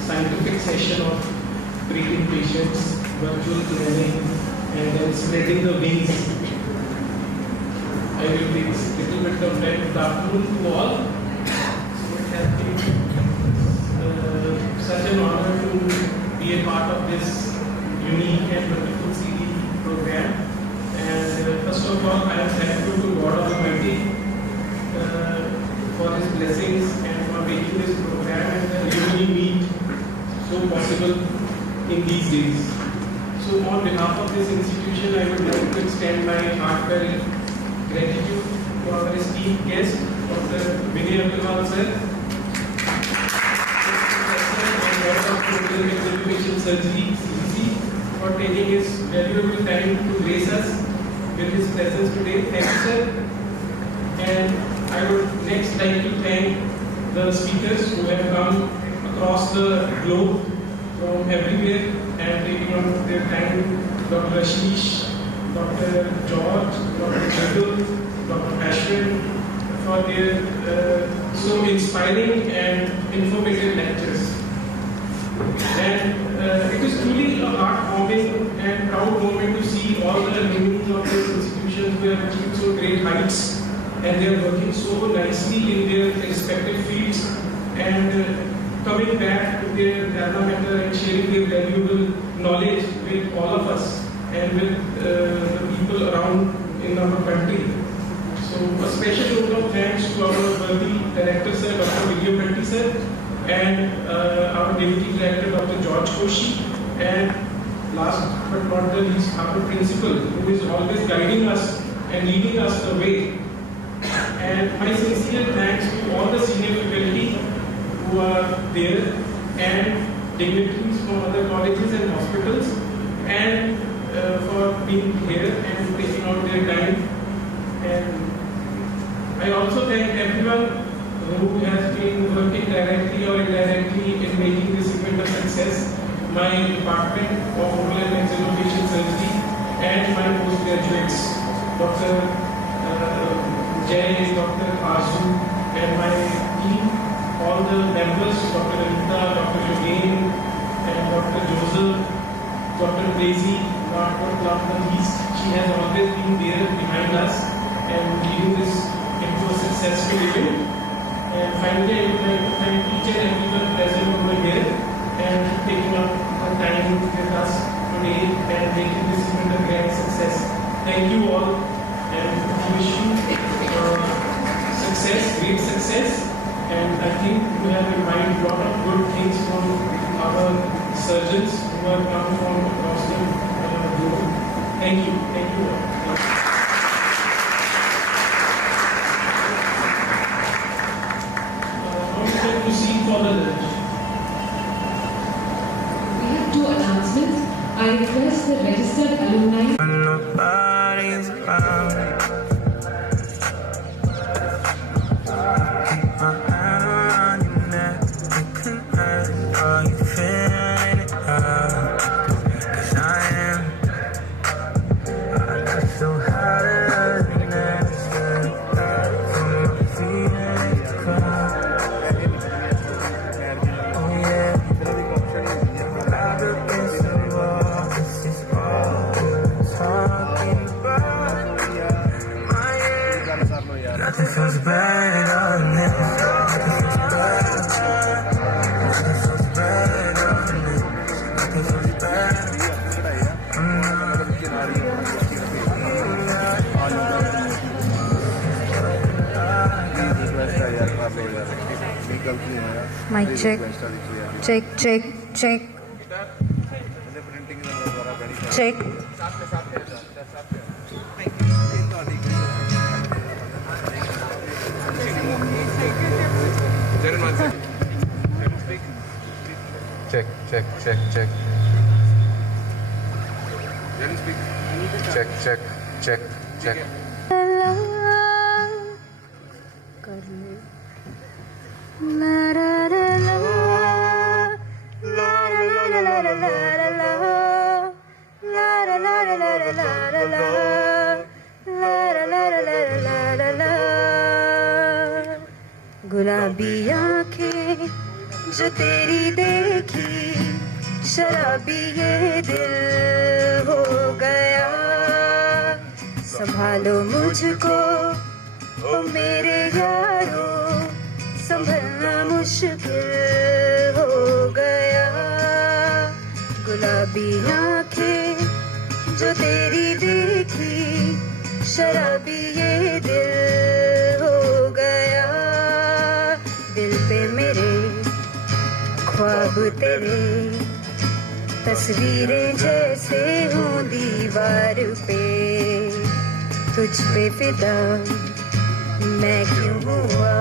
scientific session of treating patients, virtual clearing, and then spreading the wings, I will take a little bit of time. Good afternoon to all. So it has been such an honor to be a part of this unique and wonderful CD program. And first of all, I am thankful to God Almighty for His blessings and for making this program and really meet so possible in these days. So on behalf of this institution, I would like to extend my heartfelt gratitude to our esteemed guest, Dr. Vinay Agarwal sir, Professor and Head of Maxillofacial Surgery, CCC, for taking his valuable time to grace us with his presence today. Thank you, sir. And I would next like to thank the speakers who have come across the globe from everywhere and taking on their time. Dr. Ashish, Dr. George, Dr. Jadul, Dr. Ashwin, for their so inspiring and informative lectures. And it is truly a heartwarming and proud moment to see all the alumni of this institution who have achieved so great heights, and they are working so nicely in their respective fields and coming back to their alma mater and sharing their valuable knowledge with all of us and with the people around in our country. So a special note of thanks to our worthy director sir, Dr. William Bhatti sir, and our deputy director Dr. George Koshi, and last but not the least our principal, who is always guiding us and leading us the way. And my sincere thanks to all the senior faculty who are there and dignitaries from other colleges and hospitals, and for being here and taking out their time. And I also thank everyone who has been working directly or indirectly in making this event a success. My department of oral and maxillofacial surgery and my postgraduates, Dr. Jay, Dr. Arzu, and my team, all the members, Dr. Anita, Dr. Yogen, and Dr. Joseph, Dr. Daisy, last but not least, she has always been there behind us and leading this into a successful event. And finally, I would like to thank each and everyone present over here and taking up the time with us today and making this event a great success. Thank you all, and I wish you success, great success. And I think we have in mind a lot of good things from our surgeons who have come from across the globe. Thank you all. Proceed for the lunch. We have two announcements. I request the registered alumni. Nobody's around. Keep my hand on your neck. You can hurt. Are you feeling it out? Mic check. Check, check, check. Check. Check, check, check, check. Check, check, check, check. गुलाबी आंखें जो तेरी देखी, शराबी ये दिल हो गया। संभालो मुझको ओ मेरे यारो, संभलना मुश्किल हो गया। गुलाबी आंखें जो तेरी देखी, शराबी ये दिल हो गया। दिल पे मेरे ख्वाब तेरे, तस्वीरें जैसे हों दीवार पे। तुझ पे फिदा मैं क्यों हुआ,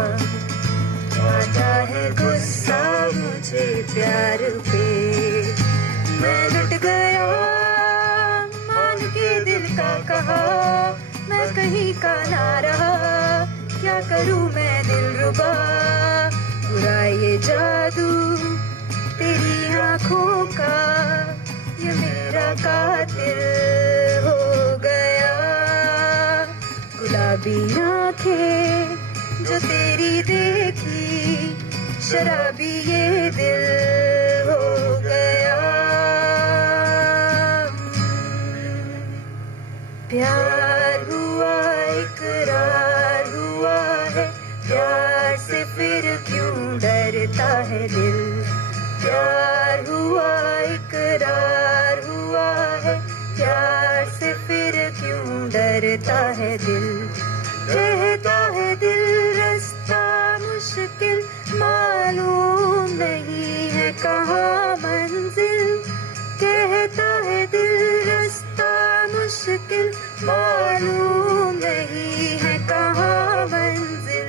आता है गुस्सा मुझे प्यार पे। मैं लुट गया मान के दिल का कहा, मैं कहीं का ना रहा। क्या करूं मैं दिलरुबा, बुरा ये जादू तेरी आंखों का, ये मेरा कातिल हो गया। गुलाबी आंखें जो तेरी देखी, शराबी ये दिल हो गया। प्यार हुआ इकरार हुआ है, प्यार से फिर क्यों डरता है दिल। प्यार हुआ इकरार हुआ है, प्यार से फिर क्यों डरता है दिल। कहता है दिल रास्ता मुश्किल, मालूम नहीं है कहाँ मंजिल। कहता है दिल रास्ता मुश्किल, मालूम नहीं है कहाँ मंजिल।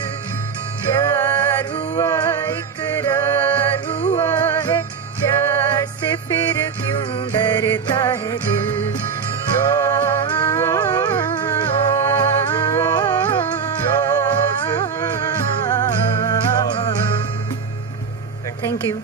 प्यार हुआ इकरार हुआ है, प्यार से फिर क्यों डरता है दिल। Thank you.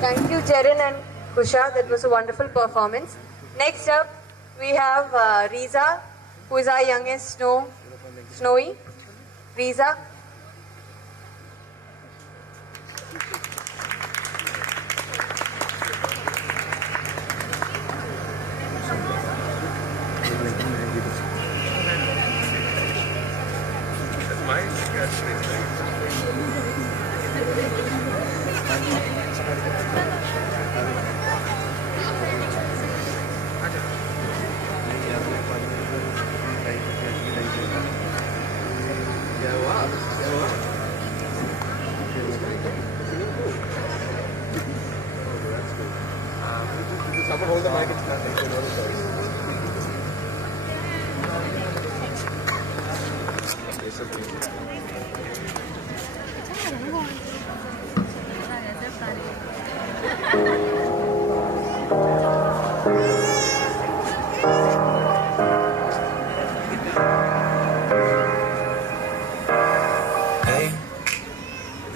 Thank you, Jaren and Kusha. That was a wonderful performance. Next up, we have Riza, who is our youngest Snowy. Riza. Someone hold the mic, it's not taking all the stories. Yes, Hey,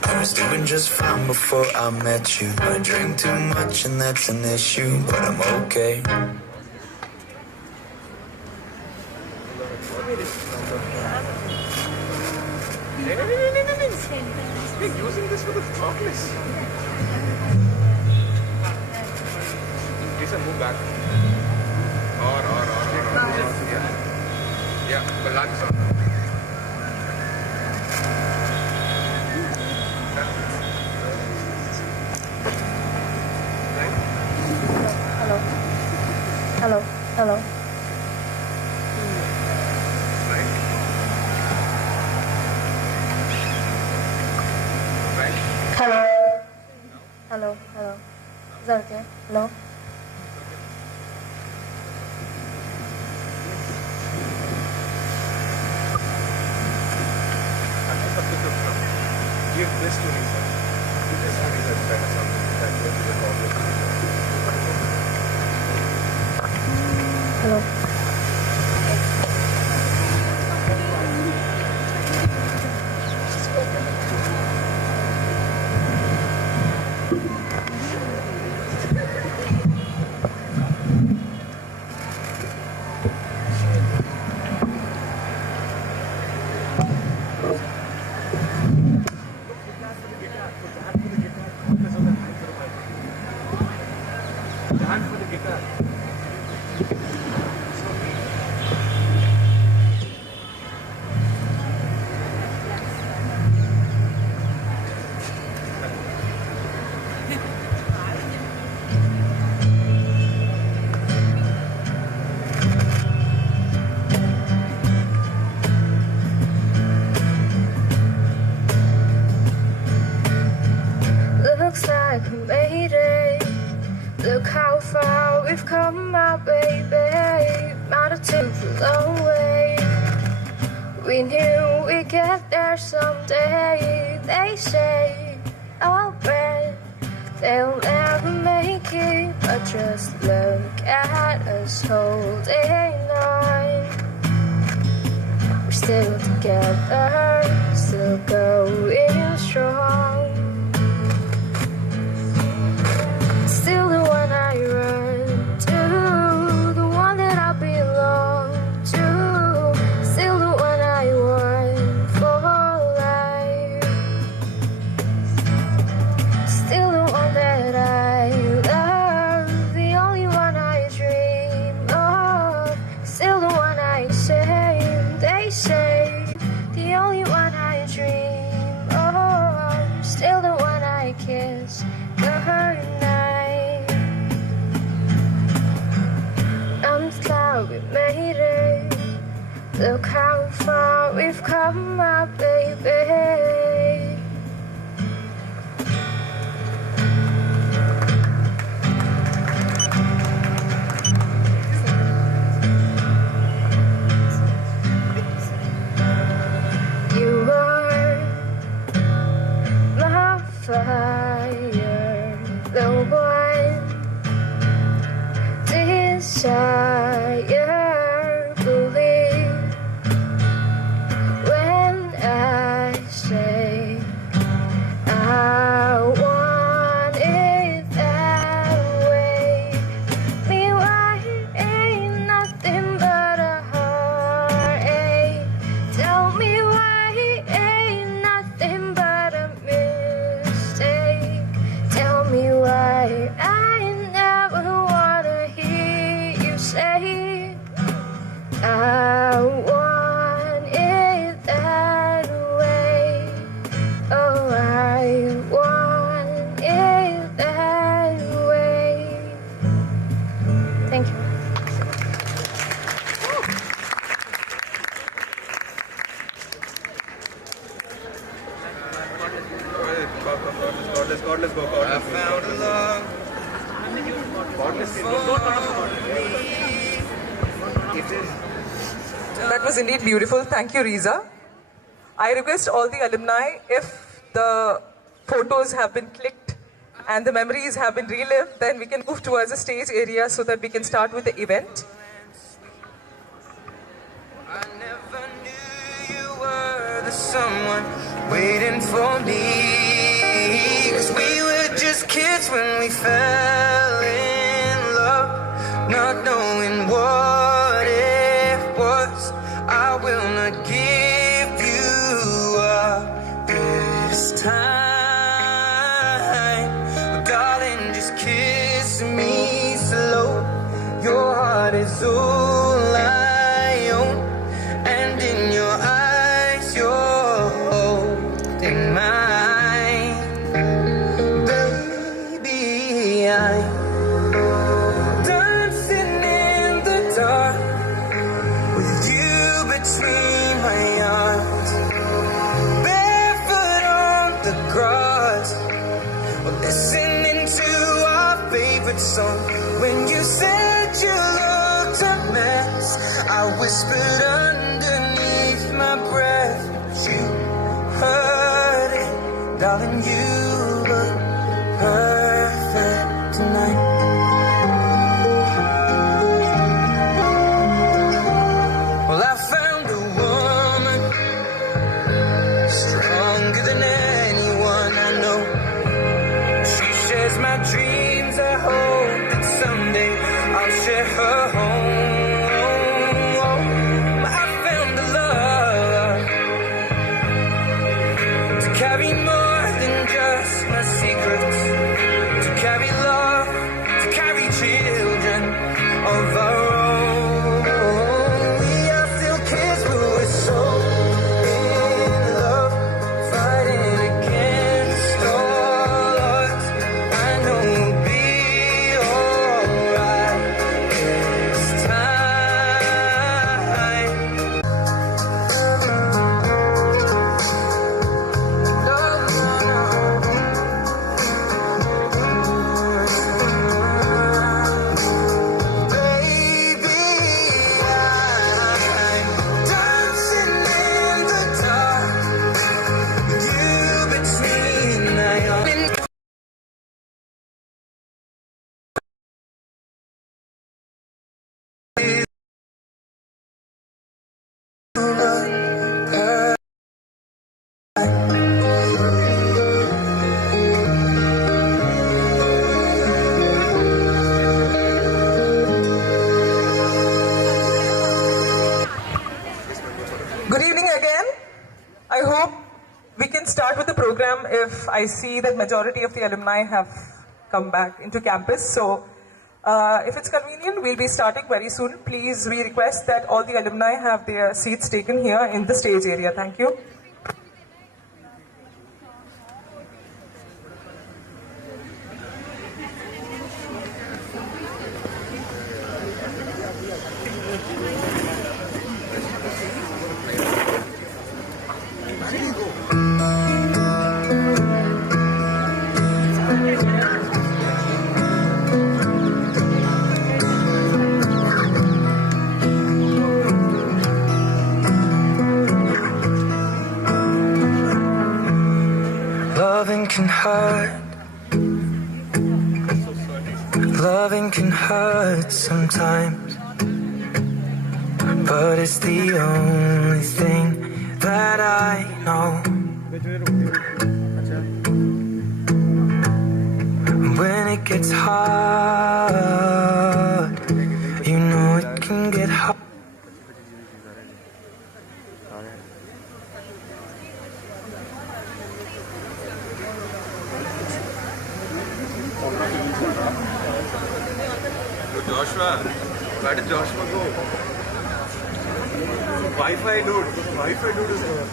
I was doing just fine before I met you. I drink too much and that's an issue, but I'm okay. We're using this for the chocolates. In case I move back. Yeah, but lunch on. Hello. Hello. Hello. Hello. Hello. Hello. Is that okay? Hello. Give this to me, sir. Give this to me, that's better something that goes to the problem. Hello. Hand for the guitar. Looks like we made it. Look how far we've come, my baby. Not a too long way. We knew we'd get there someday. They say, I'll bet they'll never make it. But just look at us holding on. We're still together, still going strong. Still the one I run to, the one that I belong to. Still the one I want for life. Still the one that I love, the only one I dream of. Still the one I say, they say, the only one I dream of. Still the one I kiss goodnight. I'm glad we made it. Look how far we've come, my baby. You are my fire, the one desire, believe when I say I want it that way. Me, why ain't nothing but a heartache? Tell me why ain't nothing but a mistake? Tell me why I never wanna hear you say I want it that way. Oh, I want it that way. Thank you. Let's go. I found a love. That was indeed beautiful. Thank you, Riza. I request all the alumni, if the photos have been clicked and the memories have been relived, then we can move towards the stage area so that we can start with the event. I never knew you were the someone waiting for me. 'Cause we were just kids when we fell in love, not knowing what it was. I will not give you up this time. But darling, just kiss me slow. Your heart is all I own, and in your eyes you're holding mine. Baby, I'm dancing in the dark with you between my arms, barefoot on the grass, listening to our favorite song. When you said you looked a mess, I whispered underneath my breath, but you heard it, darling. You look perfect tonight. Well, I found a woman stronger than anyone I know. She shares my dreams. I hope that someday I'll share her home. I found a love to carry more than just my secrets, to carry love, to carry children of our own. We are still kids, but we're so in love, fighting against all odds. I know we'll be alright this time. Baby, I'm dancing in the dark with you between my arms. Good evening again. I hope we can start with the program if I see that majority of the alumni have come back into campus. So if it's convenient, we'll be starting very soon. Please, we request that all the alumni have their seats taken here in the stage area. Thank you. Loving can hurt. Loving can hurt sometimes, but it's the only thing that I know. When it gets hard, you know it can get hard. Joshua, where did Joshua go? Wi-Fi dude. Wi-Fi dude is there.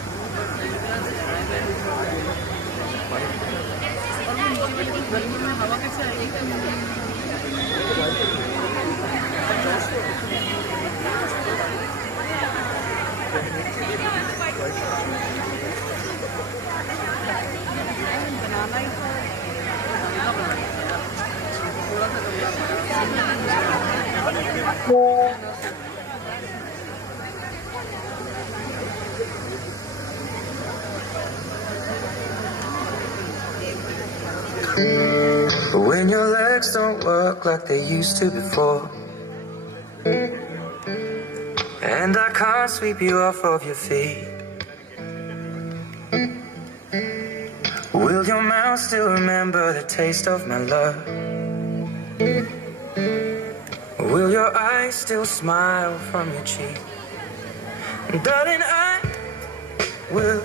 But when your legs don't work like they used to before, and I can't sweep you off of your feet, will your mouth still remember the taste of my love? Will your eyes still smile from your cheek? Darling, I will.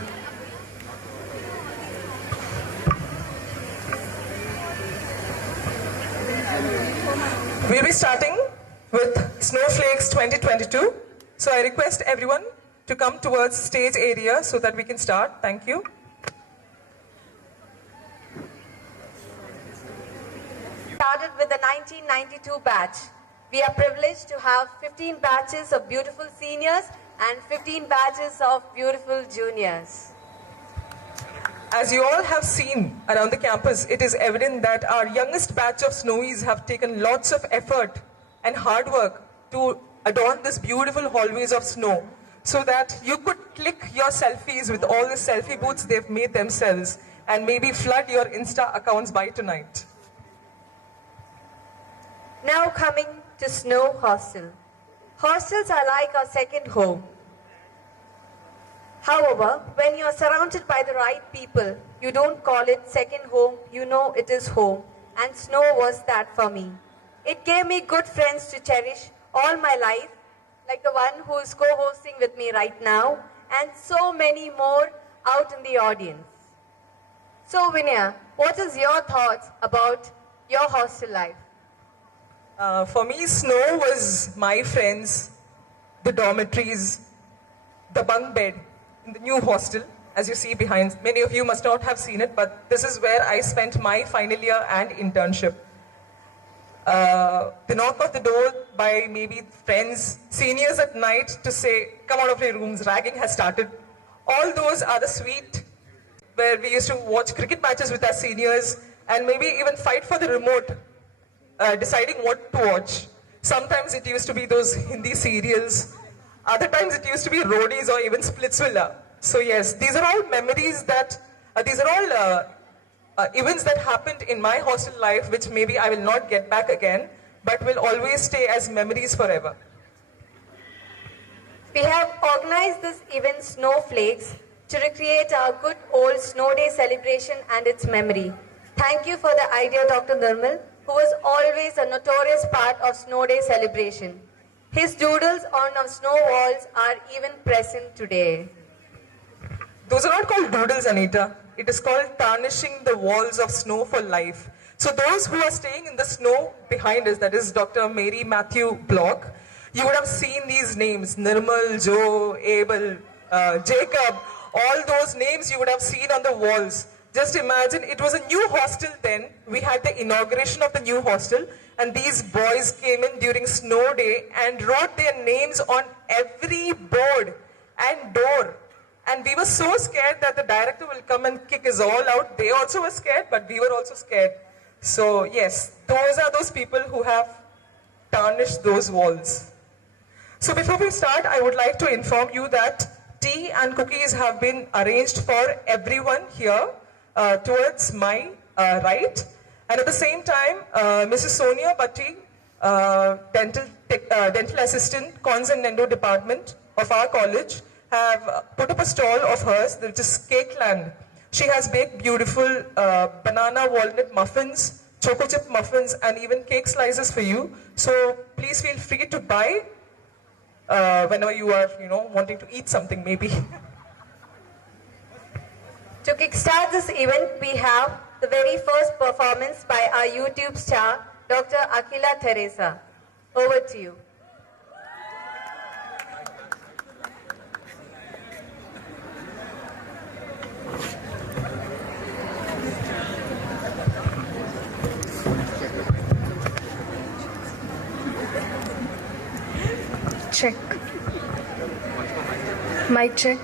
We'll be starting with Snowflakes 2022. So I request everyone to come towards stage area so that we can start. Thank you. Started with the 1992 batch. We are privileged to have 15 batches of beautiful seniors and 15 batches of beautiful juniors. As you all have seen around the campus, it is evident that our youngest batch of Snowies have taken lots of effort and hard work to adorn this beautiful hallways of snow so that you could click your selfies with all the selfie booths they've made themselves and maybe flood your Insta accounts by tonight. Now coming to Snow Hostel. Hostels are like our second home. However, when you are surrounded by the right people, you don't call it second home, you know it is home. And Snow was that for me. It gave me good friends to cherish all my life, like the one who is co-hosting with me right now, and so many more out in the audience. So Vinaya, what is your thoughts about your hostel life? For me, Snow was my friends, the dormitories, the bunk bed in the new hostel, as you see behind. Many of you must not have seen it, but this is where I spent my final year and internship. The knock of the door by maybe friends, seniors at night to say, come out of your rooms, ragging has started. All those are the sweet, where we used to watch cricket matches with our seniors and maybe even fight for the remote, deciding what to watch. Sometimes it used to be those Hindi serials. Other times it used to be roadies or even Splitsvilla. So yes, these are all memories that, these are all events that happened in my hostel life which maybe I will not get back again, but will always stay as memories forever. We have organized this event Snowflakes to recreate our good old snow day celebration and its memory. Thank you for the idea, Dr. Nirmal, who was always a notorious part of snow day celebration. His doodles on our snow walls are even present today. Those are not called doodles, Anita. It is called tarnishing the walls of snow for life. So those who are staying in the snow behind us, that is Dr. Mary Matthew Block, you would have seen these names, Nirmal, Joe, Abel, Jacob, all those names you would have seen on the walls. Just imagine, it was a new hostel then. We had the inauguration of the new hostel, and these boys came in during snow day and wrote their names on every board and door. And we were so scared that the director will come and kick us all out. They also were scared, but we were also scared. So yes, those are those people who have tarnished those walls. So before we start, I would like to inform you that tea and cookies have been arranged for everyone here towards my right. And at the same time, Mrs. Sonia Bhatti, dental assistant, Cons and Nendo department of our college, have put up a stall of hers, which is Cake Land. She has baked beautiful banana walnut muffins, choco chip muffins, and even cake slices for you. So please feel free to buy whenever you are, wanting to eat something maybe. To kickstart this event, we have the very first performance by our YouTube star, Dr. Akila Teresa. Over to you. Check. Mic check.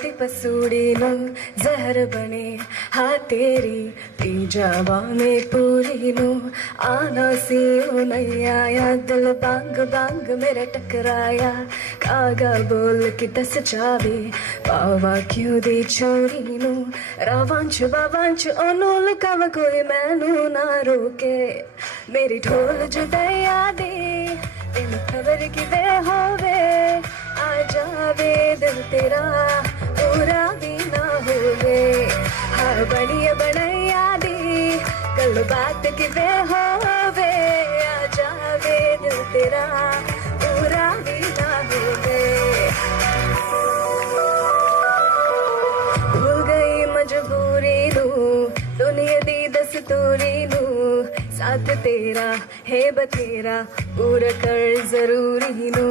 दी पसूड़ी नो जहर बने हाँ तेरी P जावा में पूरी no आना सी ओ नहीं आया दिल बांग बांग मेरा टकराया कागा बोल के दस जावे पावा क्यों दी छोरी नो रावांच बावांच ओनोल कव कोई मैनू ना रोके मेरी ढोल जुदाइया दे तेन खबर की वे होवे आ जावे दिल तेरा पूरा भी ना होवे हाँ बनिया बनैया दी कल बात की वे होवे आ जावे दिल तेरा पूरा भी ना होवे भूल गई मजबूरी नू दुनिया दी दस्तूरी नू साथ तेरा है बतेरा पूरा कर जरूरी नो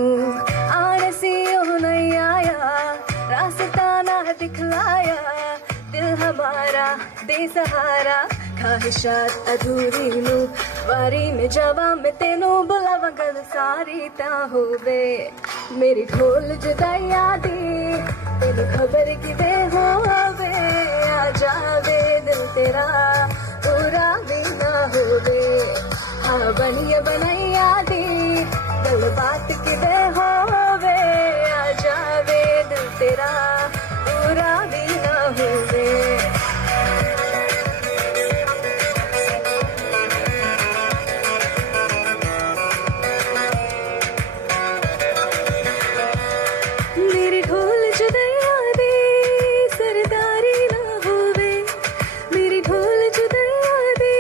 आरसी ओ नहीं आया रास्ता ना दिखलाया दिल हमारा दे सहारा ख्वाहिशात अधूरी नो वारी में जवा में तेनों बुलावा गल सारी ता होवे मेरी ढोल जुदाइया दी तेनू खबर की वे होवे आ जावे दिल तेरा पूरा भी ना होवे हाँ बनिया बनैया दी गल बात की वे होवे आ जावे दिल तेरा पूरा भी ना होवे मेरी ढोल जुदाइया दी सरदारी ना होवे मेरी ढोल जुदाइया दी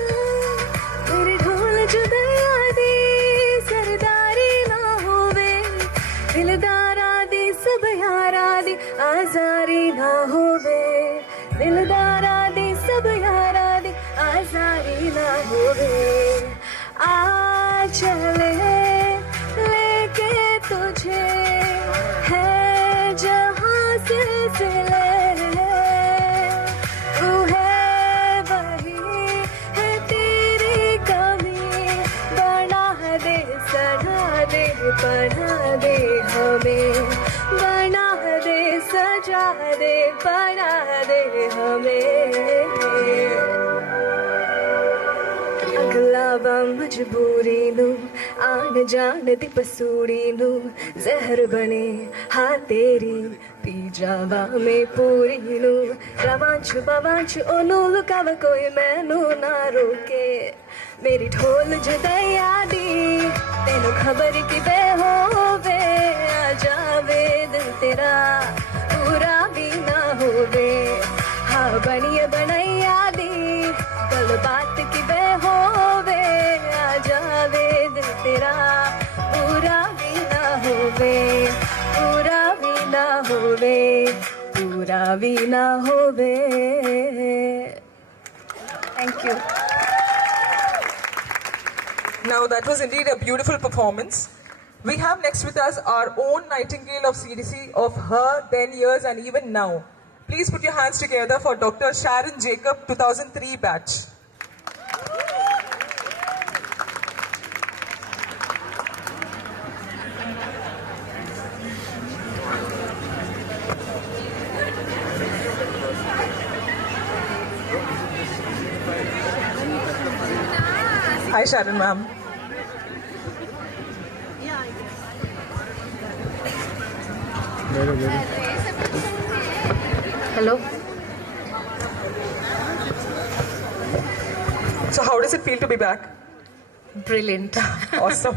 मेरी ढोल जुदाइया दी सरदारी ना होवे दिलदारा दी सब यारा दी आजारी ना होवे दिलदारा दी सब यारा दी आजारी ना होवे आ चले लेके तुझे है जहाँ सिलसिले तू है वही है तेरी कमी बना दे सजा दे बना दे हमें बना दे सजा दे बना दे हमें अगला मजबूरी नू आन जान दी पसूड़ी नू जहर बने हाँ तेरी पी जावा में पूरी नू रवांच बवांच ओनू लुकाव कोई मैनू ना रोके मेरी ढोल जुदाइया दी तेनू खबर की वे होवे आ जावे दिल तेरा पूरा भी ना होवे हाँ बनिया बनैया दी गल बात की वे होवे आ जावे दिल तेरा पूरा भी ना होवे पूरा भी ना होवे पूरा भी ना होवे thank you Now that was indeed a beautiful performance. We have next with us our own Nightingale of CDC of her 10 years and even now. Please put your hands together for Dr. Sharon Jacob, 2003 batch. Hi Sharon ma'am. Hello. So how does it feel to be back? Brilliant. Awesome.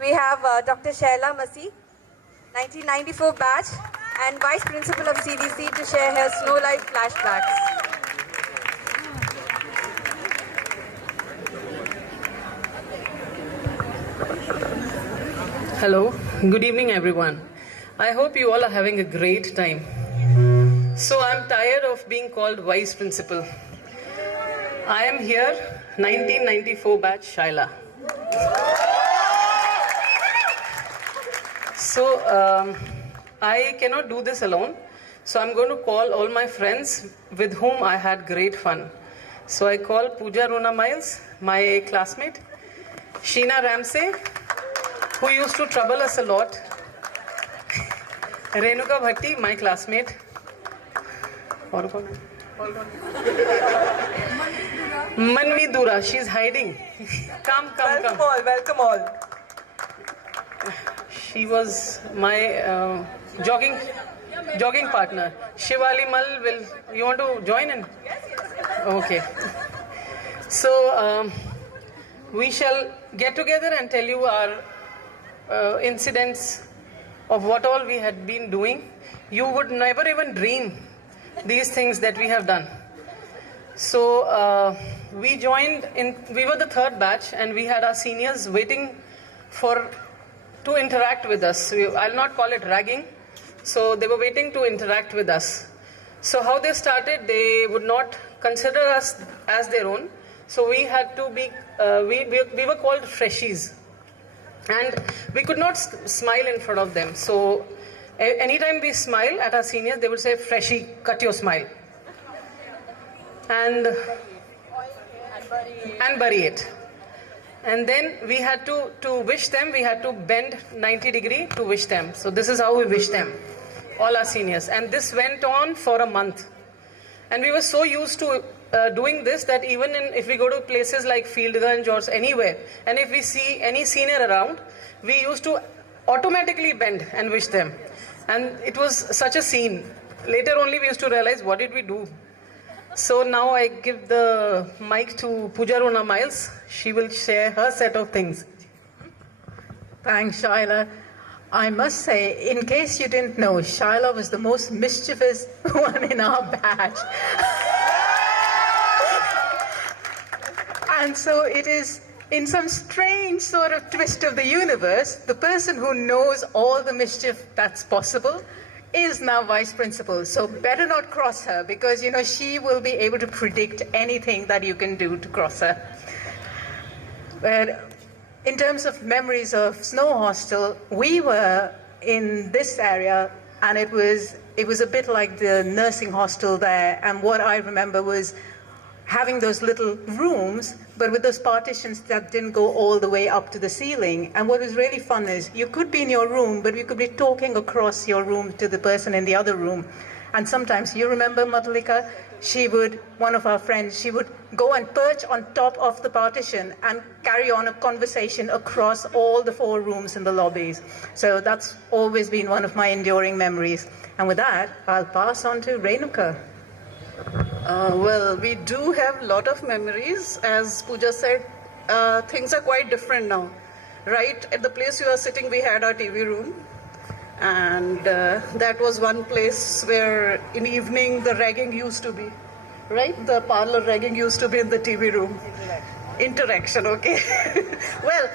we have Dr. Shaila Masi, 1994 batch and Vice Principal of CDC, to share her Snow Life flashbacks. Hello, good evening everyone. I hope you all are having a great time. So I'm tired of being called Vice Principal. I am here, 1994 batch Shaila. So I cannot do this alone. So I'm going to call all my friends with whom I had great fun. So I call Pooja Rona Miles, my classmate, Sheena Ramsey, who used to trouble us a lot, Renuka Bhatti, my classmate, Manvi Dura, she's hiding. Come. Welcome all. She was my jogging partner. Shivali Mal, you want to join in? Okay. So we shall get together and tell you our incidents of what all we had been doing. You would never even dream these things that we have done. So we were the third batch, and we had our seniors waiting to interact with us. I'll not call it ragging. So they were waiting to interact with us. So how they started, they would not consider us as their own. So we had to be, we were called freshies. And we could not smile in front of them. So anytime we smile at our seniors, they would say, "Freshie, cut your smile." And bury it. And then we had to wish them, we had to bend 90 degrees to wish them. So this is how we wish them, all our seniors. And this went on for a month. And we were so used to doing this that even if we go to places like Fieldganj or anywhere, and if we see any senior around, we used to automatically bend and wish them. And it was such a scene. Later only we used to realize, what did we do? So now I give the mic to Pooja Rona Miles. She will share her set of things. Thanks, Shaila. I must say, in case you didn't know, Shaila was the most mischievous one in our batch. And so it is, in some strange sort of twist of the universe, the person who knows all the mischief that's possible is now vice principal. So better not cross her, because she will be able to predict anything that you can do to cross her. But in terms of memories of Snow Hostel, we were in this area, and it was a bit like the nursing hostel there. And what I remember was having those little rooms, but with those partitions that didn't go all the way up to the ceiling. And what was really fun is you could be in your room, but you could be talking across your room to the person in the other room. And sometimes, you remember Madhulika? One of our friends, she would go and perch on top of the partition and carry on a conversation across all the 4 rooms in the lobbies. So that's always been one of my enduring memories. And with that, I'll pass on to Renuka. Well, we do have a lot of memories. As Pooja said, things are quite different now. Right at the place you are sitting, we had our TV room. And that was one place where in evening the ragging used to be. Right? The parlor ragging used to be in the TV room. Interaction, okay. Well,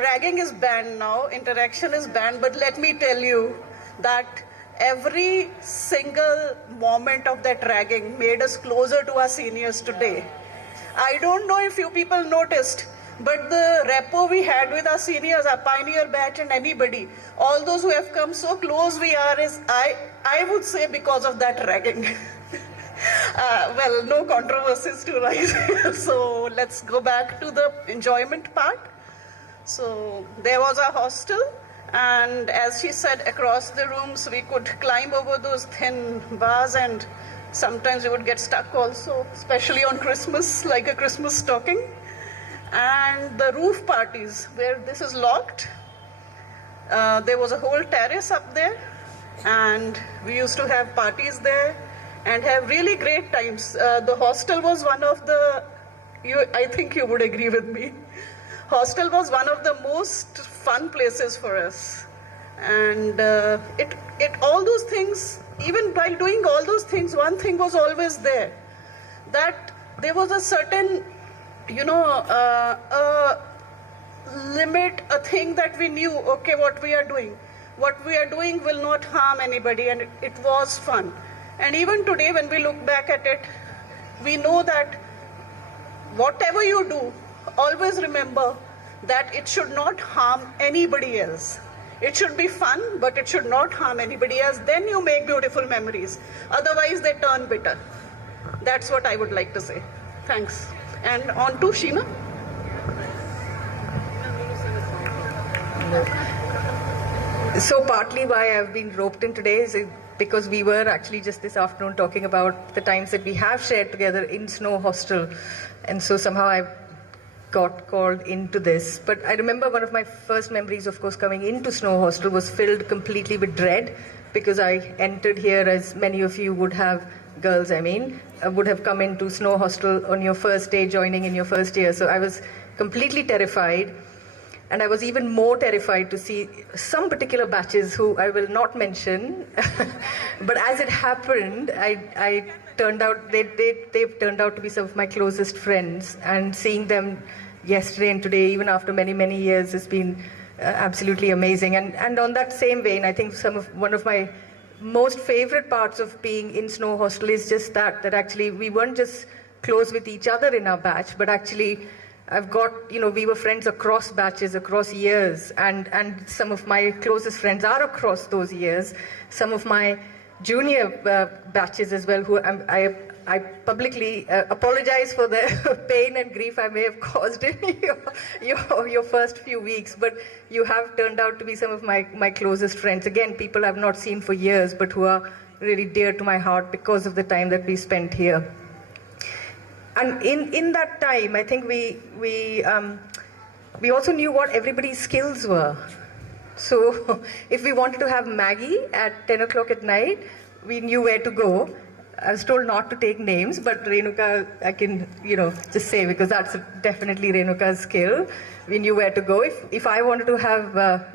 ragging is banned now. Interaction is banned. But let me tell you that every single moment of that ragging made us closer to our seniors today. I don't know if you people noticed, but the rapport we had with our seniors, our pioneer batch and anybody, all those who have come so close we are, is I would say because of that ragging. Well, no controversies to rise here. So let's go back to the enjoyment part. So there was a hostel. And as she said, across the rooms, we could climb over those thin bars, and sometimes we would get stuck also, especially on Christmas, like a Christmas stocking. And the roof parties, where this is locked, there was a whole terrace up there, and we used to have parties there and have really great times. The hostel was one of the, I think you would agree with me, hostel was one of the most fun places for us. And all those things, even while doing all those things, one thing was always there, that there was a certain, a limit, a thing that we knew, okay, what we are doing will not harm anybody, and it was fun. And even today, when we look back at it, we know that whatever you do, always remember that it should not harm anybody else. It should be fun, but it should not harm anybody else. Then you make beautiful memories. Otherwise, they turn bitter. That's what I would like to say. Thanks. And on to Sheena. So partly why I've been roped in today is because we were actually just this afternoon talking about the times that we have shared together in Snow Hostel. And so somehow I got called into this. But I remember one of my first memories, of course, coming into Snow Hostel was filled completely with dread, because I entered here, as many of you would have, girls I mean, would have come into Snow Hostel on your first day, joining in your first year. So I was completely terrified. And I was even more terrified to see some particular batches who I will not mention. But as it happened, I turned out, they've turned out to be some of my closest friends. And seeing them yesterday and today, even after many, many years, has been absolutely amazing. And on that same vein, I think one of my most favorite parts of being in Snow Hostel is just that actually we weren't just close with each other in our batch, but actually I've got, we were friends across batches, across years, and some of my closest friends are across those years. Some of my junior batches as well, who I publicly apologize for the pain and grief I may have caused in your first few weeks, but you have turned out to be some of my closest friends. Again, people I've not seen for years, but who are really dear to my heart because of the time that we spent here. And in that time, I think we also knew what everybody's skills were. So if we wanted to have Maggie at 10 o'clock at night, we knew where to go. I was told not to take names, but Renuka, I can, just say, because that's definitely Renuka's skill. We knew where to go. If I wanted to have,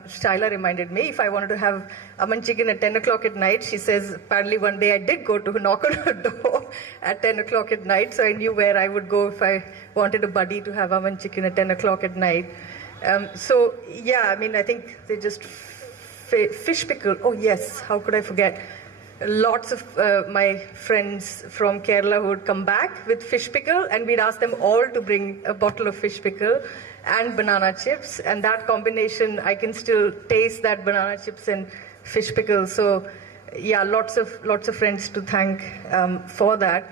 Shaila reminded me, if I wanted to have Aman chicken at 10 o'clock at night, she says, apparently one day I did go to knock on her door at 10 o'clock at night, so I knew where I would go if I wanted a buddy to have Aman chicken at 10 o'clock at night. So, yeah, I think they just, fish pickle, oh yes, how could I forget? Lots of my friends from Kerala would come back with fish pickle, and we'd ask them all to bring a bottle of fish pickle and banana chips, and that combination, I can still taste that banana chips and fish pickle. So yeah, lots of friends to thank for that.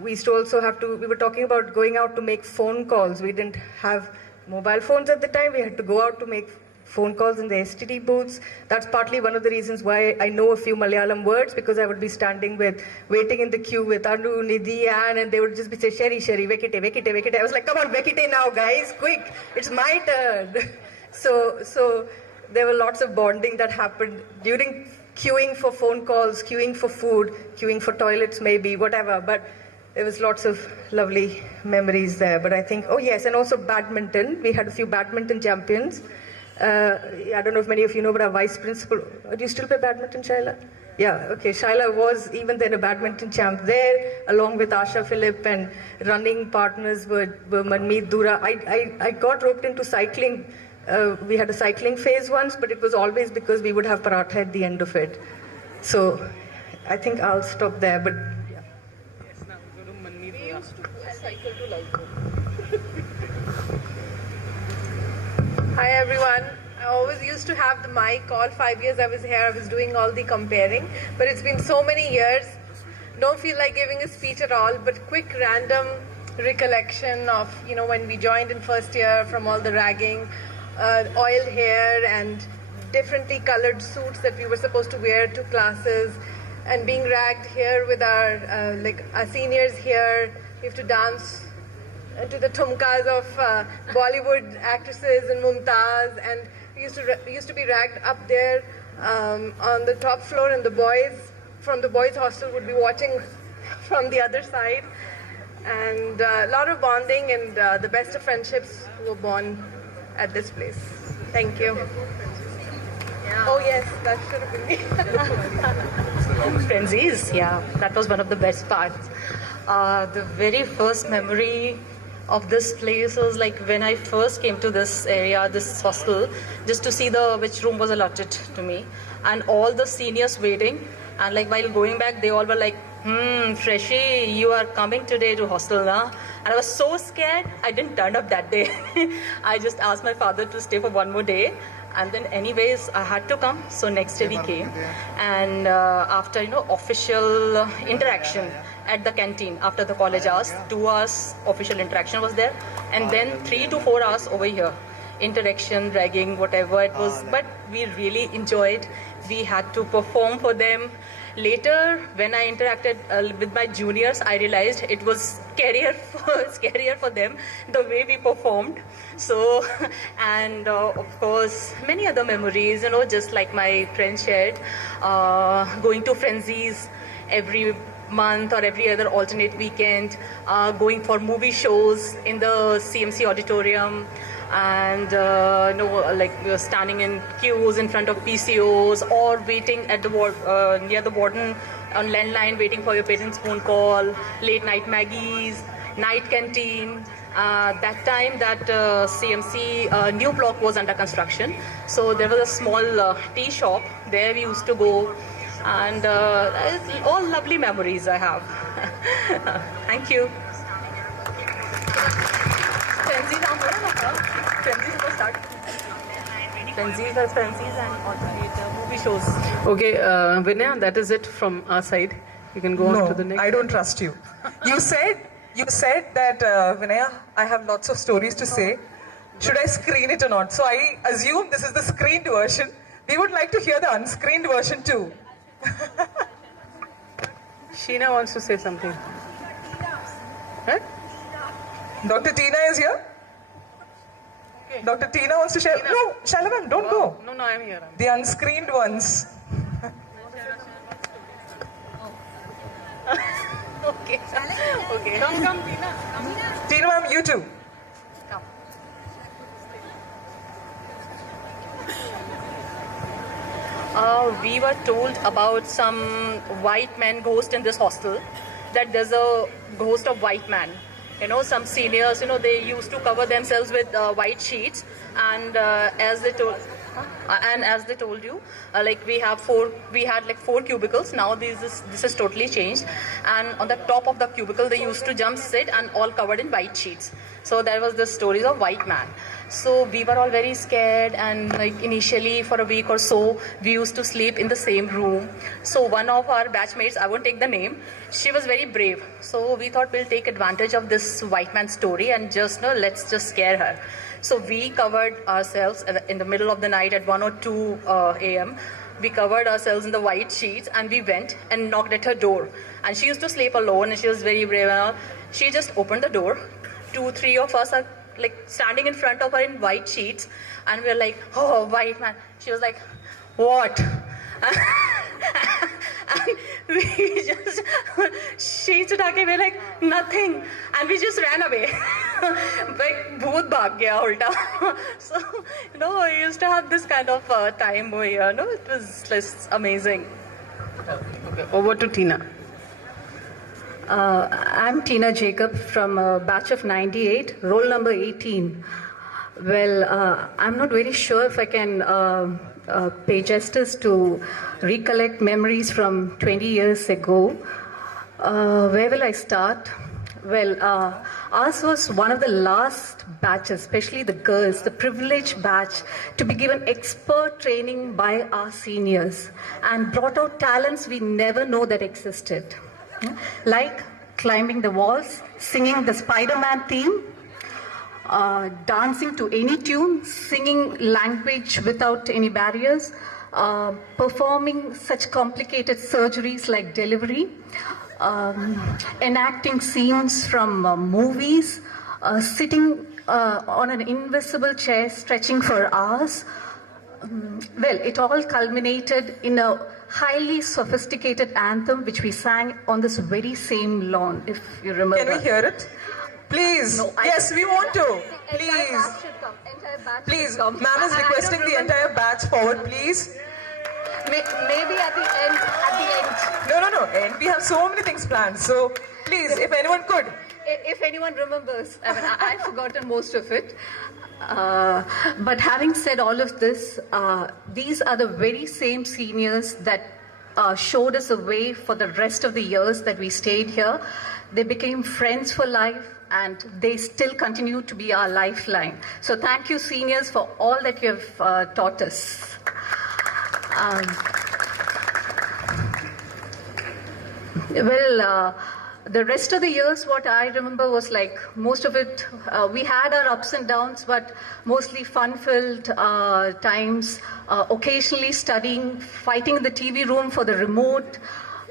We used to also we were talking about going out to make phone calls. We didn't have mobile phones at the time. We had to go out to make phone calls in the STD booths. That's partly one of the reasons why I know a few Malayalam words, because I would be waiting in the queue with Anu, Nidhi, Anne, and they would just be saying, Sherry, vekite, vekite, vekite. I was like, come on, vekite now, guys, quick, it's my turn. So there were lots of bonding that happened during queuing for phone calls, queuing for food, queuing for toilets maybe, whatever, but there was lots of lovely memories there. But I think, oh yes, and also badminton. We had a few badminton champions. I don't know if many of you know, but our vice principal, do you still play badminton, Shaila? Yeah, okay, Shaila was even then a badminton champ there, along with Asha Philip, and running partners were Manmeet Dura. I got roped into cycling. We had a cycling phase once, but it was always because we would have paratha at the end of it. So I think I'll stop there, but yeah. Yes, now go to Manmeet Dura. We used to cycle to Lalko. Hi everyone. I always used to have the mic. All 5 years I was here, I was doing all the comparing. But it's been so many years. Don't feel like giving a speech at all, but quick random recollection of, when we joined in first year, from all the ragging, oiled hair and differently colored suits that we were supposed to wear to classes, and being ragged here with our seniors here. We have to dance to the thumkas of Bollywood actresses and Mumtaz, and we used to be ragged up there on the top floor, and the boys from the boys' hostel would be watching from the other side. And a lot of bonding and the best of friendships were born at this place. Thank you. Oh yes, that should have been me. Frenzies, yeah, that was one of the best parts. The very first memory of this place was like when I first came to this area, this hostel, just to see which room was allotted to me, and all the seniors waiting, and like while going back, they all were like, Freshie, you are coming today to hostel, na? And I was so scared, I didn't turn up that day. I just asked my father to stay for one more day. And then anyways, I had to come. So next day we came. And after, official interaction at the canteen, after the college hours, 2 hours official interaction was there. And then 3 to 4 hours over here. Interaction, ragging, whatever it was. But we really enjoyed. We had to perform for them. Later, when I interacted with my juniors, I realized it was scarier for them, the way we performed. So, and of course, many other memories, just like my friend shared, going to frenzies every month or every other alternate weekend, going for movie shows in the CMC auditorium, and standing in queues in front of PCOs or waiting at the near the warden on landline, waiting for your parents' phone call, late night Maggies, night canteen. That time that CMC new block was under construction, so there was a small tea shop there we used to go, and all lovely memories I have. Thank you. Frenzies and alternate movie shows. Okay, Vinaya, that is it from our side. You can go on to the next. I don't trust you. You said that, Vinaya, I have lots of stories to say. Should I screen it or not? So I assume this is the screened version. We would like to hear the unscreened version too. Sheena wants to say something. Huh? Dr. Tina is here. Okay. Dr. Tina wants to share. Tina. No, Shalavam, don't go. No, I'm here. The unscreened ones. Okay. Come, Tina. Tina, ma'am, you too. Come. We were told about some white man ghost in this hostel, that there's a ghost of white man. Some seniors, they used to cover themselves with white sheets, and as they told you, we had 4 cubicles. Now this is totally changed, and on the top of the cubicle they used to sit and all covered in white sheets. So there was the stories of white man. So we were all very scared, and initially for a week or so we used to sleep in the same room. So one of our batchmates, I won't take the name, she was very brave. So we thought we'll take advantage of this white man story and let's just scare her. So we covered ourselves in the middle of the night at 1 or 2 a.m. We covered ourselves in the white sheets, and we went and knocked at her door. And she used to sleep alone, and she was very brave and all. She just opened the door. 2-3 of us are standing in front of her in white sheets, and we're like, oh, white man. She was like, what? And we just, sheets utake, we're like, nothing. And we just ran away. Bhoot bhag gaya ulta. So, we used to have this kind of time over here. It was just amazing. Okay, over to Tina. I'm Tina Jacob from batch of 98, roll number 18. Well, I'm not very sure if I can pay justice to recollect memories from 20 years ago. Where will I start? Well, ours was one of the last batches, especially the girls, the privileged batch, to be given expert training by our seniors and brought out talents we never know that existed. Like climbing the walls, singing the Spider-Man theme, dancing to any tune, singing language without any barriers, performing such complicated surgeries like delivery, enacting scenes from movies, sitting on an invisible chair, stretching for hours. Well, it all culminated in a highly sophisticated anthem which we sang on this very same lawn, if you remember. Can we hear it? Please. No, yes, we want to. Please. Entire batch Please. should come. Ma'am is I requesting don't the remember. entire batch forward, please. Maybe at the end. No. And we have so many things planned. So, please, if anyone could. If anyone remembers, I mean, I've forgotten most of it. But having said all of this, these are the very same seniors that showed us a way for the rest of the years that we stayed here. They became friends for life, and they still continue to be our lifeline. So thank you, seniors, for all that you have taught us. The rest of the years, what I remember was like most of it, we had our ups and downs, but mostly fun-filled times, occasionally studying, fighting in the TV room for the remote.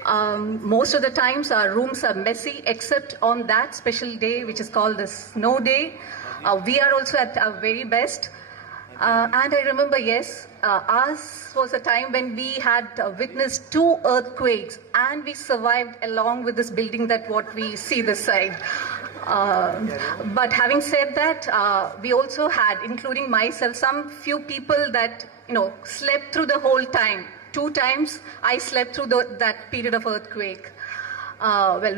Most of the times our rooms are messy, except on that special day, which is called the snow day. We are also at our very best. And I remember, yes, ours was a time when we had witnessed 2 earthquakes, and we survived along with this building that what we see this side. But having said that, we also had, including myself, some few people that, slept through the whole time. 2 times I slept through that period of earthquake.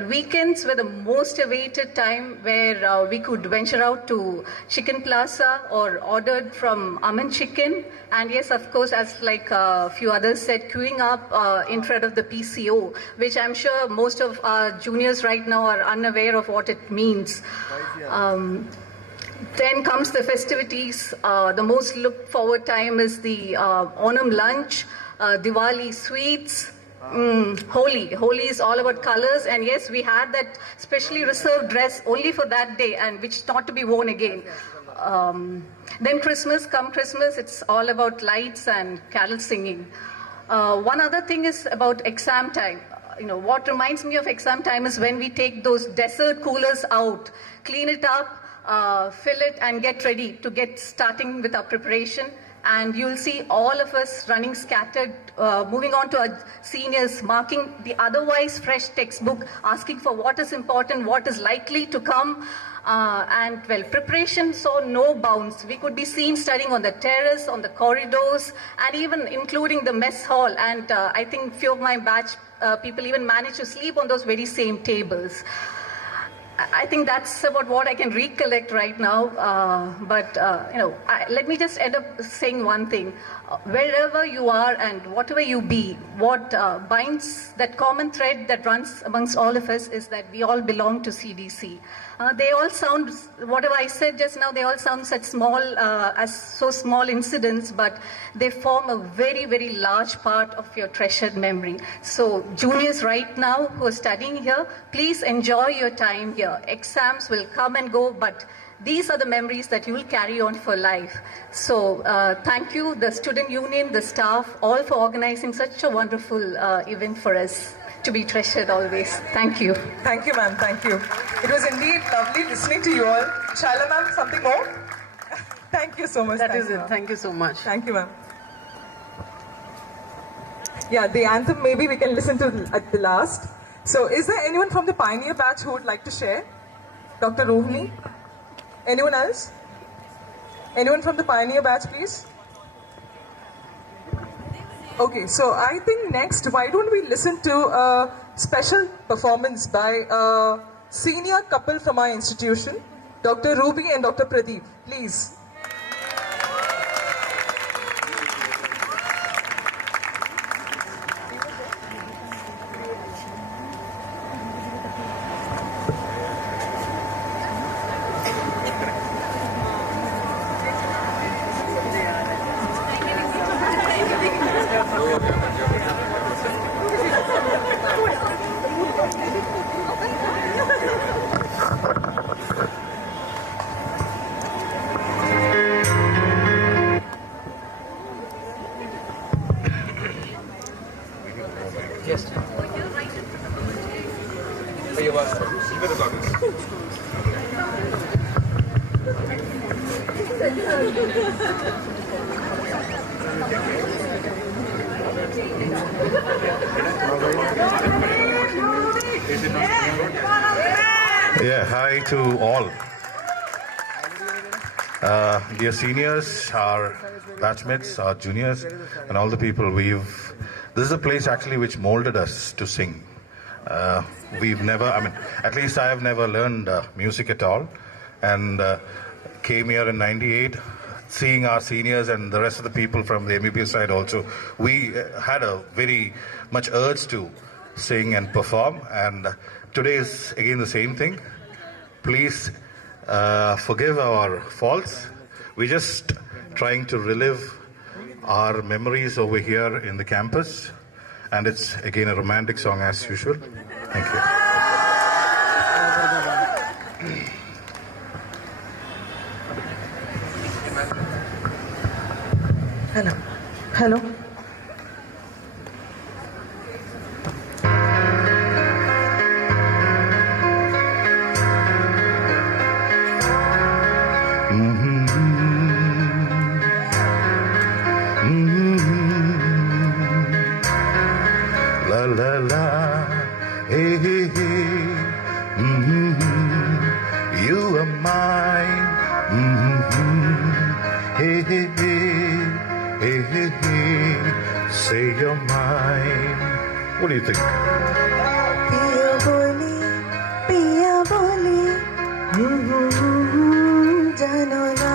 Weekends were the most awaited time where we could venture out to Chicken Plaza or ordered from Aman Chicken. And yes, of course, as like a few others said, queuing up in front of the PCO, which I'm sure most of our juniors right now are unaware of what it means. Then comes the festivities. The most looked forward time is the Onam lunch, Diwali sweets, Holi is all about colors, and yes, we had that specially reserved dress only for that day, and which not to be worn again. Then Christmas, it's all about lights and carol singing. One other thing is about exam time. What reminds me of exam time is when we take those dessert coolers out, clean it up, fill it, and get ready to get starting with our preparation. And you'll see all of us running scattered, moving on to our seniors, marking the otherwise fresh textbook, asking for what is important, what is likely to come. Preparation saw no bounds. We could be seen studying on the terrace, on the corridors, and even including the mess hall. And I think few of my batch people even managed to sleep on those very same tables. I think that's about what I can recollect right now. Let me just end up saying one thing. Wherever you are and whatever you be, what binds that common thread that runs amongst all of us is that we all belong to CDC. They all sound, whatever I said just now, they all sound such small, so small incidents, but they form a very, very large part of your treasured memory. So juniors right now who are studying here, please enjoy your time here. Exams will come and go, but these are the memories that you will carry on for life. So thank you, the student union, the staff, all for organizing such a wonderful event for us. To be treasured always. Thank you. Thank you, ma'am. Thank you. It was indeed lovely listening to you all. Shaila, ma'am, something more? Thank you so much. That is it. Thank you so much. Thank you, ma'am. Yeah, the anthem maybe we can listen to at the last. So, is there anyone from the Pioneer batch who would like to share? Dr. Rohini? Anyone else? Anyone from the Pioneer batch, please? Okay, so I think next, why don't we listen to a special performance by a senior couple from our institution, Dr. Ruby and Dr. Pradeep, please. Yeah, hi to all. Dear seniors, our batchmates, our juniors, and all the people this is a place actually which molded us to sing. We've never, at least I have never learned music at all, and came here in '98, seeing our seniors and the rest of the people from the MBBS side also. We had a very much urge to sing and perform, and today is again the same thing. Please forgive our faults. We're just trying to relive our memories over here in the campus, and it's again a romantic song as usual. Thank you. Hello. La la la, hey hey hey, you are mine, hey hey hey, hey hey hey, say you're mine. What do you think? पिया बोली जानो ना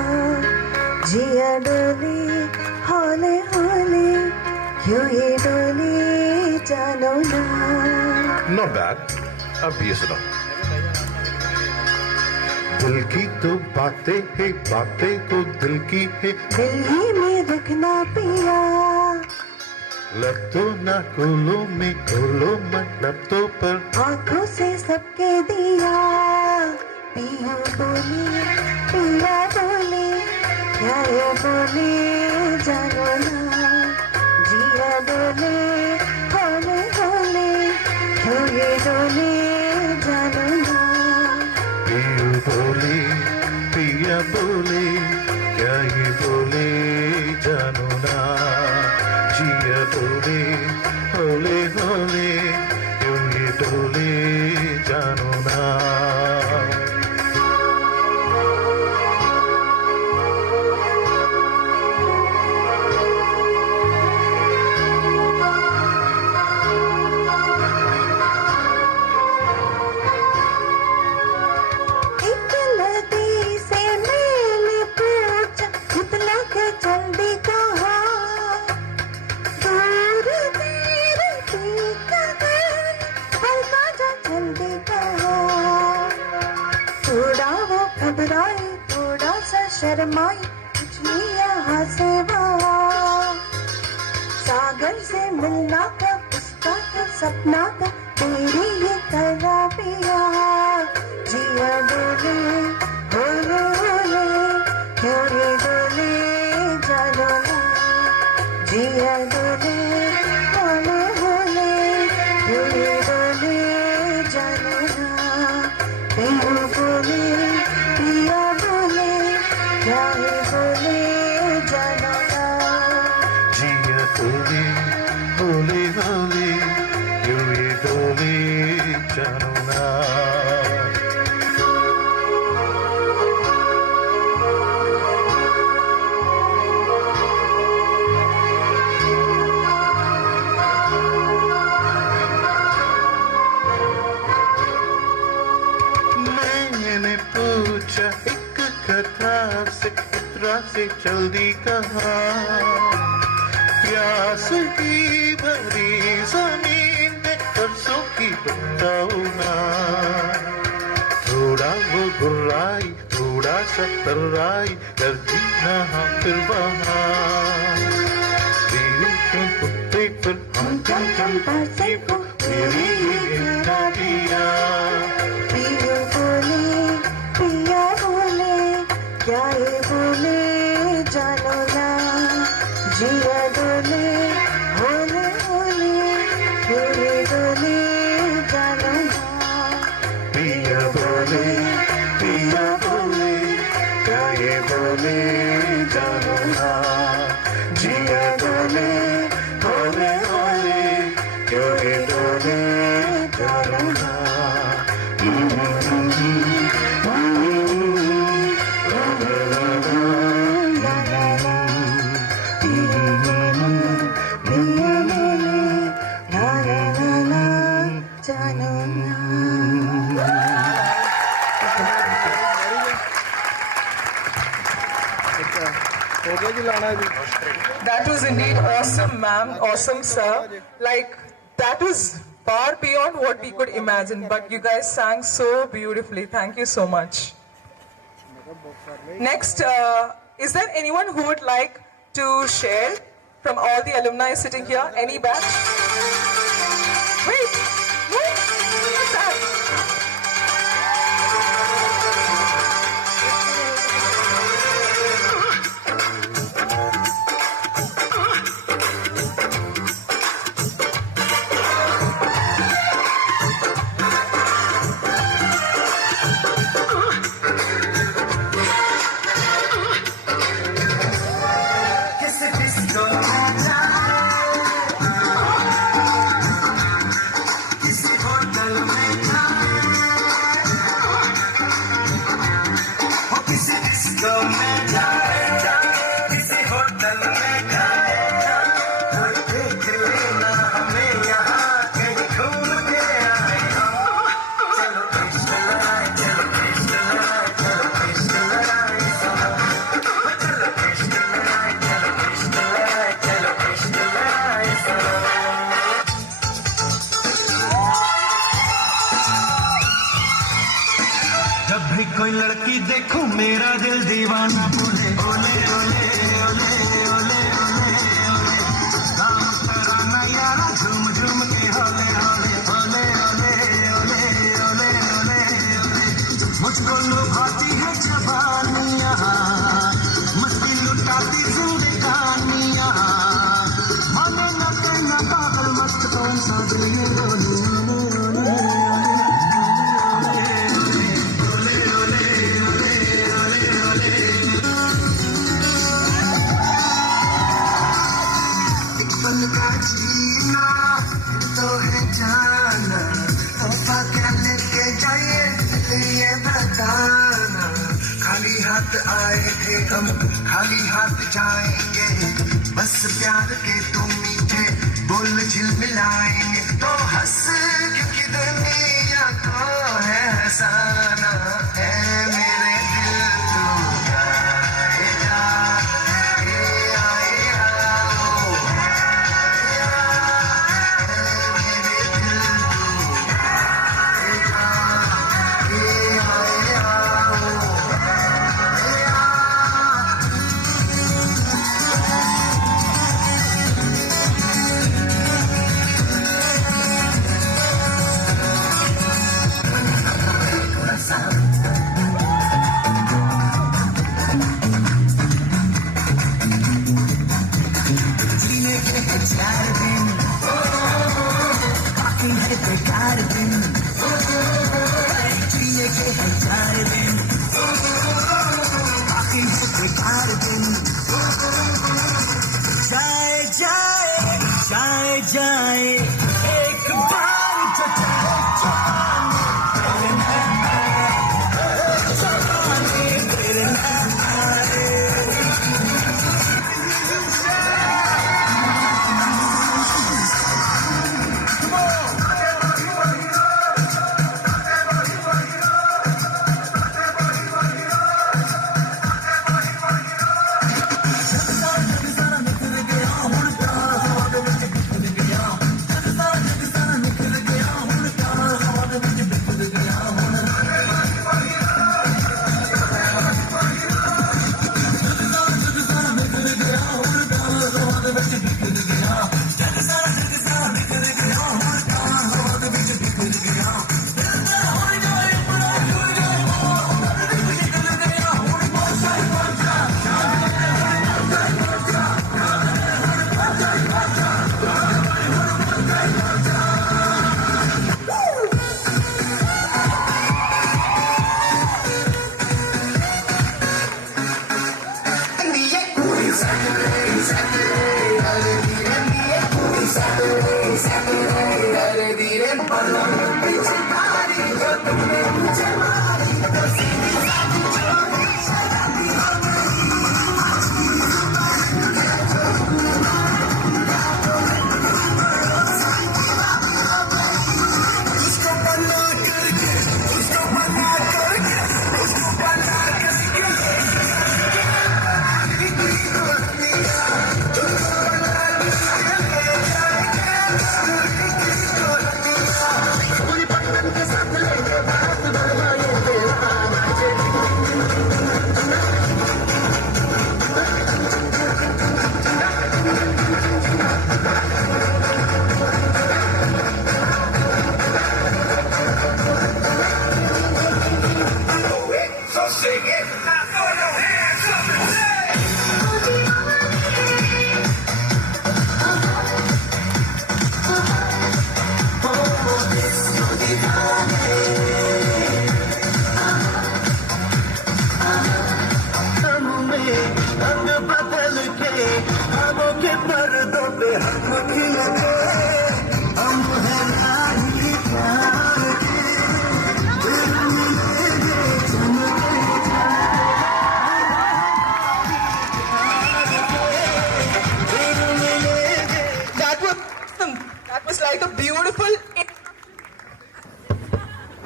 जिया डोली हौले हौले क्यों ये डोली जानो ना. Not bad. Obvious enough. दिल की तो बातें तो दिल की है. दिल ही में रखना पिया. लफ्तों ना खोलो मत लफ्तों पर. आंखों से सबके दिया. पिया बोली क्या ये बोली जानो ना. जिया डोले हौले हौले क्यों ये डोले जानो ना. पिया बोले क्या ये बोले जानो ना. जिया डोले हौले हौले क्यों ये डोले जानो ना. थोड़ा सा शर्माई कुछ नहीं यहाँ से वहाँ. सागर से मिलना था उसका तो सपना था तेरी ये करा पिया. जिया डोले होले होले क्यों ये डोले जानो ना. जिया डोले होले होले क्यों ये डोले जानो ना. पिया बोले क्या ये बोले जानो ना. जिया डोले होले होले क्यों ये डोले जानो ना. मैंने पूछा एक कथा से इतरा से जल्दी कहा. प्यास की भरी जमीन में बरसों की बताओ ना. थोड़ा वो गुर्राई थोड़ा सा तर्राई कर जीना फिर वहाँ. पर हम चंपा से तेरी ये दिया. पिया बोले क्या ये बोले जानो ना. जिया डोले होले होले क्यों ये डोले जानो ना. पिया बोले क्या ये बोले जानो ना. जिया डोले होले That was indeed awesome, ma'am. Awesome, sir. Like, that was far beyond what we could imagine. But you guys sang so beautifully. Thank you so much. Next, is there anyone who would like to share from all the alumni sitting here? Any batch? Wait, what? What's that? कोई लड़की देखूं मेरा दिल दीवाना बोले ओले ओले ओले ओले ओले काम कराना यारा झूम झूम के होले होले ओले ओले ओले ओले ओले मुझको लुभाती है जवानियां मस्ती लुटाती जिंदगानियां माने न करना पागल मस्त कौन सा दिल ये रोने रोने जीना तो है जाना तोहफा क्या लेके जाइए ये बताना खाली हाथ आए थे हम खाली हाथ जाएंगे बस प्यार के तुम मीठे बोल झिलमिलाएंगे तो हंस क्योंकि दुनिया को है हंसाना है मेरे दिल तू जाए एक बार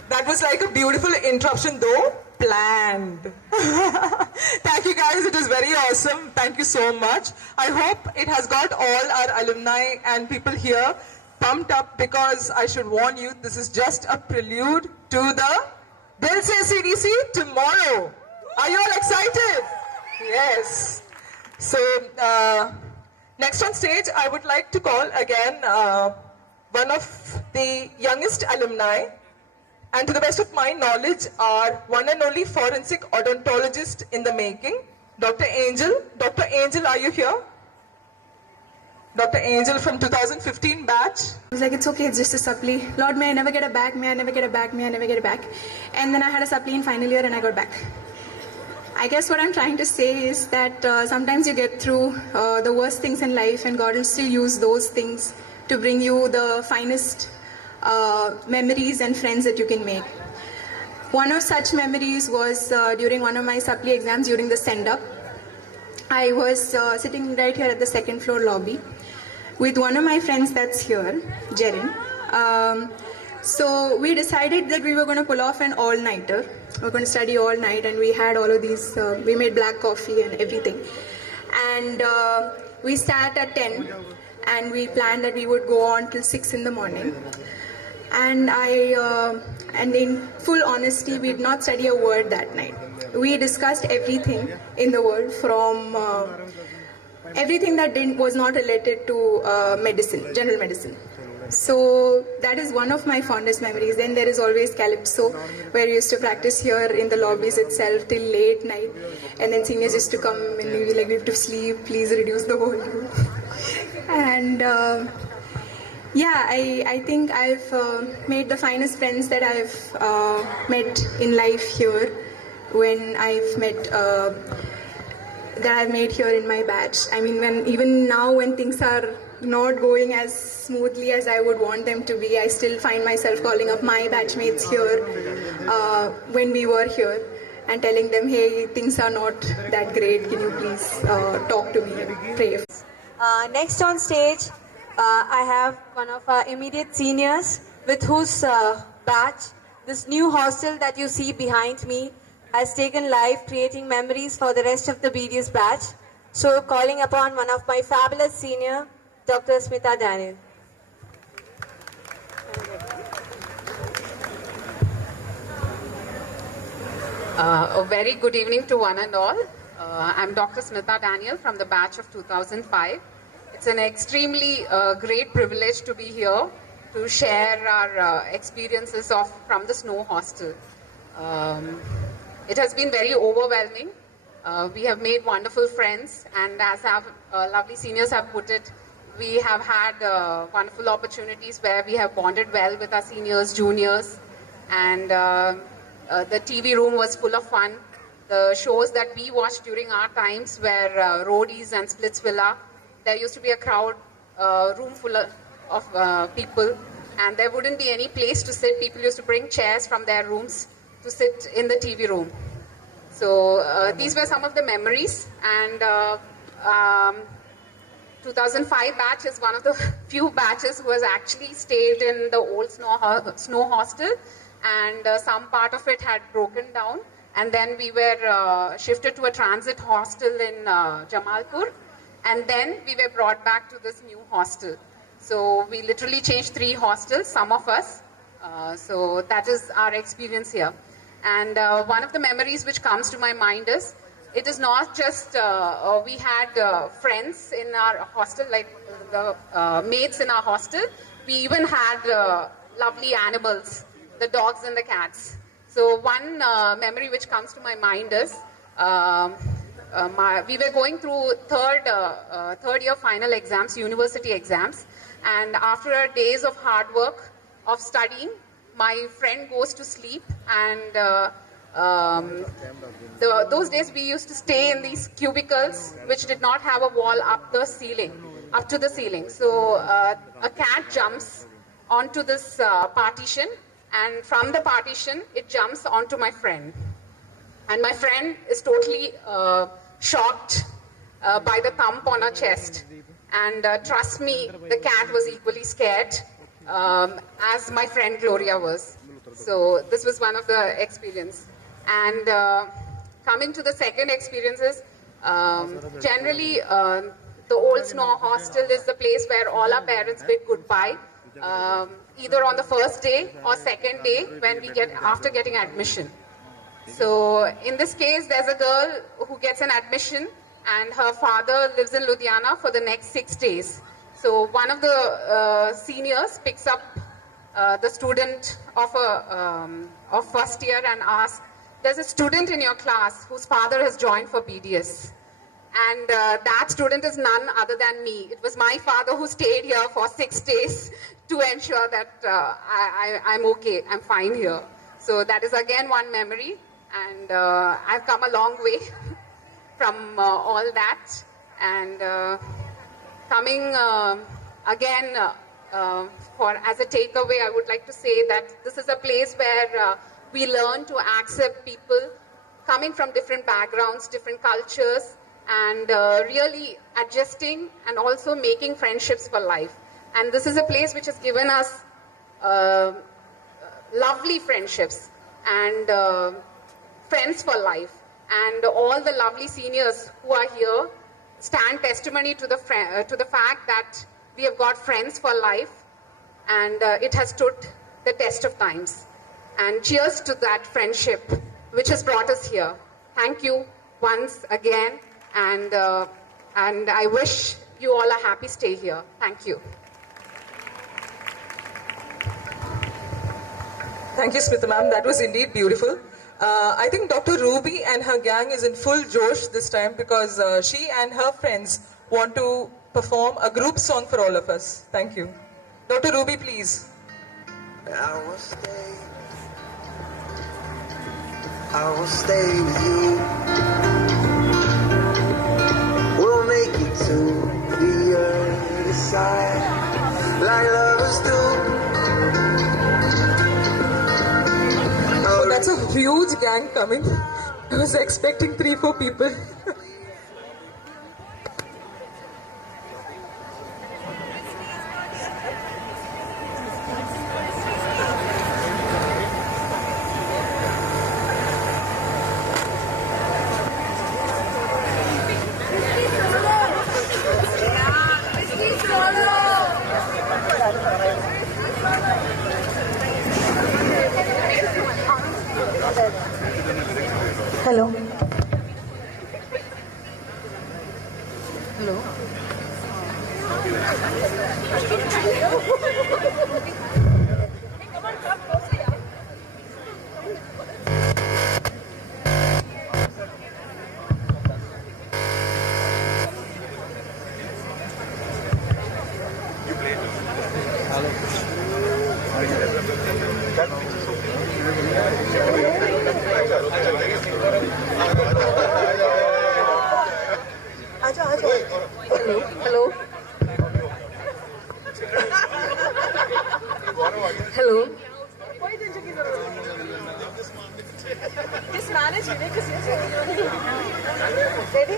That was like a beautiful interruption, though planned. Thank you guys, it was very awesome. Thank you so much. I hope it has got all our alumni and people here pumped up, because I should warn you, this is just a prelude to the Dil Se CDC tomorrow. Are you all excited? Yes. So, next on stage, I would like to call again one of the youngest alumni, and to the best of my knowledge, our one and only forensic odontologist in the making, Dr. Angel. Dr. Angel, are you here? Dr. Angel from 2015 batch. I was like, it's okay, it's just a supply. Lord, may I never get it back, may I never get it back, may I never get it back. And then I had a supply in final year and I got back. I guess what I'm trying to say is that sometimes you get through the worst things in life, and God will still use those things to bring you the finest memories and friends that you can make. One of such memories was during one of my supply exams during the send-up. I was sitting right here at the second floor lobby with one of my friends that's here, Jerin. So we decided that we were going to pull off an all-nighter. We were going to study all night, and we had all of these, we made black coffee and everything. And we sat at 10, and we planned that we would go on till 6 in the morning. And and in full honesty, we did not study a word that night. We discussed everything in the world, from everything that was not related to medicine, general medicine. So that is one of my fondest memories. Then there is always Calypso, where we used to practice here in the lobbies itself till late night. And then seniors used to come and we were like, we have to sleep, please reduce the volume. And yeah, I think I've made the finest friends that I've met in life here, when I've met, that I've made here in my batch. I mean, even now when things are not going as smoothly as I would want them to be, I still find myself calling up my batchmates here when we were here and telling them, hey, things are not that great, can you please talk to me and pray. Next on stage, I have one of our immediate seniors, with whose batch this new hostel that you see behind me has taken life, creating memories for the rest of the BDS batch. So calling upon one of my fabulous senior, Dr. Smita Daniel. A very good evening to one and all. I'm Dr. Smita Daniel from the batch of 2005. It's an extremely great privilege to be here to share our experiences from the Snow Hostel. It has been very overwhelming. We have made wonderful friends, and as our lovely seniors have put it, we have had wonderful opportunities where we have bonded well with our seniors, juniors, and the TV room was full of fun. The shows that we watched during our times were Roadies and Splitsvilla. There used to be a crowd, room full of people, and there wouldn't be any place to sit. People used to bring chairs from their rooms to sit in the TV room. So these were some of the memories, and 2005 batch is one of the few batches who has actually stayed in the old snow hostel, and some part of it had broken down, and then we were shifted to a transit hostel in Jamalpur, and then we were brought back to this new hostel. So we literally changed 3 hostels, some of us. So that is our experience here. And one of the memories which comes to my mind is, it is not just we had friends in our hostel, like the mates in our hostel. We even had lovely animals, the dogs and the cats. So one memory which comes to my mind is, we were going through third year final exams, university exams, and after days of hard work, of studying, my friend goes to sleep, and those days we used to stay in these cubicles which did not have a wall up to the ceiling. So a cat jumps onto this partition, and from the partition it jumps onto my friend. And my friend is totally shocked by the thump on her chest. And trust me, the cat was equally scared as my friend Gloria was. So this was one of the experiences. And coming to the second experiences, generally the old Snow Hostel is the place where all our parents bid goodbye, either on the first day or second day when after getting admission. So in this case, there's a girl who gets an admission and her father lives in Ludhiana for the next 6 days. So one of the seniors picks up the student of first year and asks, there's a student in your class whose father has joined for BDS. And that student is none other than me. It was my father who stayed here for 6 days to ensure that I'm okay, I'm fine here. So that is again one memory. And I've come a long way from all that. And coming again as a takeaway, I would like to say that this is a place where we learn to accept people coming from different backgrounds, different cultures, and really adjusting and also making friendships for life. And this is a place which has given us lovely friendships and friends for life. And all the lovely seniors who are here stand testimony to the fact that we have got friends for life, and it has stood the test of times. And cheers to that friendship which has brought us here. Thank you once again, and I wish you all a happy stay here. Thank you. Thank you, Smita ma'am. That was indeed beautiful. I think Dr. Ruby and her gang is in full josh this time because she and her friends want to perform a group song for all of us. Thank you. Dr. Ruby, please. I will stay with you. We'll make it to the other side, like lovers do. Oh, that's a huge gang coming. I was expecting 3-4 people. Hello. Hello. Hello. Hello. Just manage it because ready?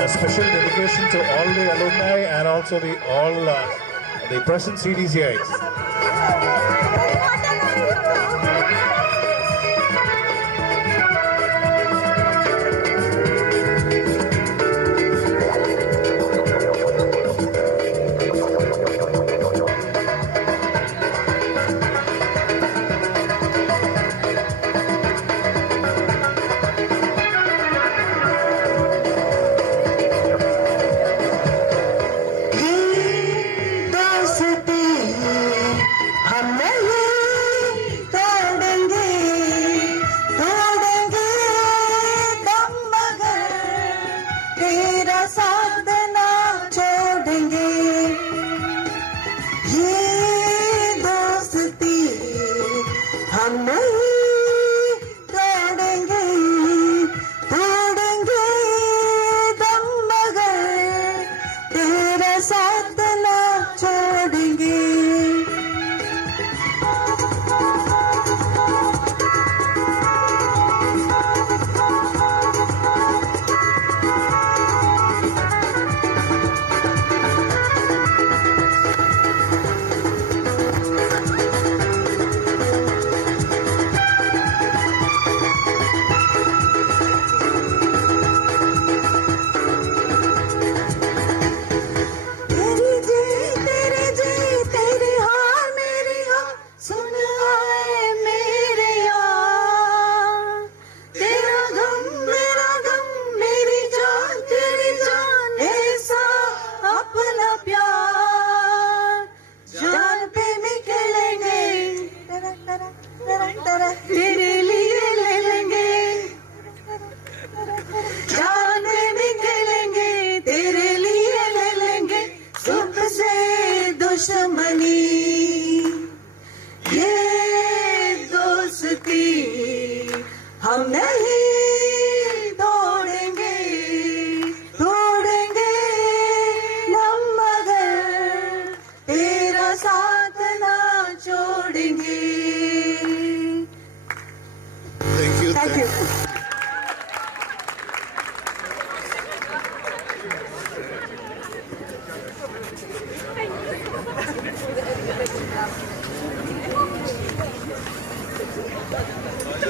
A special dedication to all the alumni and also the present CDCIs. काटेंगे ये दोस्ती हम नहीं तोड़ेंगे तोड़ेंगे दम मगर तेरा साथ ना छोड़ेंगे तेरे लिए ले लेंगे जान में निकलेंगे तेरे लिए ले लेंगे सुबह से दुश्मनी ये दोस्ती हम नहीं तोड़ेंगे तोड़ेंगे हम मगर तेरा साथ ना छोड़ेंगे Thank you.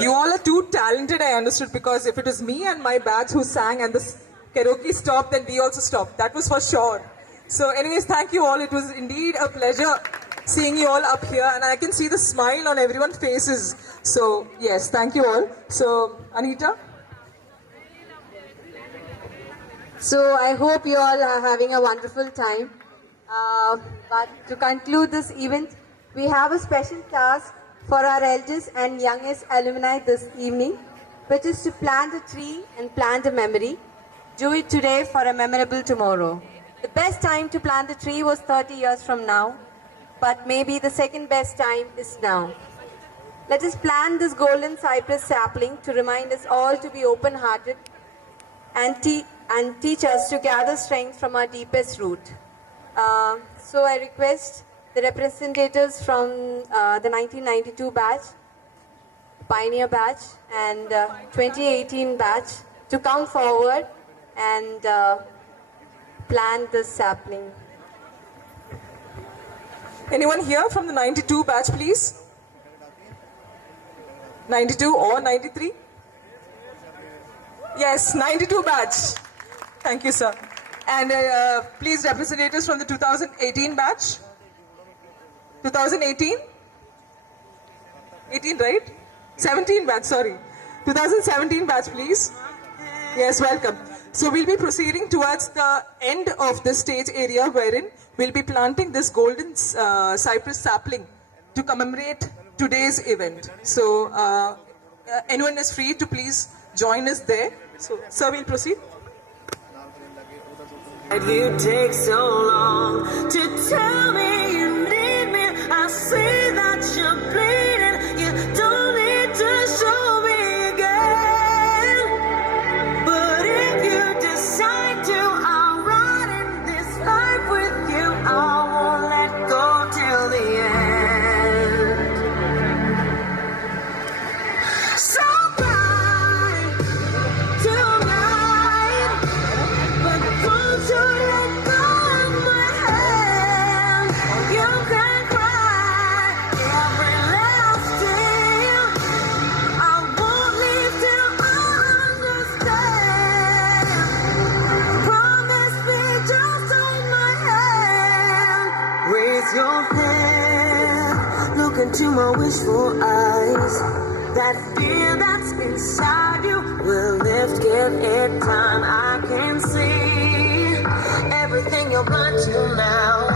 You all are too talented, I understood, because if it was me and my batch who sang and the karaoke stopped, then we also stopped. That was for sure. So anyways, thank you all. It was indeed a pleasure seeing you all up here, and I can see the smile on everyone's faces. So yes, thank you all. So Anita? So I hope you all are having a wonderful time. But to conclude this event, we have a special task for our eldest and youngest alumni this evening, which is to plant a tree and plant a memory. Do it today for a memorable tomorrow. The best time to plant a tree was 30 years from now, but maybe the second best time is now. Let us plant this golden cypress sapling to remind us all to be open-hearted and teach us to gather strength from our deepest root. So I request the representatives from the 1992 batch, Pioneer batch, and 2018 batch to come forward and plant this sapling. Anyone here from the 92 batch, please? 92 or 93? Yes, 92 batch. Thank you, sir. And please, representatives from the 2018 batch. 2018? 18, right? 17 batch, sorry. 2017 batch, please. Yes, welcome. So we'll be proceeding towards the end of the stage area wherein we'll be planting this golden cypress sapling to commemorate today's event. So anyone is free to please join us there. So, sir, we'll proceed. You take so long to tell me you need me. I see that you're bleeding. You don't need to show me again. But if you decide to, I'll ride in this life with you. I won't let go till the end. So cry tonight, but don't you let go of my hand. You can cry every last tear. I won't leave till I understand. Promise me, just hold my hand. Raise your hand, look into my wishful eyes. That fear that's inside you will lift, give it time. I can see everything you're blind to now.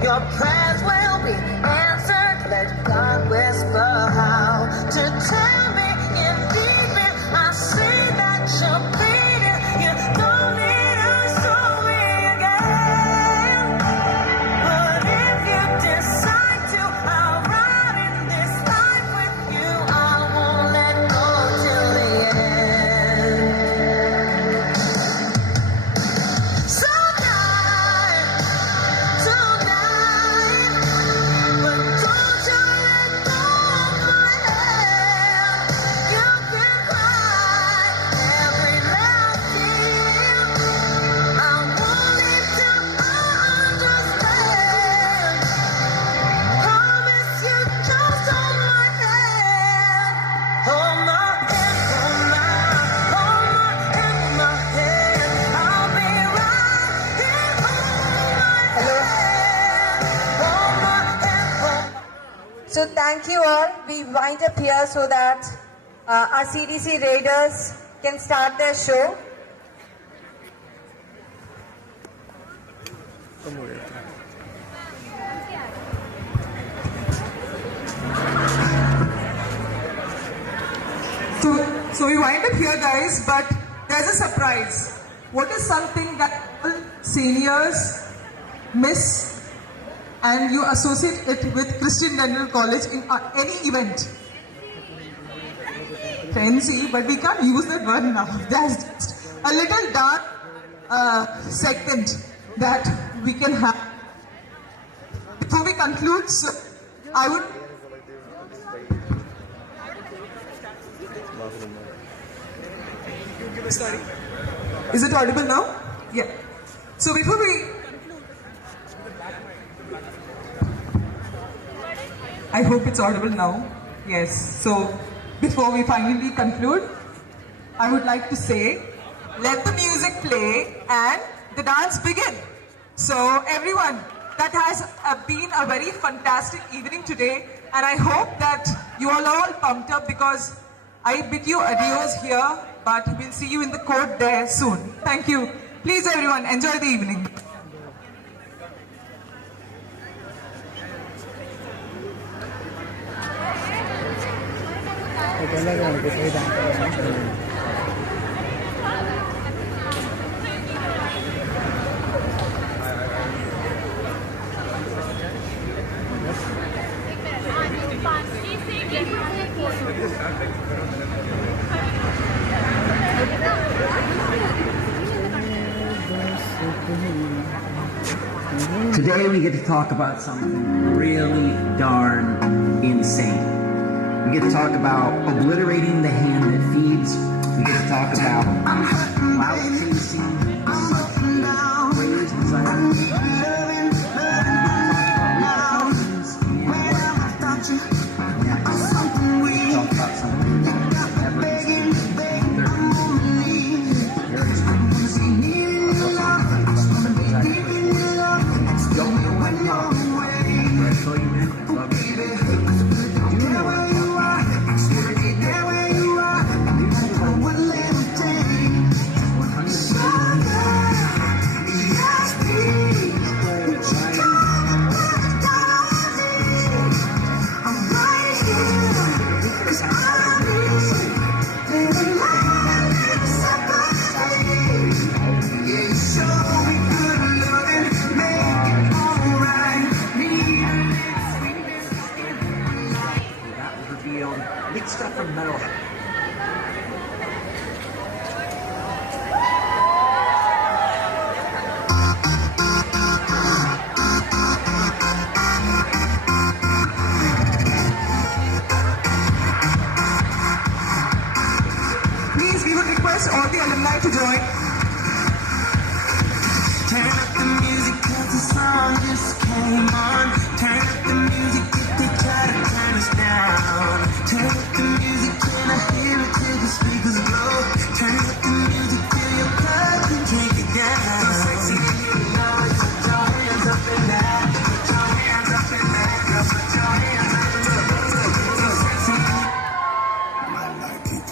Your prayers will be answered. Let God whisper how to tell me in deep in. I see that you're bleeding. You don't need to show me again. So thank you all. We wind up here so that our CDC raiders can start their show. So we wind up here, guys, but there's a surprise. What is something that all seniors miss and you associate it with Christian Dental College in any event? Fancy, but we can't use that word now. There's just a little dark segment that we can have. Before we conclude, so I would... Sorry. Is it audible now? Yeah. So before we... I hope it's audible now. Yes. So before we finally conclude, I would like to say, let the music play and the dance begin. So everyone, that has been a very fantastic evening today, and I hope that you all are all pumped up because I bid you adios here, but we'll see you in the court there soon. Thank you. Please everyone, enjoy the evening. Today we get to talk about something really darn insane. We get to talk about obliterating the hand that feeds. We get to talk about clout chasing, praise big stuff from metalhead. Please, we would request all the alumni to join. Turn up the music 'cause the song just came on. Turn up the music if they try to turn us down. Turn up the music, can I hear it till the speakers blow? Turn up the music, fill your cup and drink it down. So sexy and you know it, put your hands up in that. Put your hands up in that, girl, put your hands up in that. So sexy. Might like it,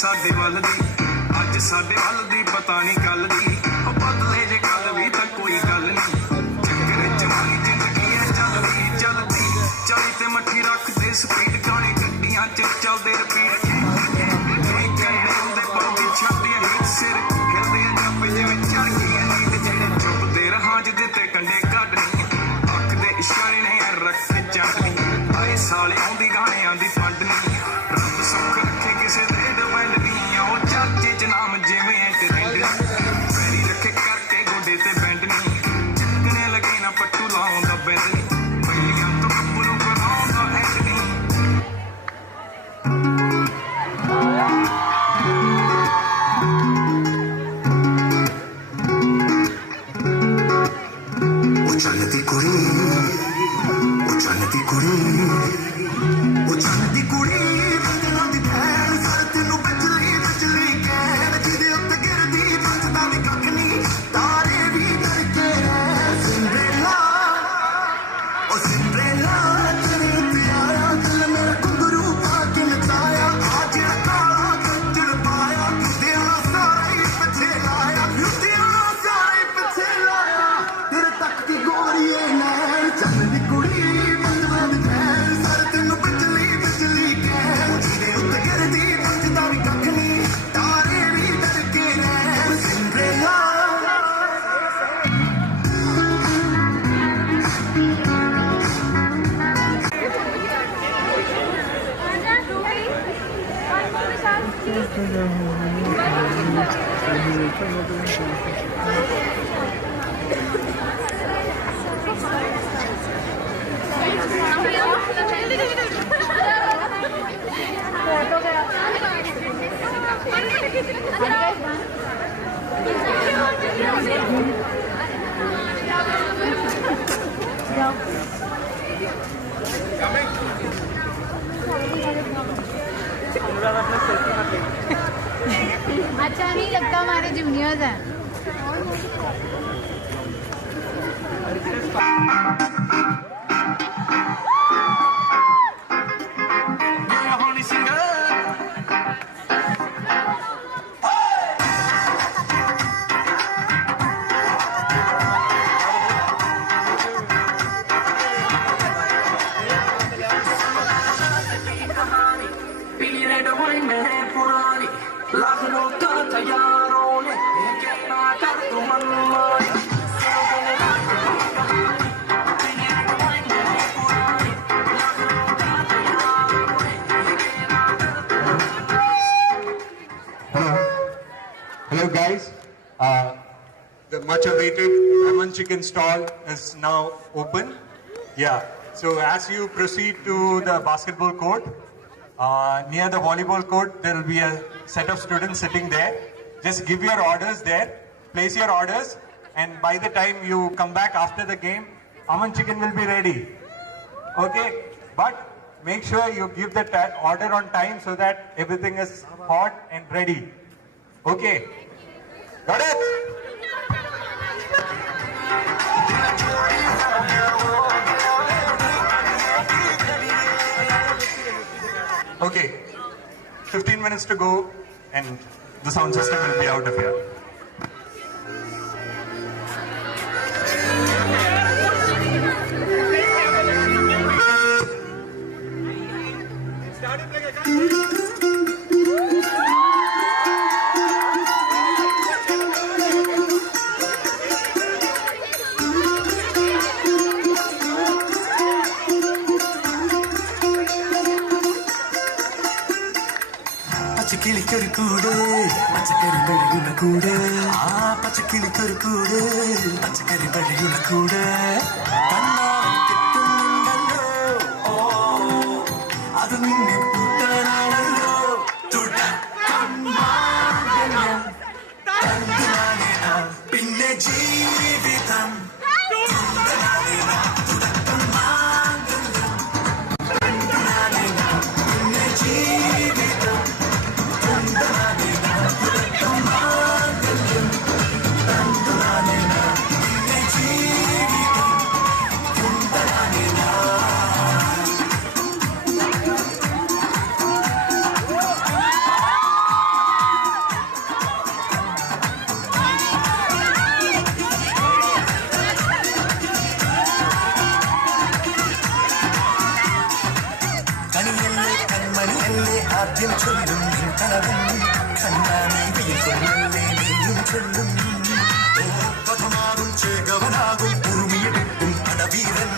ਸਾਡੇ ਵੱਲ ਦੀ ਅੱਜ ਸਾਡੇ ਵੱਲ ਦੀ ਪਤਾ ਨਹੀਂ ਕੱਲ ਦੀ ਉਹ ਬਦਲੇ ਜੇ ਕੱਲ ਵੀ ਤਾਂ ਕੋਈ ਗੱਲ ਨਹੀਂ ਚੱਕਰ ਜਵਾਨੀ ਜ਼ਿੰਦਗੀ ਐ ਚੱਲਦੀ ਚੱਲਦੀ ਚਾਲੀ ਤੇ ਮੱਠੀ ਰੱਖਦੇ ਸਪੀਡ ਗਾਣੇ ਗੱਡੀਆਂ ਚ ਚੱਲਦੇ ਰਿਪੀਟ ਕਹਿੰਦੇ ਹੁੰਦੇ ਪਾਉਂਦੀ ਛਾਤੀ ਹੀਟ ਸਿਰ ਹਿਲਦੇ ਜੱਪ ਜਿਵੇਂ ਚੜ ਗਈ ਨੀਂਦ ਜਿਹੜੇ ਚੁੱਪਦੇ ਰਹਾਂ ਜਿਹਦੇ ਤੇ ਕੰਡੇ ਕੱਢਣੀ ਅੱਖ ਦੇ ਇਸ਼ਾਰੇ ਨੇ ਰੱਖ ਕੇ ਚੜਨੀ ਆਏ ਸਾਲੇ ਆਉਂਦੀ ਗਾਣਿਆਂ ਦੀ ਫੰਡਨੀ ਰੱਬ ਸੁੱਖ ਰੱਖੇ ਕਿਸੇ ਦੇ ਦਵੈਲ ਦੀਆਂ ਉਹ ਚਾਚੇ ਚ ਨਾਮ ਜਿਵੇਂ ਤੇ ਰਹਿੰਦੇ ਪੈਰੀ ਰੱਖੇ ਕਰਕੇ अच्छा नहीं लगता, हमारे जूनियर्स हैं। Hello guys, the much awaited lemon chicken stall is now open. Yeah, so as you proceed to the basketball court, near the volleyball court, there will be a set of students sitting there. Just give your orders there, place your orders, and by the time you come back after the game, lemon chicken will be ready. Okay, but make sure you give the order on time so that everything is hot and ready. Okay, got it? Okay, 15 minutes to go and the sound system will be out of here. പച്ചക്കിളിക്കൊരു കൂട് പച്ചക്കറി പഴയുള്ള കൂട് ആ പച്ചക്കിളിക്കൊരു കൂട് പച്ചക്കറി പഴയുള്ള കൂട് കണ്ണാടി കെട്ടുന്നുണ്ടല്ലോ ഓ അത് നിന്നെ കൂട്ടാനാണല്ലോ പിന്നെ ജീവിതം ആദ്യം ചൊല്ലും കനവും കണ്ണാനെ വീക്കൊള്ളേ നീയും ചൊല്ലും കഥമാറും ചേകവനാകും ഉറുമിയെടുക്കും കടവീരൻ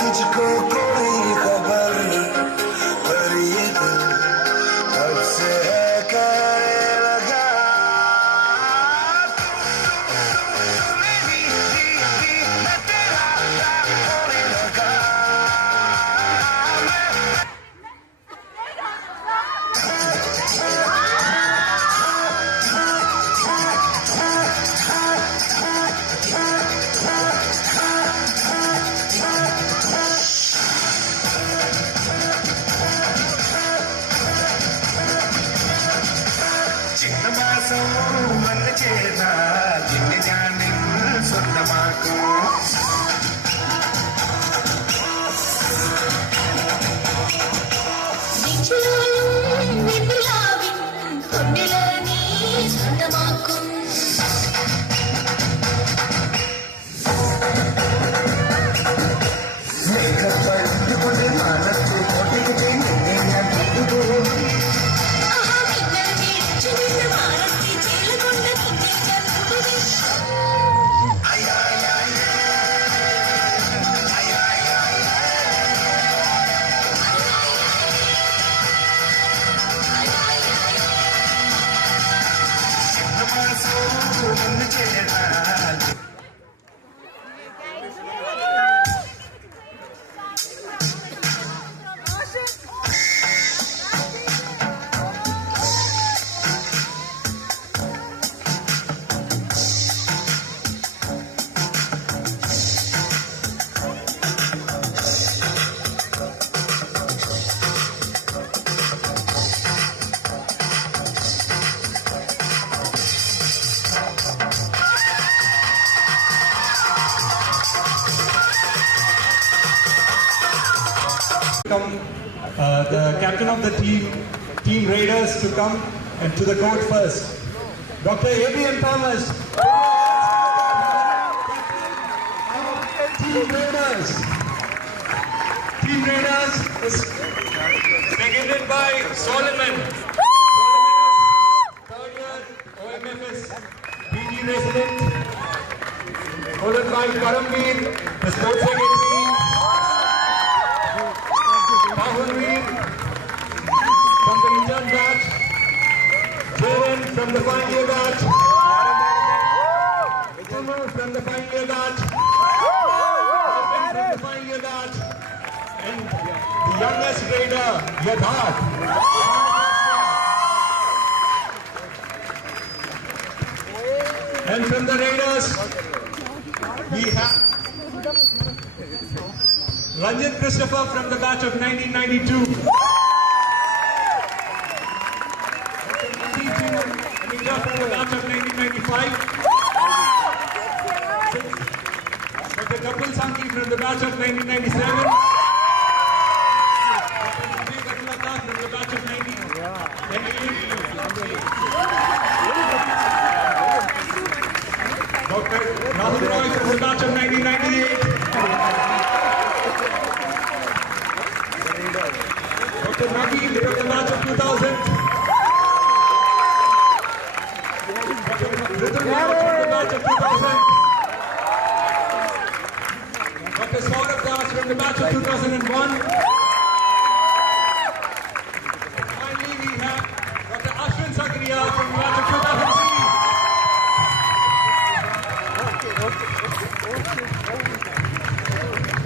तुझको कोई खबर पर ये दिल अब से है कहने लगा होने लगा ചിന്നമാസം വന്നു ചേർന്നാൽ ഇന്ന് ഞാൻ സ്വന്തമാക്കും മേഘപ്പട്ടുകൊണ്ട് മാനത്ത് കോട്ടയ്ക്ക് നിന്നെ ഞാൻ കൊണ്ടുപോകും വന്നു ചേർന്നാൽ the captain of the team, Team Raiders, to come and to the court first. Dr. A.B.M. Thomas. Team Raiders. Team Raiders is seconded by Solomon. Solomon is third year OMFS PG resident. Followed by Karamveer, the sports secretary. From the intern batch, Jaren from the final year batch, Kumar from the final year batch, Arvind from the final year batch, and the youngest raider, Yadharth. And from the Raiders, we have Ranjit Christopher from the batch of 1992. From the batch of 1995. Dr. Kapil Sankhi from the batch of 1997. Dr. from the batch of 1998. Dr. Rahul Roy from the batch of 1998. Dr. Nagi from the batch of 2000. Dr. batch of 2000. Dr. Saurabh Das from the batch of 2001. Finally, we have Dr. Ashwin Sakriya from the batch of 2003.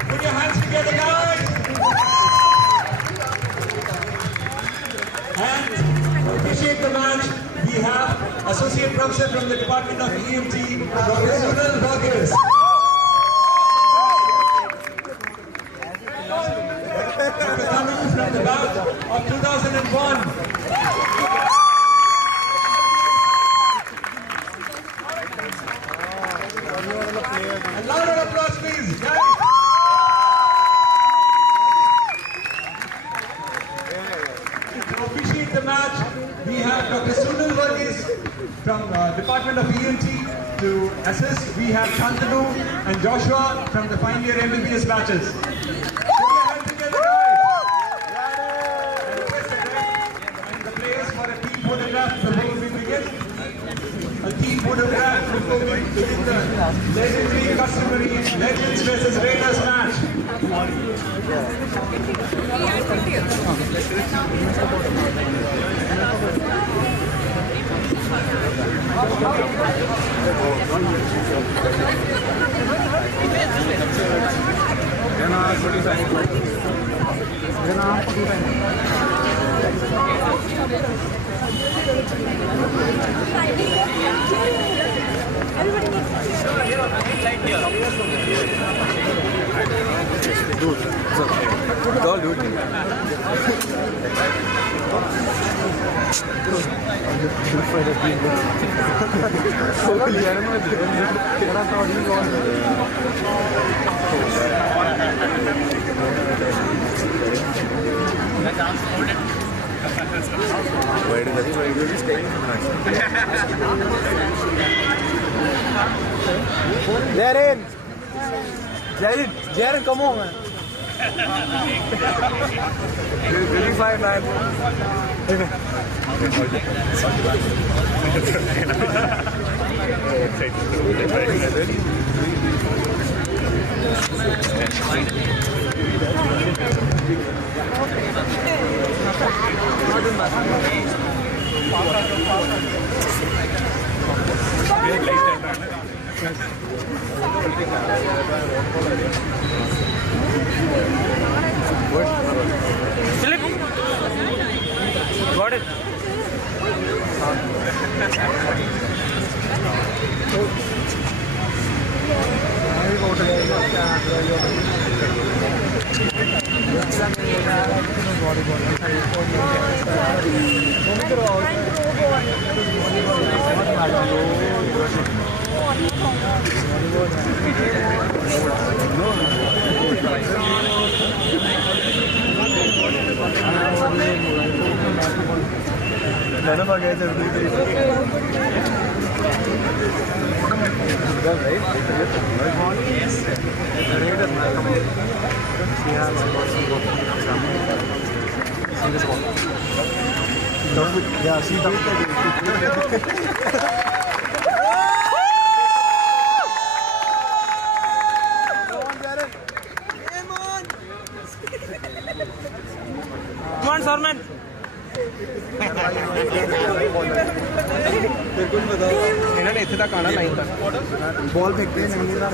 Put your hands together, guys. And to appreciate the match, we have Associate Professor from the Department of EMT, Dr. Sunil Varghese. Dr. Tanu from the batch of 2001. A louder applause, please, guys. To appreciate the match, we have Dr. Sunil Varghese from Department of EMT to assist. We have Shantanu and Joshua from the final year MBBS batches. Put your hands together, guys. And the players for a team photograph before we begin. A team photograph before we begin the legendary, customary Legends vs Raiders match. Jaren, come on, man. Really fine, man. Philip, got it. Yeah, see the Come on, Sarman. इन्होंने इतने तक आना line तक ball फेंकते हैं नहीं ना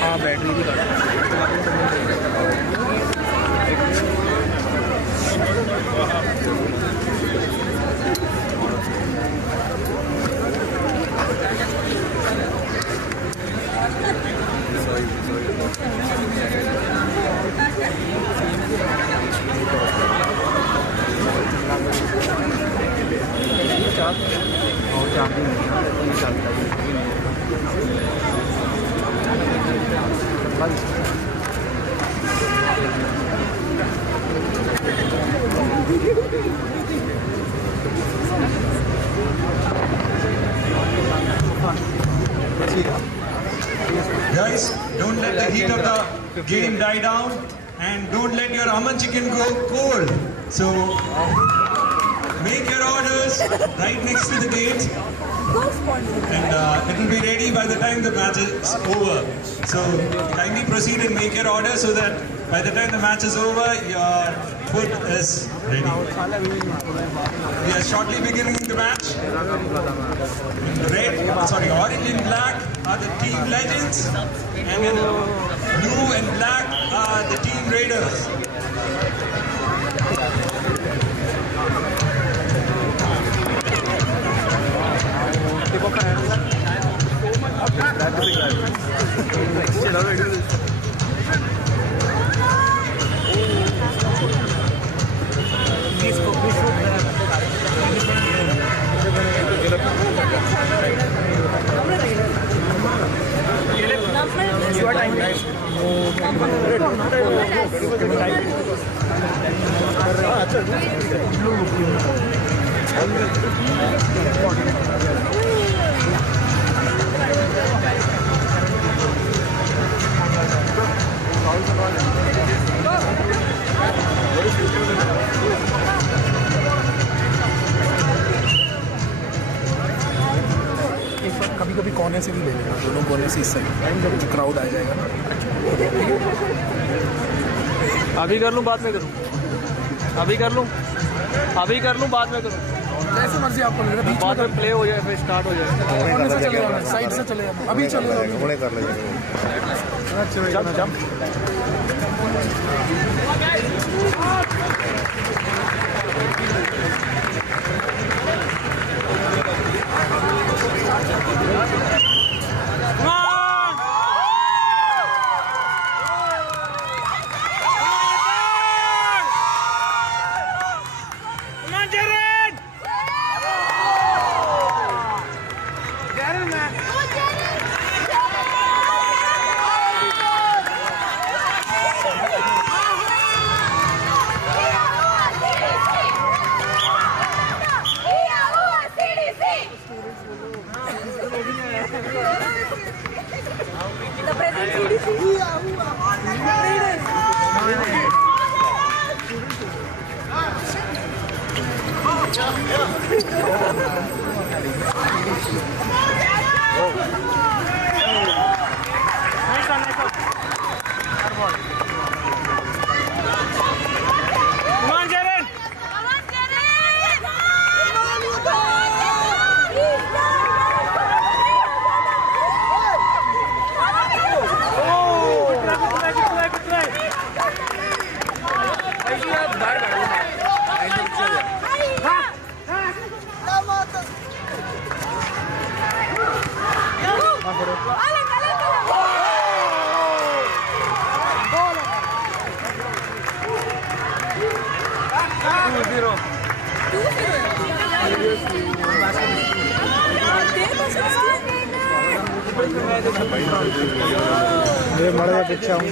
हाँ बैटरी भी Guys, don't let the heat of the game die down and don't let your Aman chicken go cold. So make your orders right next to the gate and it will be ready by the time the match is over. So kindly proceed and make your order so that by the time the match is over, your food is ready. We are shortly beginning the match. Orange and black are the team legends, and in blue and black are the team raiders. Your time, guys. कोने से भी ले लेना, दोनों कोने से इस side crowd आ जाएगा। अभी कर लूँ बाद में करूँ, अभी कर लूँ, अभी कर लूँ बाद में करूँ, जैसे मर्जी आपको लग रहा है। बाद में प्ले हो जाए फिर स्टार्ट हो जाए। कोने से चले जाना, साइड से चले जाना, अभी चले जाना, कर ले ये मरा पीछे हूँ,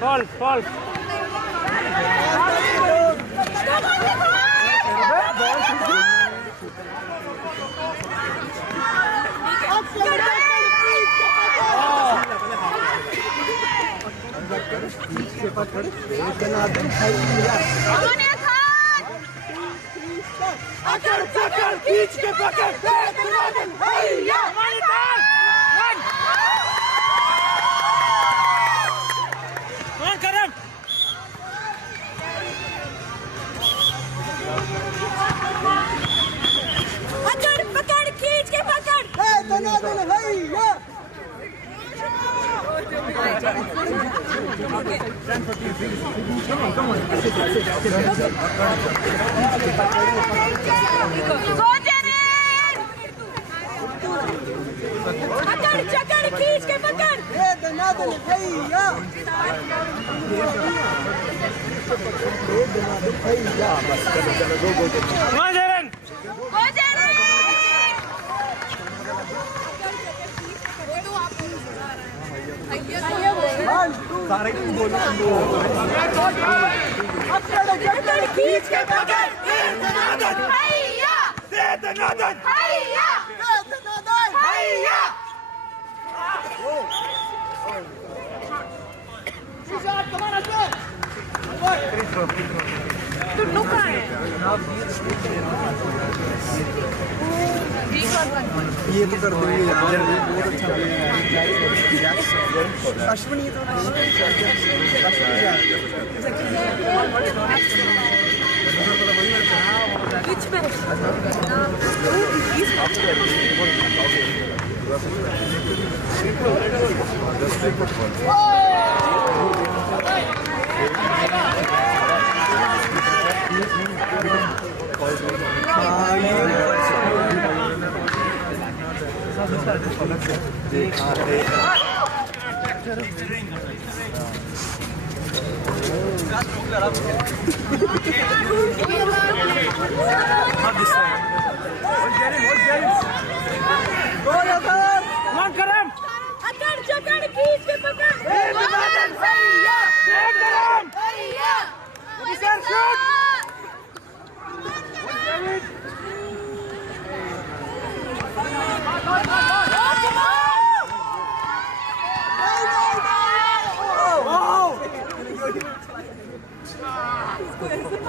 फॉल फॉल खींच के पकड़ पकड़ खींच के पकड़ भैया पकड़ खींच के पकड़ भैया खींच के पकड़ भैया ये तो कर देंगे यार, बहुत अच्छा अश्विनी तो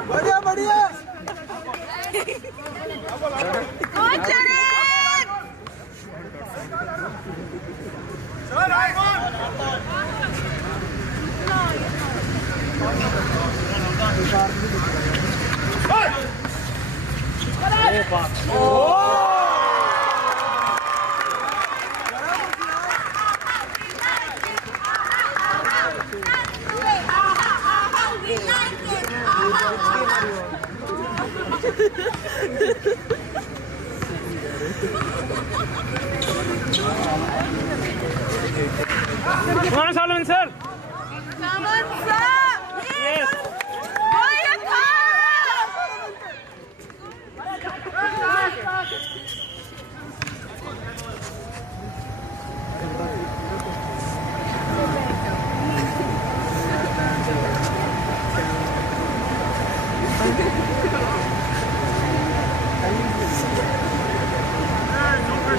बढ़िया बढ़िया Come on, Solomon, sir. Yes.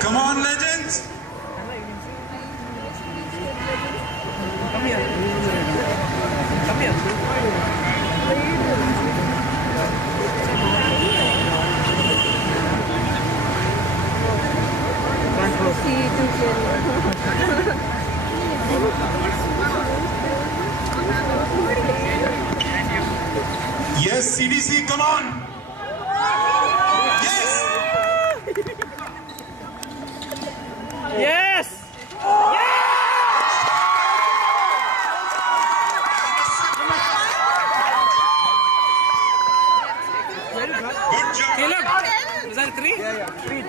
Come on, legends! Come here. Come here. Yes, CDC, come on! Yes! Yes! Good job. Caleb, is that 3? Yeah. 3.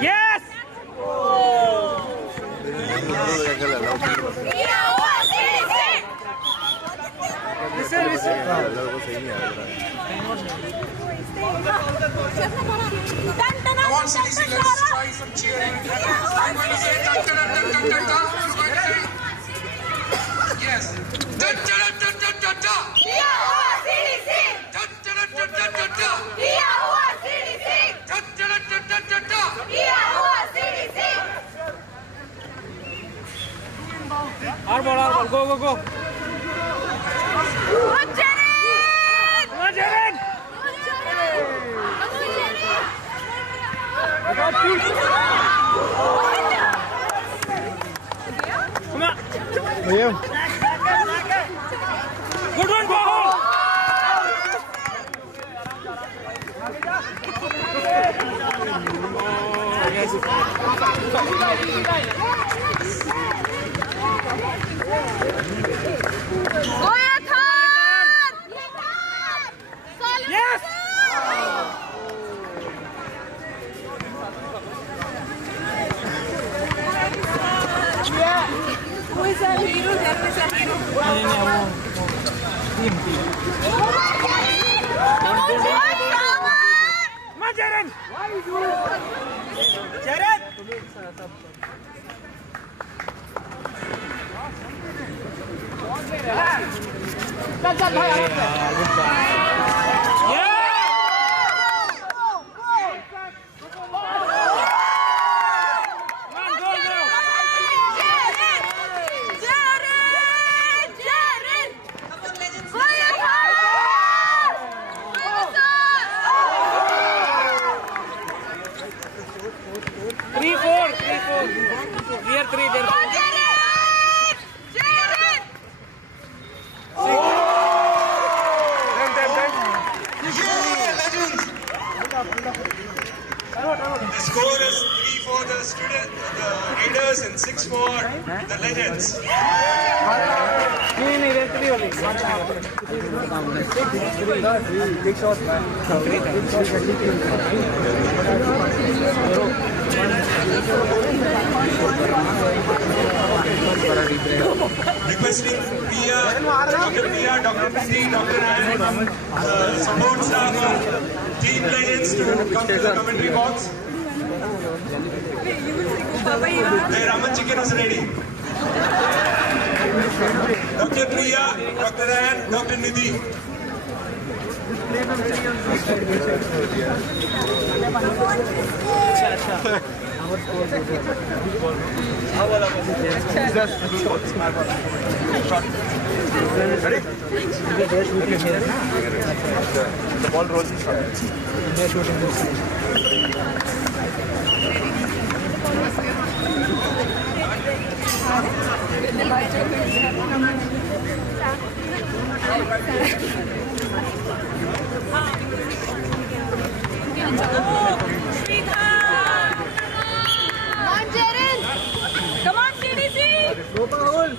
Yes! Come on, CDC, let's try some cheering. I'm going to say da da da da da da. You're going to say yes. Da da da da da da da. दिया हुआ CDC. Da da da da da da da. दिया हुआ CDC. Da da da da da da da. दिया हुआ CDC. Our ball, go. Jared! Come on, Jared! Come on. Good one, ball. Yes! Who is our hero? There is a hero. Come on, Jared! Jared! Three, four. We are 3 there. The score is 3 for the Raiders and 6 for the Legends. Big shot, man. Requesting Priya, Dr. Priya, Dr. Nidhi, Dr. Ann, support staff, team players to come to the commentary box. The Raman chicken is ready. Dr. Priya, Dr. Ann, Dr. Nidhi. Ready? The ball rolls in front. They're shooting this. Come on, CDC! Go, Paul!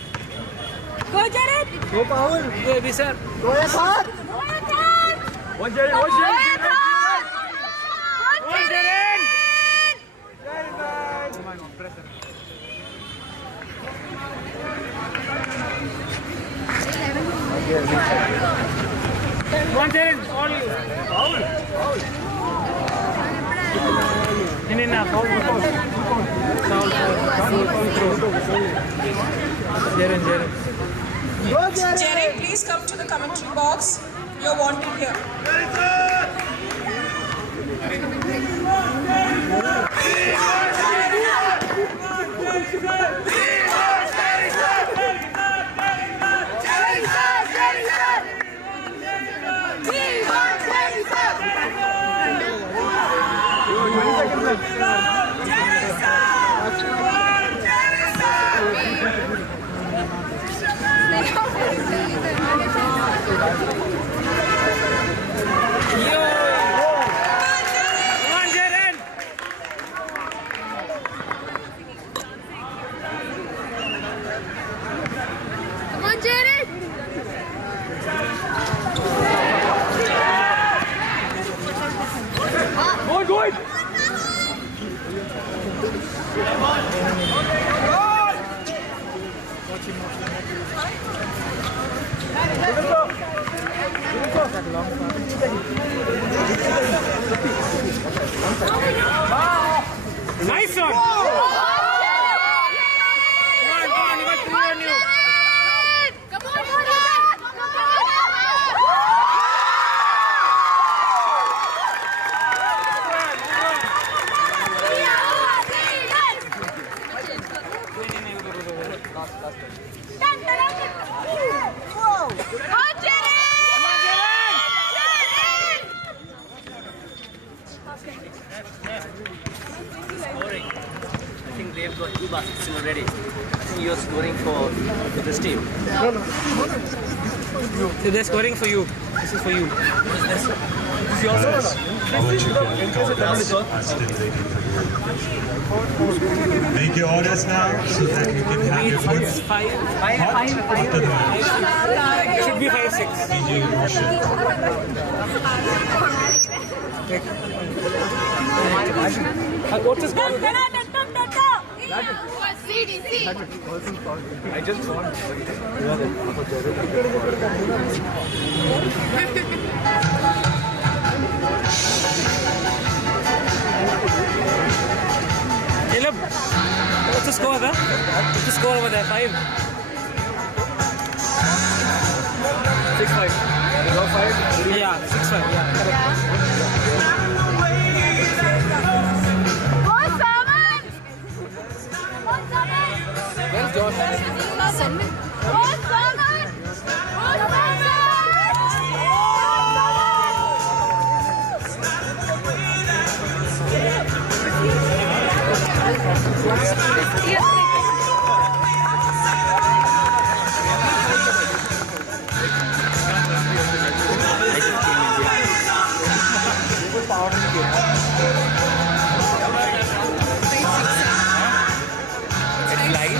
Go, Jared! Go, Paul! Go, Abhi, sir! Go, Jared! One, Jared! One, Jared! One, Jared! One, Jared! All you! Paul! Paul! No, Paul, Paul! Jerry, please come to the commentary box. You're wanted here. Nice one! Come on, you got 3 on you. Come on, Scoring. I think they've got 2 baskets already. I think you're scoring for this team. No. So they're scoring for you. This is for you. This is yours. Make your orders now so that you can have your food. Five. After the match. Should be 5, 6. What's his call? CDC! I just want. Caleb, what's the score there? What's the score over there? 5? 6-5. You go 5? Yeah, 6-5. Yeah, correct. Where's Josh? Send me. Live.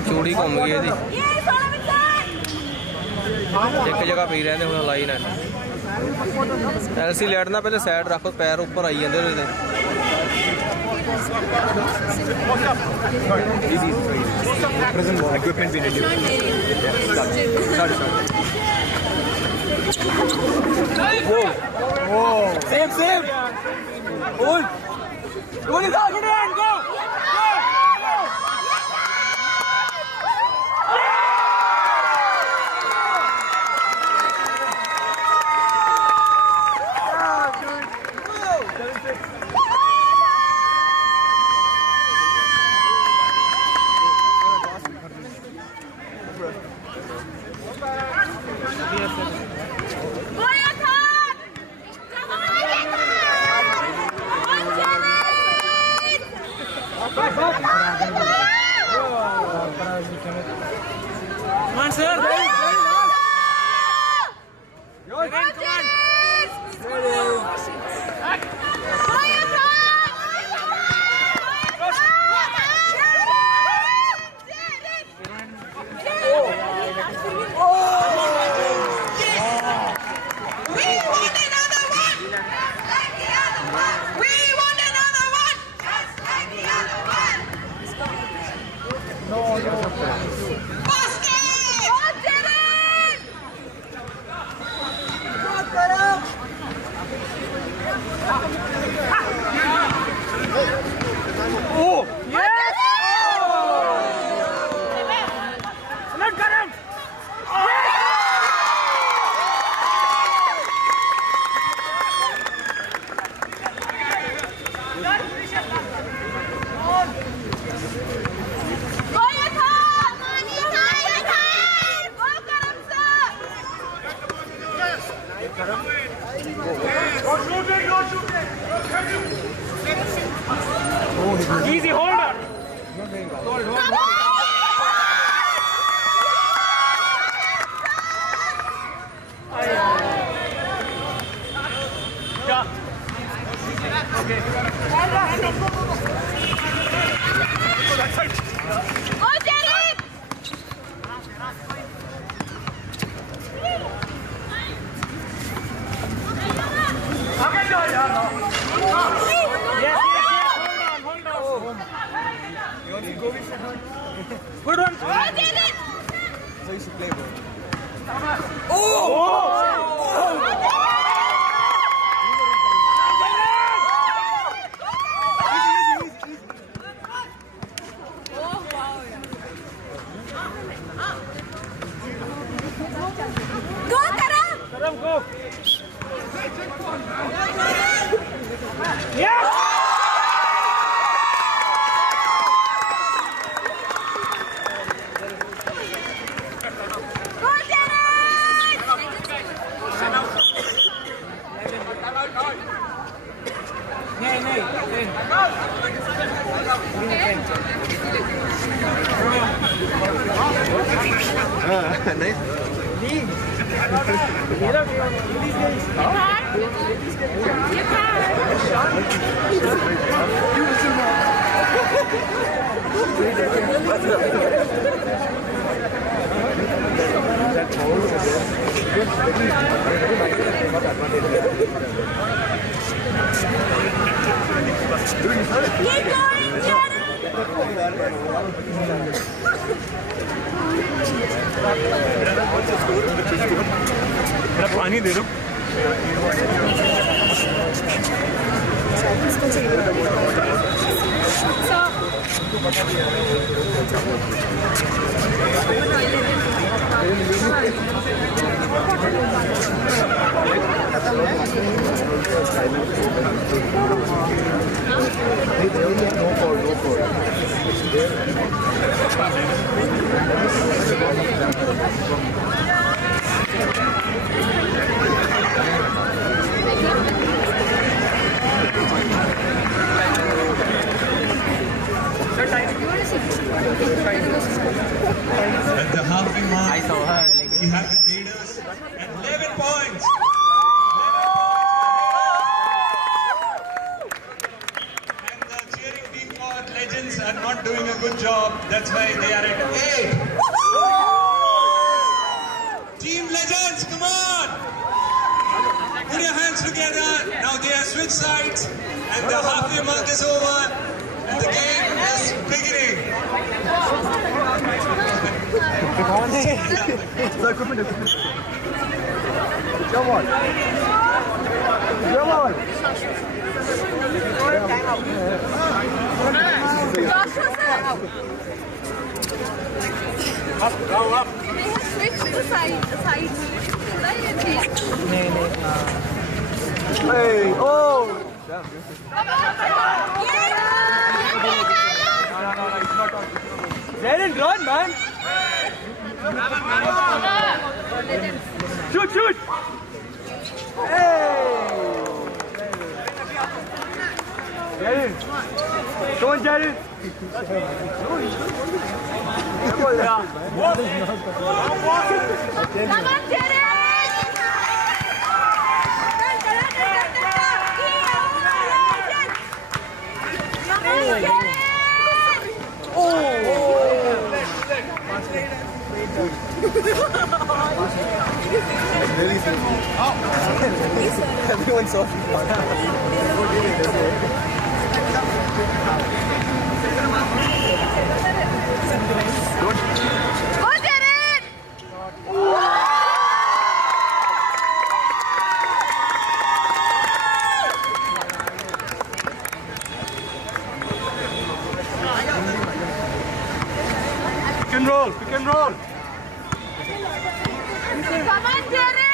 ਚੂੜੀ ਘੁੰਮ ਗਈ ਇਹਦੀ ਇੱਕ ਜਗ੍ਹਾ ਪਈ ਰਹਿੰਦੇ ਹੁਣ ਹਲਾਈ ਨਾ LC light ਨਾ ਪਹਿਲੇ ਸਾਈਡ ਰੱਖੋ ਪੈਰ ਉੱਪਰ ਆਈ ਜਾਂਦੇ ਉਹਦੇ Same. Hold. Go is out. Go. Come on, sir. Easy, hold on. Good one. So you should play ball. Karam, go. Yes. पानी दे दो At the halfway mark, we have the leaders at 11 points. And the cheering team for legends are not doing a good job. That's why they are at 8. Team Legends, come on! Put your hands together. Now they have switched sides and the halfway mark is over and the game is beginning. Come on. Come on. Up, go up. They have switched the sides. Hey, oh! Jaden, run, man! Shoot, shoot! Hey! Jaden! Come on, Jaden! Come on, Jaden! Everyone's so Pick and roll, pick and roll. Come on, Jared!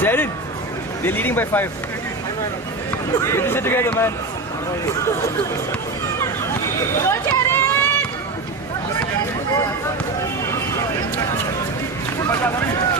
Jared, they're leading by 5. Get this shit together, man. Go Jared! Come on, Jared!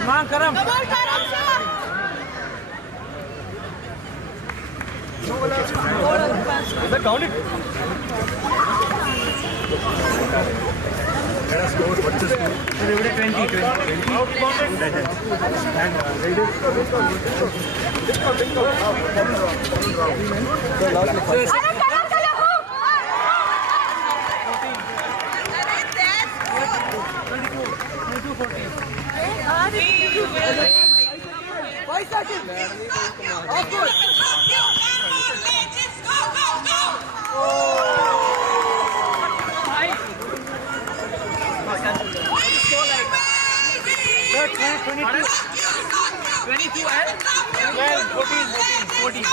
Come on, Karam. Come on, Karam, sir. Count it. Let us go. What's the score? 20.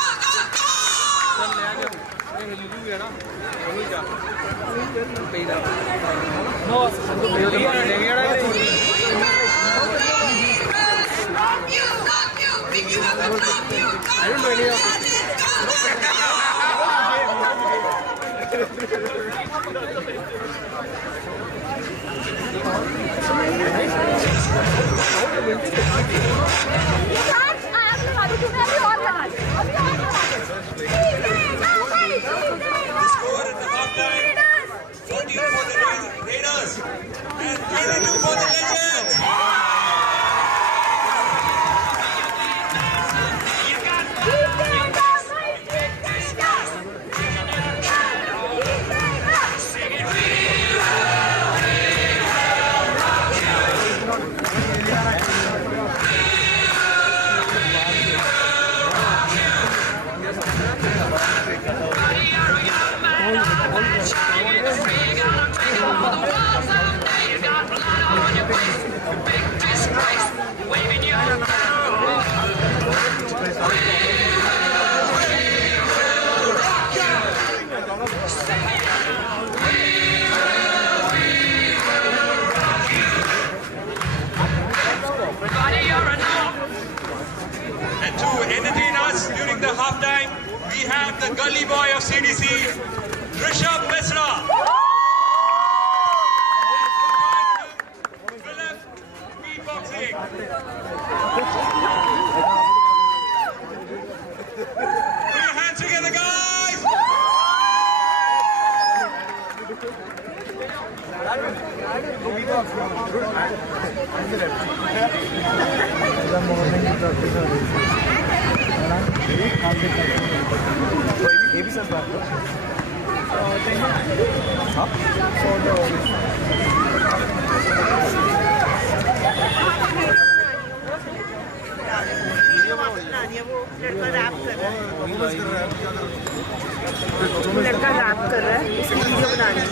लड़का rap कर रहा है, इसकी video बनानी है।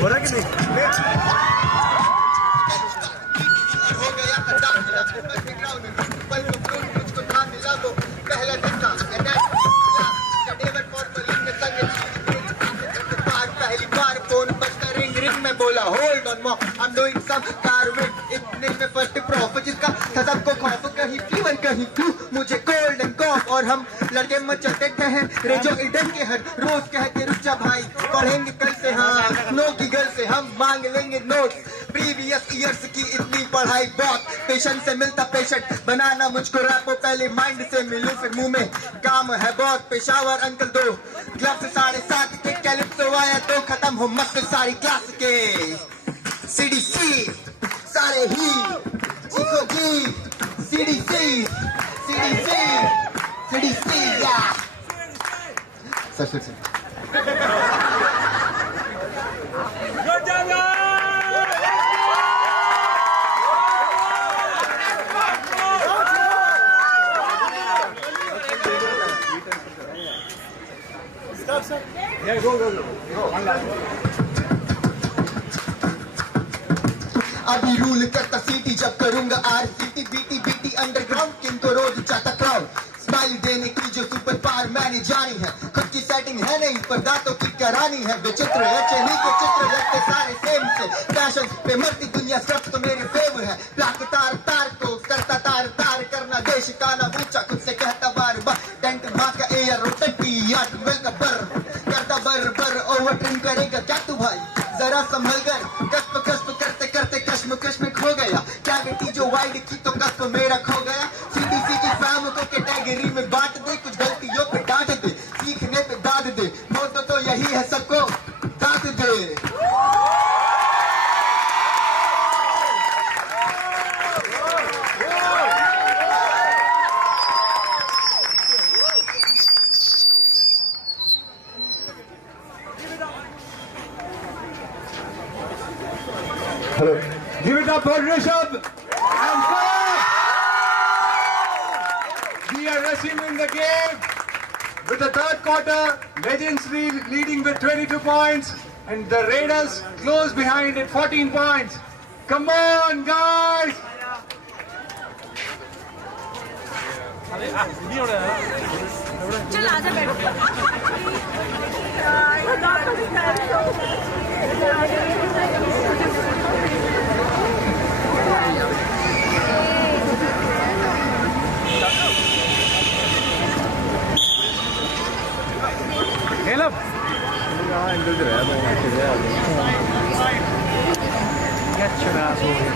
बोला कि नहीं? Hold on, mom, I'm doing some carving. इतने में फर्स्ट प्रॉफ जिसका था सबको खौफ, कहीं फीवर कहीं फ्लू, मुझे कोल्ड एंड कॉफ, और हम लड़के मचलते हैं रेजो इडन के हर रोज कहते रुक जा भाई, पढ़ेंगे कल से, हाँ नो की गर्ल से हम मांग लेंगे नोट, प्रीवियस ईयर्स की इतनी पढ़ाई बहुत, पेशेंट से मिलता पेशेंट बनाना मुझको रैपो, पहले माइंड से मिलूं फिर मुंह में काम है बहुत, पेशावर अंकल दो ग्लव्स 7.5 के कैलिप्सो आया तो खत्म हो मस्त सारी क्लास के सीडीसी सारे ही चीखो जी सीडीसी सीडीसी सीडीसी या सर Yeah, go. अभी रूल करता सीटी जब करूंगा आरसीटी बीटी बीटी अंडरग्राउंड किनको रोज चाहता क्राउड, स्माइल देने की जो सुपर पावर मैंने जानी है, खुद की सेटिंग है नहीं पर दांतों की करानी है, विचित्र रचनी के चित्र रखते सारे सेम से, फैशन पे मरती दुनिया स्ट्रप तो मेरे फेवर है, प्लाक तार तार को करता तार तार करना देश का ना ऊंचा, खुद से कहता बार बार टेंट मार का एयर रोटेटी यार वेल का बर करता बर ओवर ट्रिम करेगा क्या तू भाई, जरा संभल कर कस्प करते करते कश्म खो गया, कैविटी जो वाइड की तो कस्प मेरा खो गया, सीडीसी की फैम को कैटेगरी में बांट दे, कुछ गलतियों पे डांट दे, सीखने पे दाद दे, मोटो तो यही है सबको दांत दे। Hello. Give it up for Rishabh and Bob. We are rushing in the game with the third quarter. Legends leading with 22 points and the Raiders close behind at 14 points. Come on, guys. चल आजा बैठ Caleb. Get your ass over here.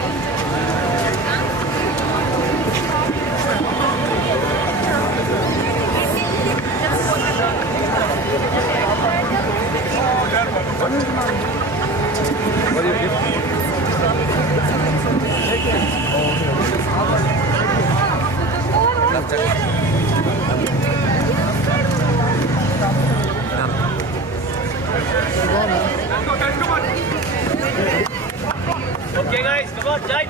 What do you give? Okay, guys, come on, Jai.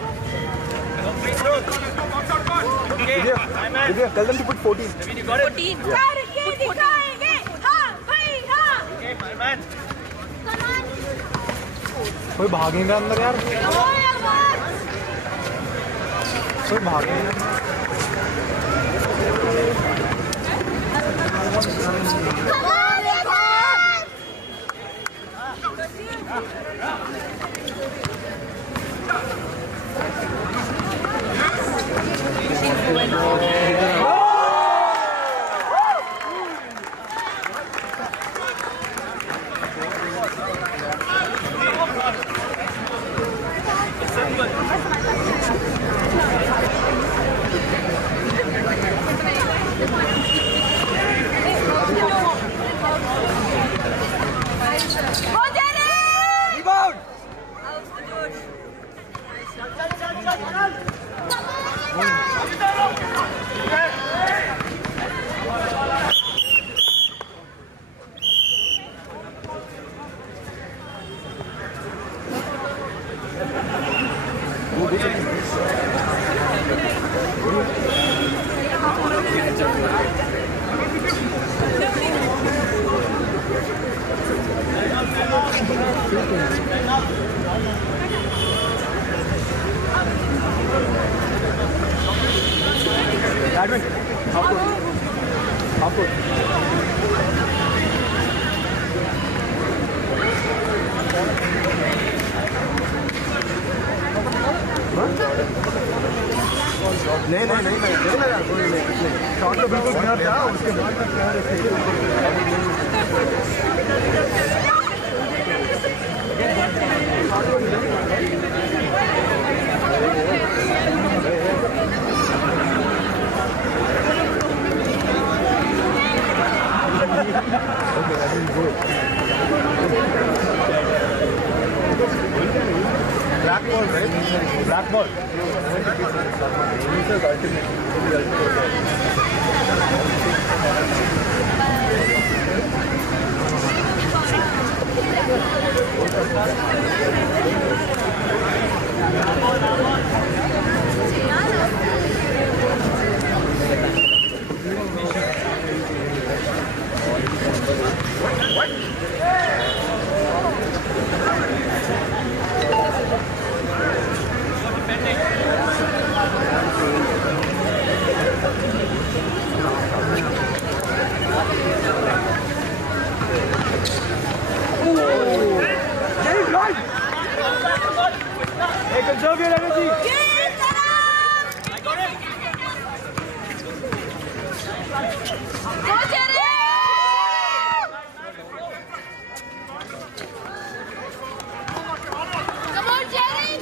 Okay, my man. Tell them to put 14. You got it? 14 करके दिखाएंगे हाँ भाई हाँ Okay, my man. कोई भागेगा अंदर यार, कोई भागेगा। Rebound! Admin, half court. नहीं शॉट तो बिल्कुल क्लियर था उसके बाद में black ball, right? Black ball. Hey, conserve your energy. I got it. Go, Jerry! Come on, Jerry!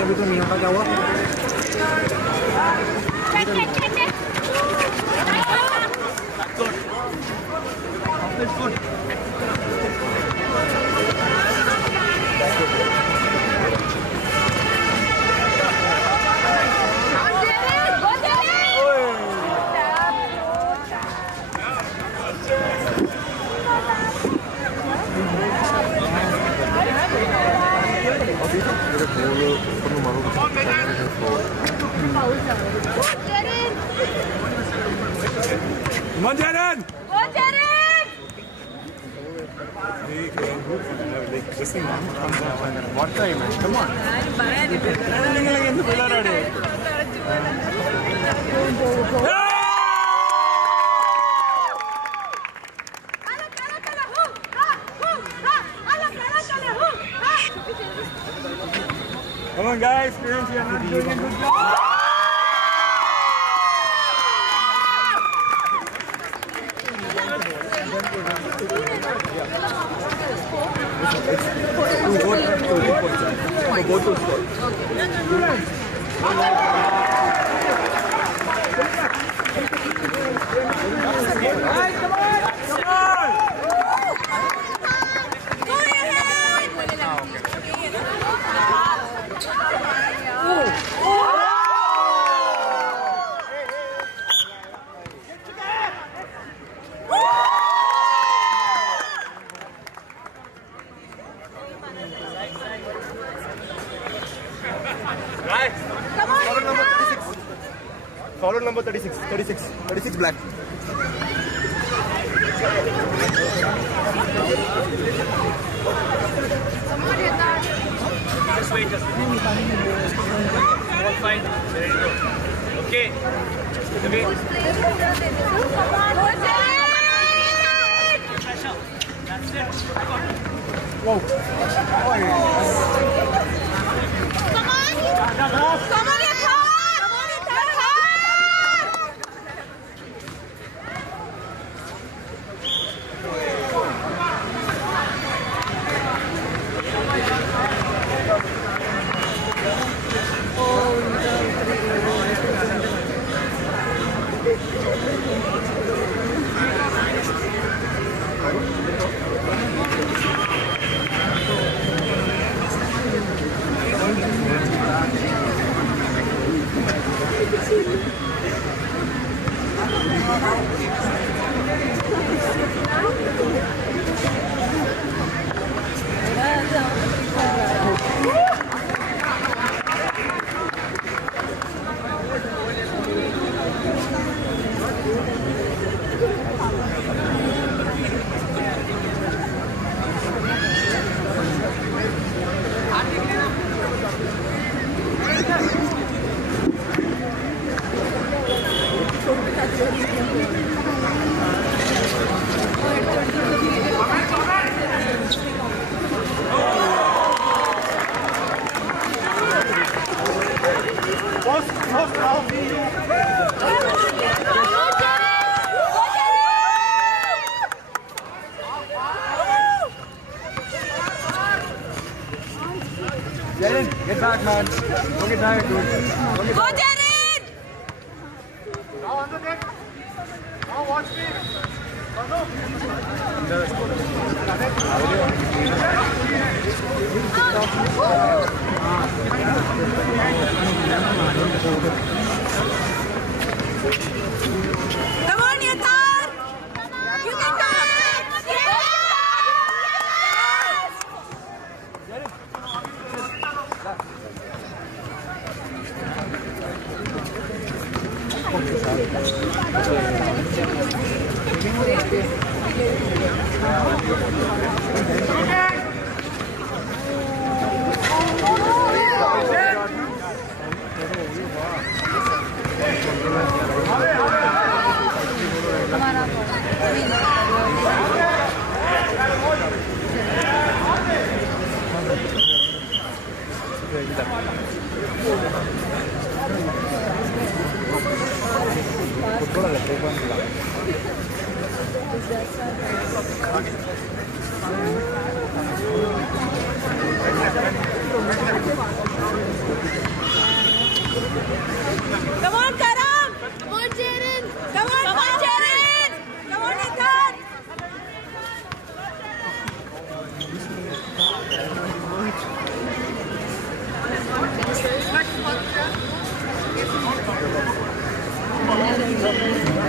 अभी तो नहीं होगा क्या हुआ Come on, Jaden! Go, Jaden! What time, man? Come on. Come on, guys. Parents, you are not doing a good job. Forward number 36, 36 black. Come on, All fine. Ready to go. Okay. Okay. That's it. Whoa. Come on, your Get back, man. Don't get tired, dude. Go, Jared! Now on the deck. Now watch me. Come on, Yatar! You can do it! Yes! Come on, Karam! Come on, Jared! Come on, Jared! Come on, Nathan!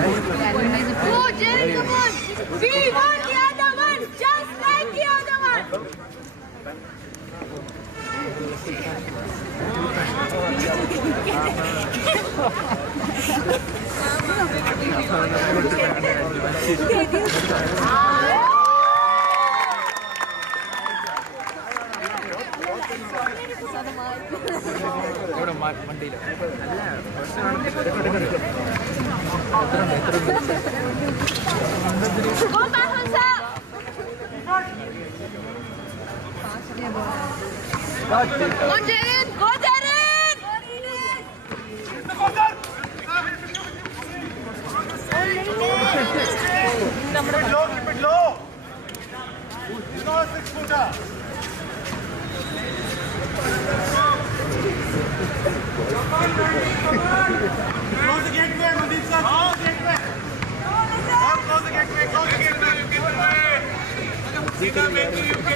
Go, Jared, come on! We want the other one, just like the other one! Go back, Hansa! Go, Jared! Go, Jared! Keep it low, keep it low. He's not a 6-footer. Close the gateway, Mandeep sir. Close the gateway. Close the gateway. Close the gateway. Sita, make you get to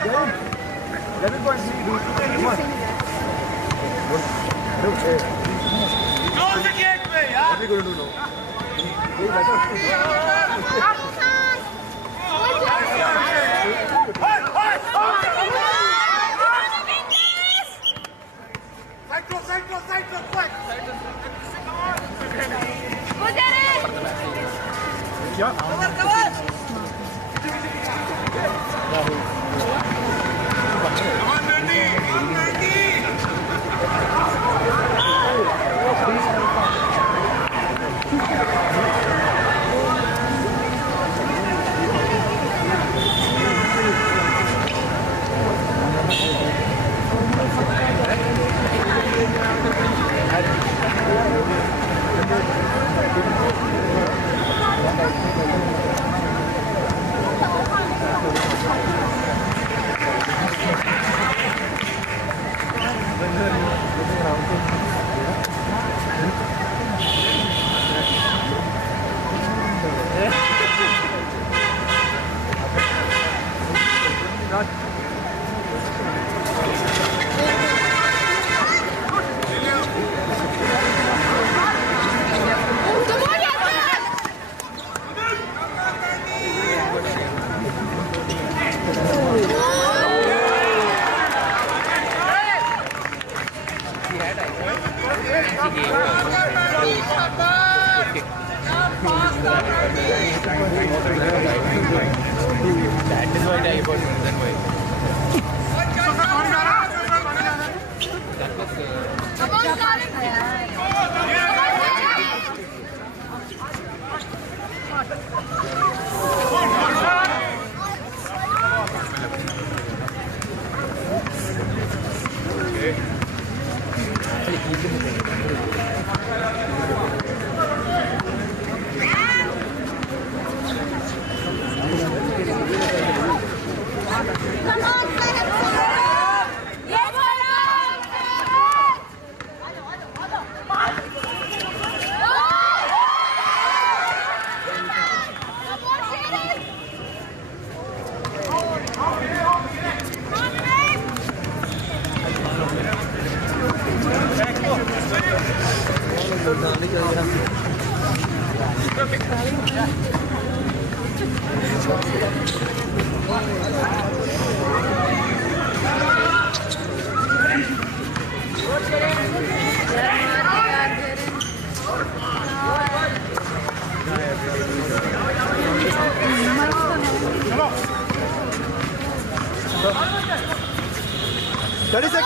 Come on, Let me go and see you. Come on. Close the gateway, yeah? What are we going to do now? Side close, quick! Go get it! Cover! Come on, Randy! That is what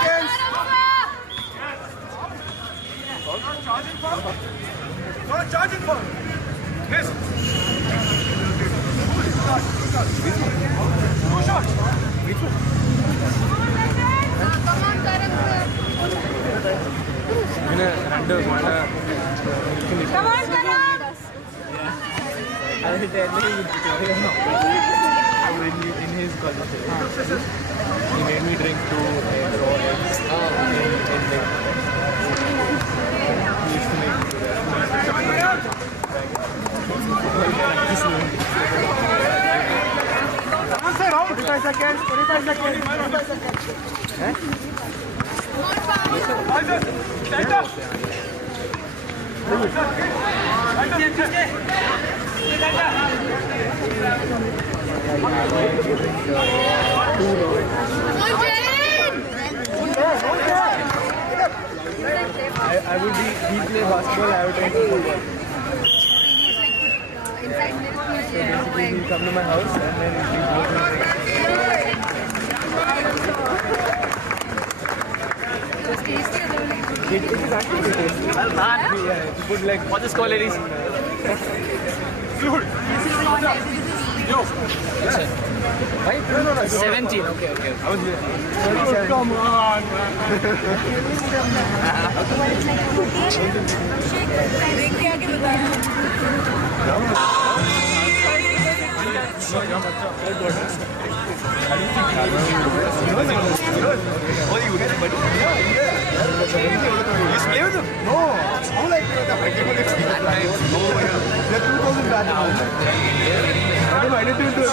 I got reason why. Come on, I would be, he play basketball, I would try to football. So basically he'll come to my house and then he'll go to it is actually tasty. Well done. Yeah, you put like... What is called it is? Yo. Right? No. 17. Okay. I was here. Come on, man. No, how like that? I need to do it.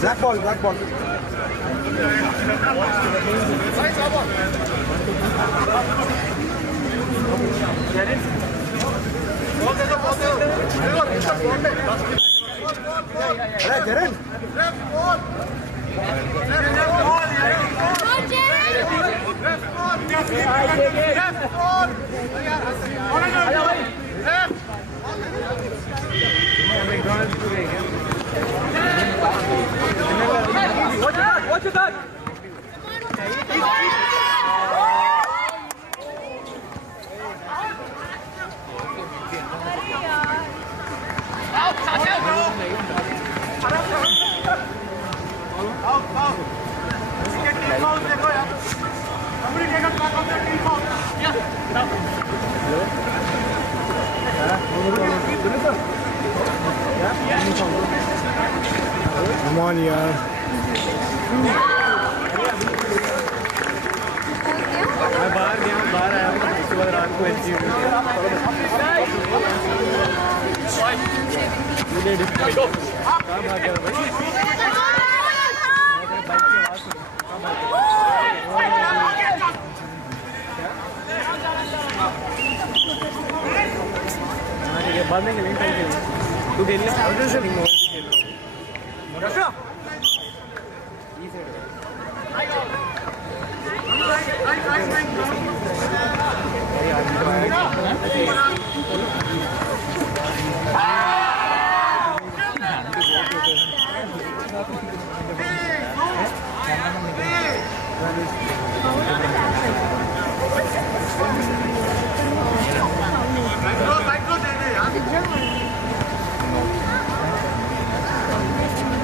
Black ball, black ball. Watch your back. Come on, yaar. मैं बाहर आया हूँ उसके बाद रात को LG बाद में खेलेंगे कल खेलेंगे तू खेल ले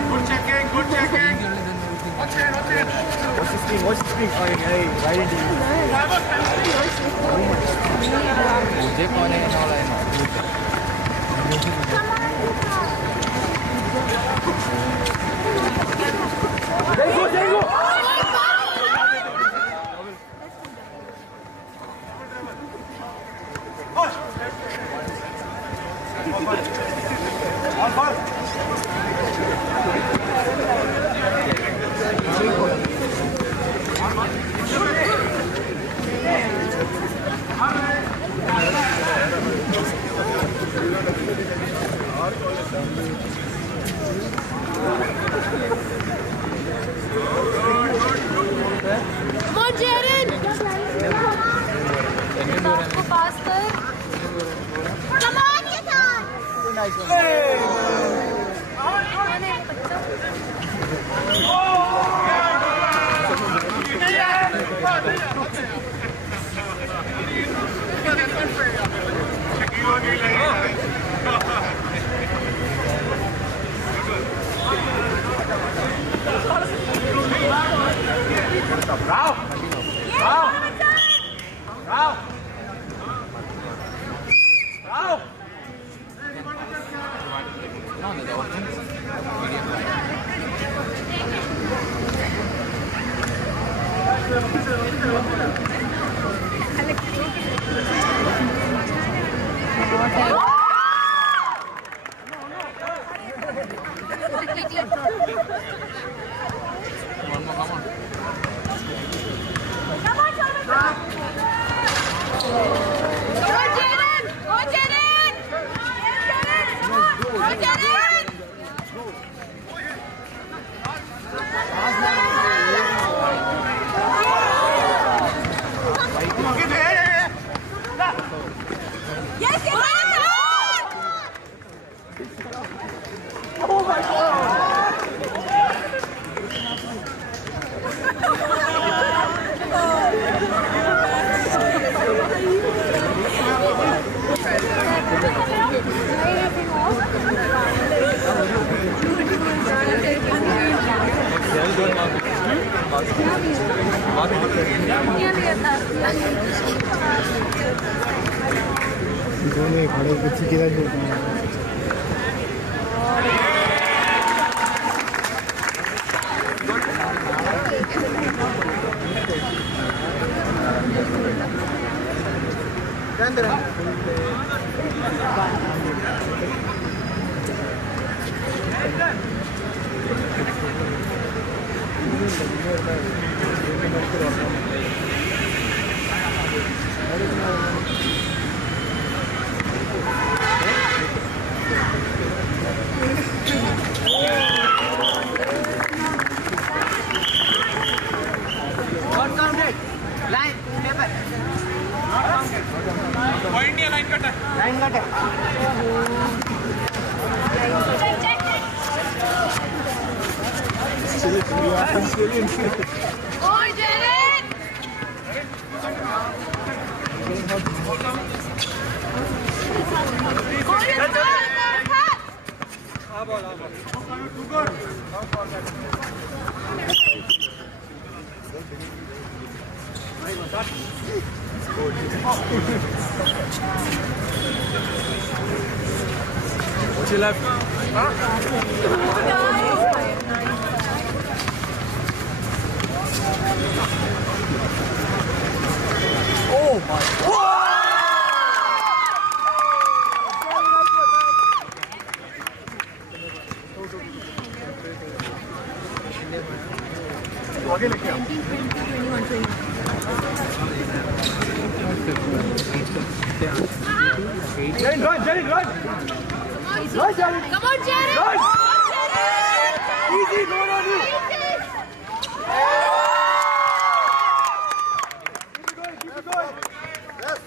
Good checking, good checking. Watch it, watch it. Watch the screen. Hey, right into you. मुझे कौन है वाला है देखो देखो Come on, Jared! आपको पास कर। Come on, Yathan! Bravo! Bravo! Bravo! Bravo! दोनों खड़े कुछ किधर What's your left? Oh my God! आगे लेके आओ। 19, 21, 22. Run, Jared, run! Run, Jared! Come on, Jared! Run! Come on, Jared! Easy, no on you! Keep it going! Yes!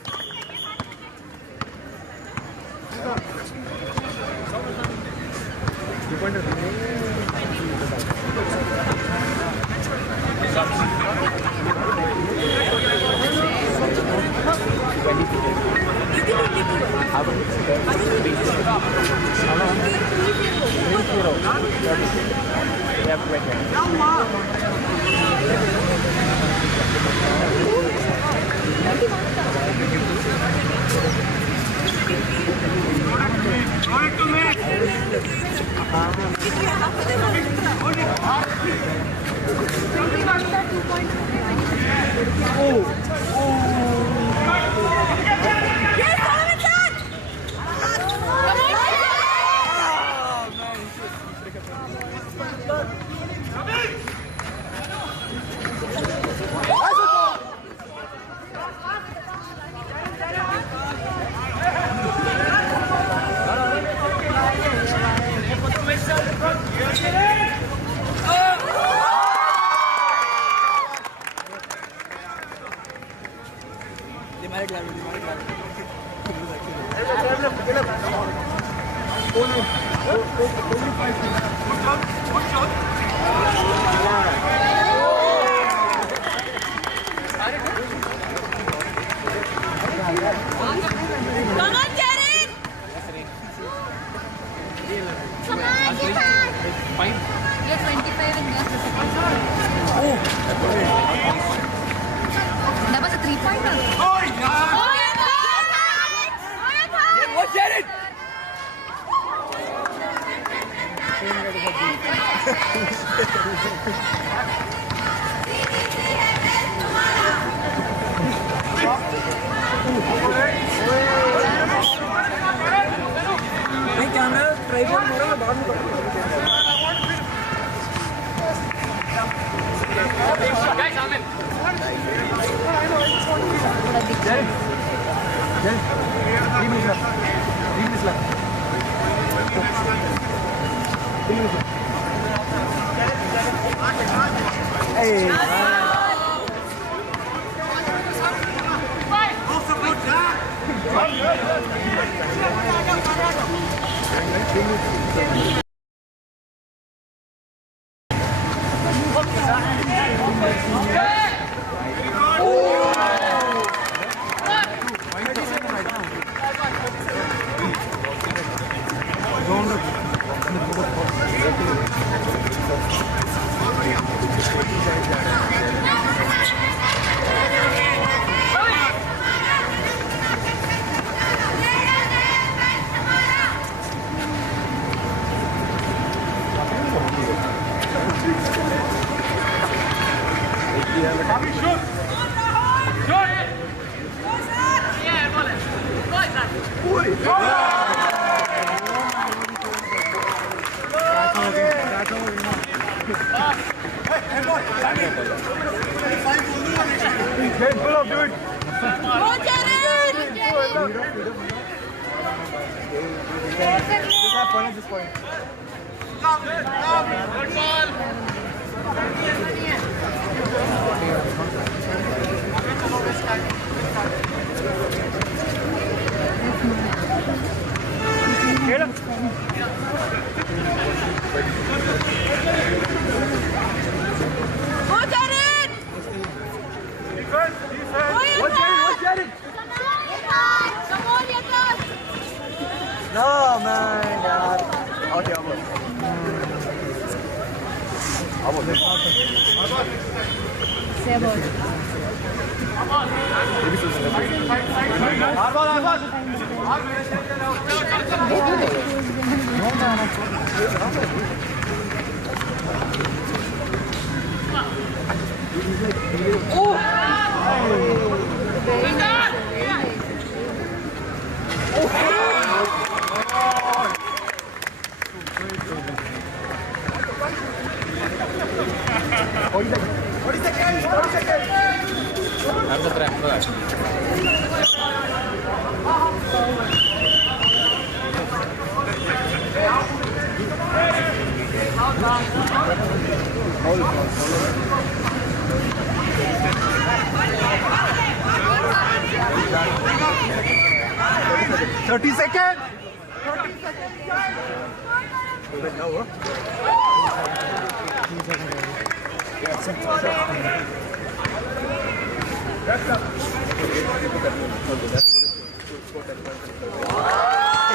Yes, Come on, Jared! Come on, get back! You're 25 and you're 55. That was a 3-pointer. Oh, yeah! What's Jared? Camera tripod मोड़ा बाद में guys Aamir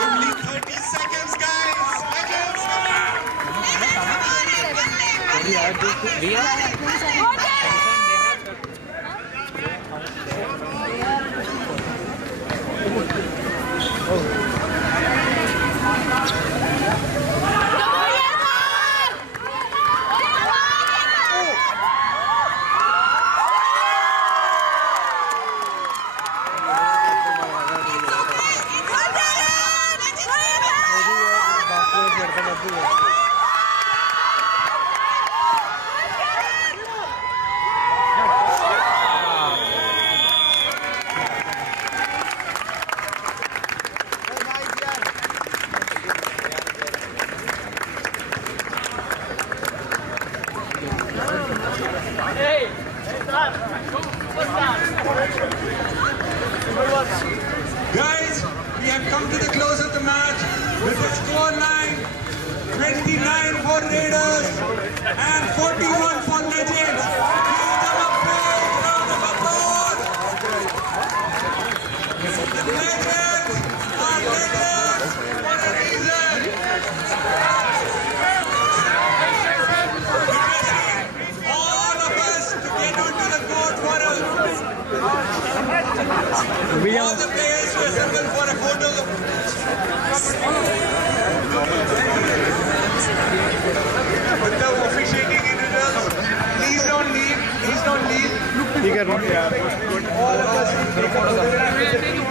Only 30 seconds, guys. Legends, Guys, we have come to the close of the match with the score line Raiders and 41 for Legends. Give them a big round of applause. The Legends are legends for a reason. All of us to get onto the court for all the players to assemble for a photo. With the officiating individuals, please don't leave. Please don't leave. All of us will take a photograph with the team.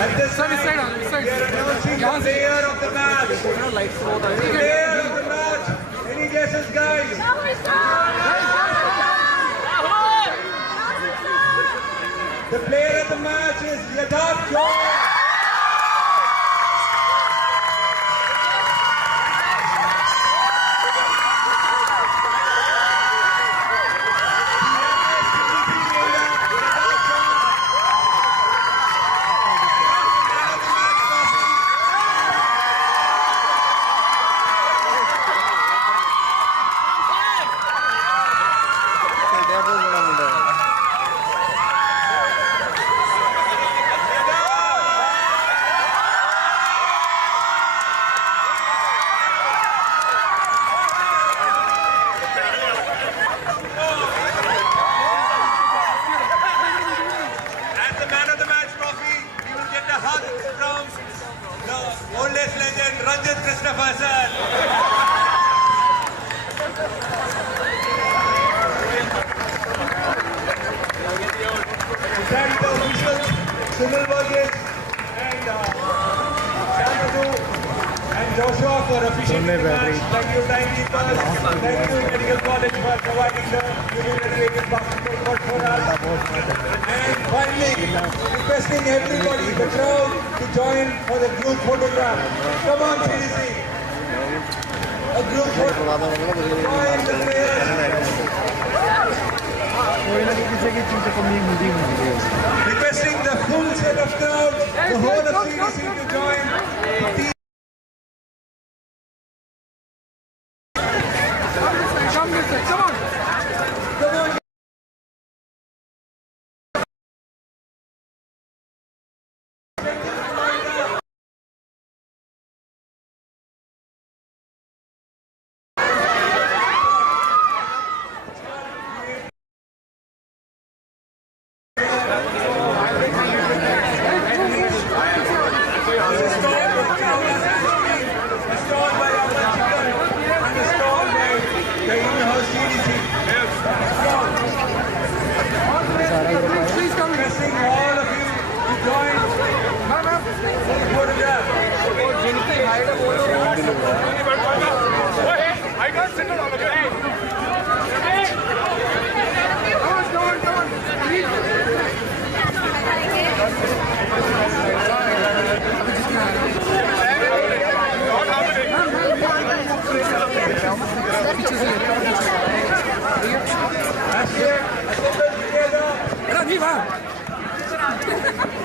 And this time, we are announcing the player of the match. Player of the match. Any guesses, guys? The player of the match is Yadav John. Joshua for officiating the match. Thank you, timekeepers. Thank you, Medical College, for providing the humanitarian basketball court for us. And finally, requesting everybody, the crowd, to join for the group photograph. Come on, CDC. A group photograph. Join the players. Requesting the full set of crowd, the whole of CDC to join.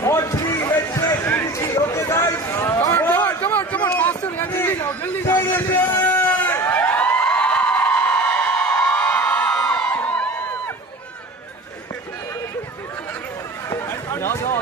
All three, let's say CDC. Okay, guys? Come on, faster. Jaldi.